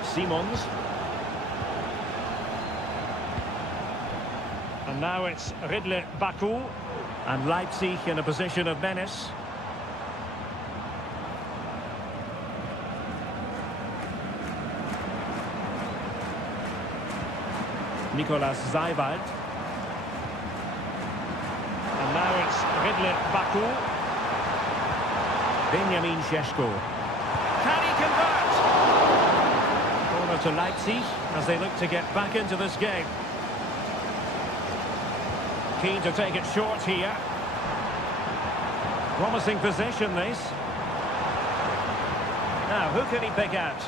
Simons. And now it's Ridley Baku. And Leipzig in a position of menace. Nicolas Zeiwald. And now it's Ridley Baku. Benjamin Šeško. Can he convert? Corner to Leipzig as they look to get back into this game. Keen to take it short here. Promising possession, this. Now, who can he pick out?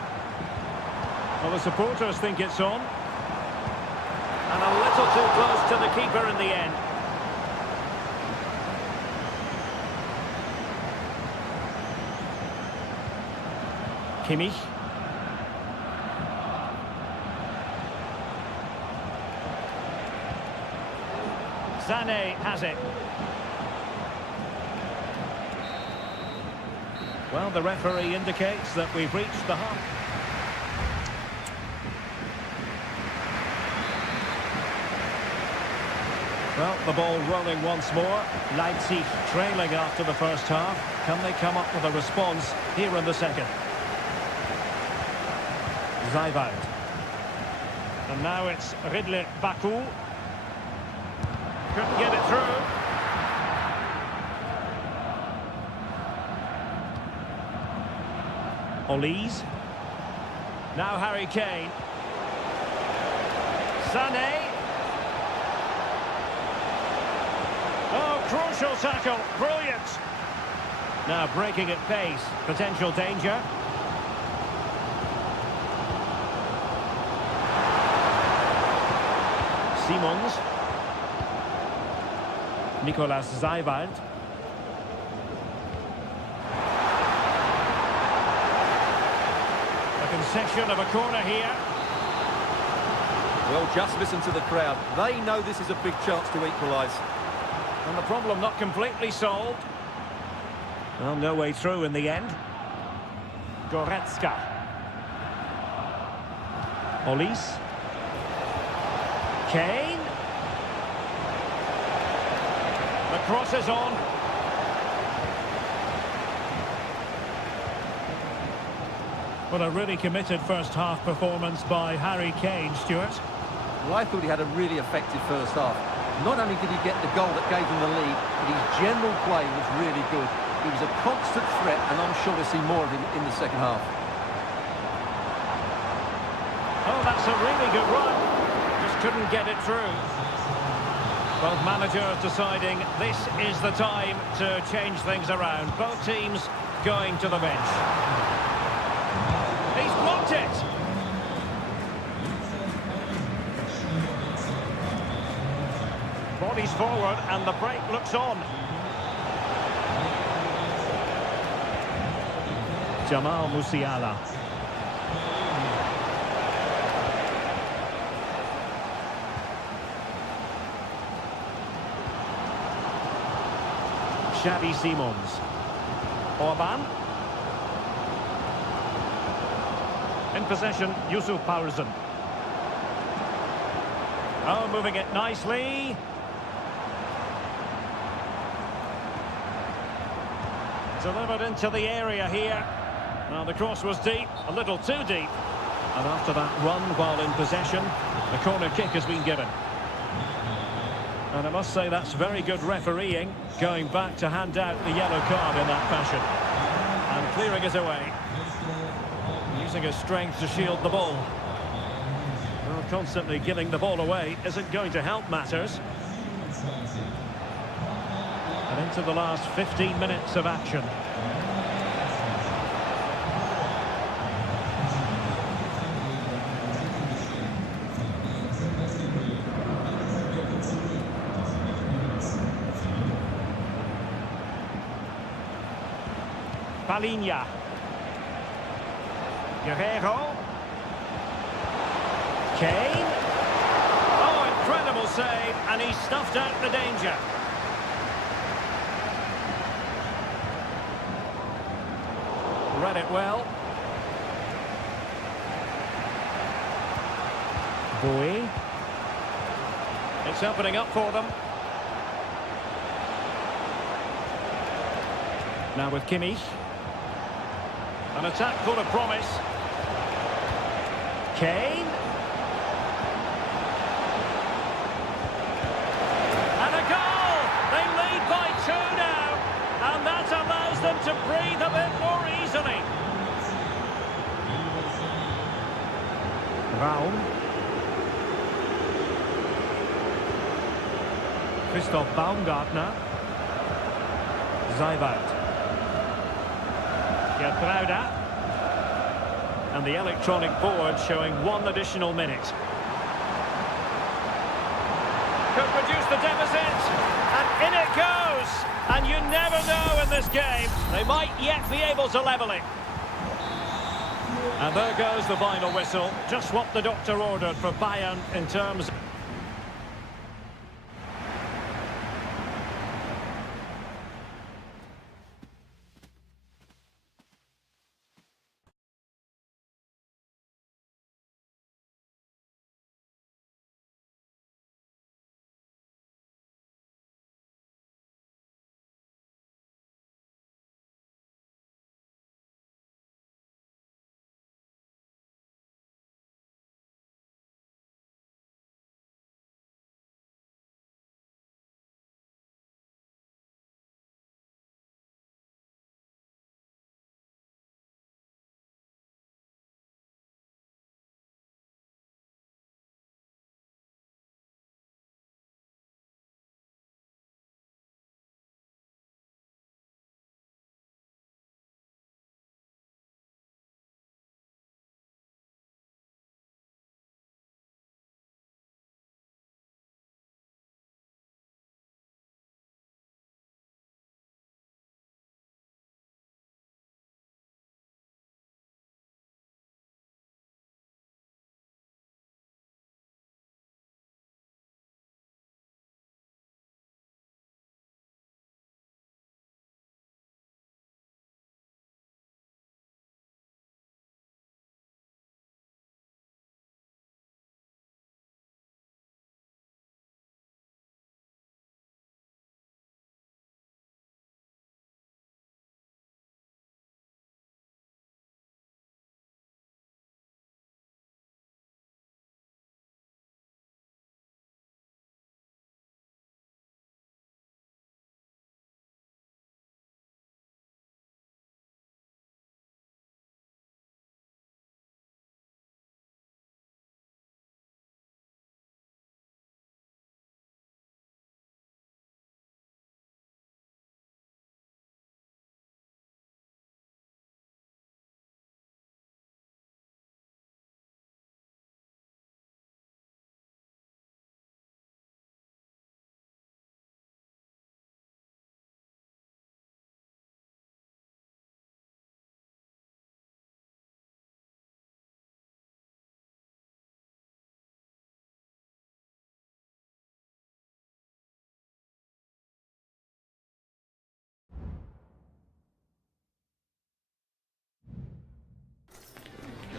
Well, the supporters think it's on. And a little too close to the keeper in the end. Kimmich. Sané has it. Well, the referee indicates that we've reached the half. Well, the ball rolling once more. Leipzig trailing after the first half. Can they come up with a response here in the second? Zeiwald. And now it's Ridley Baku. Couldn't get it through. Olise. Now Harry Kane. Sané. Oh, crucial tackle. Brilliant. Now breaking at pace. Potential danger. Simons. Nicolas Zaiwald. A concession of a corner here. Well, just listen to the crowd. They know this is a big chance to equalise. And the problem not completely solved. Well, no way through in the end. Goretzka. Olise. Kane. The cross is on. Well, a really committed first-half performance by Harry Kane, Stuart. Well, I thought he had a really effective first half. Not only did he get the goal that gave him the lead, but his general play was really good. He was a constant threat, and I'm sure we'll see more of him in the second half. Oh, that's a really good run. Just couldn't get it through. Both managers deciding this is the time to change things around. Both teams going to the bench. He's blocked it. Bodies forward and the break looks on. Jamal Musiala. Xavi Simons. Orban. In possession, Yusuf Pausen. Oh, moving it nicely. Delivered into the area here. Now the cross was deep, a little too deep. And after that run while in possession, a corner kick has been given. And I must say that's very good refereeing, going back to hand out the yellow card in that fashion. And clearing it away. Using his strength to shield the ball. Well, constantly giving the ball away isn't going to help matters. And into the last 15 minutes of action. Palinha. Guerrero. Kane. Oh, incredible save, and he stuffed out the danger. Read it well. Bowie. It's opening up for them. Now with Kimmich. An attack full of promise. Kane. And a goal! They lead by 2 now. And that allows them to breathe a bit more easily. Raum. Christoph Baumgartner. Zaiwald. Gertruida. And the electronic board showing 1 additional minute. Could reduce the deficit. And in it goes. And you never know in this game. They might yet be able to level it. And there goes the final whistle. Just what the doctor ordered for Bayern in terms of...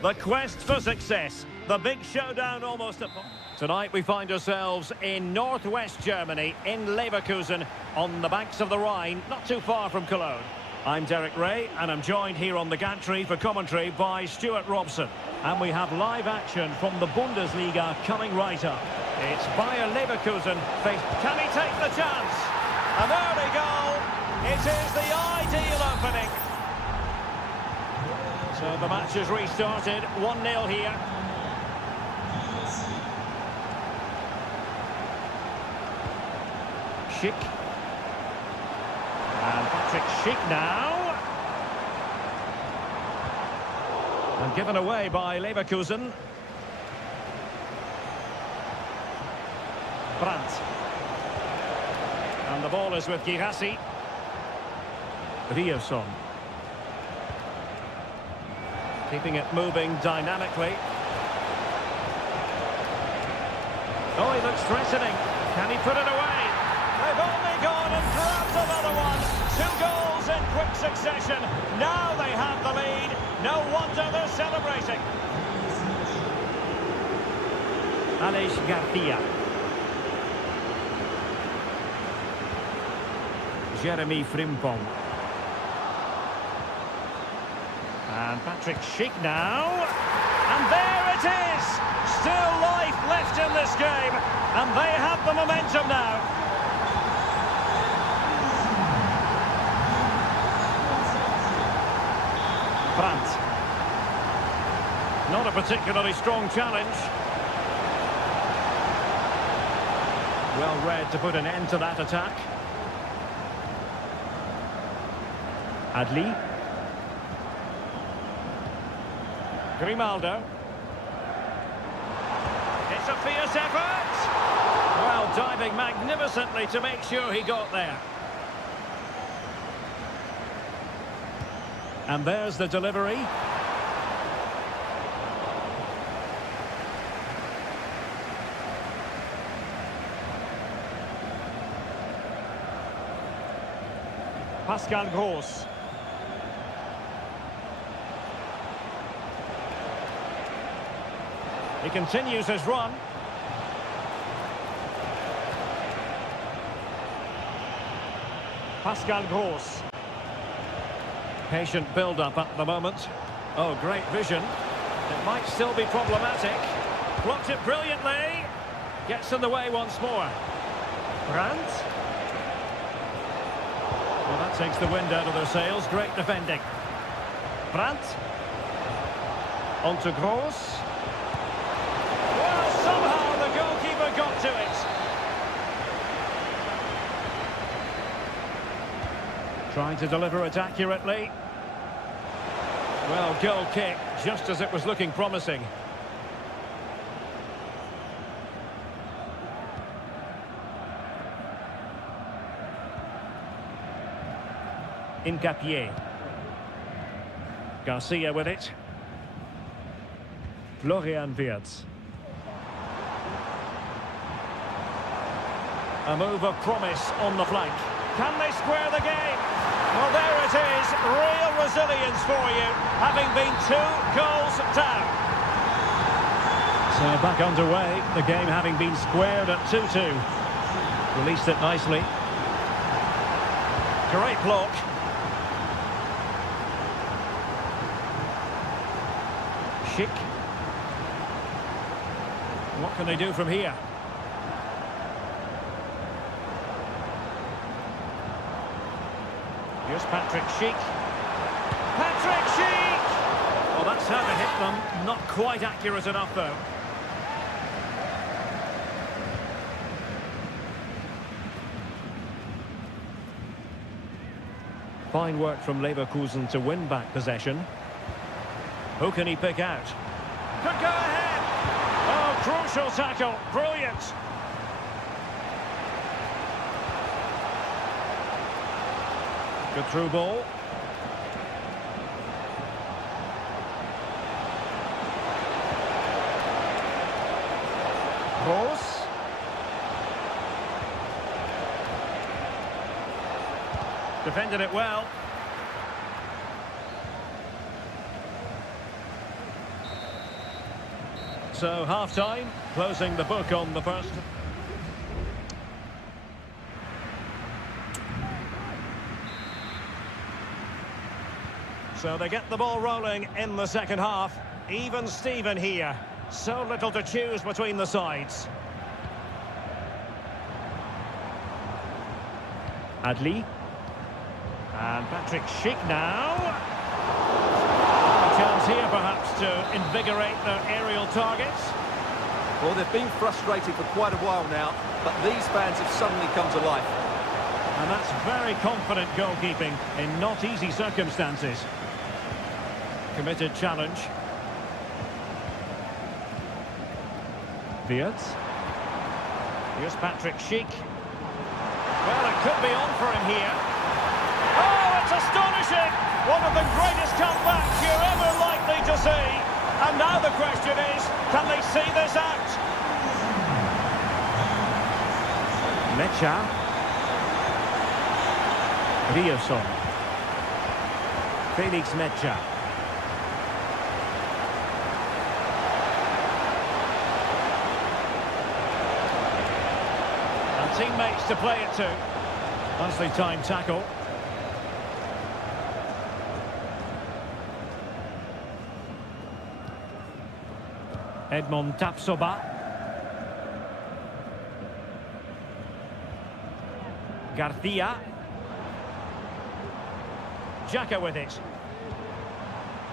The quest for success. The big showdown almost upon. Tonight we find ourselves in northwest Germany, in Leverkusen, on the banks of the Rhine, not too far from Cologne. I'm Derek Ray, and I'm joined here on the gantry for commentary by Stuart Robson. And we have live action from the Bundesliga coming right up. It's Bayer Leverkusen faced. Can he take the chance? An early goal. It is the ideal opening. So the match is restarted. 1-0 here. Schick. And Patrick Schick now. And given away by Leverkusen. Brandt. And the ball is with Girassi. Rierson. Keeping it moving dynamically. Oh, he looks threatening. Can he put it away? They've only gone and grabbed another one. 2 goals in quick succession. Now they have the lead. No wonder they're celebrating. Aleix Garcia. Jeremy Frimpong. And Patrick Schick now. And there it is! Still life left in this game. And they have the momentum now. Brandt. Not a particularly strong challenge. Well read to put an end to that attack. Adli. Grimaldo. It's a fierce effort. Well, diving magnificently to make sure he got there. And there's the delivery. Pascal Gross. He continues his run. Pascal Gross. Patient build-up at the moment. Oh, great vision. It might still be problematic. Blocked it brilliantly. Gets in the way once more. Brandt. Well, that takes the wind out of their sails. Great defending. Brandt. On to Gross. Well, somehow the goalkeeper got to it. Trying to deliver it accurately. Well, goal kick, just as it was looking promising. Incapié. Garcia with it. Florian Wirtz. A move of promise on the flank. Can they square the game? Well, there it is. Real resilience for you, having been 2 goals down. So back underway, the game having been squared at 2-2. Released it nicely. Great block. Schick. What can they do from here? Here's Patrick Schick. Patrick Schick! Well, that's how to hit them. Not quite accurate enough, though. Fine work from Leverkusen to win back possession. Who can he pick out? Could go ahead! Oh, crucial tackle. Brilliant. Good through ball. Gross. Defended it well. So half-time, closing the book on the first. So they get the ball rolling in the second half. Even Steven here. So little to choose between the sides. Adli. And Patrick Schick now. A chance here perhaps to invigorate their aerial targets. Well, they've been frustrated for quite a while now, but these fans have suddenly come to life. And that's very confident goalkeeping in not easy circumstances. Committed challenge. Wirtz. Here's Patrick Schick. Well, it could be on for him here. Oh, it's astonishing! One of the greatest comebacks you're ever likely to see. And now the question is, can they see this out? Mecha. Rioson. Felix Mecha. And teammates to play it to. Nicely timed tackle. Edmond Tapsoba. Garcia. Xhaka with it.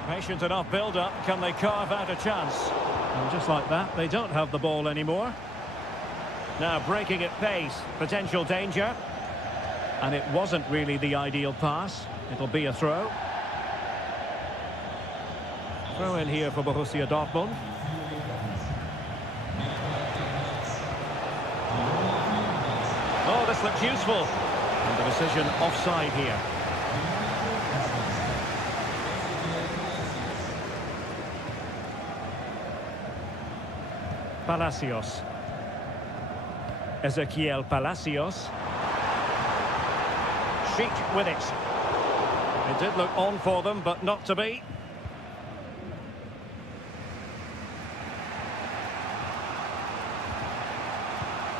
Patient enough build-up. Can they carve out a chance? And just like that, they don't have the ball anymore. Now breaking at pace. Potential danger. And it wasn't really the ideal pass. It'll be a throw. Throw in here for Borussia Dortmund. Oh, this looks useful. And the decision offside here. Palacios. Ezequiel Palacios. Schick with it. It did look on for them, but not to be.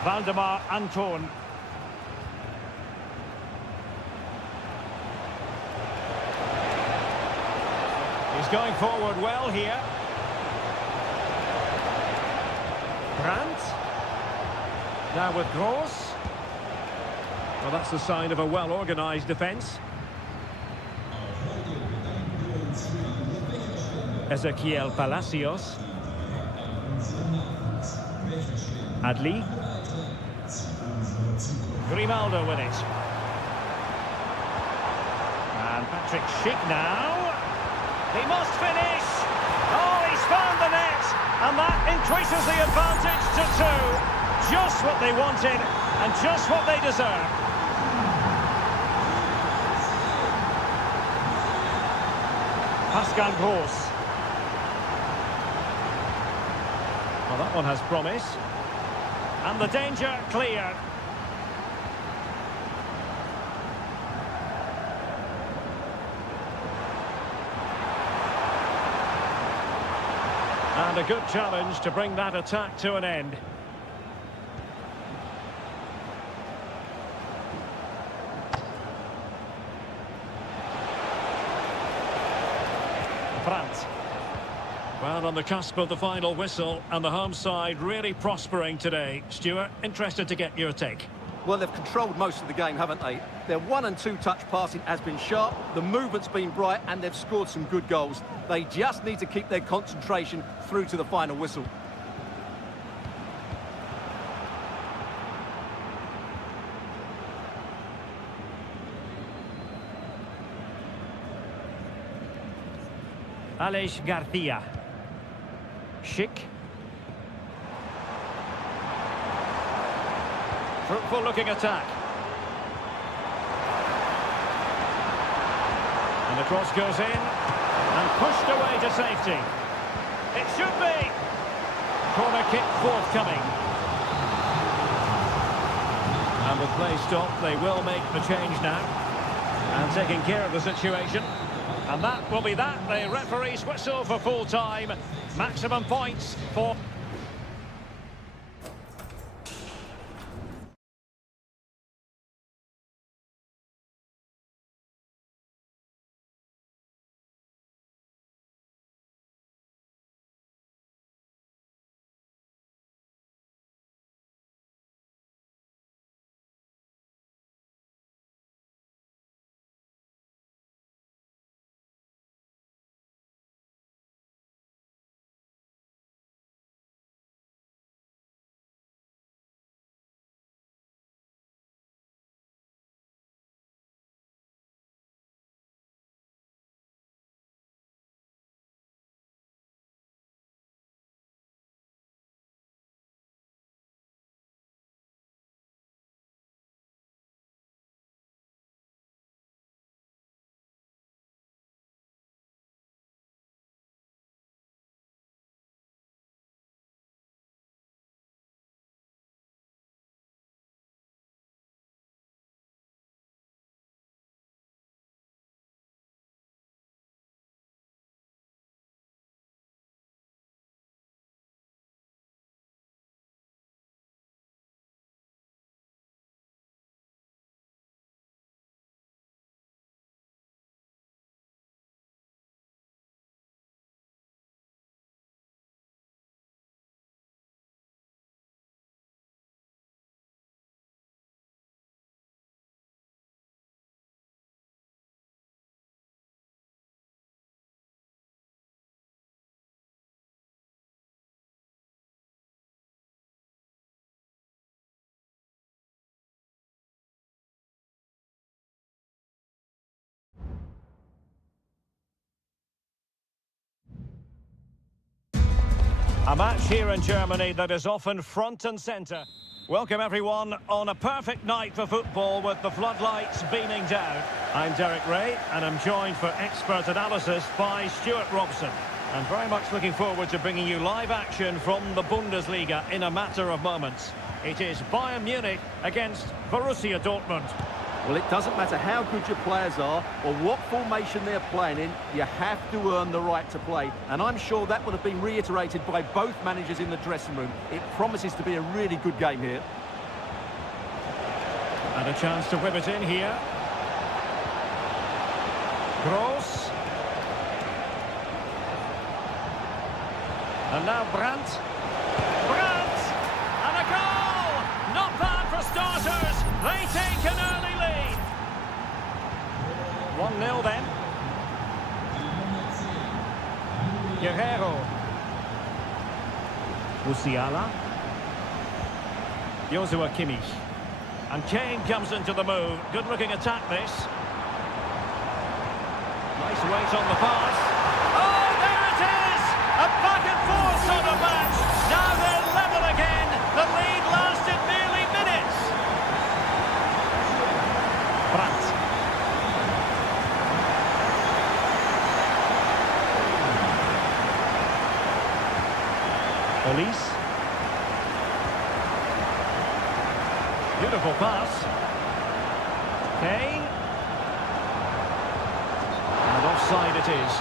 Valdemar Anton. He's going forward well here. Brandt. Now with Gross. Well, that's the sign of a well-organised defence. Ezequiel Palacios. Adli. Grimaldo with it. And Patrick Schick now. He must finish. Oh, he's found the net. And that increases the advantage to 2. Just what they wanted and just what they deserve. Pascal Gross. Well, that one has promise. And the danger cleared. And a good challenge to bring that attack to an end. Brandt. Well, on the cusp of the final whistle, and the home side really prospering today. Stuart, interested to get your take. Well, they've controlled most of the game, haven't they? Their 1- and 2-touch passing has been sharp, the movement's been bright, and they've scored some good goals. They just need to keep their concentration through to the final whistle. Aleix Garcia. Schick. Fruitful looking attack. And the cross goes in and pushed away to safety. It should be. Corner kick forthcoming. And with play stopped, they will make the change now. And taking care of the situation. And that will be that. The referee's whistle for full time. Maximum points for... A match here in Germany that is often front and centre. Welcome everyone on a perfect night for football with the floodlights beaming down. I'm Derek Ray and I'm joined for expert analysis by Stuart Robson. And very much looking forward to bringing you live action from the Bundesliga in a matter of moments. It is Bayern Munich against Borussia Dortmund. Well, it doesn't matter how good your players are or what formation they're playing in, you have to earn the right to play. And I'm sure that would have been reiterated by both managers in the dressing room. It promises to be a really good game here. And a chance to whip it in here. Gross. And now Brandt. Brandt! And a goal! Not bad for starters. They take an early lead. 1-0 then. Guerrero. Musiala. Joshua Kimmich. And Kane comes into the move. Good-looking attack, this. Nice weight on the pass. Oh, there it is! A back-and-forth sort of match. Now they're level again. The lead lasted nearly minutes. Brandt. Elise. Beautiful pass. Kane. And offside it is.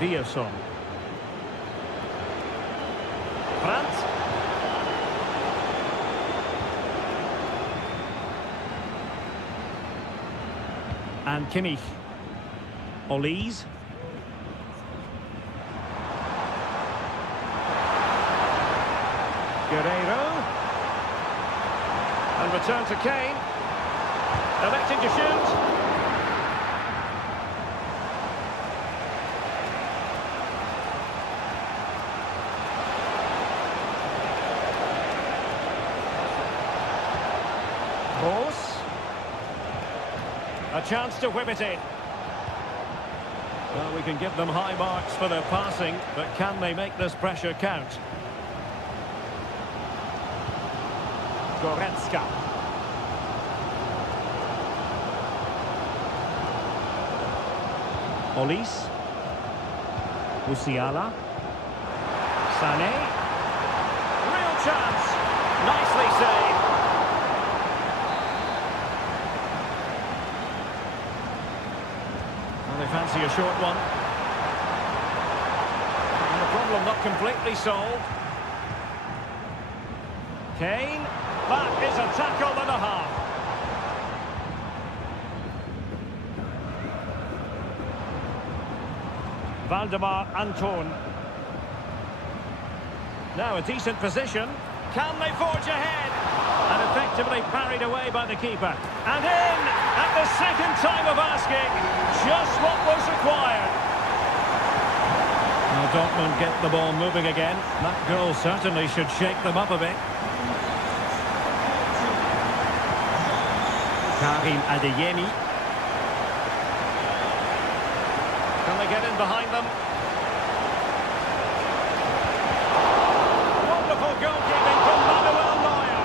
Rierson. Brandt. And Kimmich. Olise. Guerrero. And return to Kane. Electing to shoot. A chance to whip it in. Well, we can give them high marks for their passing, but can they make this pressure count? Goretzka. Olise. Musiala. Sané. Real chance. Nicely saved. Well, they fancy a short one. And the problem not completely solved. Kane. That is a tackle and a half. Valdemar Anton. Now a decent position. Can they forge ahead? And effectively parried away by the keeper. And in at the second time of asking. Just what was required. Now Dortmund get the ball moving again. That goal certainly should shake them up a bit. Karim Adeyemi. Can they get in behind them? Wonderful goalkeeping from Manuel Neuer.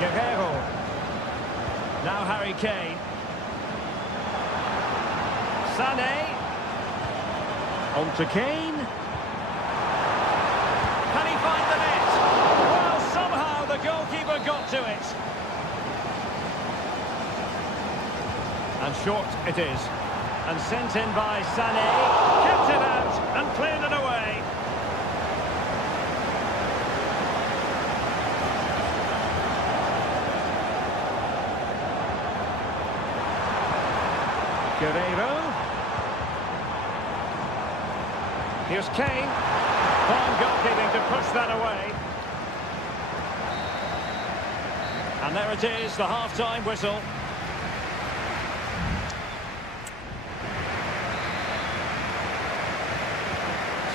Guerrero. Now Harry Kane. Sané. On to Kane. Can he find the net? Well, somehow the goalkeeper got to it. And short it is. And sent in by Sané. Kept it out and cleared it away. Guerrero. Here's Kane. Fine goalkeeping to push that away. And there it is, the half-time whistle.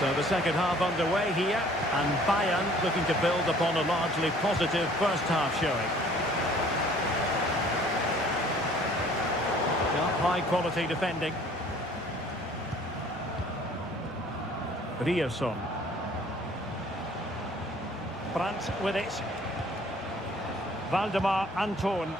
So the second half underway here, and Bayern looking to build upon a largely positive first half showing. Yeah, high quality defending. Rierson. Brandt with it. Valdemar Anton.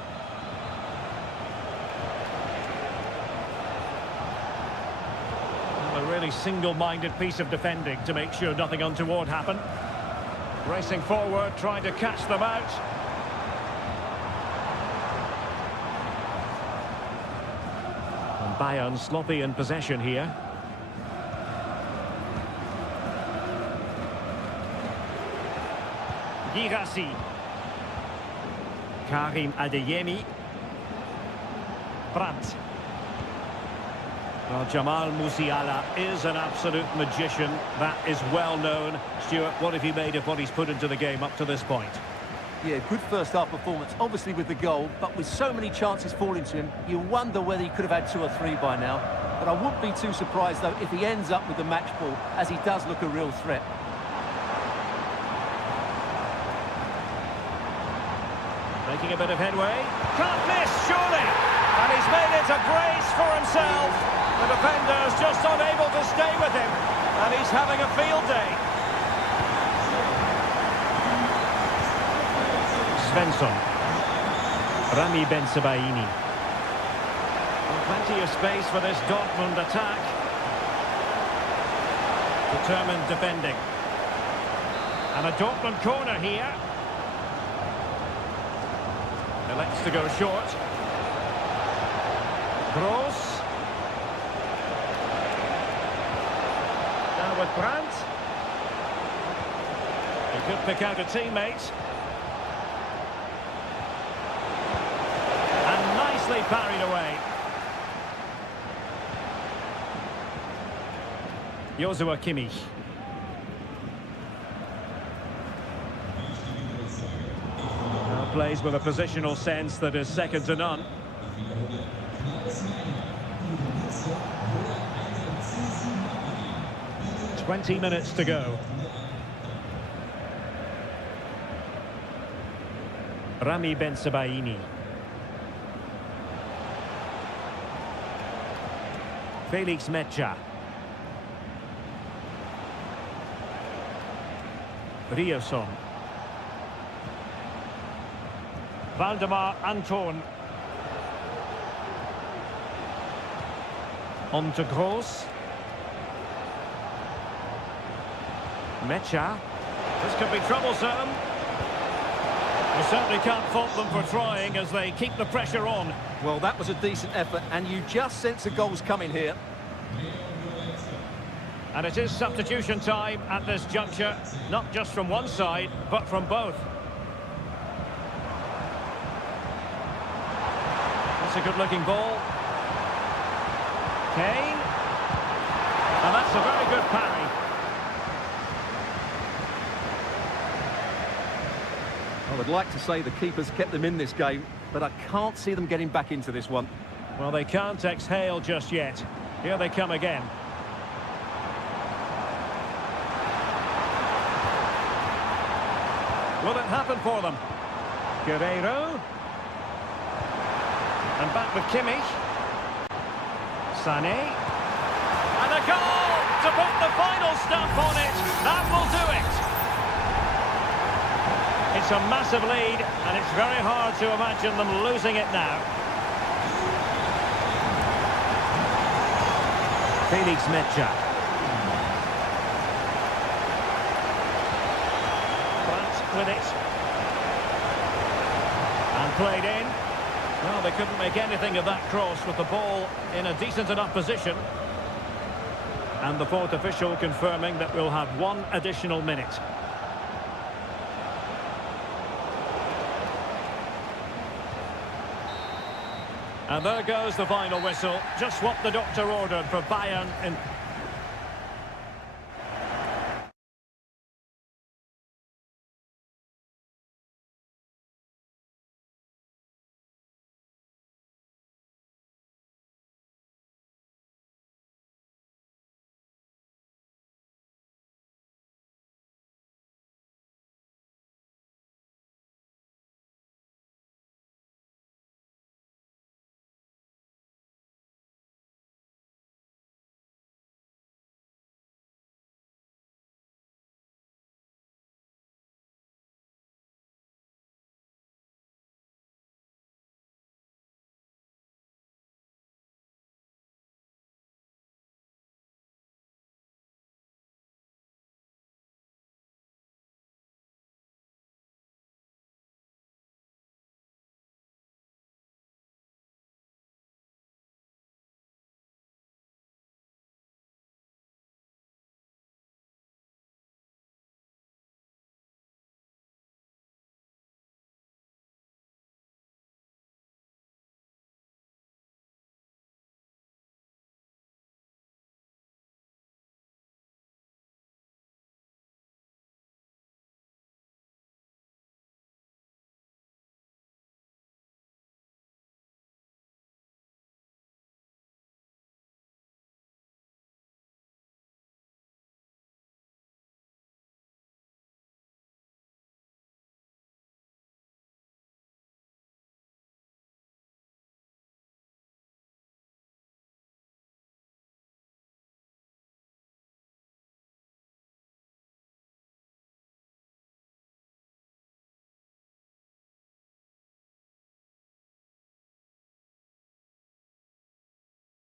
A really single-minded piece of defending to make sure nothing untoward happened. Racing forward, trying to catch them out. And Bayern sloppy in possession here. Girassi. Karim Adeyemi. Brandt. Well, Jamal Musiala is an absolute magician. That is well known. Stuart, what have you made of what he's put into the game up to this point? Yeah, good first half performance, obviously with the goal, but with so many chances falling to him, you wonder whether he could have had 2 or 3 by now. But I wouldn't be too surprised, though, if he ends up with the match ball, as he does look a real threat. Making a bit of headway. Can't miss, surely! And he's made it a grace for himself. The defender's just unable to stay with him. And he's having a field day. Svensson. Rami Bensebaini. Plenty of space for this Dortmund attack. Determined defending. And a Dortmund corner here. Elects to go short. Gross. Now with Brandt. He could pick out a teammate. And nicely parried away. Joshua Kimmich. Plays with a positional sense that is second to none. "20 minutes to go. Rami Bensebaini. Felix Mecha. Rierson. Valdemar Anton. On to Gross. Mecha. This could be troublesome. You certainly can't fault them for trying as they keep the pressure on. Well, that was a decent effort, and you just sense the goals coming here. And it is substitution time at this juncture, not just from one side, but from both. That's a good-looking ball. Kane. And that's a very good parry. I would like to say the keepers kept them in this game, but I can't see them getting back into this one. Well, they can't exhale just yet. Here they come again. Will it happen for them? Guerreiro. And back with Kimmich. Sané. And a goal to put the final stamp on it. That will do it. It's a massive lead, and it's very hard to imagine them losing it now. Felix Mecha. Brandt with it. And played in. Well, they couldn't make anything of that cross with the ball in a decent enough position. And the fourth official confirming that we'll have one additional minute. And there goes the final whistle. Just what the doctor ordered for Bayern in